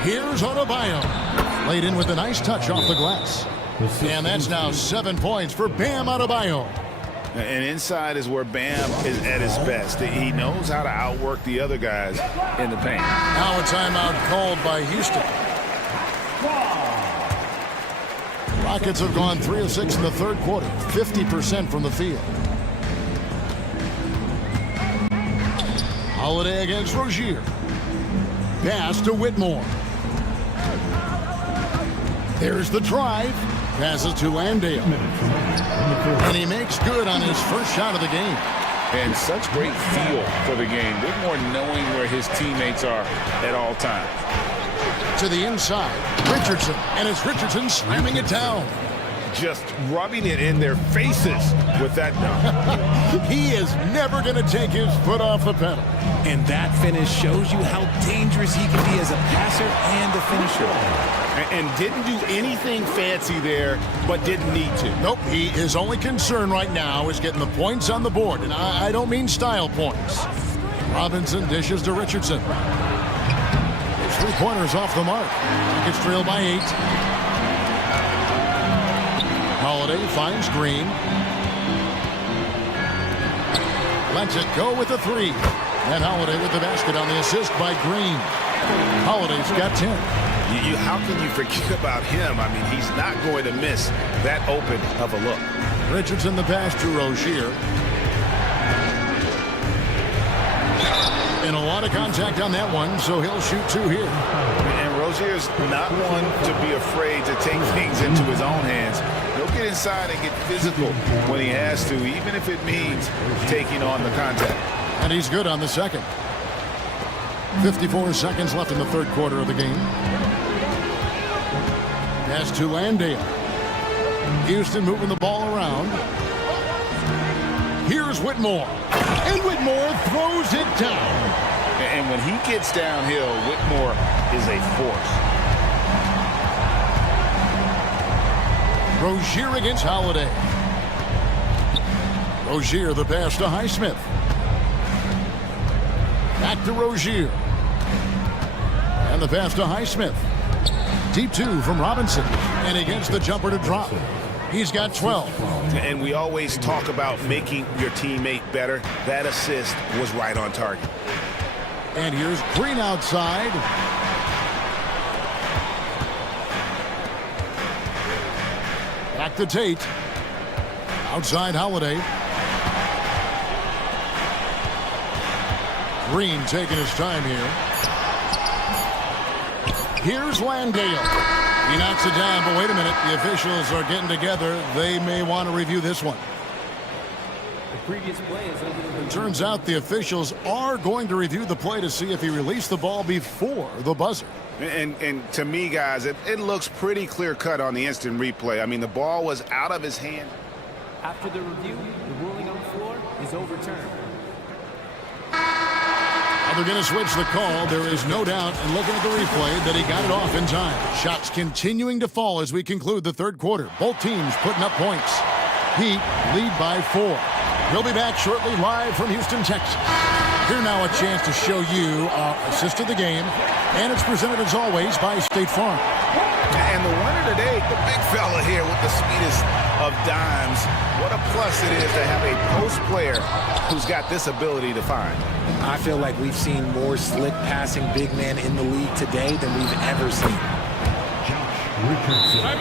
Here's Adebayo. Laid in with a nice touch off the glass. And that's now 7 points for Bam Adebayo. And inside is where Bam is at his best. He knows how to outwork the other guys in the paint. Now a timeout called by Houston. Rockets have gone 3 of 6 in the third quarter, 50% from the field. Holiday against Rozier. Pass to Whitmore. There's the drive. Passes to Landale. And he makes good on his first shot of the game. And such great feel for the game. Whitmore knowing where his teammates are at all times. To the inside, Richardson. And it's Richardson slamming it down. Just rubbing it in their faces with that dunk. He is never going to take his foot off the pedal. And that finish shows you how dangerous he can be as a passer and a finisher. And didn't do anything fancy there, but didn't need to. Nope, his only concern right now is getting the points on the board. And I don't mean style points. Robinson dishes to Richardson. His three-pointers off the mark. Gets trailed by 8. Holiday finds Green. Lets it go with the 3. And Holiday with the basket on the assist by Green. Holiday's got 10. How can you forget about him? I mean, he's not going to miss that open of a look. Richardson the pass to Rozier. And a lot of contact on that one, so he'll shoot 2 here. And Rozier's not one to be afraid to take things into his own hands. He'll get inside and get physical when he has to, even if it means taking on the contact. And he's good on the second. 54 seconds left in the third quarter of the game. Pass to Landale. Houston moving the ball around. Here's Whitmore. And Whitmore throws it down. And when he gets downhill, Whitmore is a force. Rozier against Holiday. Rozier the pass to Highsmith. Back to Rozier. And the pass to Highsmith. Deep 2 from Robinson. And he gets the jumper to drop. He's got 12. And we always talk about making your teammate better. That assist was right on target. And here's Green outside. Back to Tate. Outside Holiday. Green taking his time here. Here's Landale. He knocks it down, but wait a minute. The officials are getting together. They may want to review this one. previous play is over. It turns out the officials are going to review the play to see if he released the ball before the buzzer. And to me, guys, it looks pretty clear-cut on the instant replay. I mean, the ball was out of his hand. After the review, the ruling on the floor is overturned. They're going to switch the call. There is no doubt, and looking at the replay, that he got it off in time. Shots continuing to fall as we conclude the third quarter. Both teams putting up points. Heat lead by 4. We'll be back shortly live from Houston, Texas. Here now a chance to show you our assist of the game, and it's presented as always by State Farm. And the winner today, the big fella here with the sweetest of dimes. What a plus it is to have a post player who's got this ability to find. I feel like we've seen more slick passing big men in the league today than we've ever seen.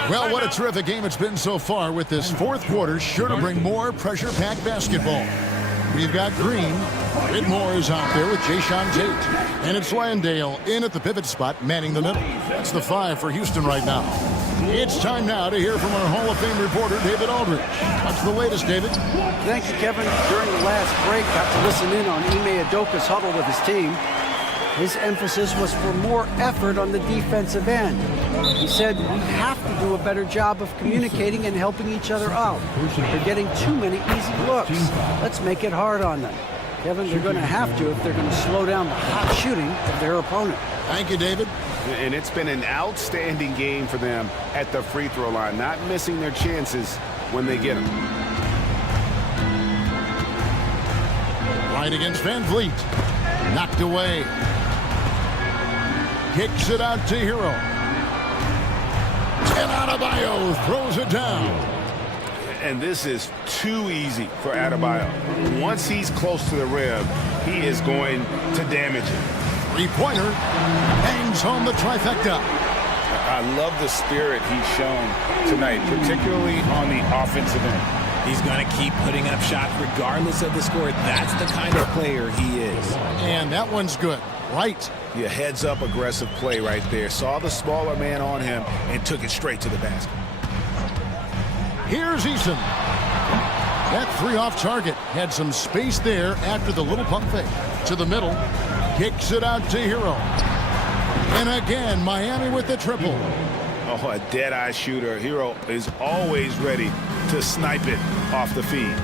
Well, what a terrific game it's been so far, with this fourth quarter sure to bring more pressure-packed basketball. We've got Green. Whitmore is out there with Jayshawn Tate. And it's Landale in at the pivot spot, manning the middle. That's the 5 for Houston right now. It's time now to hear from our Hall of Fame reporter, David Aldridge. What's the latest, David? Thank you, Kevin. During the last break, got to listen in on Ime Udoka's huddle with his team. His emphasis was for more effort on the defensive end. He said, we have to do a better job of communicating and helping each other out. They're getting too many easy looks. Let's make it hard on them. Kevin, they're going to have to if they're going to slow down the hot shooting of their opponent. Thank you, David. And it's been an outstanding game for them at the free throw line, not missing their chances when they get them. Right against Van Vliet. Knocked away. Kicks it out to Hero. And Adebayo throws it down. And this is too easy for Adebayo. Once he's close to the rim, he is going to damage it. Three-pointer hangs home the trifecta. I love the spirit he's shown tonight, particularly on the offensive end. He's going to keep putting up shots regardless of the score. That's the kind of player he is. And that one's good. Right. Yeah, heads-up aggressive play right there. Saw the smaller man on him and took it straight to the basket. Here's Eason. That 3 off target. Had some space there after the little pump fake. To the middle. Kicks it out to Hero. And again, Miami with the triple. Oh, a dead-eye shooter. Hero is always ready to snipe it off the feed.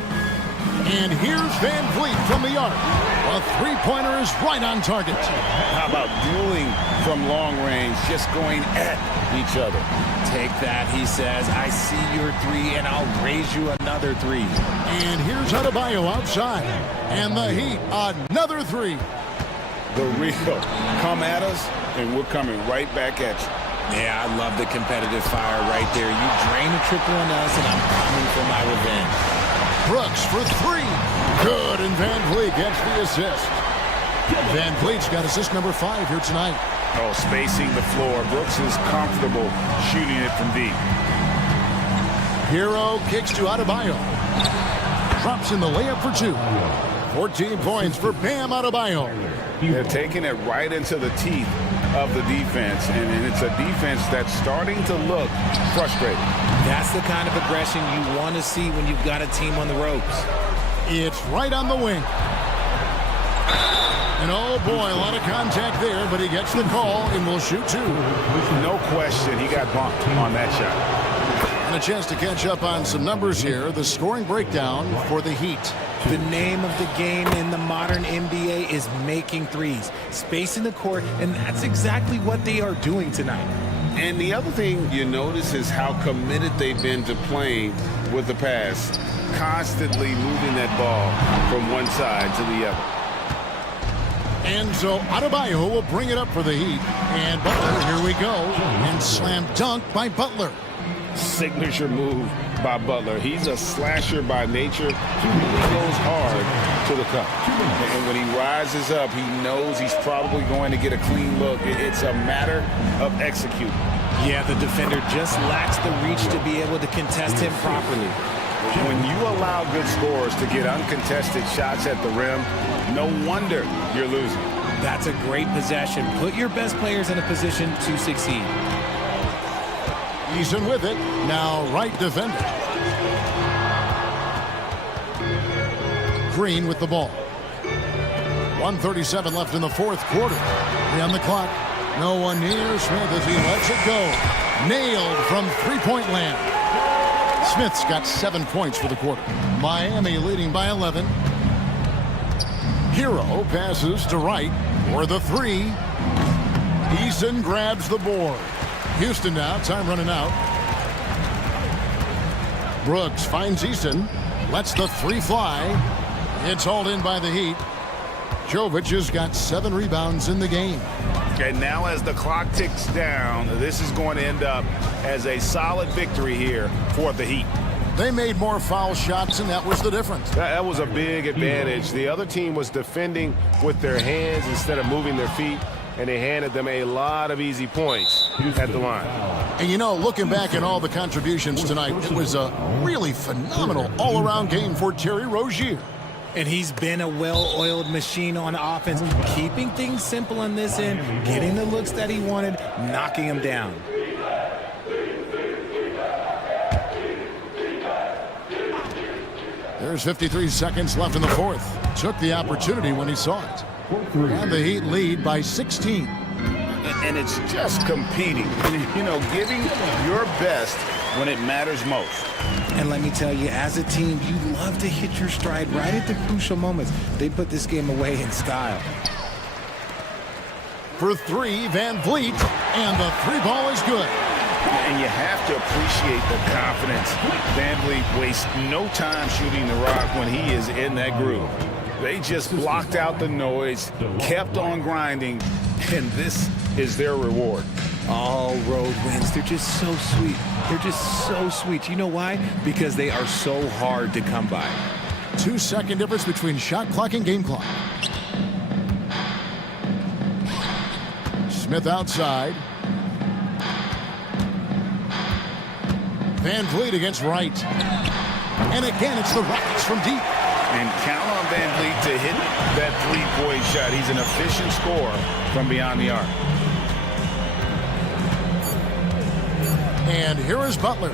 And here's Van Vliet from the arc. A three-pointer is right on target. How about dueling from long range, just going at each other? Take that, he says. I see your 3, and I'll raise you another 3. And here's Adebayo outside. And the Heat, another 3. The real. Come at us, and we're coming right back at you. Yeah, I love the competitive fire right there. You drain a triple on us, and I'm coming for my revenge. Brooks for 3. Good, and Van Vliet gets the assist. Van Vliet's got assist number 5 here tonight. Oh, spacing the floor. Brooks is comfortable shooting it from deep. Hero kicks to Adebayo. Drops in the layup for 2. 14 points for Bam Adebayo. They're taking it right into the teeth of the defense, and it's a defense that's starting to look frustrated. That's the kind of aggression you want to see when you've got a team on the ropes. It's right on the wing. And oh boy, a lot of contact there, but he gets the call and will shoot 2. No question, he got bumped on that shot. And a chance to catch up on some numbers here. The scoring breakdown for the Heat. The name of the game in the modern NBA is making threes, spacing the court, and that's exactly what they are doing tonight. And the other thing you notice is how committed they've been to playing with the pass, constantly moving that ball from one side to the other. And so Adebayo will bring it up for the Heat. And Butler, here we go. And slam dunk by Butler. Signature move by Butler. He's a slasher by nature. He really goes hard to the cup. And when he rises up, he knows he's probably going to get a clean look. It's a matter of executing. Yeah, the defender just lacks the reach to be able to contest him properly. When you allow good scorers to get uncontested shots at the rim, no wonder you're losing. That's a great possession. Put your best players in a position to succeed. Eason with it. Now right defender. Green with the ball. 1:37 left in the fourth quarter. 3 on the clock. No one near Smith as he lets it go. Nailed from three-point land. Smith's got 7 points for the quarter. Miami leading by 11. Hero passes to Wright for the three. Eason grabs the board. Houston now, time running out. Brooks finds Eason, lets the three fly. It's hauled in by the Heat. Jovic has got 7 rebounds in the game. And now as the clock ticks down, this is going to end up as a solid victory here for the Heat. They made more foul shots, and that was the difference. That was a big advantage. The other team was defending with their hands instead of moving their feet, and they handed them a lot of easy points at the line. And you know, looking back at all the contributions tonight, it was a really phenomenal all-around game for Terry Rozier. And he's been a well-oiled machine on offense, keeping things simple on this end, getting the looks that he wanted, knocking him down. There's 53 seconds left in the fourth. Took the opportunity when he saw it. And the Heat lead by 16. And it's just competing, you know, giving your best when it matters most. And let me tell you, as a team, you love to hit your stride right at the crucial moments. They put this game away in style. For three, Van Vliet, and the three ball is good. And you have to appreciate the confidence. Van Vliet wastes no time shooting the rock when he is in that groove. They just blocked out the noise, kept on grinding, and this is their reward. All road wins. They're just so sweet. They're just so sweet. You know why? Because they are so hard to come by. 2-second difference between shot clock and game clock. Smith outside. Van Vliet against Wright. And again, it's the Rockets from deep. And count on Van Vliet to hit that three-point shot. He's an efficient scorer from beyond the arc. And here is Butler.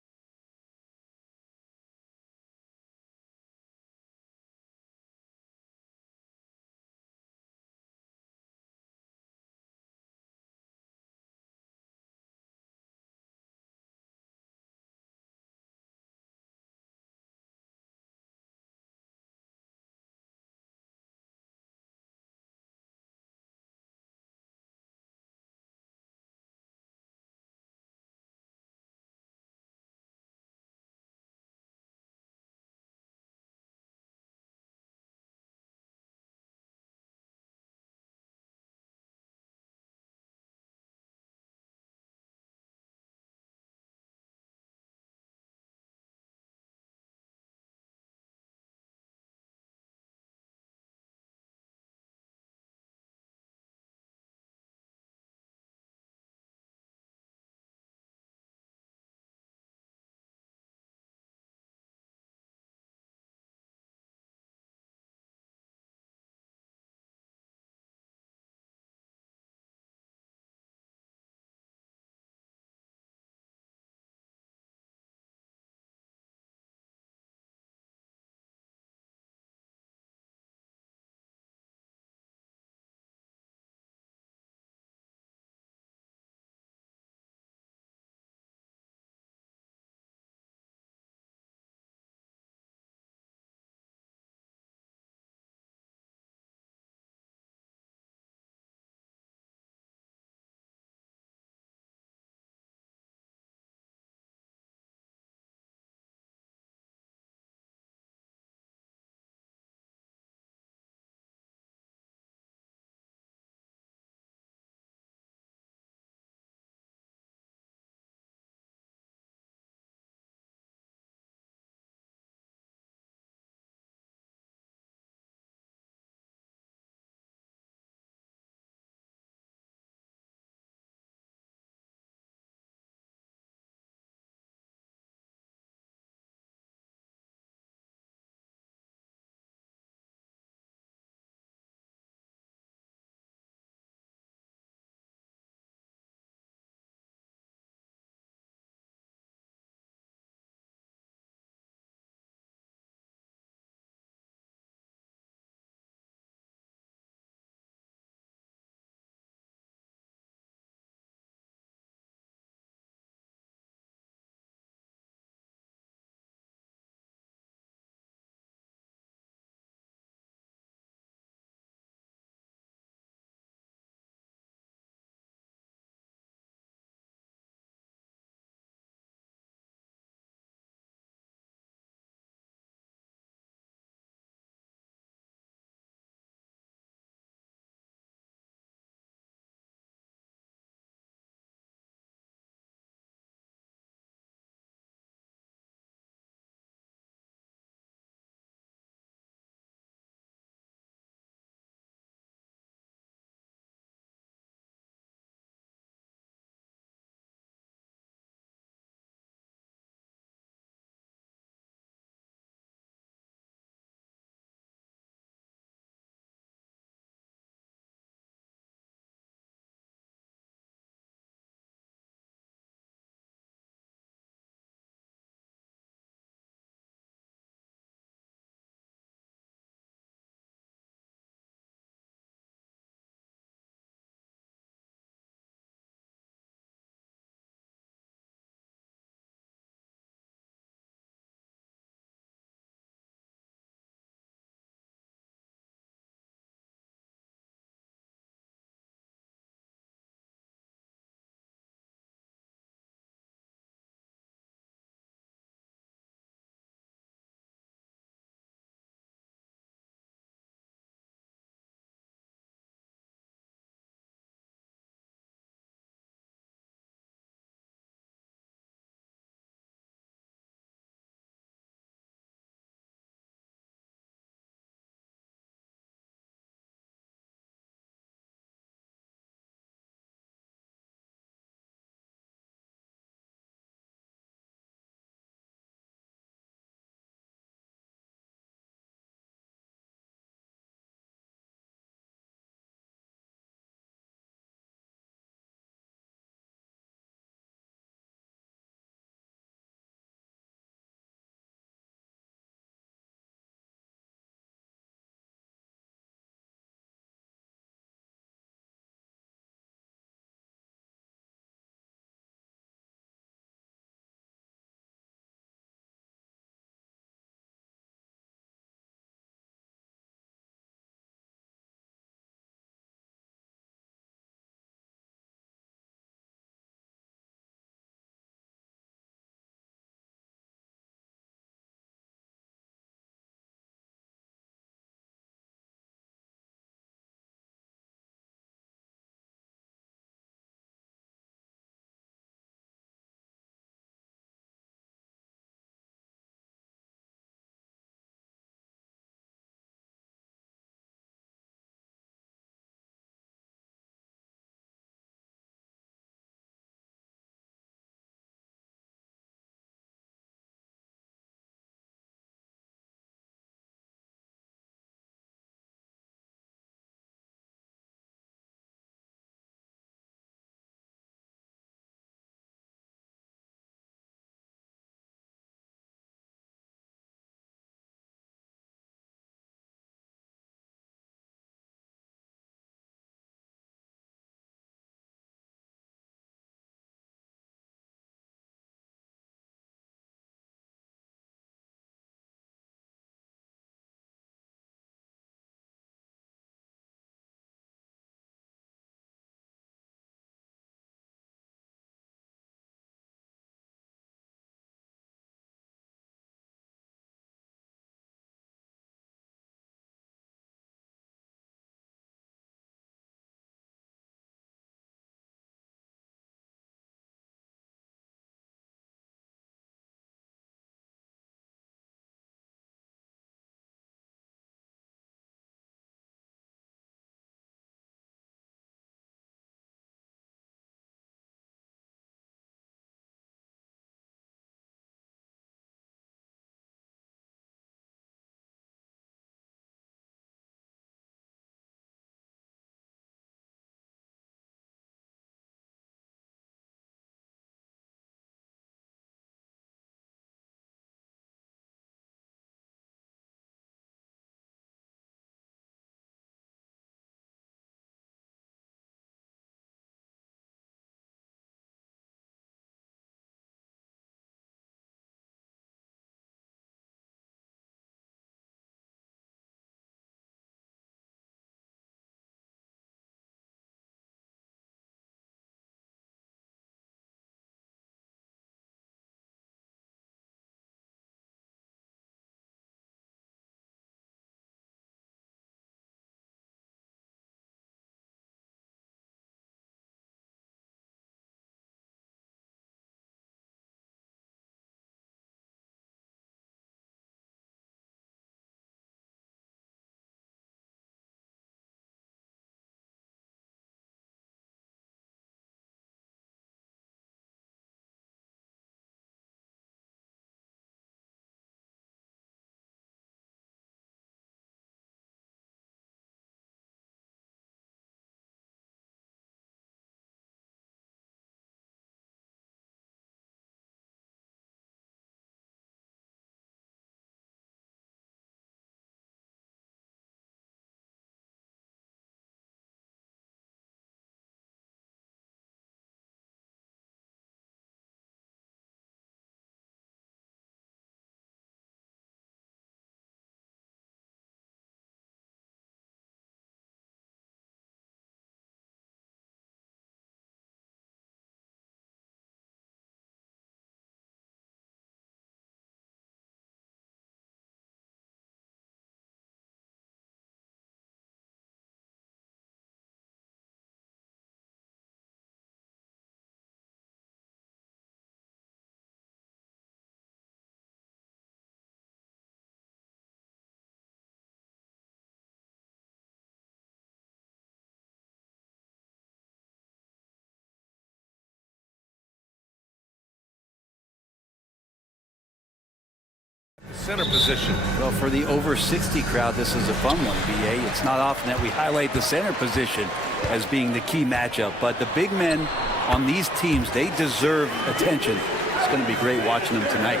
center position. Well, for the over 60 crowd, this is a fun one, BA. It's not often that we highlight the center position as being the key matchup, but the big men on these teams, they deserve attention. It's going to be great watching them tonight.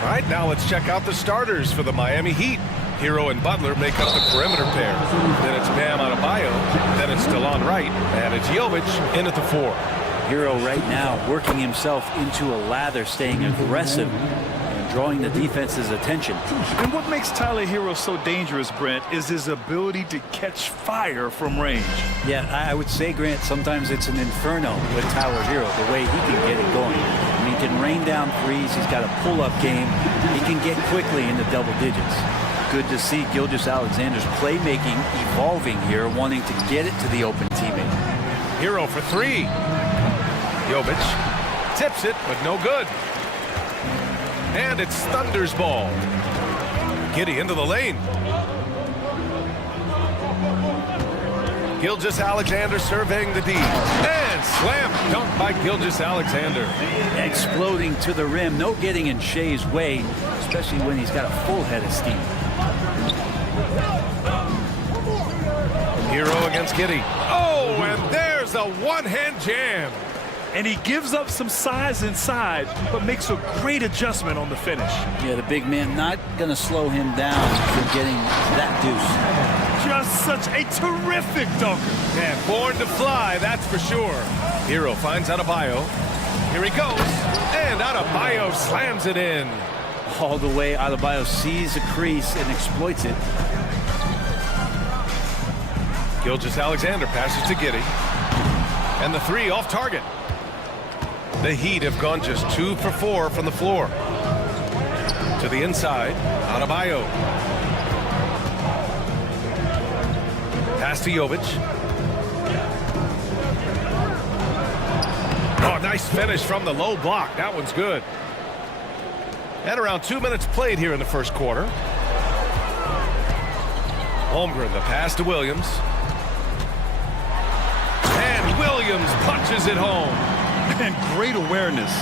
All right, now let's check out the starters for the Miami Heat. Hero and Butler make up the perimeter pair. Then it's Bam Adebayo. Then it's DeLon Wright. And it's Jovic in at the 4. Hero right now working himself into a lather, staying aggressive and drawing the defense's attention. And what makes Tyler Hero so dangerous, Brent, is his ability to catch fire from range. Yeah, I would say, Grant, sometimes it's an inferno with Tyler Hero, the way he can get it going. I mean, he can rain down threes. He's got a pull-up game. He can get quickly into double digits. Good to see Gilgeous-Alexander's playmaking evolving here, wanting to get it to the open teammate. Hero for 3. Jovic tips it, but no good. And it's Thunder's ball. Giddey into the lane. Gilgeous-Alexander surveying the D. And slam dunk by Gilgeous-Alexander. Exploding to the rim. No getting in Shea's way, especially when he's got a full head of steam. Hero against Giddey. Oh, and there's a one-hand jam. And he gives up some size inside, but makes a great adjustment on the finish. Yeah, the big man not going to slow him down from getting that deuce. Just such a terrific dunker. Man, born to fly, that's for sure. Hero finds Adebayo. Here he goes. And Adebayo slams it in. All the way, Adebayo sees a crease and exploits it. Gilgeous-Alexander passes to Giddey. And the 3 off target. The Heat have gone just 2 for 4 from the floor. To the inside, Adebayo. Pass to Jovic. Oh, nice finish from the low block. That one's good. And around 2 minutes played here in the first quarter. Holmgren, the pass to Williams. And Williams punches it home. And great awareness.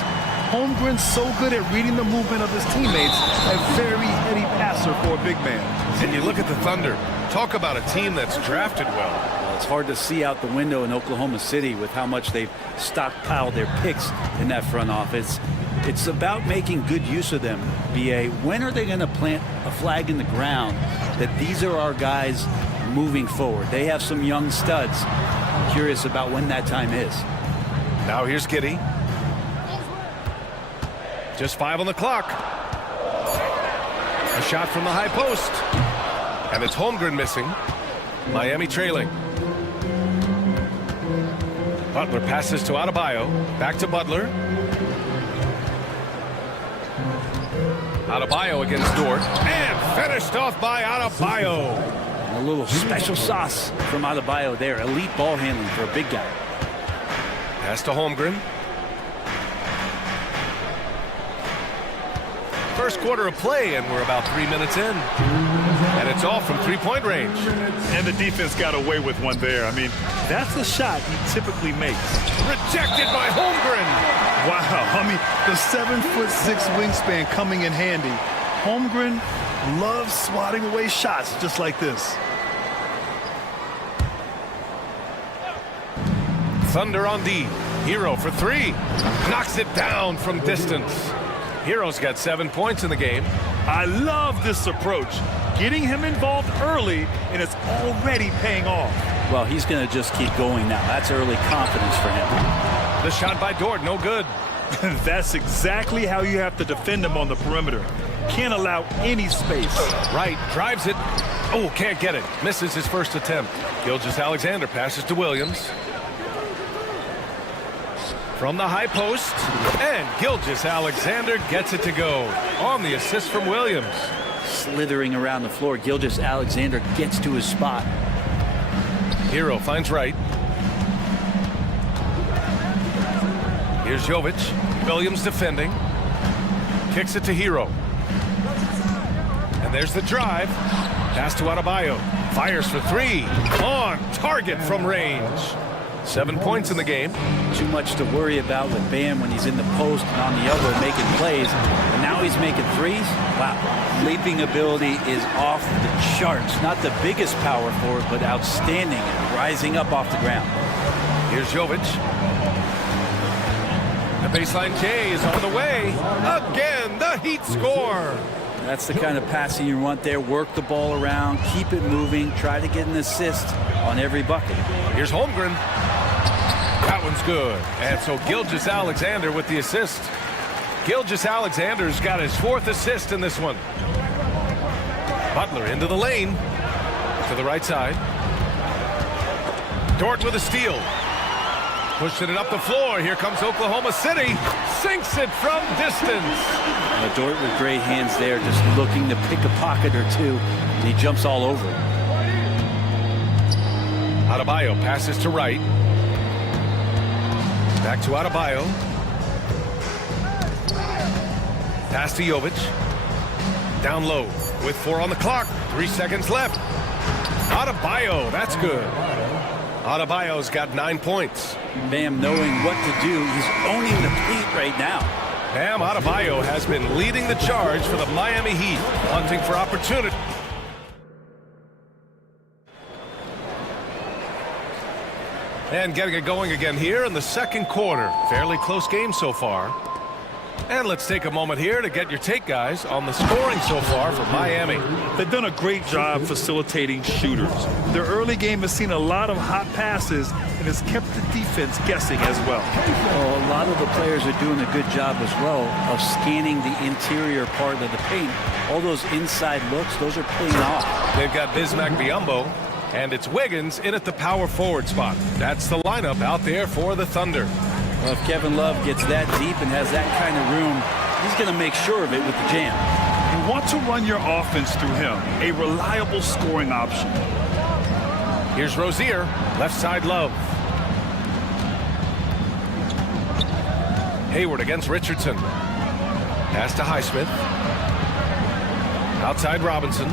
Holmgren's so good at reading the movement of his teammates. A very heady passer for a big man. And you look at the Thunder. Talk about a team that's drafted well. It's hard to see out the window in Oklahoma City with how much they've stockpiled their picks in that front office. It's about making good use of them, BA. When are they going to plant a flag in the ground that these are our guys moving forward? They have some young studs. I'm curious about when that time is. Now here's Giddey. Just 5 on the clock. A shot from the high post. And it's Holmgren missing. Miami trailing. Butler passes to Adebayo. Back to Butler. Adebayo against Dort. And finished off by Adebayo. A little special sauce from Adebayo there. Elite ball handling for a big guy. Pass to Holmgren. First quarter of play, and we're about 3 minutes in. And it's all from three-point range. And the defense got away with one there. I mean, that's the shot he typically makes. Rejected by Holmgren. Wow, I mean, the 7'6" wingspan coming in handy. Holmgren loves swatting away shots just like this. Thunder on D. Hero for 3. Knocks it down from distance. Hero's got 7 points in the game. I love this approach. Getting him involved early, and it's already paying off. Well, he's going to just keep going now. That's early confidence for him. The shot by Dort, no good. That's exactly how you have to defend him on the perimeter. Can't allow any space. Right, drives it. Oh, can't get it. Misses his first attempt. Gilgeous-Alexander passes to Williams. From the high post, and Gilgeous-Alexander gets it to go on the assist from Williams. Slithering around the floor, Gilgeous-Alexander gets to his spot. Hero finds Wright. Here's Jovic. Williams defending. Kicks it to Hero. And there's the drive. Pass to Adebayo. Fires for 3. On target from range. 7 points in the game. Too much to worry about with Bam when he's in the post and on the elbow making plays. And now he's making threes. Wow. Leaping ability is off the charts. Not the biggest power forward, but outstanding and rising up off the ground. Here's Jovic. The baseline K is on the way. Again, the Heat score. That's the kind of passing you want there. Work the ball around, keep it moving, try to get an assist on every bucket. Here's Holmgren. That one's good. And so Gilgeous-Alexander with the assist. Gilgeous-Alexander's got his 4th assist in this one. Butler into the lane. To the right side. Dort with a steal. Pushing it up the floor. Here comes Oklahoma City. Sinks it from distance. Dort with great hands there, just looking to pick a pocket or two. And he jumps all over it. Adebayo passes to right. Back to Adebayo. Pass to Jovic. Down low with 4 on the clock. 3 seconds left. Adebayo, that's good. Adebayo's got 9 points. Bam knowing what to do. He's owning the paint right now. Bam Adebayo has been leading the charge for the Miami Heat, hunting for opportunity. And getting it going again here in the second quarter. Fairly close game so far. And let's take a moment here to get your take, guys, on the scoring so far for Miami. They've done a great job facilitating shooters. Their early game has seen a lot of hot passes and has kept the defense guessing as well. Well, a lot of the players are doing a good job as well of scanning the interior part of the paint. All those inside looks, those are paying off. They've got Bismack Biyombo, and it's Wiggins in at the power forward spot. That's the lineup out there for the Thunder. Well, if Kevin Love gets that deep and has that kind of room, he's going to make sure of it with the jam. You want to run your offense through him, a reliable scoring option. Here's Rozier, left side Love. Hayward against Richardson. Pass to Highsmith. Outside Robinson.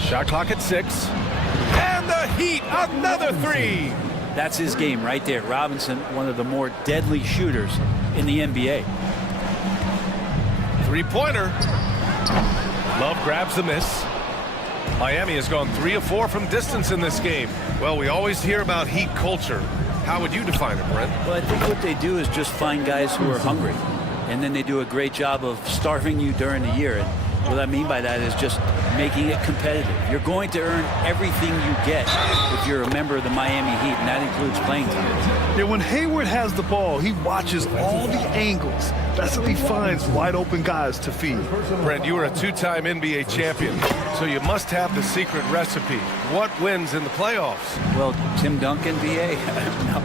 Shot clock at 6. And the Heat, another 3. That's his game right there. Robinson, one of the more deadly shooters in the NBA. Three-pointer. Love grabs the miss. Miami has gone 3 of 4 from distance in this game. Well, we always hear about Heat culture. How would you define it, Brent? Well, I think what they do is just find guys who are hungry. And then they do a great job of starving you during the year. And what I mean by that is just making it competitive. You're going to earn everything you get if you're a member of the Miami Heat, and that includes playing time. Yeah, when Hayward has the ball, he watches all the angles. That's how he finds wide open guys to feed. Brent, you were a 2-time NBA champion, so you must have the secret recipe. What wins in the playoffs? Well, Tim Duncan, BA.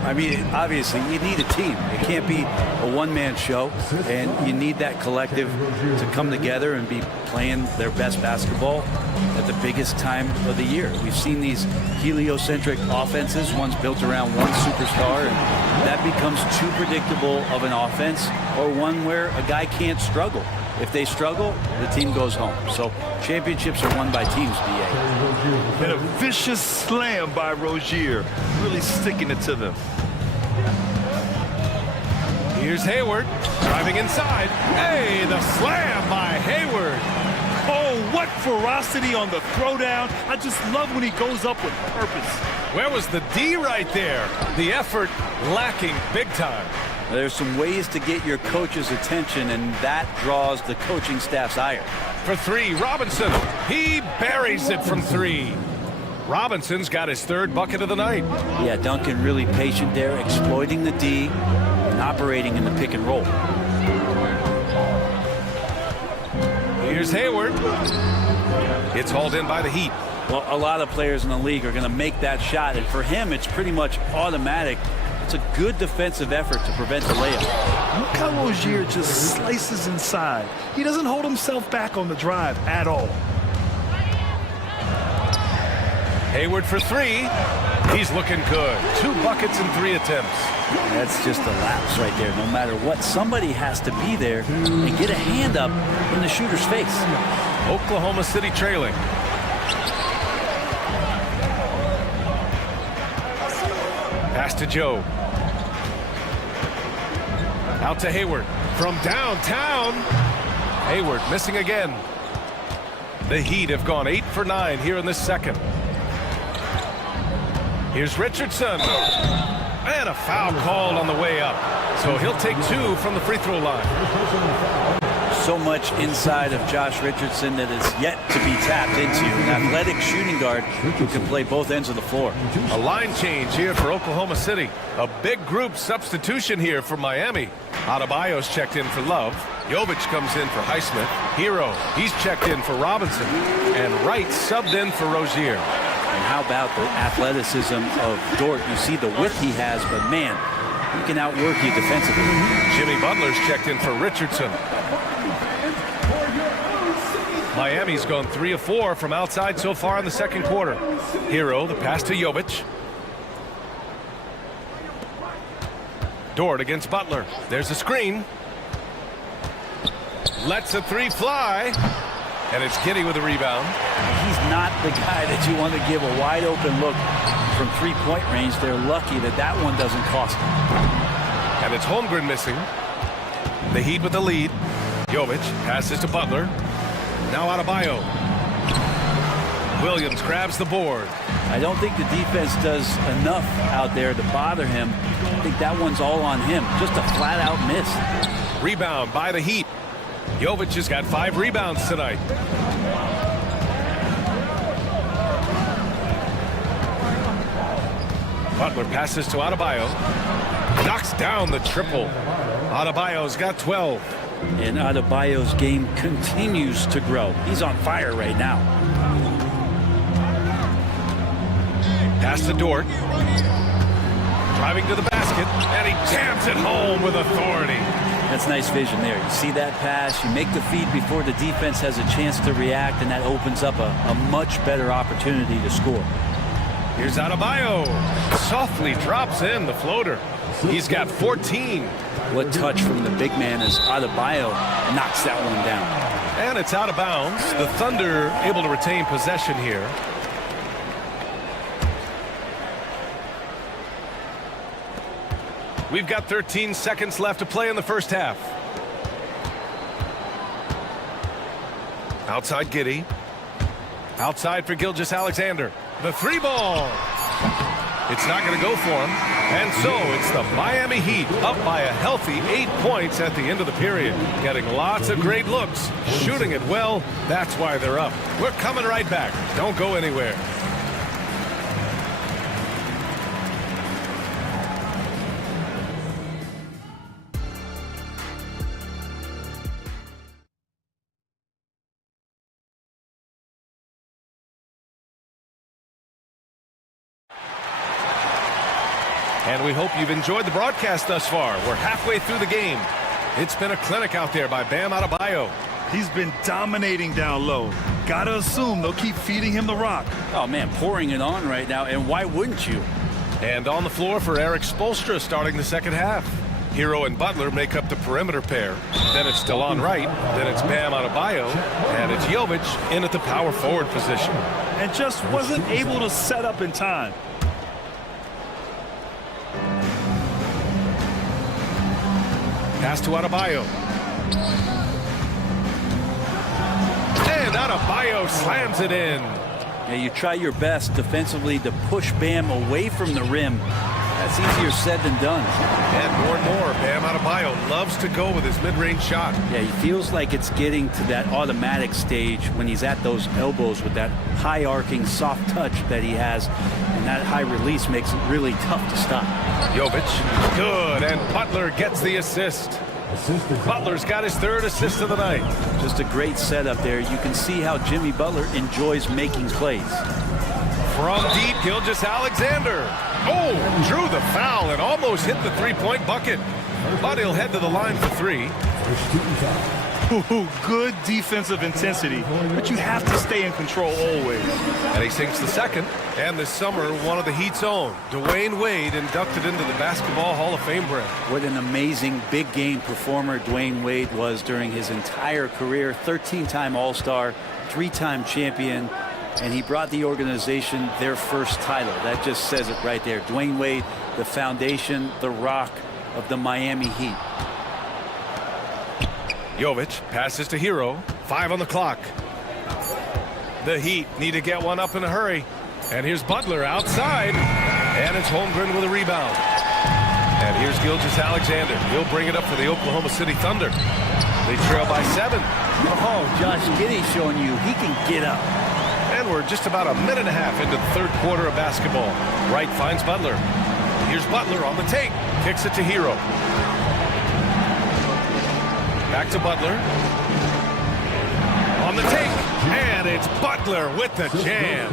I mean, obviously, you need a team. It can't be a one-man show, and you need that collective to come together and be playing their best basketball at the biggest time of the year. We've seen these heliocentric offenses, ones built around one superstar, and that becomes too predictable of an offense, or one where a guy can't struggle. If they struggle, the team goes home. So championships are won by teams, BA. And a vicious slam by Rozier, really sticking it to them. Here's Hayward, driving inside. Hey, the slam by Hayward. Oh, what ferocity on the throwdown. I just love when he goes up with purpose. Where was the D right there? The effort lacking big time. There's some ways to get your coach's attention, and that draws the coaching staff's ire. For 3, Robinson. He buries it from 3. Robinson's got his 3rd bucket of the night. Yeah, Duncan really patient there, exploiting the D and operating in the pick and roll. Here's Hayward. It's hauled in by the Heat. Well, a lot of players in the league are going to make that shot, and for him, it's pretty much automatic. It's a good defensive effort to prevent the layup. Look how Rozier just slices inside. He doesn't hold himself back on the drive at all. Hayward for 3. He's looking good. 2 buckets in 3 attempts. That's just a lapse right there. No matter what, somebody has to be there and get a hand up in the shooter's face. Oklahoma City trailing. Pass to Joe. Out to Hayward. From downtown. Hayward missing again. The Heat have gone 8 for 9 here in this second. Here's Richardson. And a foul called on the way up. So he'll take 2 from the free throw line. So much inside of Josh Richardson that is yet to be tapped into. An athletic shooting guard who can play both ends of the floor. A line change here for Oklahoma City. A big group substitution here for Miami. Adebayo's checked in for Love. Jovic comes in for Highsmith. Hero, he's checked in for Robinson. And Wright subbed in for Rozier. And how about the athleticism of Dort? You see the width he has, but man, he can outwork you defensively. Jimmy Butler's checked in for Richardson. Miami's gone 3 of 4 from outside so far in the second quarter. Hero, the pass to Jovic. Dort against Butler. There's a screen. Lets a 3 fly. And it's Giddy with a rebound. He's not the guy that you want to give a wide open look from three-point range. They're lucky that that one doesn't cost them. And it's Holmgren missing. The Heat with the lead. Jovic passes to Butler. Now Adebayo. Williams grabs the board. I don't think the defense does enough out there to bother him. I think that one's all on him. Just a flat-out miss. Rebound by the Heat. Jovic has got 5 rebounds tonight. Butler passes to Adebayo. Knocks down the triple. Adebayo's got 12. And Adebayo's game continues to grow. He's on fire right now. Pass to Dort. Driving to the basket, and he jams it home with authority. That's nice vision there. You see that pass, you make the feed before the defense has a chance to react, and that opens up a much better opportunity to score. Here's Adebayo. Softly drops in the floater. He's got 14. What touch from the big man as Adebayo knocks that one down. And it's out of bounds. The Thunder able to retain possession here. We've got 13 seconds left to play in the first half. Outside Giddy. Outside for Gilgeous-Alexander. The 3 ball. It's not going to go for him. And so it's the Miami Heat up by a healthy 8 points at the end of the period. Getting lots of great looks. Shooting it well. That's why they're up. We're coming right back. Don't go anywhere. And we hope you've enjoyed the broadcast thus far. We're halfway through the game. It's been a clinic out there by Bam Adebayo. He's been dominating down low. Gotta assume they'll keep feeding him the rock. Oh, man, pouring it on right now, and why wouldn't you? And on the floor for Eric Spoelstra starting the second half. Hero and Butler make up the perimeter pair. Then it's Delon Wright. Then it's Bam Adebayo. And it's Jovic in at the power forward position. And just wasn't able to set up in time. Pass to Adebayo. And Adebayo slams it in. Yeah, you try your best defensively to push Bam away from the rim. That's easier said than done. And more, Bam Adebayo loves to go with his mid-range shot. Yeah, he feels like it's getting to that automatic stage when he's at those elbows with that high arcing soft touch that he has. And that high release makes it really tough to stop. Jovic, good, and Butler gets the assist. Butler's got his 3rd assist of the night. Just a great setup there. You can see how Jimmy Butler enjoys making plays. From deep, Gilgeous-Alexander. Oh, drew the foul and almost hit the 3-point bucket. But he'll head to the line for 3. Ooh, good defensive intensity, but you have to stay in control always. And he sinks the second. And this summer, one of the Heat's own, Dwayne Wade, inducted into the Basketball Hall of Fame brand. What an amazing big game performer Dwayne Wade was during his entire career. 13-time All-Star, 3-time champion, and he brought the organization their first title. That just says it right there. Dwayne Wade, the foundation, the rock of the Miami Heat. Jovic passes to Hero. 5 on the clock. The Heat need to get one up in a hurry. And here's Butler outside. And it's Holmgren with a rebound. And here's Gilgeous-Alexander. He'll bring it up for the Oklahoma City Thunder. They trail by 7. Oh, Josh Giddey showing you he can get up. And we're just about a minute and a half into the third quarter of basketball. Wright finds Butler. Here's Butler on the take. Kicks it to Hero. Back to Butler. On the take. And it's Butler with the jam.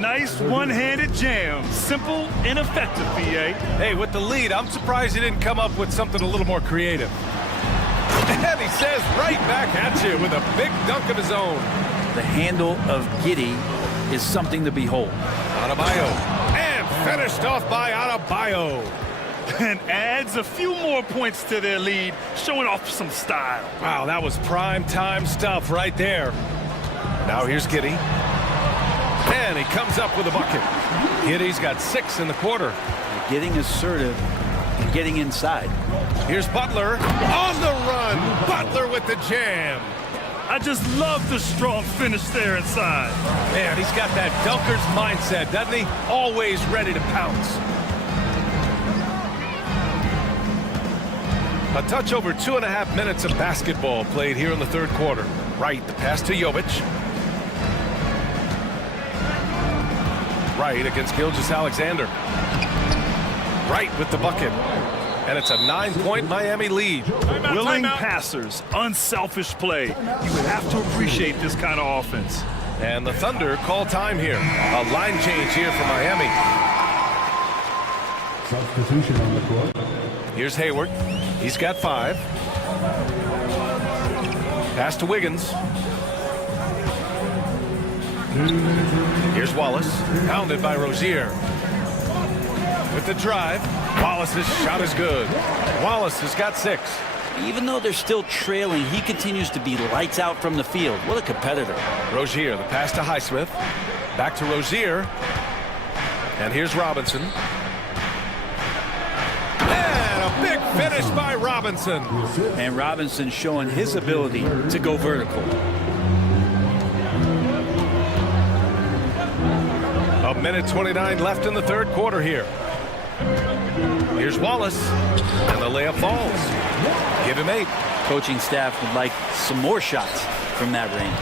Nice one-handed jam. Simple and effective, BA. Hey, with the lead, I'm surprised he didn't come up with something a little more creative. And he says right back at you with a big dunk of his own. The handle of Giddey is something to behold. Adebayo. And finished off by Adebayo. And adds a few more points to their lead, showing off some style. Wow, that was prime time stuff right there. Now here's Giddey. And he comes up with a bucket. Giddey's got 6 in the quarter. Getting assertive and getting inside. Here's Butler on the run. Butler with the jam. I just love the strong finish there inside. Man, he's got that dunker's mindset, doesn't he? Always ready to pounce. A touch over 2.5 minutes of basketball played here in the third quarter. Wright, the pass to Jovic. Wright against Gilgeous-Alexander. Wright with the bucket. And it's a 9-point Miami lead. Willing passers, unselfish play. You would have to appreciate this kind of offense. And the Thunder call time here. A line change here for Miami. Substitution on the court. Here's Hayward. He's got 5. Pass to Wiggins. Here's Wallace. Pounded by Rozier. With the drive. Wallace's shot is good. Wallace has got 6. Even though they're still trailing, he continues to be lights out from the field. What a competitor. Rozier, the pass to Highsmith. Back to Rozier. And here's Robinson. And a big finish by Robinson. And Robinson showing his ability to go vertical. A minute 29 left in the third quarter here. Here's Wallace. And the layup falls. Give him 8. Coaching staff would like some more shots from that range.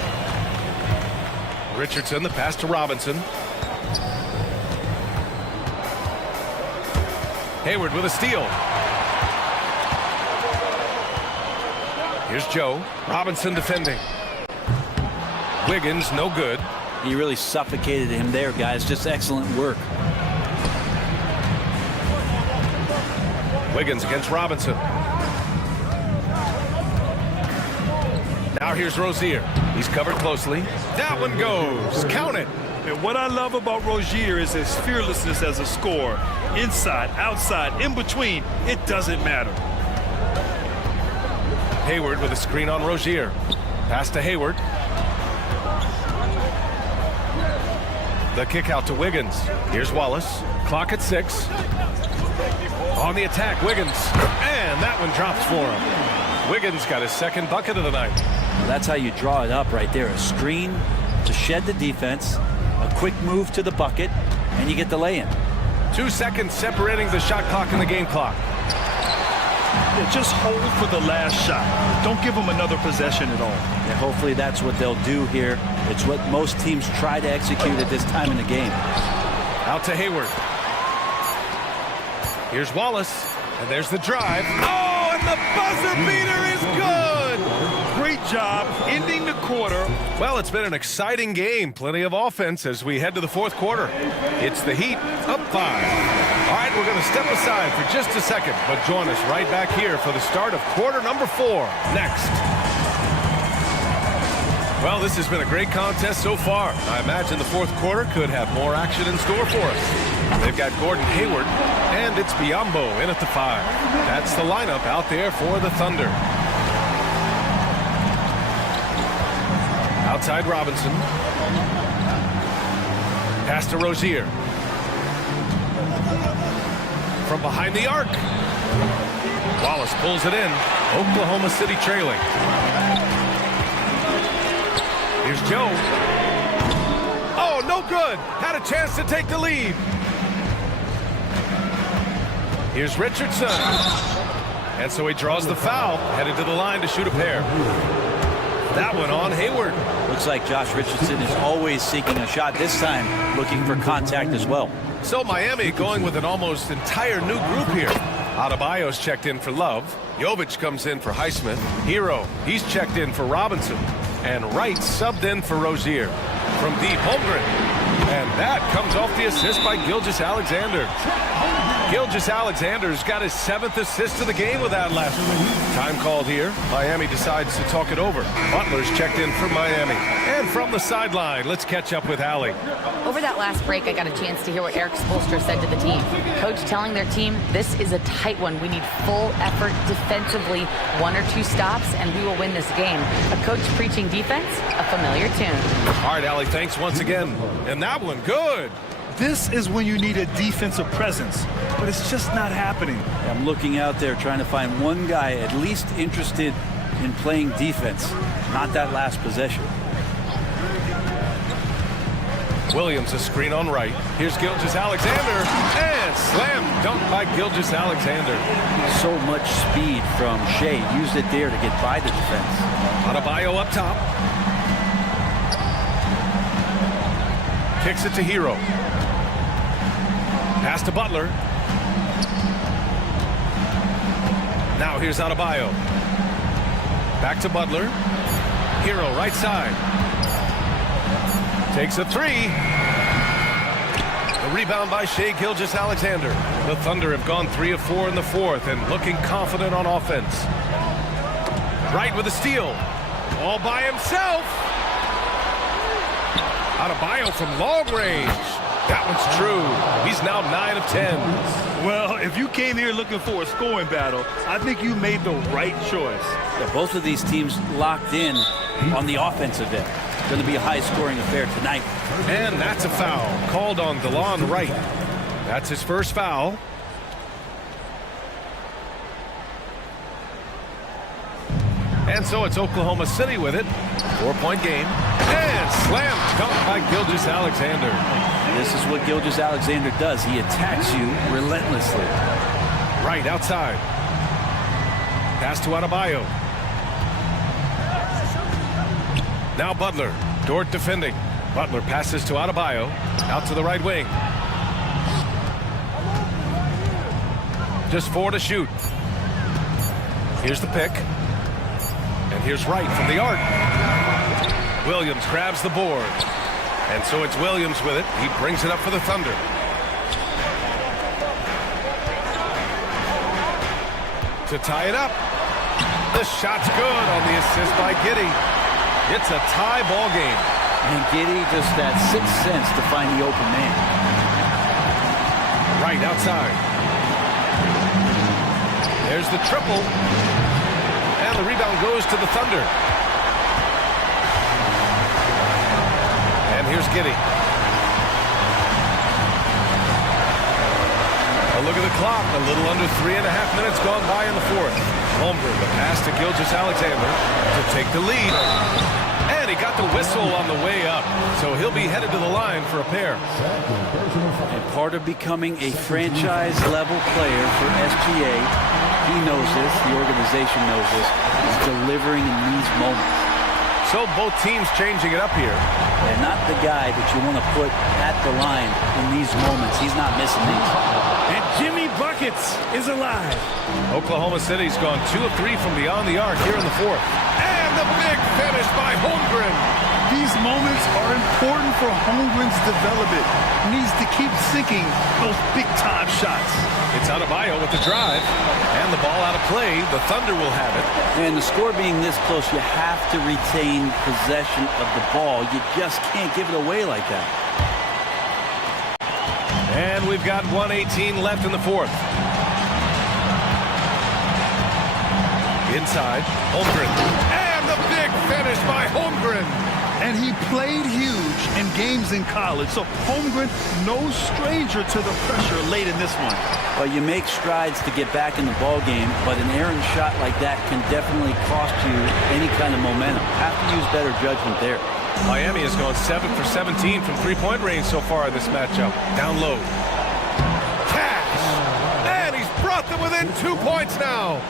Richardson, the pass to Robinson. Hayward with a steal. Here's Joe. Robinson defending. Wiggins, no good. He really suffocated him there, guys. Just excellent work. Wiggins against Robinson. Now here's Rozier. He's covered closely. That one goes. Count it. And what I love about Rozier is his fearlessness as a scorer. Inside, outside, in between, it doesn't matter. Hayward with a screen on Rozier. Pass to Hayward. The kick out to Wiggins. Here's Wallace. Clock at 6. On the attack, Wiggins. And that one drops for him. Wiggins got his second bucket of the night. Well, that's how you draw it up right there. A screen to shed the defense, a quick move to the bucket, and you get the lay-in. 2 seconds separating the shot clock and the game clock. Yeah, just hold for the last shot. Don't give them another possession at all. Yeah, hopefully that's what they'll do here. It's what most teams try to execute at this time in the game. Out to Hayward. Here's Wallace, and there's the drive. Oh, and the buzzer beater is good! Great job ending the quarter. Well, it's been an exciting game. Plenty of offense as we head to the fourth quarter. It's the Heat up 5. All right, we're going to step aside for just a second, but join us right back here for the start of quarter number 4 next. Well, this has been a great contest so far. I imagine the fourth quarter could have more action in store for us. They've got Gordon Hayward, and it's Biyombo in at the 5. That's the lineup out there for the Thunder. Outside Robinson. Pass to Rozier. from behind the arc. Wallace pulls it in. Oklahoma City trailing. Here's Joe. Oh, no good. Had a chance to take the lead. Here's Richardson. And so he draws the foul, headed to the line to shoot a pair. That one on Hayward. Looks like Josh Richardson is always seeking a shot, this time looking for contact as well. So Miami going with an almost entire new group here. Adebayo's checked in for Love. Jovic comes in for Highsmith. Hero, he's checked in for Robinson. And Wright subbed in for Rozier. From deep, Holmgren. And that comes off the assist by Gilgeous-Alexander. Gilgeous-Alexander's got his 7th assist of the game with that last one. Time called here. Miami decides to talk it over. Butler's checked in for Miami. And from the sideline, let's catch up with Allie. Over that last break, I got a chance to hear what Eric Spoelstra said to the team. Coach telling their team, this is a tight one. We need full effort defensively, 1 or 2 stops, and we will win this game. A coach preaching defense, a familiar tune. All right, Allie, thanks once again. And that one, good. This is when you need a defensive presence, but it's just not happening. I'm looking out there trying to find one guy at least interested in playing defense, not that last possession. Williams a screen on Wright. Here's Gilgeous-Alexander, and slam dunk by Gilgeous-Alexander. So much speed from Shea. Used it there to get by the defense. Adebayo up top. Kicks it to Hero. Pass to Butler. Now here's Adebayo. Back to Butler. Hero right side. Takes a 3. The rebound by Shea Gilgeous-Alexander. The Thunder have gone 3 of 4 in the 4th and looking confident on offense. Wright with a steal. All by himself. Adebayo from long range. That one's true. He's now 9 of 10. Well, if you came here looking for a scoring battle, I think you made the right choice. Yeah, both of these teams locked in on the offensive end. Going to be a high-scoring affair tonight. And that's a foul called on DeLon Wright. That's his first foul. And so it's Oklahoma City with it. 4-point game. And slam dunk by Gilgeous-Alexander. This is what Gilgeous-Alexander does. He attacks you relentlessly. Right outside. Pass to Adebayo. Now Butler. Dort defending. Butler passes to Adebayo. Out to the right wing. Just 4 to shoot. Here's the pick. And here's Wright from the arc. Williams grabs the board. And so it's Williams with it. He brings it up for the Thunder. To tie it up. The shot's good on the assist by Giddey. It's a tie ball game. And Giddey just that 6th sense to find the open man. Right outside. There's the triple. And the rebound goes to the Thunder. And here's Giddey. A look at the clock. A little under 3.5 minutes gone by in the 4th. Holmgren, the pass to Gilgeous-Alexander to take the lead. And he got the whistle on the way up. So he'll be headed to the line for a pair. And part of becoming a franchise-level player for SGA, he knows this, the organization knows this, is delivering in these moments. So both teams changing it up here. And not the guy that you want to put at the line in these moments. He's not missing these. And Jimmy Buckets is alive. Oklahoma City's gone 2 of 3 from beyond the arc here in the 4th. And the big finish by Holmgren. These moments are important for Holmgren's development. He needs to keep sinking those big-time shots. It's Adebayo with the drive. And the ball out of play. The Thunder will have it. And the score being this close, you have to retain possession of the ball. You just can't give it away like that. And we've got 1:18 left in the 4th. Inside, Holmgren. And the big finish by Holmgren. And he played huge in games in college, so Holmgren, no stranger to the pressure late in this one. Well, you make strides to get back in the ball game, but an errant shot like that can definitely cost you any kind of momentum. Have to use better judgment there. Miami has gone 7 for 17 from three-point range so far in this matchup. Down low. Cash! And he's brought them within 2 points now.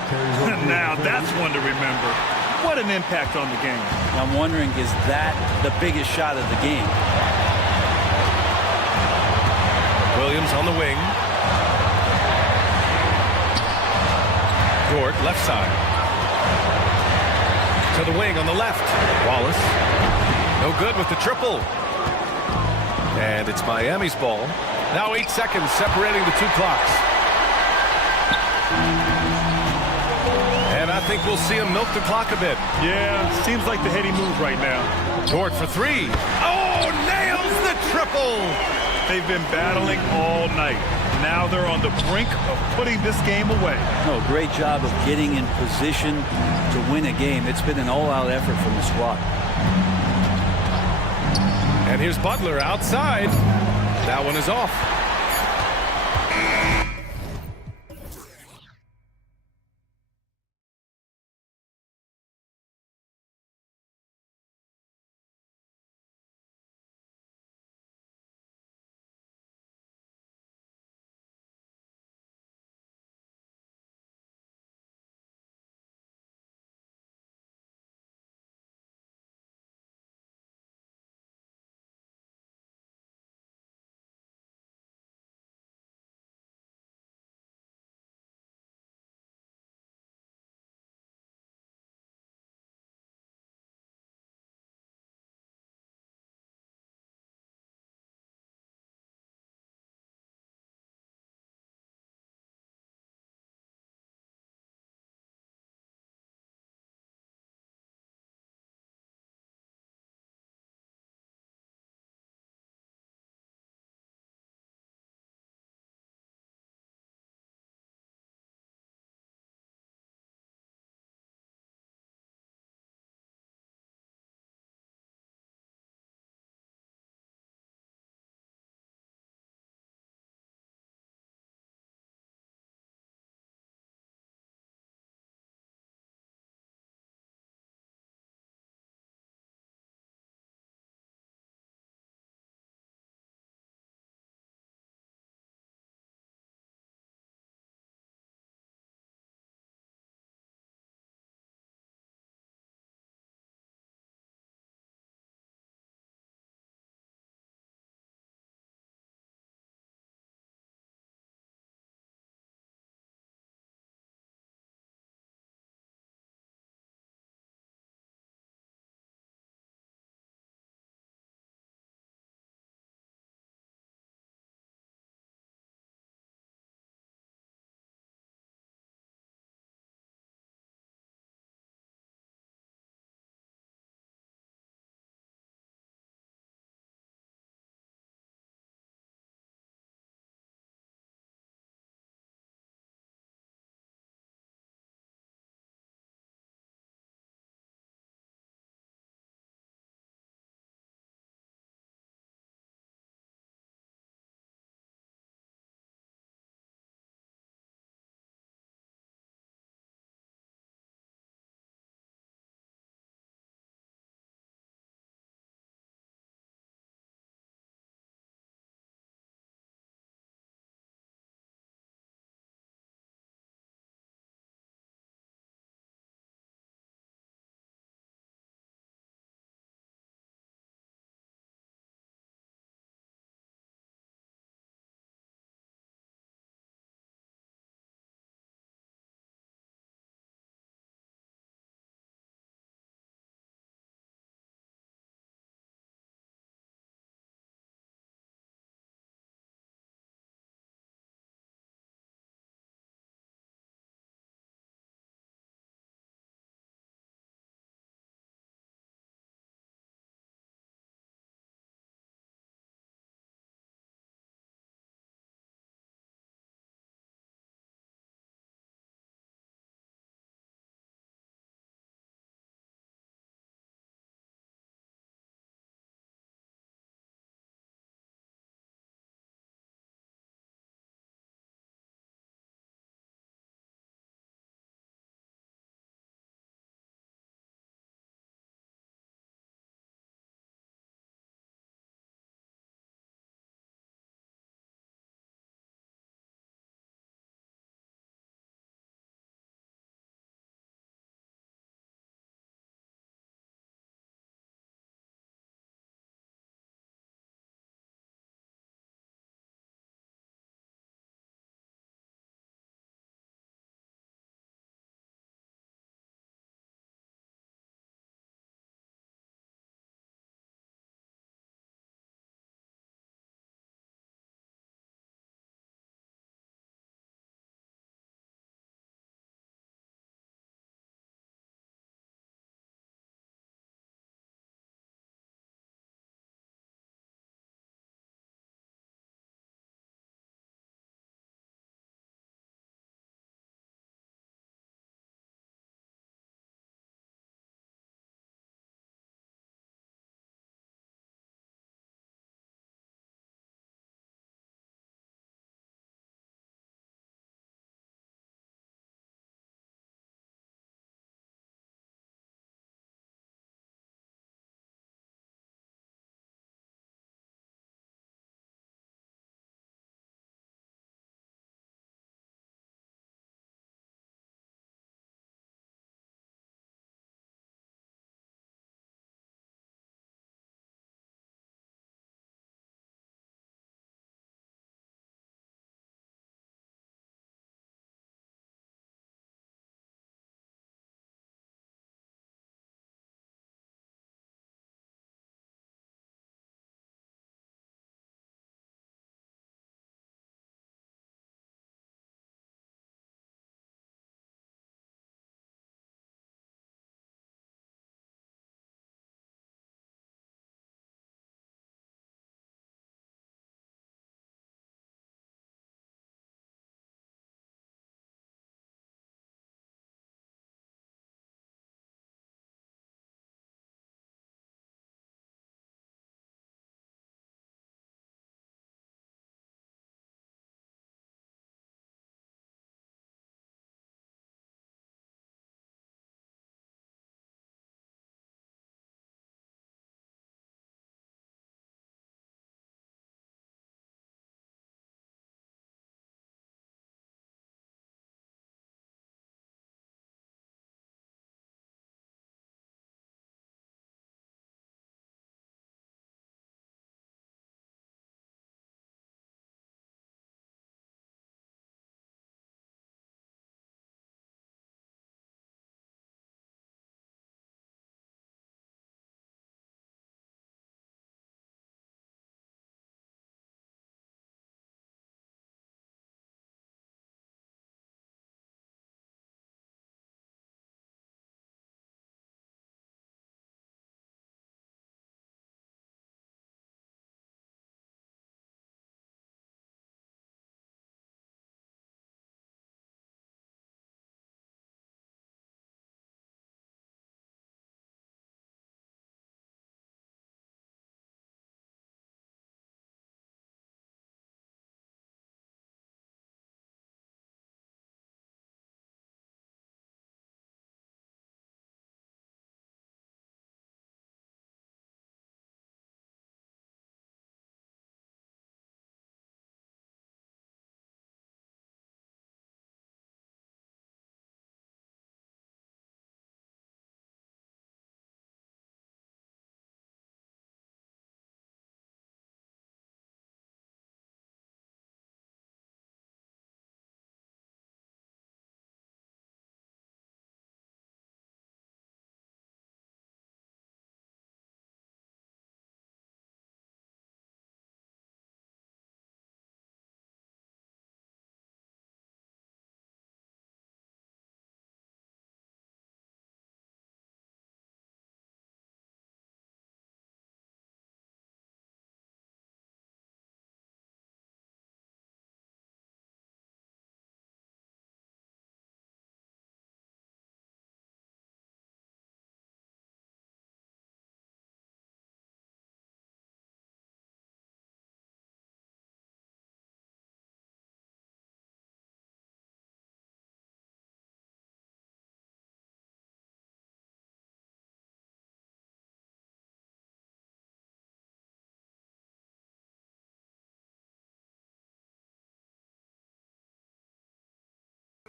Now that's one to remember. What an impact on the game. I'm wondering, is that the biggest shot of the game? Williams on the wing. Dort, left side. To the wing on the left. Wallace. No good with the triple. And it's Miami's ball. Now 8 seconds separating the two clocks. And I think we'll see him milk the clock a bit. Yeah, seems like the heady move right now. Dort for three. Oh, nails the triple! They've been battling all night. Now they're on the brink of putting this game away. No, great job of getting in position to win a game. It's been an all-out effort from the squad. And here's Butler outside. That one is off.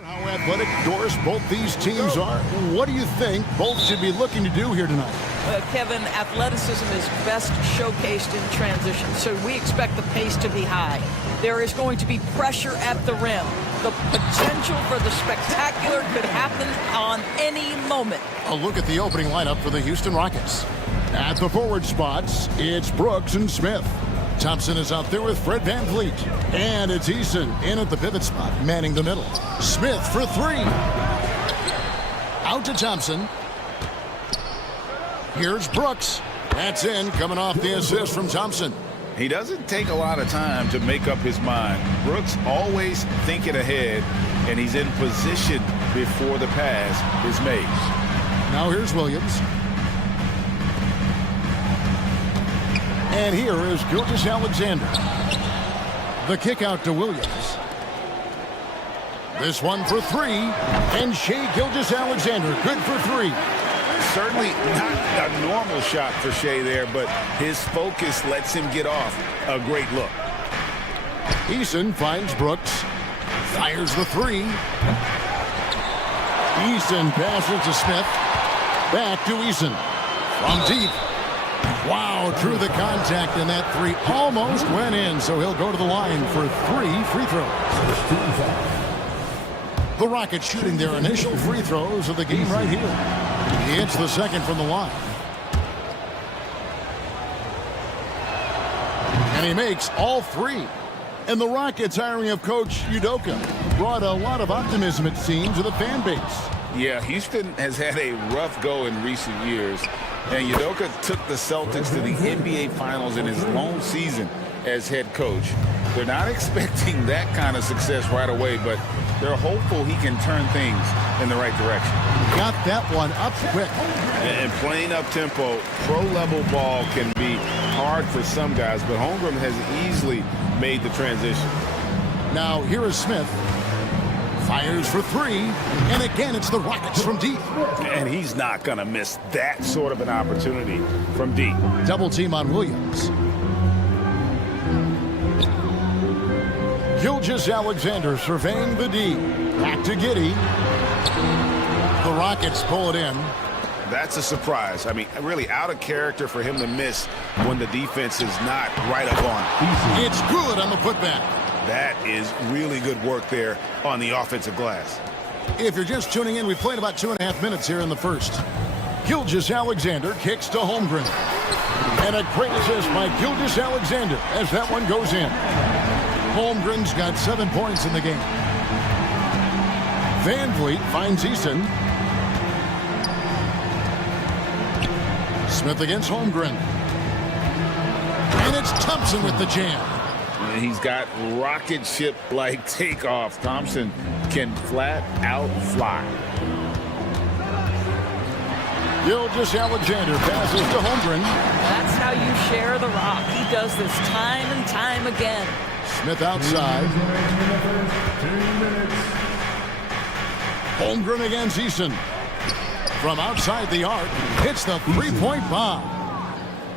How athletic, Doris, both these teams are. What do you think both should be looking to do here tonight? Kevin, athleticism is best showcased in transition, so we expect the pace to be high. There is going to be pressure at the rim. The potential for the spectacular could happen on any moment. A look at the opening lineup for the Houston Rockets. At the forward spots, it's Brooks and Smith. Thompson is out there with Fred VanVleet. And it's Eason in at the pivot spot, manning the middle. Smith for three. Out to Thompson. Here's Brooks. That's in, coming off the assist from Thompson. He doesn't take a lot of time to make up his mind. Brooks always thinking ahead, and he's in position before the pass is made. Now here's Williams. And here is Gilgeous-Alexander. The kick out to Williams. This one for three. And Shai Gilgeous-Alexander, good for three. Certainly not a normal shot for Shai there, but his focus lets him get off a great look. Eason finds Brooks. Fires the three. Eason passes to Smith. Back to Eason. From deep. Wow, through the contact, and that three almost went in, so he'll go to the line for 3 free throws. The Rockets shooting their initial free throws of the game right here. He hits the second from the line. And he makes all three. And the Rockets hiring of Coach Udoka brought a lot of optimism, it seems, to the fan base. Yeah, Houston has had a rough go in recent years. And Udoka took the Celtics to the NBA Finals in his lone season as head coach. They're not expecting that kind of success right away, but they're hopeful he can turn things in the right direction. Got that one up quick. And playing up-tempo, pro-level ball can be hard for some guys, but Holmgren has easily made the transition. Now here is Smith. Fires for three, and again it's the Rockets from deep. And he's not going to miss that sort of an opportunity from deep. Double team on Williams. Gilgeous-Alexander surveying the D. Back to Giddey. The Rockets pull it in. That's a surprise. I mean, really out of character for him to miss when the defense is not right up on him. It's good on the putback. That is really good work there on the offensive glass. If you're just tuning in, we've played about 2.5 minutes here in the first. Gilgeous-Alexander kicks to Holmgren. And a great assist by Gilgeous-Alexander as that one goes in. Holmgren's got 7 points in the game. VanVleet finds Eason. Smith against Holmgren. And it's Thompson with the jam. He's got rocket ship-like takeoffs. Thompson can flat out fly. Gilgeous-Alexander passes to Holmgren. That's how you share the rock. He does this time and time again. Smith outside. Holmgren against Eason. From outside the arc, hits the three-point bomb.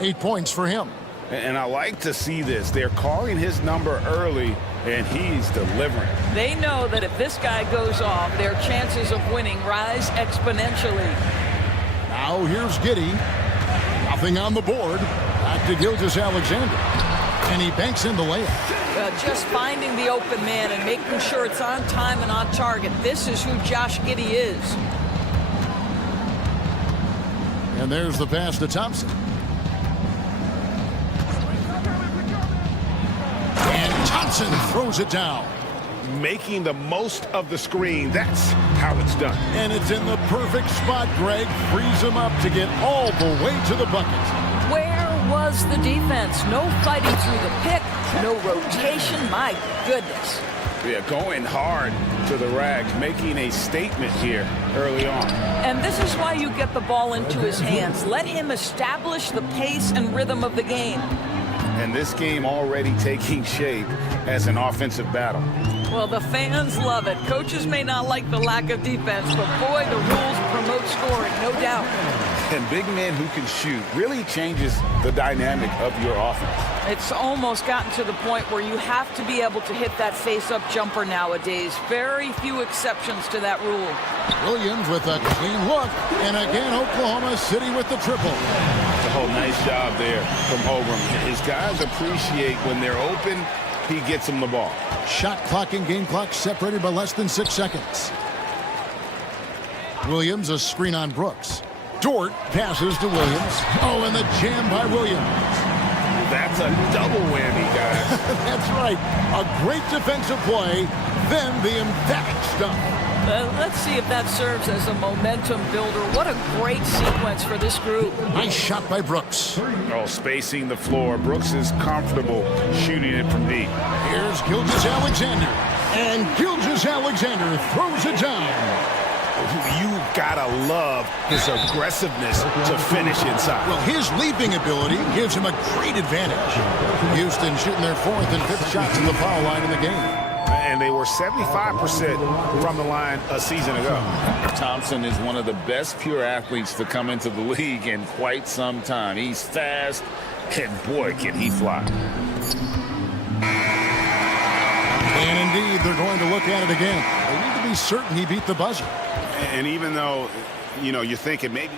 8 points for him. And I like to see this. They're calling his number early, and he's delivering. They know that if this guy goes off, their chances of winning rise exponentially. Now here's Giddey. Nothing on the board. Back to Gilgeous-Alexander. And he banks in the layup. Just finding the open man and making sure it's on time and on target. This is who Josh Giddey is. And there's the pass to Thompson. And Thompson throws it down. Making the most of the screen. That's how it's done. And it's in the perfect spot. Greg frees him up to get all the way to the bucket. Where was the defense? No fighting through the pick. No rotation. My goodness. Yeah, going hard to the rack, making a statement here early on. And this is why you get the ball into his hands. Let him establish the pace and rhythm of the game. And this game already taking shape as an offensive battle. Well, the fans love it. Coaches may not like the lack of defense, but boy, the rules promote scoring, no doubt. And big men who can shoot really changes the dynamic of your offense. It's almost gotten to the point where you have to be able to hit that face-up jumper nowadays. Very few exceptions to that rule. Williams with a clean look, and again Oklahoma City with the triple. Oh, nice job there from Holgram. His guys appreciate when they're open, he gets them the ball. Shot clock and game clock separated by less than 6 seconds. Williams, a screen on Brooks. Dort passes to Williams. Oh, and the jam by Williams. That's a double whammy, guys. That's right. A great defensive play, then the emphatic stuff. Let's see if that serves as a momentum builder. What a great sequence for this group. Nice shot by Brooks. Oh, spacing the floor. Brooks is comfortable shooting it from deep. Here's Gilgeous-Alexander. And Gilgeous-Alexander throws it down. You gotta love his aggressiveness to finish inside. Well, his leaping ability gives him a great advantage. Houston shooting their 4th and 5th shots at the foul line in the game. And they were 75% from the line a season ago. Thompson is one of the best pure athletes to come into the league in quite some time. He's fast, and boy, can he fly. And indeed, they're going to look at it again. They need to be certain he beat the buzzer. And even though, you know, you're thinking maybe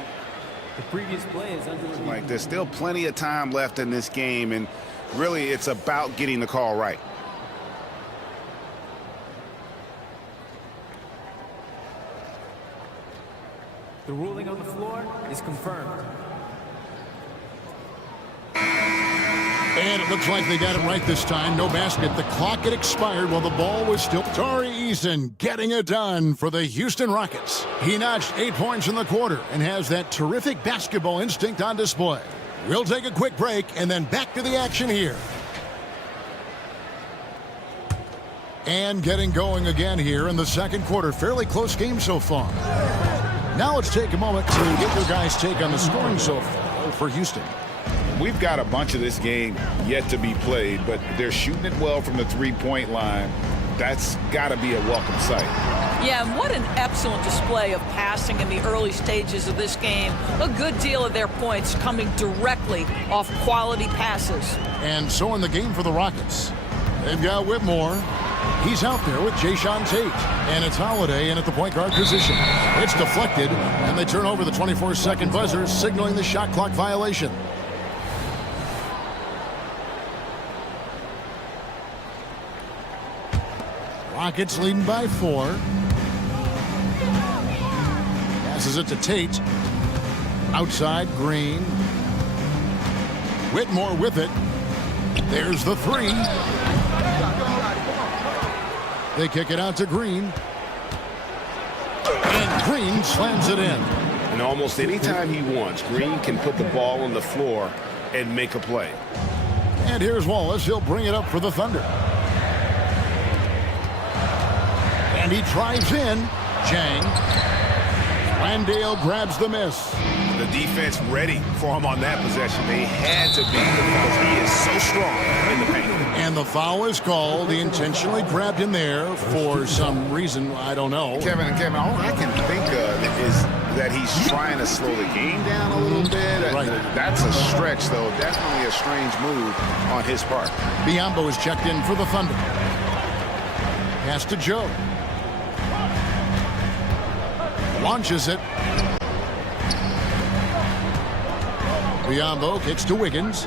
the previous play is under review. Like there's still plenty of time left in this game, and really it's about getting the call right. The ruling on the floor is confirmed. And it looks like they got it right this time. No basket. The clock had expired while the ball was still. Tari Eason getting it done for the Houston Rockets. He notched 8 points in the quarter and has that terrific basketball instinct on display. We'll take a quick break and then back to the action here. And getting going again here in the second quarter. Fairly close game so far. Now let's take a moment to get your guys' take on the scoring so far for Houston. We've got a bunch of this game yet to be played, but they're shooting it well from the three-point line. That's got to be a welcome sight. Yeah, and what an excellent display of passing in the early stages of this game. A good deal of their points coming directly off quality passes. And so in the game for the Rockets, they've got Whitmore. He's out there with Jayshawn Tate. And it's Holiday in at the point guard position. It's deflected, and they turn over the 24-second buzzer, signaling the shot clock violation. Rockets leading by 4. Passes it to Tate. Outside, Green. Whitmore with it. There's the 3. They kick it out to Green. And Green slams it in. And almost any time he wants, Green can put the ball on the floor and make a play. And here's Wallace. He'll bring it up for the Thunder. And he drives in. Jang. Landale grabs the miss. The defense ready for him on that possession. They had to be because he is so strong in the paint. And the foul is called. He intentionally grabbed him there for some reason. I don't know. Kevin, all I can think of is that he's trying to slow the game down a little bit. Right. That's a stretch, though. Definitely a strange move on his part. Biyombo is checked in for the Thunder. Pass to Joe. Launches it. Biyombo kicks to Wiggins.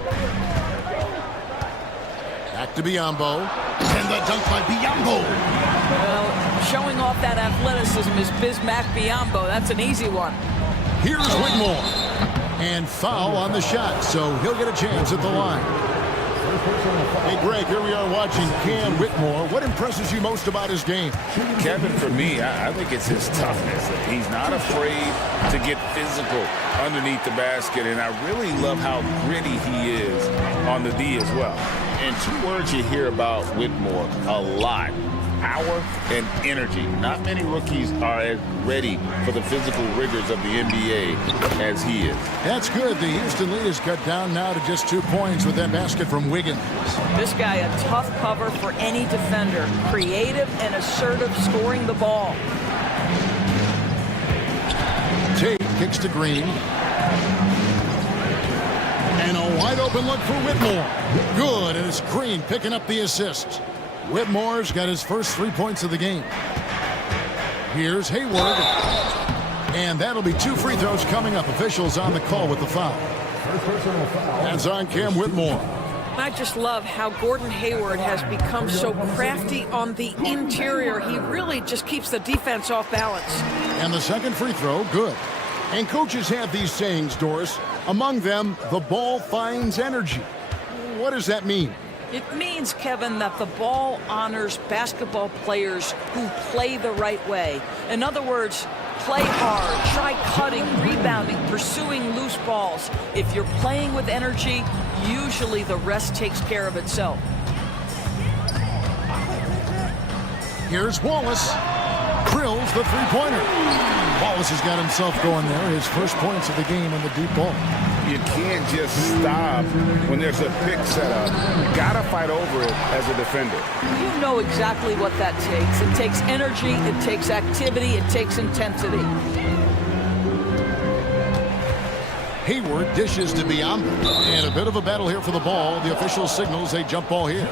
Back to Biyombo. And the dunk by Biyombo. Well, showing off that athleticism is Bismack Biyombo. That's an easy one. Here's Whitmore. And foul on the shot, so he'll get a chance at the line. Hey, Greg, here we are watching Cam Whitmore. What impresses you most about his game? Kevin, for me, I think it's his toughness. He's not afraid to get physical underneath the basket, and I really love how gritty he is on the D as well. And 2 words you hear about Whitmore a lot: power and energy. Not many rookies are as ready for the physical rigors of the NBA as he is. That's good. The Houston lead is cut down now to just 2 points with that basket from Wiggins. This guy, a tough cover for any defender. Creative and assertive scoring the ball. Tate kicks to Green. open look for Whitmore. Good, and it's Green picking up the assist. Whitmore's got his first 3 points of the game. Here's Hayward. And that'll be 2 free throws coming up. Officials on the call with the foul. That's on Cam Whitmore. I just love how Gordon Hayward has become so crafty on the interior. He really just keeps the defense off balance. And the second free throw, good. And coaches have these sayings, Doris. Among them, the ball finds energy. What does that mean? It means, Kevin, that the ball honors basketball players who play the right way. In other words, play hard, try cutting, rebounding, pursuing loose balls. If you're playing with energy, usually the rest takes care of itself. Here's Wallace. Drills the three-pointer. Wallace has got himself going there. His first points of the game on the deep ball. You can't just stop when there's a pick set up. You got to fight over it as a defender. You know exactly what that takes. It takes energy, it takes activity, it takes intensity. Hayward dishes to Biombo. And a bit of a battle here for the ball. The official signals a jump ball here.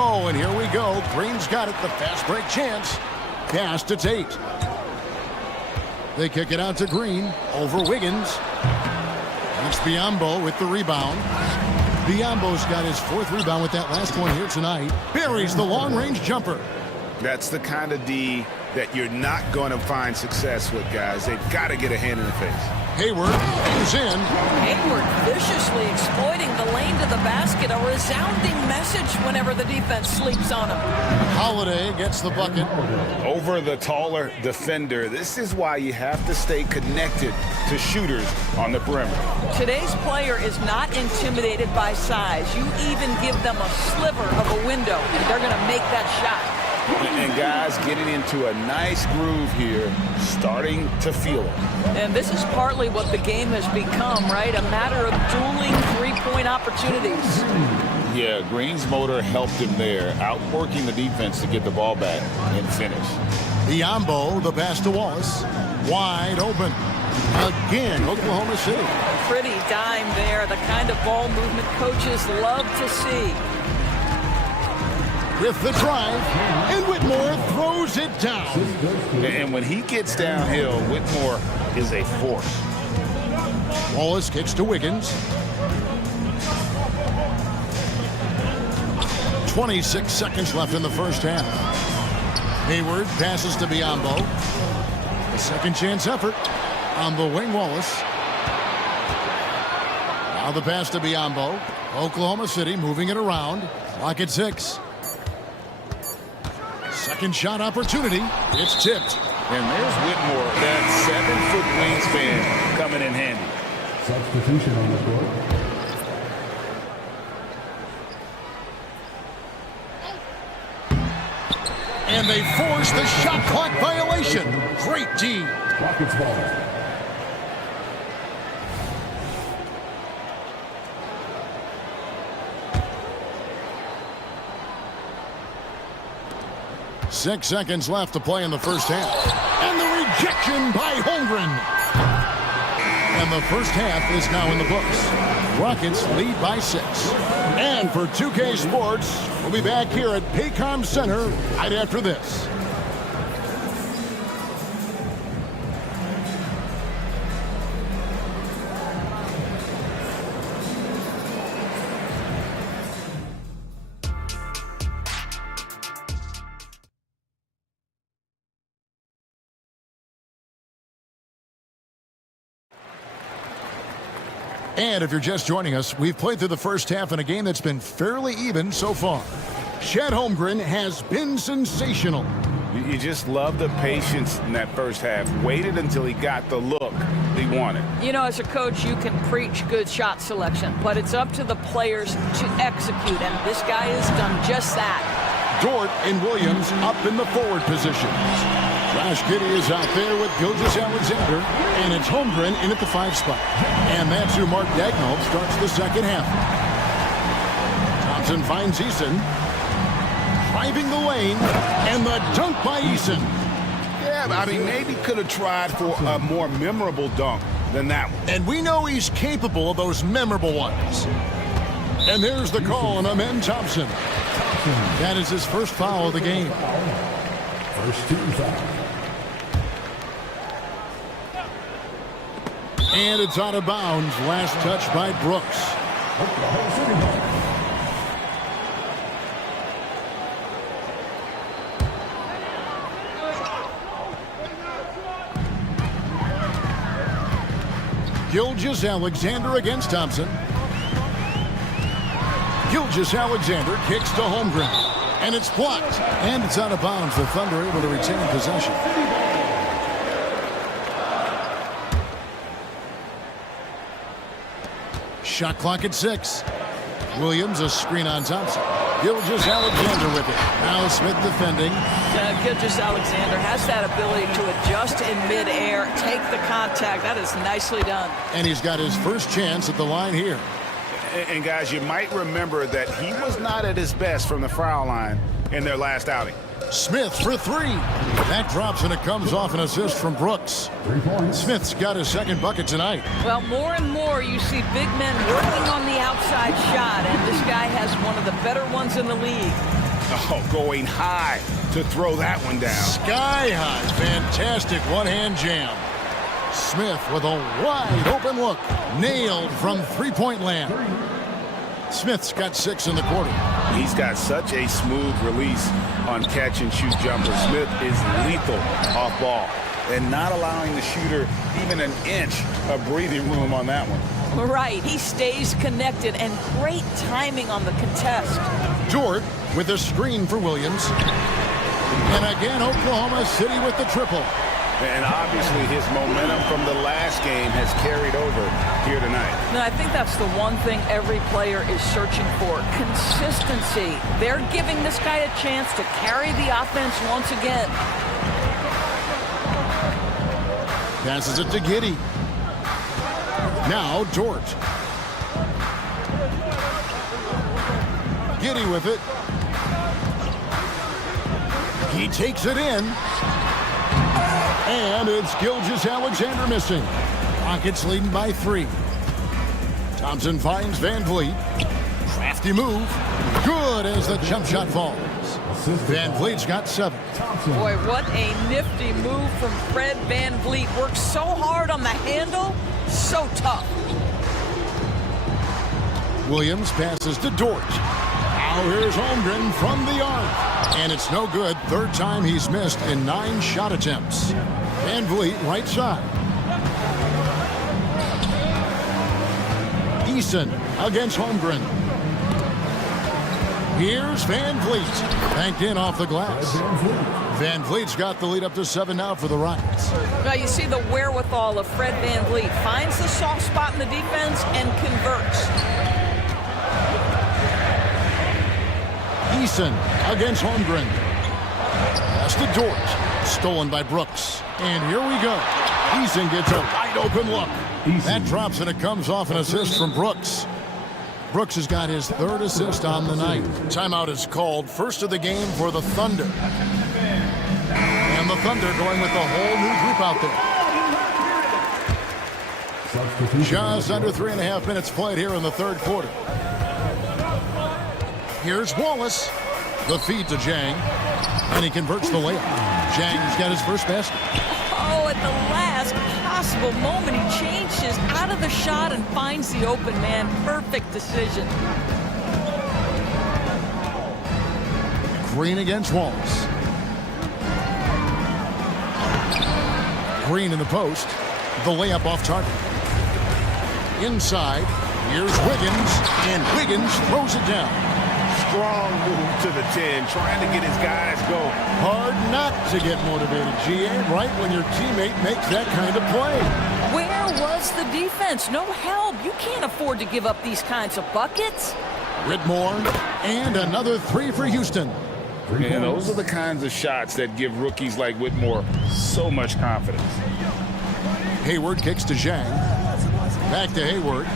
Oh, and here we go. Green's got it. The fast break chance. Pass to Tate. They kick it out to Green. Over Wiggins. That's Biombo with the rebound. Biombo's got his 4th rebound with that last one here tonight. Buries the long-range jumper. That's the kind of D that you're not going to find success with, guys. They've got to get a hand in the face. Hayward is in. Hayward viciously exploiting the lane to the basket. A resounding message whenever the defense sleeps on him. Holiday gets the bucket. Over the taller defender. This is why you have to stay connected to shooters on the perimeter. Today's player is not intimidated by size. You even give them a sliver of a window, and they're going to make that shot. And guys getting into a nice groove here, starting to feel it. And this is partly what the game has become, right? A matter of dueling three-point opportunities. Yeah, Green's motor helped him there, outworking the defense to get the ball back and finish. Biombo, the pass to Wallace. Wide open. Again, Oklahoma City. Pretty dime there, the kind of ball movement coaches love to see. With the drive, and Whitmore throws it down. And when he gets downhill, Whitmore is a force. Wallace kicks to Wiggins. 26 seconds left in the first half. Hayward passes to Biombo. A second chance effort on the wing, Wallace. Now the pass to Biombo. Oklahoma City moving it around. Clock at 6. Second shot opportunity. It's tipped. And there's Whitmore, that 7-foot wingspan coming in handy. Substitution on the court. And they force the shot clock violation. Great D. Rockets ball. Six seconds left to play in the first half. And the rejection by Holmgren. And the first half is now in the books. Rockets lead by 6. And for 2K Sports, we'll be back here at Paycom Center right after this. And if you're just joining us, we've played through the first half in a game that's been fairly even so far. Chet Holmgren has been sensational. You just love the patience in that first half. Waited until he got the look he wanted. You know, as a coach, you can preach good shot selection, but it's up to the players to execute, and this guy has done just that. Dort and Williams up in the forward positions. Josh Giddey is out there with Gilgeous-Alexander, and it's Holmgren in at the 5 spot. And that's who Mark Dagnall starts the second half. Thompson finds Eason. driving the lane, and the dunk by Eason. Yeah, I mean, maybe could have tried for a more memorable dunk than that one. And we know he's capable of those memorable ones. And there's the call on Amen Thompson. That is his first foul of the game. First team foul. And it's out of bounds. Last touch by Brooks. Gilgeous-Alexander against Thompson. Gilgeous-Alexander kicks to Holmgren. And it's blocked. And it's out of bounds. The Thunder able to retain possession. Shot clock at 6. Williams, a screen on Thompson. Gilgeous-Alexander with it. Now Smith defending. Gilgeous-Alexander has that ability to adjust in midair, take the contact. That is nicely done. And he's got his first chance at the line here. And guys, you might remember that he was not at his best from the foul line in their last outing. Smith for 3. That drops and it comes off an assist from Brooks. 3 points. Smith's got his second bucket tonight. Well, more and more you see big men working on the outside shot, and this guy has one of the better ones in the league. Oh, going high to throw that one down. Sky high. Fantastic one-hand jam. Smith with a wide open look. Nailed from three-point land. Smith's got 6 in the quarter. He's got such a smooth release on catch-and-shoot jumper. Smith is lethal off ball and not allowing the shooter even an inch of breathing room on that one. Right. He stays connected, and great timing on the contest. Dort with a screen for Williams. And again, Oklahoma City with the triple. And obviously his momentum from the last game has carried over here tonight. And I think that's the one thing every player is searching for. Consistency. They're giving this guy a chance to carry the offense once again. Passes it to Giddey. Now Dort. Giddey with it. He takes it in. And it's Gilgeous-Alexander missing. Rockets leading by 3. Thompson finds Van Vliet. Crafty move. Good as the jump shot falls. Van Vliet's got 7. Boy, what a nifty move from Fred Van Vliet. Works so hard on the handle. So tough. Williams passes to Dort. Now here's Holmgren from the arc. And it's no good. Third time he's missed in 9 shot attempts. Van Vliet right side. Eason against Holmgren. Here's Van Vliet. Banked in off the glass. Van Vliet's got the lead up to 7 now for the Rockets. Now you see the wherewithal of Fred Van Vliet. Finds the soft spot in the defense and converts. Eason against Holmgren. That's the Dort. Stolen by Brooks. And here we go. Eason gets a wide open look. That drops and it comes off an assist from Brooks. Brooks has got his 3rd assist on the night. Timeout is called. First of the game for the Thunder. And the Thunder going with a whole new group out there. Just under 3.5 minutes played here in the 3rd quarter. Here's Wallace. The feed to Jang. And he converts the layup. Jang's got his first basket. Oh, at the last possible moment, he changes out of the shot and finds the open man. Perfect decision. Green against Wallace. Green in the post. The layup off target. Inside. Here's Wiggins. And Wiggins throws it down. Strong move to the 10, trying to get his guys going. Hard not to get motivated, GA, right when your teammate makes that kind of play. Where was the defense? No help. You can't afford to give up these kinds of buckets. Whitmore, and another 3 for Houston. And those are the kinds of shots that give rookies like Whitmore so much confidence. Hayward kicks to Zhang. Back to Hayward.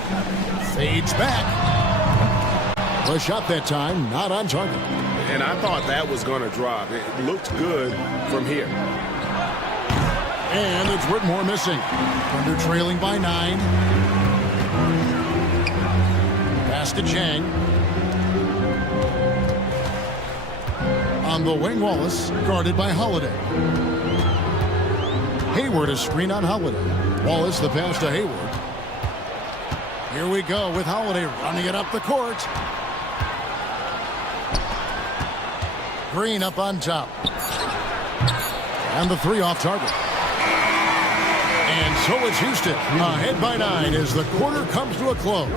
Fades back. The shot that time, not on target. And I thought that was going to drop. It looked good from here. And it's Whitmore missing. Thunder trailing by 9. Pass to Chang. On the wing, Wallace, guarded by Holiday. Hayward is screen on Holiday. Wallace, the pass to Hayward. Here we go with Holiday running it up the court. Green up on top. And the 3 off target. And so it's Houston, ahead by 9 as the quarter comes to a close.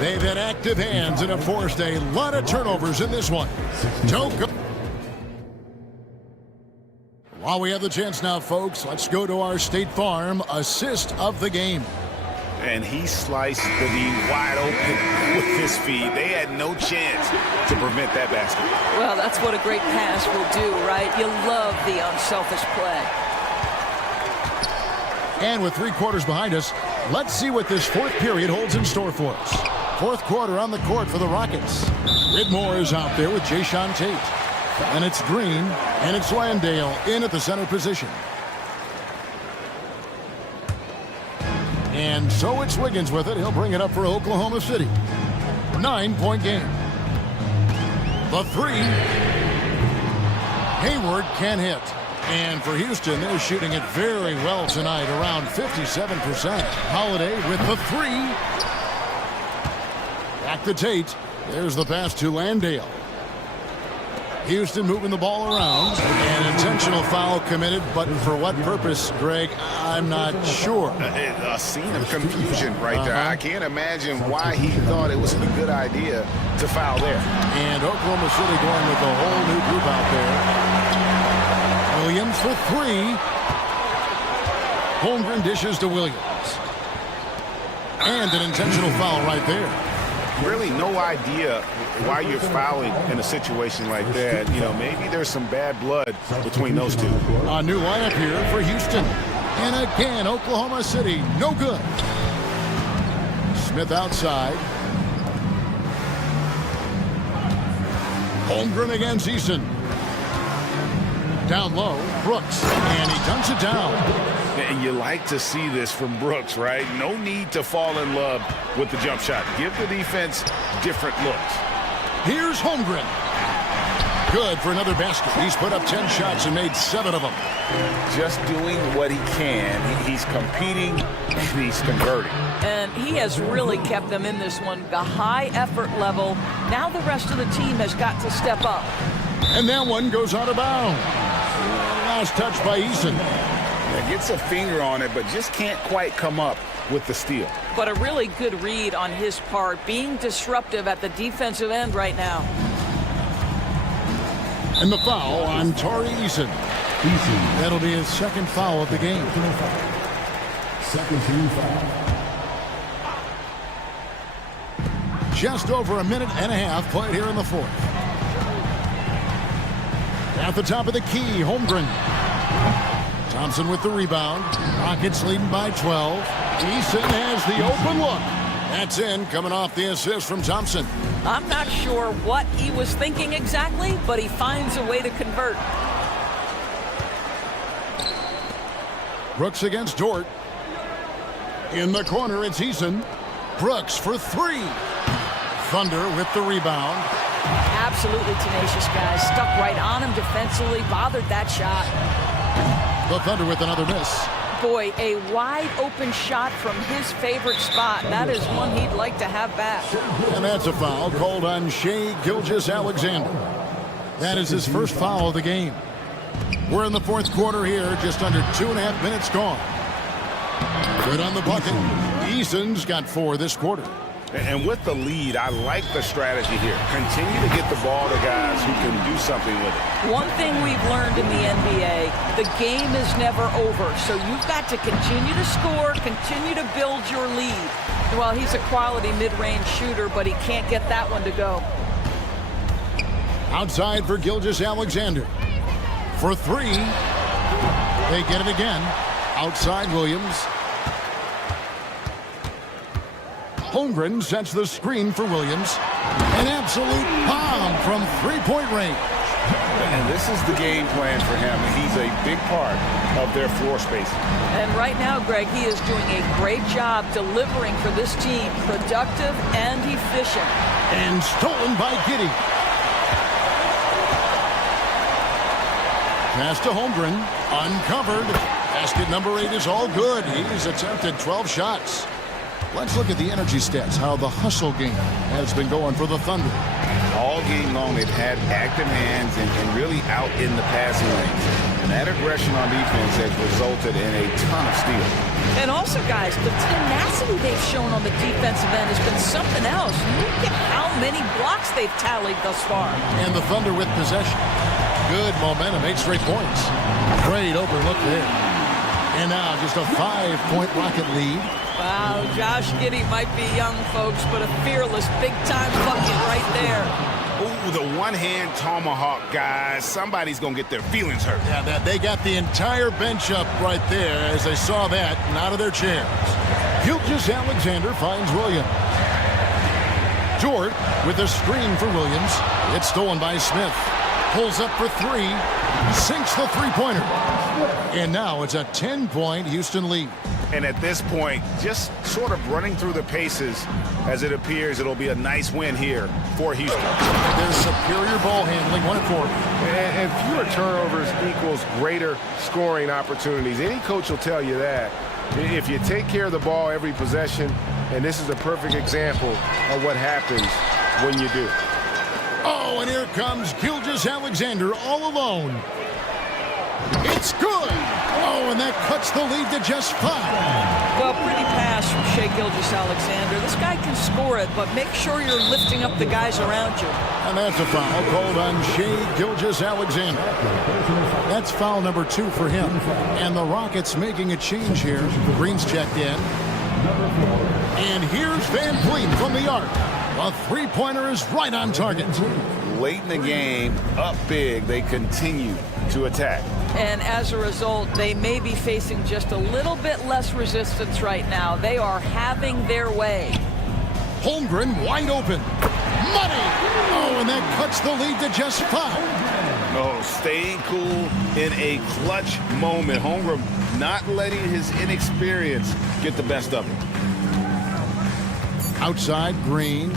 They've had active hands and have forced a lot of turnovers in this one. Don't go. While we have the chance now, folks, let's go to our State Farm assist of the game. And he sliced the D wide open with his feed. They had no chance to prevent that basket. Well, that's what a great pass will do, right? You love the unselfish play. And with 3 quarters behind us, let's see what this 4th period holds in store for us. 4th quarter on the court for the Rockets. Whitmore is out there with Jayshawn Tate. And it's Green, and it's Landale in at the center position. And so it's Wiggins with it. He'll bring it up for Oklahoma City. 9-point game. The 3. Hayward can hit. And for Houston, they're shooting it very well tonight, around 57%. Holiday with the 3. Back to Tate. There's the pass to Landale. Houston moving the ball around. An intentional foul committed, but for what purpose, Greg, I'm not sure. A scene of confusion right there. I can't imagine why he thought it was a good idea to foul there. And Oklahoma City going with a whole new group out there. Williams for 3. Holmgren dishes to Williams. And an intentional foul right there. Really no idea why you're fouling in a situation like that. You know, maybe there's some bad blood between those two. A new lineup here for Houston. And again, Oklahoma City, no good. Smith outside. Holmgren against Eason. Down low, Brooks, and he dunks it down. And you like to see this from Brooks, right? No need to fall in love with the jump shot. Give the defense different looks. Here's Holmgren. Good for another basket. He's put up 10 shots and made 7 of them. Just doing what he can. He's competing and he's converting. And he has really kept them in this one. The high effort level. Now the rest of the team has got to step up. And that one goes out of bounds. Last touch by Eason. Yeah, gets a finger on it, but just can't quite come up with the steal. But a really good read on his part, being disruptive at the defensive end right now. And the foul on Tari Eason. That'll be his 2nd foul of the game. Second team foul. Just over a minute and a half played here in the 4th. At the top of the key, Holmgren. Thompson with the rebound. Rockets leading by 12. Eason has the open look. That's in, coming off the assist from Thompson. I'm not sure what he was thinking exactly, but he finds a way to convert. Brooks against Dort. In the corner, it's Eason. Brooks for 3. Thunder with the rebound. Absolutely tenacious, guys. Stuck right on him defensively, bothered that shot. The Thunder with another miss. Boy, a wide open shot from his favorite spot. That is one he'd like to have back. And that's a foul called on Shai Gilgeous-Alexander. That is his 1st foul of the game. We're in the 4th quarter here, just under 2.5 minutes gone. Good on the bucket. Eason's got 4 this quarter. And with the lead, I like the strategy here. Continue to get the ball to guys who can do something with it. One thing we've learned in the NBA, the game is never over. So you've got to continue to score, continue to build your lead. Well, he's a quality mid-range shooter, but he can't get that one to go. Outside for Gilgeous-Alexander. For 3. They get it again. Outside Williams. Holmgren sets the screen for Williams. An absolute bomb from three-point range. And this is the game plan for him. He's a big part of their floor space. And right now, Greg, he is doing a great job delivering for this team, productive and efficient. And stolen by Giddey. Pass to Holmgren, uncovered. Basket number 8 is all good. He's attempted 12 shots. Let's look at the energy stats, how the hustle game has been going for the Thunder. All game long, they've had active hands and really out in the passing lanes. And that aggression on defense has resulted in a ton of steals. And also, guys, the tenacity they've shown on the defensive end has been something else. Look at how many blocks they've tallied thus far. And the Thunder with possession. Good momentum, 8 straight points. Great open look there. And now just a 5-point Rocket lead. Wow, Josh Giddey might be young, folks, but a fearless big-time bucket right there. Ooh, the one-hand tomahawk, guys. Somebody's going to get their feelings hurt. Yeah, they got the entire bench up right there as they saw that and out of their chairs. Gilgeous-Alexander finds Williams. Jordan with a screen for Williams. It's stolen by Smith. Pulls up for 3. Sinks the three-pointer. And now it's a 10-point Houston lead. And at this point, just sort of running through the paces, as it appears it'll be a nice win here for Houston. There's superior ball handling, 1 and 4. And fewer turnovers equals greater scoring opportunities. Any coach will tell you that. If you take care of the ball every possession, and this is a perfect example of what happens when you do. Oh, and here comes Gilgeous-Alexander all alone. It's good. Oh, and that cuts the lead to just 5. Well, pretty pass from Shai Gilgeous-Alexander. This guy can score it, but make sure you're lifting up the guys around you. And that's a foul called on Shai Gilgeous-Alexander. That's foul number 2 for him. And the Rockets making a change here. Green's checked in. And here's Van Vliet from the arc. A three-pointer is right on target. Late in the game, up big, they continue to attack. And as a result, they may be facing just a little bit less resistance right now. They are having their way. Holmgren wide open. Money! Oh, and that cuts the lead to just 5. Oh, staying cool in a clutch moment. Holmgren not letting his inexperience get the best of him. Outside, Green.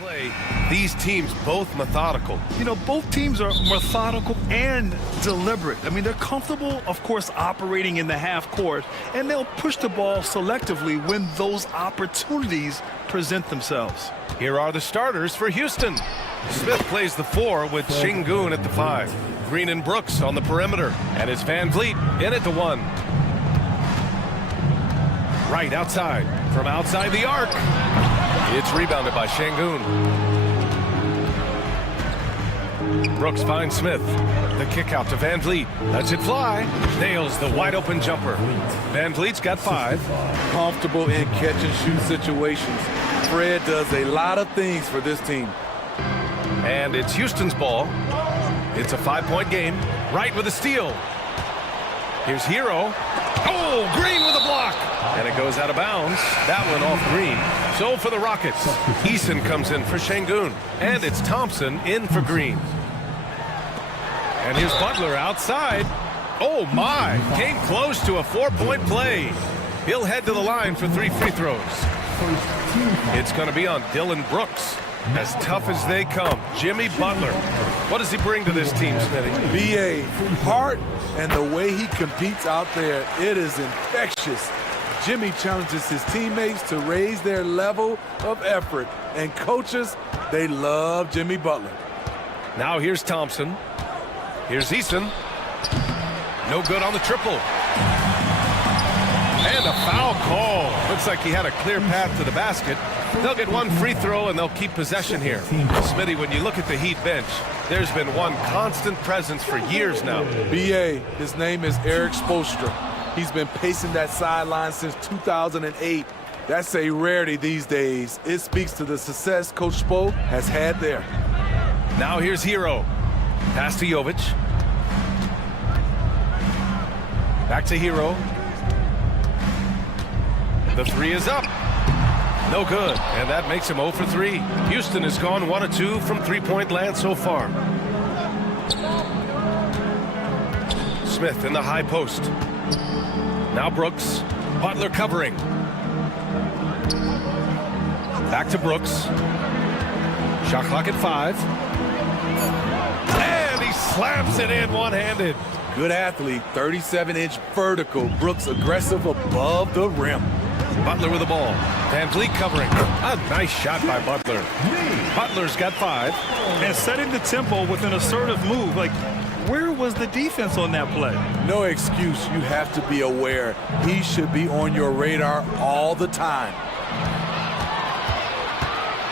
play, these teams both methodical. You know, both teams are methodical and deliberate. I mean, they're comfortable, of course, operating in the half court, and they'll push the ball selectively when those opportunities present themselves. Here are the starters for Houston. Smith plays the 4 with Şengün at the 5. Green and Brooks on the perimeter, and it's Van Vliet in at the 1. Right outside, from outside the arc. It's rebounded by Şengün. Brooks finds Smith. The kick out to Van Vliet. Lets it fly. Nails the wide open jumper. Van Vliet's got 5. Comfortable in catch and shoot situations. Fred does a lot of things for this team. And it's Houston's ball. It's a 5-point game. Right with a steal. Here's Hero. Oh, Green with a block. And it goes out of bounds. That one off Green. So for the Rockets, Eason comes in for Şengün. And it's Thompson in for Green. And here's Butler outside. Oh my, came close to a 4-point play. He'll head to the line for 3 free throws. It's going to be on Dylan Brooks. As tough as they come, Jimmy Butler. What does he bring to this team, Smitty? BA, heart and the way he competes out there, it is infectious. Jimmy challenges his teammates to raise their level of effort. And coaches, they love Jimmy Butler. Now here's Thompson. Here's Eason. No good on the triple. And a foul call. Looks like he had a clear path to the basket. They'll get 1 free throw and they'll keep possession here. Smitty, when you look at the Heat bench, there's been one constant presence for years now. BA, his name is Eric Spoelstra. He's been pacing that sideline since 2008. That's a rarity these days. It speaks to the success Coach Spo has had there. Now here's Hero. Pass to Jovic. Back to Hero. The 3 is up. No good, and that makes him 0 for 3. Houston has gone 1 of 2 from 3-point land so far. Smith in the high post. Now Brooks. Butler covering. Back to Brooks. Shot clock at 5. And he slams it in one-handed. Good athlete, 37-inch vertical. Brooks aggressive above the rim. Butler with the ball. Van Vliet covering. A nice shot by Butler. Butler's got 5. And setting the tempo with an assertive move. Like, where was the defense on that play? No excuse. You have to be aware. He should be on your radar all the time.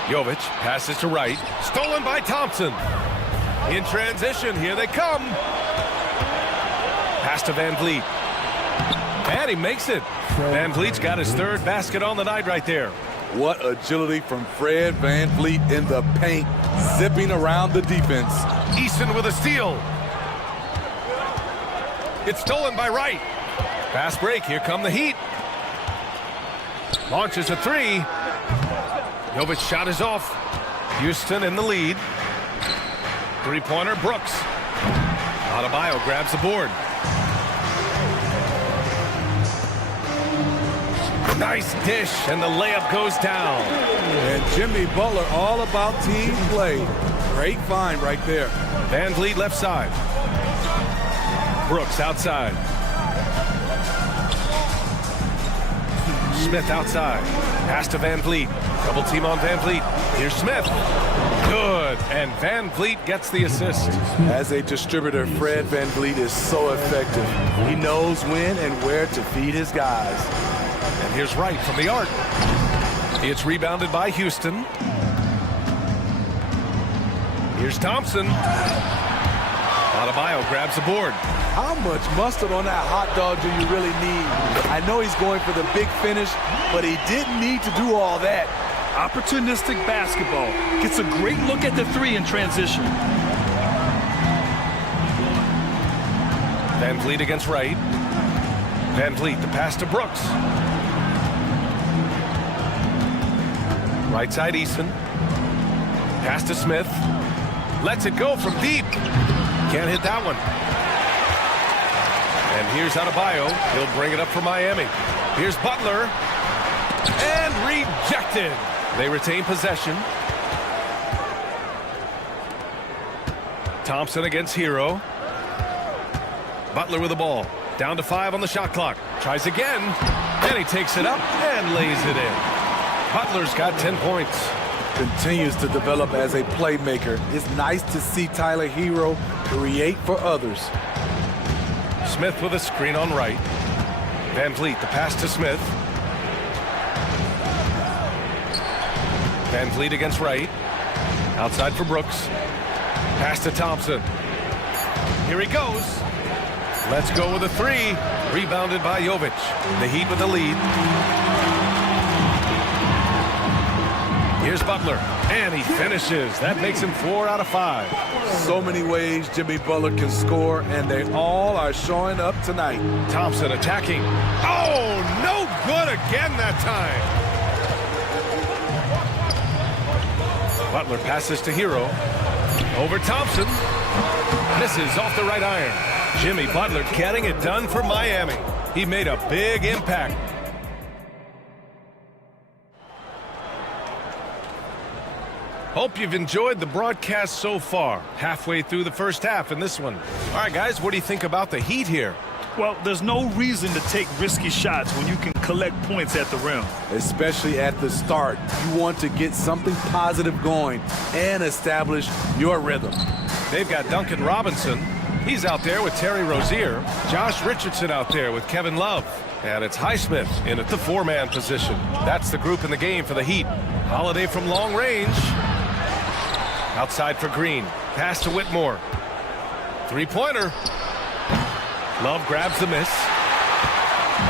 Jovic passes to right. Stolen by Thompson. In transition, here they come. Pass to Van Vliet. And he makes it. Van Vliet's got his 3rd basket on the night right there. What agility from Fred Van Vliet in the paint, zipping around the defense. Eason with a steal. It's stolen by Wright. Fast break, here come the Heat. Launches a 3. Jovic's shot is off. Houston in the lead. 3-pointer, Brooks. Adebayo grabs the board. Nice dish, and the layup goes down. And Jimmy Butler all about team play. Great find right there. Van Vliet left side. Brooks outside. Smith outside. Pass to Van Vliet. Double team on Van Vliet. Here's Smith. Good. And Van Vliet gets the assist. As a distributor, Fred Van Vliet is so effective. He knows when and where to feed his guys. And here's Wright from the arc. It's rebounded by Houston. Here's Thompson. Adebayo grabs the board. How much mustard on that hot dog do you really need? I know he's going for the big finish, but he didn't need to do all that. Opportunistic basketball. Gets a great look at the 3 in transition. Van Vliet against Wright. Van Vliet, the pass to Brooks. Right side, Eason. Pass to Smith. Lets it go from deep. Can't hit that one. And here's Adebayo. He'll bring it up for Miami. Here's Butler. And rejected. They retain possession. Thompson against Hero. Butler with the ball. Down to 5 on the shot clock. Tries again. And he takes it up and lays it in. Butler's got 10 points. Continues to develop as a playmaker. It's nice to see Tyler Hero create for others. Smith with a screen on right. Van Vliet, the pass to Smith. Van Vliet against right. Outside for Brooks. Pass to Thompson. Here he goes. Let's go with a 3. Rebounded by Jovic. The Heat with the lead. Here's Butler, and he finishes. That makes him 4 out of 5. So many ways Jimmy Butler can score, and they all are showing up tonight. Thompson attacking. Oh, no good again that time. Butler passes to Hero. Over Thompson. Misses off the right iron. Jimmy Butler getting it done for Miami. He made a big impact. Hope you've enjoyed the broadcast so far. Halfway through the first half in this one. All right, guys, what do you think about the Heat here? Well, there's no reason to take risky shots when you can collect points at the rim. Especially at the start. You want to get something positive going and establish your rhythm. They've got Duncan Robinson. He's out there with Terry Rozier. Josh Richardson out there with Kevin Love. And it's Highsmith in at the 4-man position. That's the group in the game for the Heat. Holiday from long range. Outside for Green. Pass to Whitmore. 3-pointer. Love grabs the miss.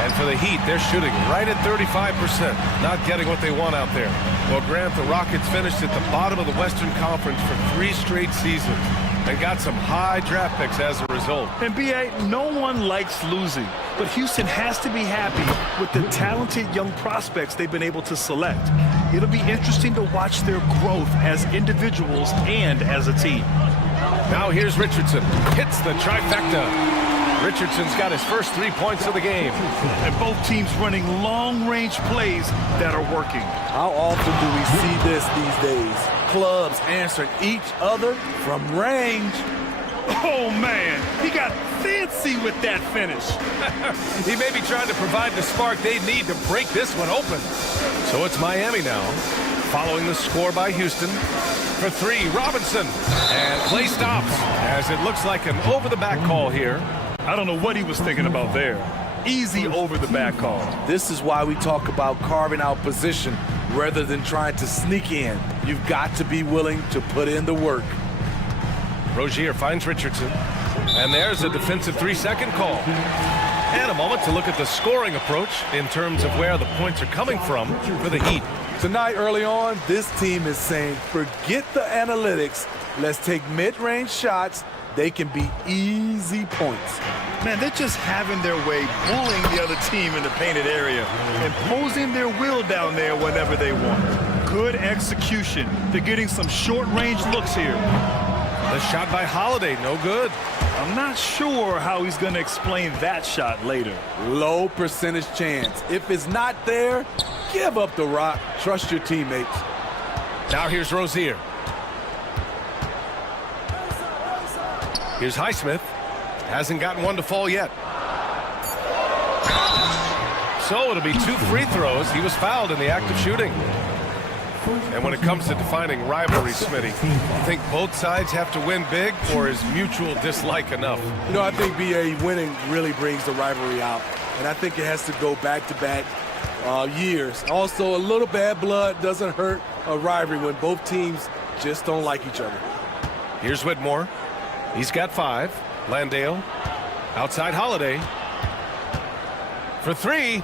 And for the Heat, they're shooting right at 35%. Not getting what they want out there. Well, Grant, the Rockets finished at the bottom of the Western Conference for 3 straight seasons. And got some high draft picks as a result. And B.A., no one likes losing. But Houston has to be happy with the talented young prospects they've been able to select. It'll be interesting to watch their growth as individuals and as a team. Now here's Richardson. Hits the trifecta. Richardson's got his first 3 points of the game. And both teams running long-range plays that are working. How often do we see this these days? Clubs answering each other from range. Oh, man, he got fancy with that finish. He may be trying to provide the spark they need to break this one open. So it's Miami now, following the score by Houston. For 3, Robinson. And play stops, as it looks like an over-the-back call here. I don't know what he was thinking about there. Easy over-the-back call. This is why we talk about carving out position rather than trying to sneak in. You've got to be willing to put in the work. Rozier finds Richardson. And there's a defensive 3-second call. And a moment to look at the scoring approach in terms of where the points are coming from for the Heat. Tonight, early on, this team is saying, forget the analytics. Let's take mid-range shots. They can be easy points. Man, they're just having their way, bullying the other team in the painted area, imposing their will down there whenever they want. Good execution. They're getting some short-range looks here. The shot by Holiday, no good. I'm not sure how he's going to explain that shot later. Low percentage chance. If it's not there, give up the rock. Trust your teammates. Now here's Rozier. Here's Highsmith. Hasn't gotten one to fall yet. So it'll be 2 free throws. He was fouled in the act of shooting. And when it comes to defining rivalry, Smitty, you think both sides have to win big, or is mutual dislike enough? You know, I think BA winning really brings the rivalry out. And I think it has to go back-to-back years. Also, a little bad blood doesn't hurt a rivalry when both teams just don't like each other. Here's Whitmore. He's got 5. Landale. Outside Holiday. For 3.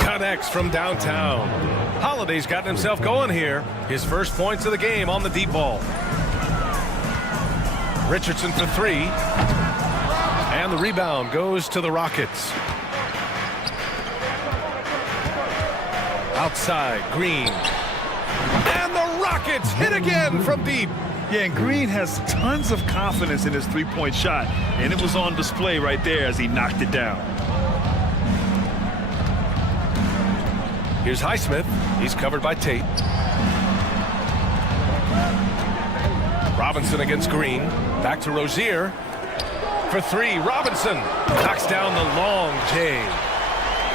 Connects from downtown. Holiday's gotten himself going here. His first points of the game on the deep ball. Richardson for 3. And the rebound goes to the Rockets. Outside, Green. And the Rockets hit again from deep. Yeah, and Green has tons of confidence in his three-point shot, and it was on display right there as he knocked it down. Here's Highsmith. He's covered by Tate. Robinson against Green. Back to Rozier. For three, Robinson knocks down the long J.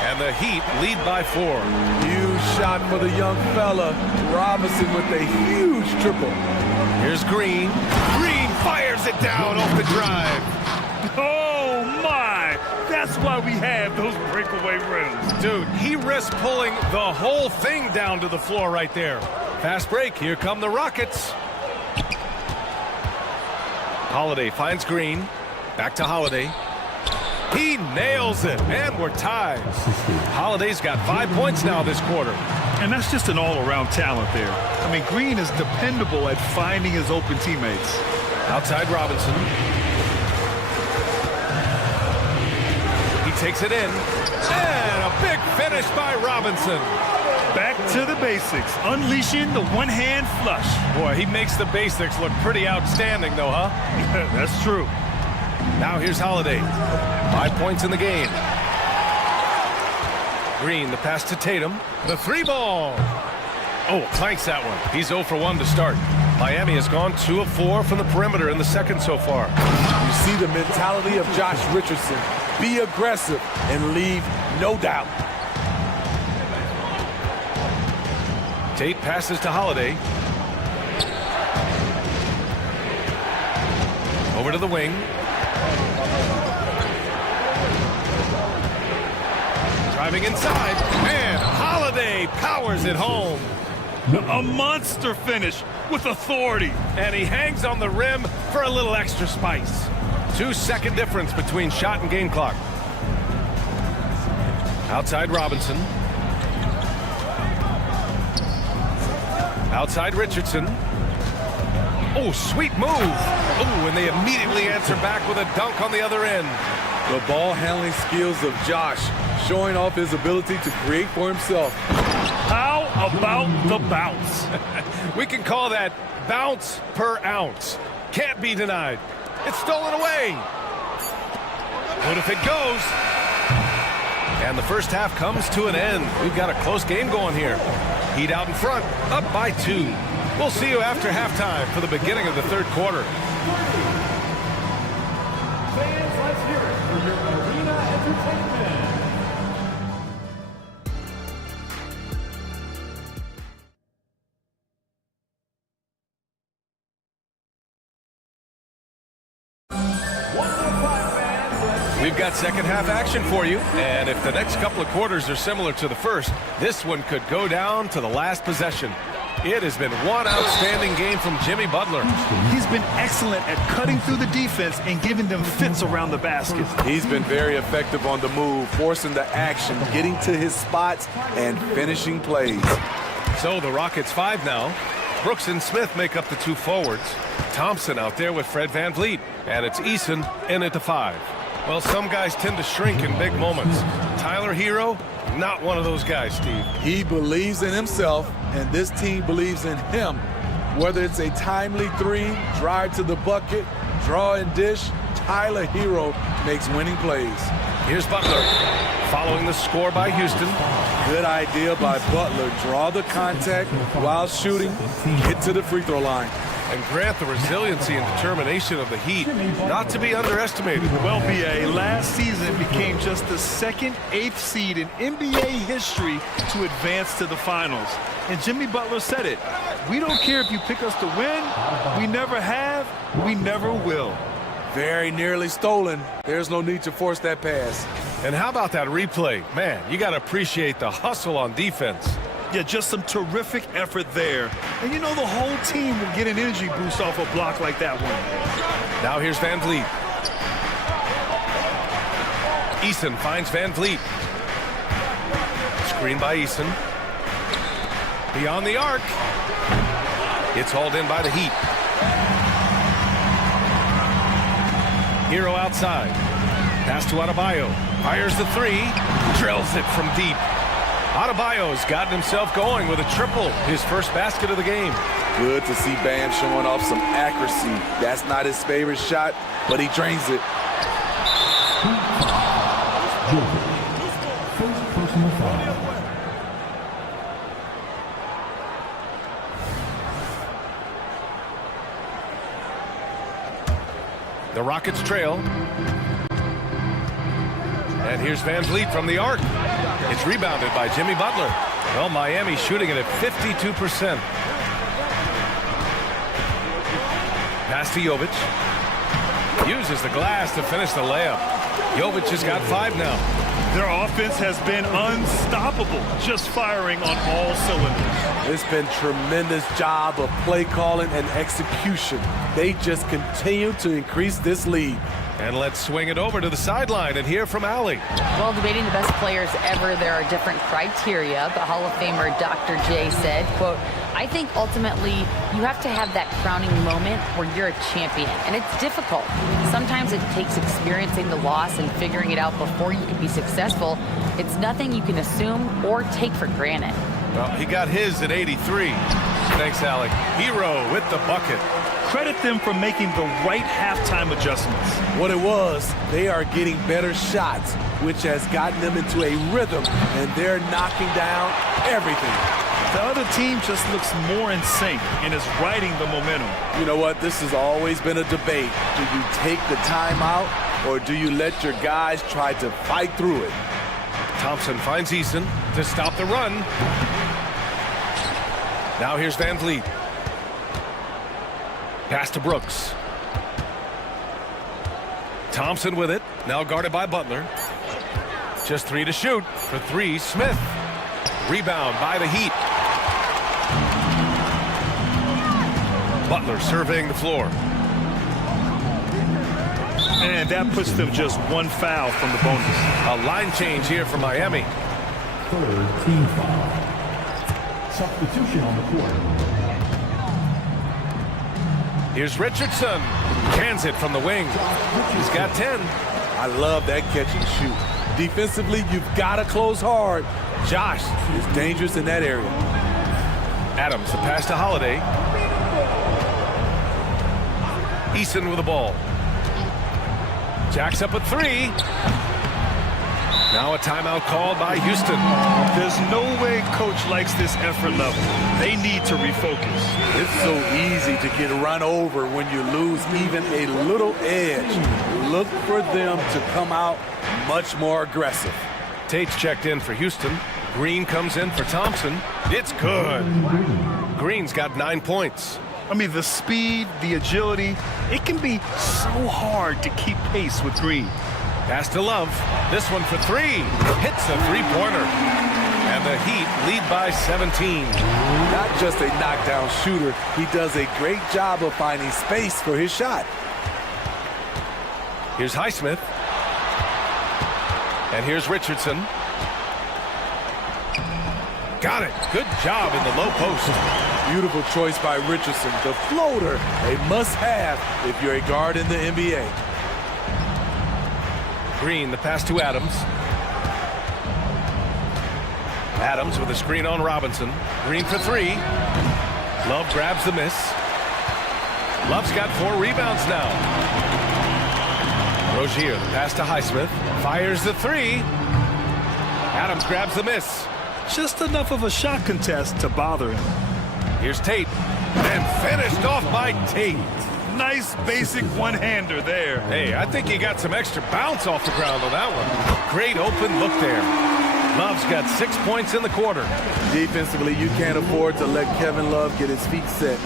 And the Heat lead by 4. Huge shot for the young fella. Robinson with a huge triple. Here's Green. Green fires it down off the drive. Oh, my! That's why we have those breakaway rims. Dude, he risked pulling the whole thing down to the floor right there. Fast break. Here come the Rockets. Holiday finds Green. Back to Holiday. He nails it, and we're tied. Holiday's got 5 points now this quarter. And that's just an all-around talent there. I mean, Green is dependable at finding his open teammates. Outside Robinson. He takes it in. And a big finish by Robinson. Back to the basics, unleashing the one-hand flush. Boy, he makes the basics look pretty outstanding, though, huh? That's true. Now here's Holiday. 5 points in the game. Green, the pass to Tatum. The 3-ball. Oh, clanks that one. He's 0 for 1 to start. Miami has gone 2 of 4 from the perimeter in the second so far. You see the mentality of Josh Richardson. Be aggressive and leave no doubt. Tate passes to Holiday. Over to the wing. Driving inside, and Holiday powers it home. A monster finish with authority. And he hangs on the rim for a little extra spice. 2-second difference between shot and game clock. Outside Robinson. Outside Richardson. Oh, sweet move. Oh, and they immediately answer back with a dunk on the other end. The ball handling skills of Josh, showing off his ability to create for himself. How about the bounce? We can call that bounce per ounce. Can't be denied. It's stolen away. But if it goes. And the first half comes to an end. We've got a close game going here. Heat out in front, up by 2. We'll see you after halftime for the beginning of the third quarter. Fans, let's hear it for your arena entertainment. We've got second half action for you, and if the next couple of quarters are similar to the first, this one could go down to the last possession. It has been one outstanding game from Jimmy Butler. He's been excellent at cutting through the defense and giving them fits around the basket. He's been very effective on the move, forcing the action, getting to his spots, and finishing plays. So the Rockets 5 now. Brooks and Smith make up the 2 forwards. Thompson out there with Fred VanVleet, and it's Eason in at the 5. Well, some guys tend to shrink in big moments. Tyler Hero, not one of those guys, Steve. He believes in himself, and this team believes in him. Whether it's a timely 3, drive to the bucket, draw and dish, Tyler Hero makes winning plays. Here's Butler, following the score by Houston. Good idea by Butler. Draw the contact while shooting, get to the free throw line. And Grant, the resiliency and determination of the Heat, not to be underestimated. Well, B.A., last season became just the second 8th seed in NBA history to advance to the finals. And Jimmy Butler said it. We don't care if you pick us to win. We never have. We never will. Very nearly stolen. There's no need to force that pass. And how about that replay? Man, you got to appreciate the hustle on defense. Yeah, just some terrific effort there. And you know the whole team will get an energy boost off a block like that one. Now here's VanVleet. Eason finds VanVleet. Screen by Eason. Beyond the arc. It's hauled in by the Heat. Hero outside. Pass to Adebayo. Fires the 3. Drills it from deep. Adebayo's gotten himself going with a triple, his first basket of the game. Good to see Bam showing off some accuracy. That's not his favorite shot, but he drains it. First personal foul. The Rockets trail. And here's Van Vliet from the arc. It's rebounded by Jimmy Butler. Well, Miami shooting it at 52%. Pass to Jovic. Uses the glass to finish the layup. Jovic has got 5 now. Their offense has been unstoppable, just firing on all cylinders. It's been tremendous job of play calling and execution. They just continue to increase this lead. And let's swing it over to the sideline and hear from Allie. Well, debating the best players ever, there are different criteria, but Hall of Famer Dr. J said, quote, I think ultimately you have to have that crowning moment where you're a champion, and it's difficult. Sometimes it takes experiencing the loss and figuring it out before you can be successful. It's nothing you can assume or take for granted. Well, he got his at 83. Thanks, Allie. Hero with the bucket. Credit them for making the right halftime adjustments. What it was, they are getting better shots, which has gotten them into a rhythm, and they're knocking down everything. The other team just looks more in sync and is riding the momentum. You know what? This has always been a debate. Do you take the timeout, or do you let your guys try to fight through it? Thompson finds Eason to stop the run. Now here's Van Vliet. Pass to Brooks. Thompson with it. Now guarded by Butler. Just 3 to shoot. For 3, Smith. Rebound by the Heat. Butler surveying the floor. And that puts them just 1 foul from the bonus. A line change here for Miami. Third team foul. Substitution on the court. Here's Richardson. Cans it from the wing. He's got 10. I love that catch and shoot. Defensively, you've got to close hard. Josh is dangerous in that area. Adams, the pass to Holiday. Eason with the ball. Jacks up a 3. Now a timeout called by Houston. There's no way coach likes this effort level. They need to refocus. It's so easy to get run over when you lose even a little edge. Look for them to come out much more aggressive. Tate's checked in for Houston. Green comes in for Thompson. It's good. Green's got 9 points. I mean, the speed, the agility, it can be so hard to keep pace with Green. Pass to Love. This one for 3. Hits a 3-pointer. And the Heat lead by 17. Not just a knockdown shooter, he does a great job of finding space for his shot. Here's Highsmith. And here's Richardson. Got it. Good job in the low post. Beautiful choice by Richardson. The floater, a must-have if you're a guard in the NBA. Green, the pass to Adams. Adams with a screen on Robinson. Green for 3. Love grabs the miss. Love's got 4 rebounds now. Rozier, the pass to Highsmith. Fires the 3. Adams grabs the miss. Just enough of a shot contest to bother him. Here's Tate. And finished off by Tate. Nice basic one-hander there. Hey, I think he got some extra bounce off the ground on that one. Great open look there. Love's got 6 points in the quarter. Defensively, you can't afford to let Kevin Love get his feet set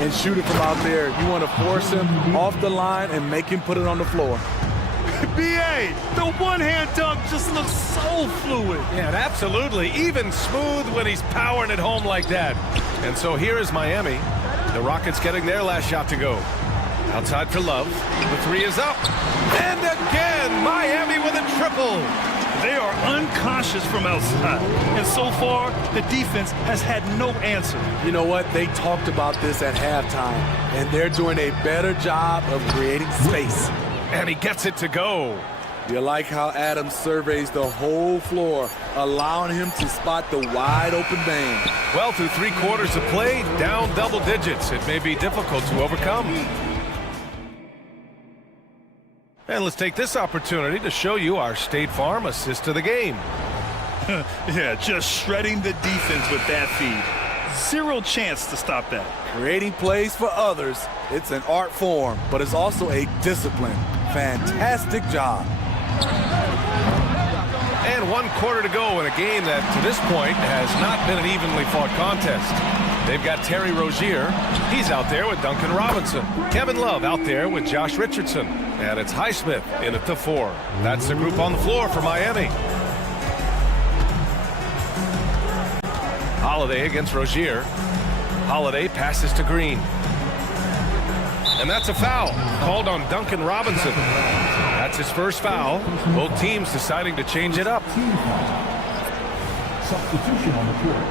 and shoot it from out there. You want to force him off the line and make him put it on the floor. B.A., the one-hand dunk just looks so fluid. Yeah, absolutely. Even smooth when he's powering it home like that. And so here is Miami. The Rockets getting their last shot to go. Outside for Love. The 3 is up. And again, Miami with a triple. They are unconscious from outside. And so far, the defense has had no answer. You know what? They talked about this at halftime, and they're doing a better job of creating space. And he gets it to go. You like how Adams surveys the whole floor, allowing him to spot the wide open man. Well, through 3 quarters of play, down double digits. It may be difficult to overcome. And let's take this opportunity to show you our State Farm assist of the game. Yeah, just shredding the defense with that feed. Zero chance to stop that. Creating plays for others, it's an art form, but it's also a discipline. Fantastic job. And 1 quarter to go in a game that, to this point, has not been an evenly fought contest. They've got Terry Rozier. He's out there with Duncan Robinson. Kevin Love out there with Josh Richardson. And it's Highsmith in at the 4. That's the group on the floor for Miami. Holiday against Rozier. Holiday passes to Green. And that's a foul called on Duncan Robinson. That's his first foul. Both teams deciding to change it up. Substitution on the court.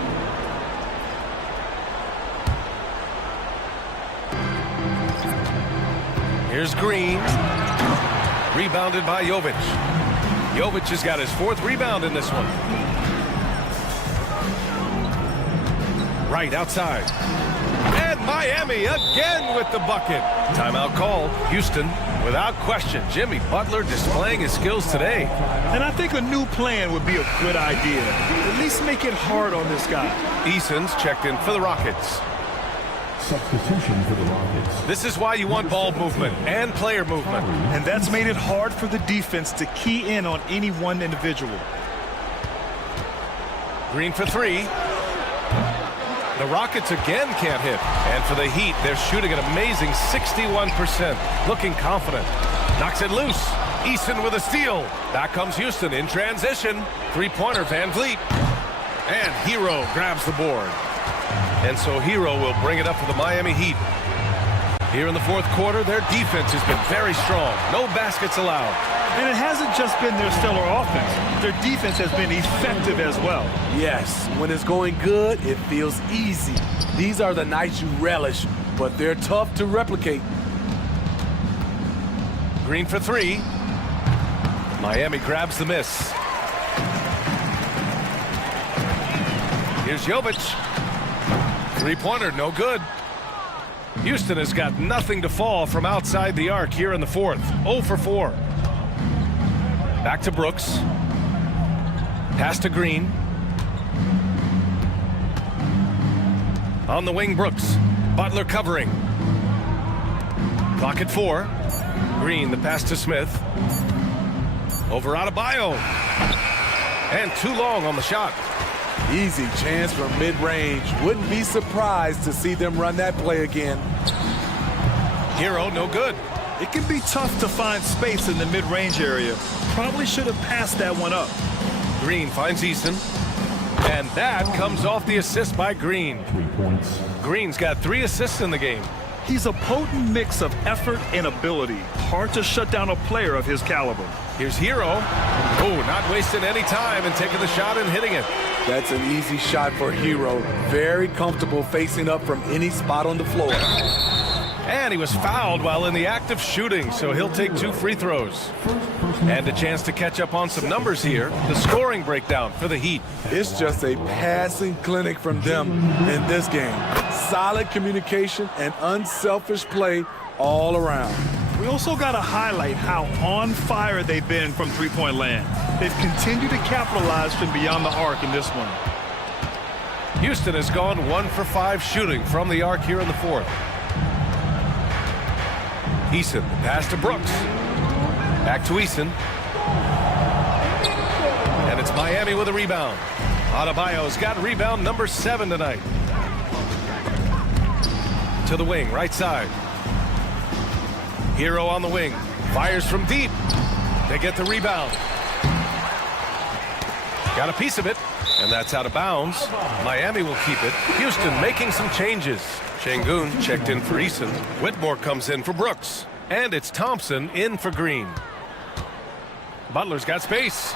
Here's Green. Rebounded by Jovic. Jovic has got his 4th rebound in this one. Right outside. And Miami again with the bucket. Timeout called. Houston, without question. Jimmy Butler displaying his skills today. And I think a new plan would be a good idea. At least make it hard on this guy. Eason's checked in for the Rockets. Substitution for the Rockets. This is why you want ball movement and player movement. And that's made it hard for the defense to key in on any one individual. Green for 3. The Rockets again can't hit. And for the Heat, they're shooting an amazing 61%. Looking confident. Knocks it loose. Eason with a steal. Back comes Houston in transition. 3-pointer Van Vliet. And Hero grabs the board. And so Hero will bring it up for the Miami Heat. Here in the 4th quarter, their defense has been very strong. No baskets allowed. And it hasn't just been their stellar offense. Their defense has been effective as well. Yes, when it's going good, it feels easy. These are the nights you relish, but they're tough to replicate. Green for 3. Miami grabs the miss. Here's Jovic. 3-pointer, no good. Houston has got nothing to fall from outside the arc here in the 4th. 0 for 4. Back to Brooks. Pass to Green. On the wing, Brooks. Butler covering. Clock at 4. Green, the pass to Smith. Over Adebayo. And too long on the shot. Easy chance from mid-range. Wouldn't be surprised to see them run that play again. Hero, no good. It can be tough to find space in the mid-range area. Probably should have passed that one up. Green finds Eason. And that comes off the assist by Green. 3 points. Green's got 3 assists in the game. He's a potent mix of effort and ability. Hard to shut down a player of his caliber. Here's Hero. Oh, not wasting any time and taking the shot and hitting it. That's an easy shot for Hero. Very comfortable facing up from any spot on the floor. And he was fouled while in the act of shooting, so he'll take 2 free throws. And a chance to catch up on some numbers here. The scoring breakdown for the Heat. It's just a passing clinic from them in this game. Solid communication and unselfish play all around. We also got to highlight how on fire they've been from three-point land. They've continued to capitalize from beyond the arc in this one. Houston has gone 1 for 5 shooting from the arc here in the 4th. Eason, pass to Brooks. Back to Eason. And it's Miami with a rebound. Adebayo's got rebound number 7 tonight. To the wing, right side. Hero on the wing. Fires from deep. They get the rebound. Got a piece of it. And that's out of bounds. Miami will keep it. Houston making some changes. Şengün checked in for Eason. Whitmore comes in for Brooks. And it's Thompson in for Green. Butler's got space.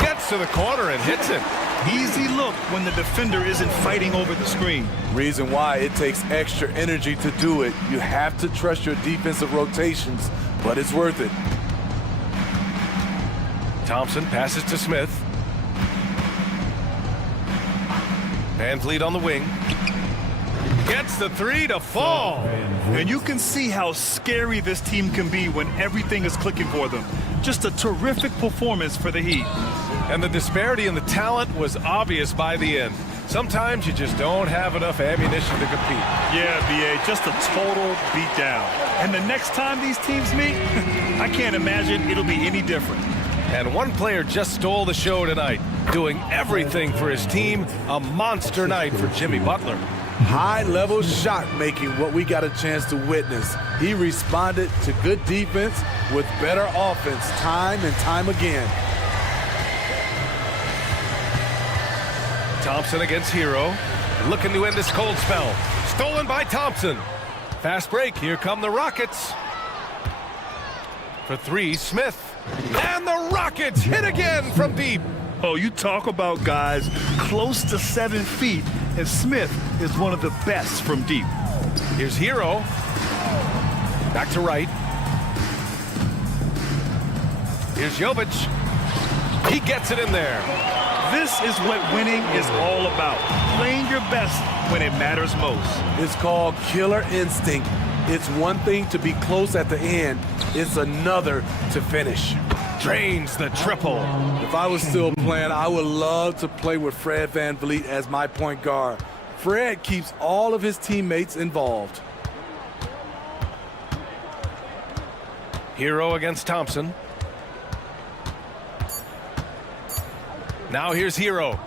Gets to the corner and hits it. Easy look when the defender isn't fighting over the screen. Reason why it takes extra energy to do it. You have to trust your defensive rotations, but it's worth it. Thompson passes to Smith. Van Vliet on the wing. Gets the 3 to fall. And you can see how scary this team can be when everything is clicking for them. Just a terrific performance for the Heat. And the disparity in the talent was obvious by the end. Sometimes you just don't have enough ammunition to compete. Yeah, B.A., just a total beatdown. And the next time these teams meet, I can't imagine it'll be any different. And one player just stole the show tonight, doing everything for his team. A monster night for Jimmy Butler. High-level shot making, what we got a chance to witness. He responded to good defense with better offense time and time again. Thompson against Hero, looking to end this cold spell. Stolen by Thompson. Fast break, here come the Rockets. For three, Smith. And the Rockets hit again from deep. Oh, you talk about guys close to 7 feet, and Smith is one of the best from deep. Here's Hero. Back to right. Here's Jovic. He gets it in there. This is what winning is all about. Playing your best when it matters most. It's called killer instinct. It's one thing to be close at the end. It's another to finish. Drains the triple. If I was still playing, I would love to play with Fred VanVleet as my point guard. Fred keeps all of his teammates involved. Hero against Thompson. Now here's Hero.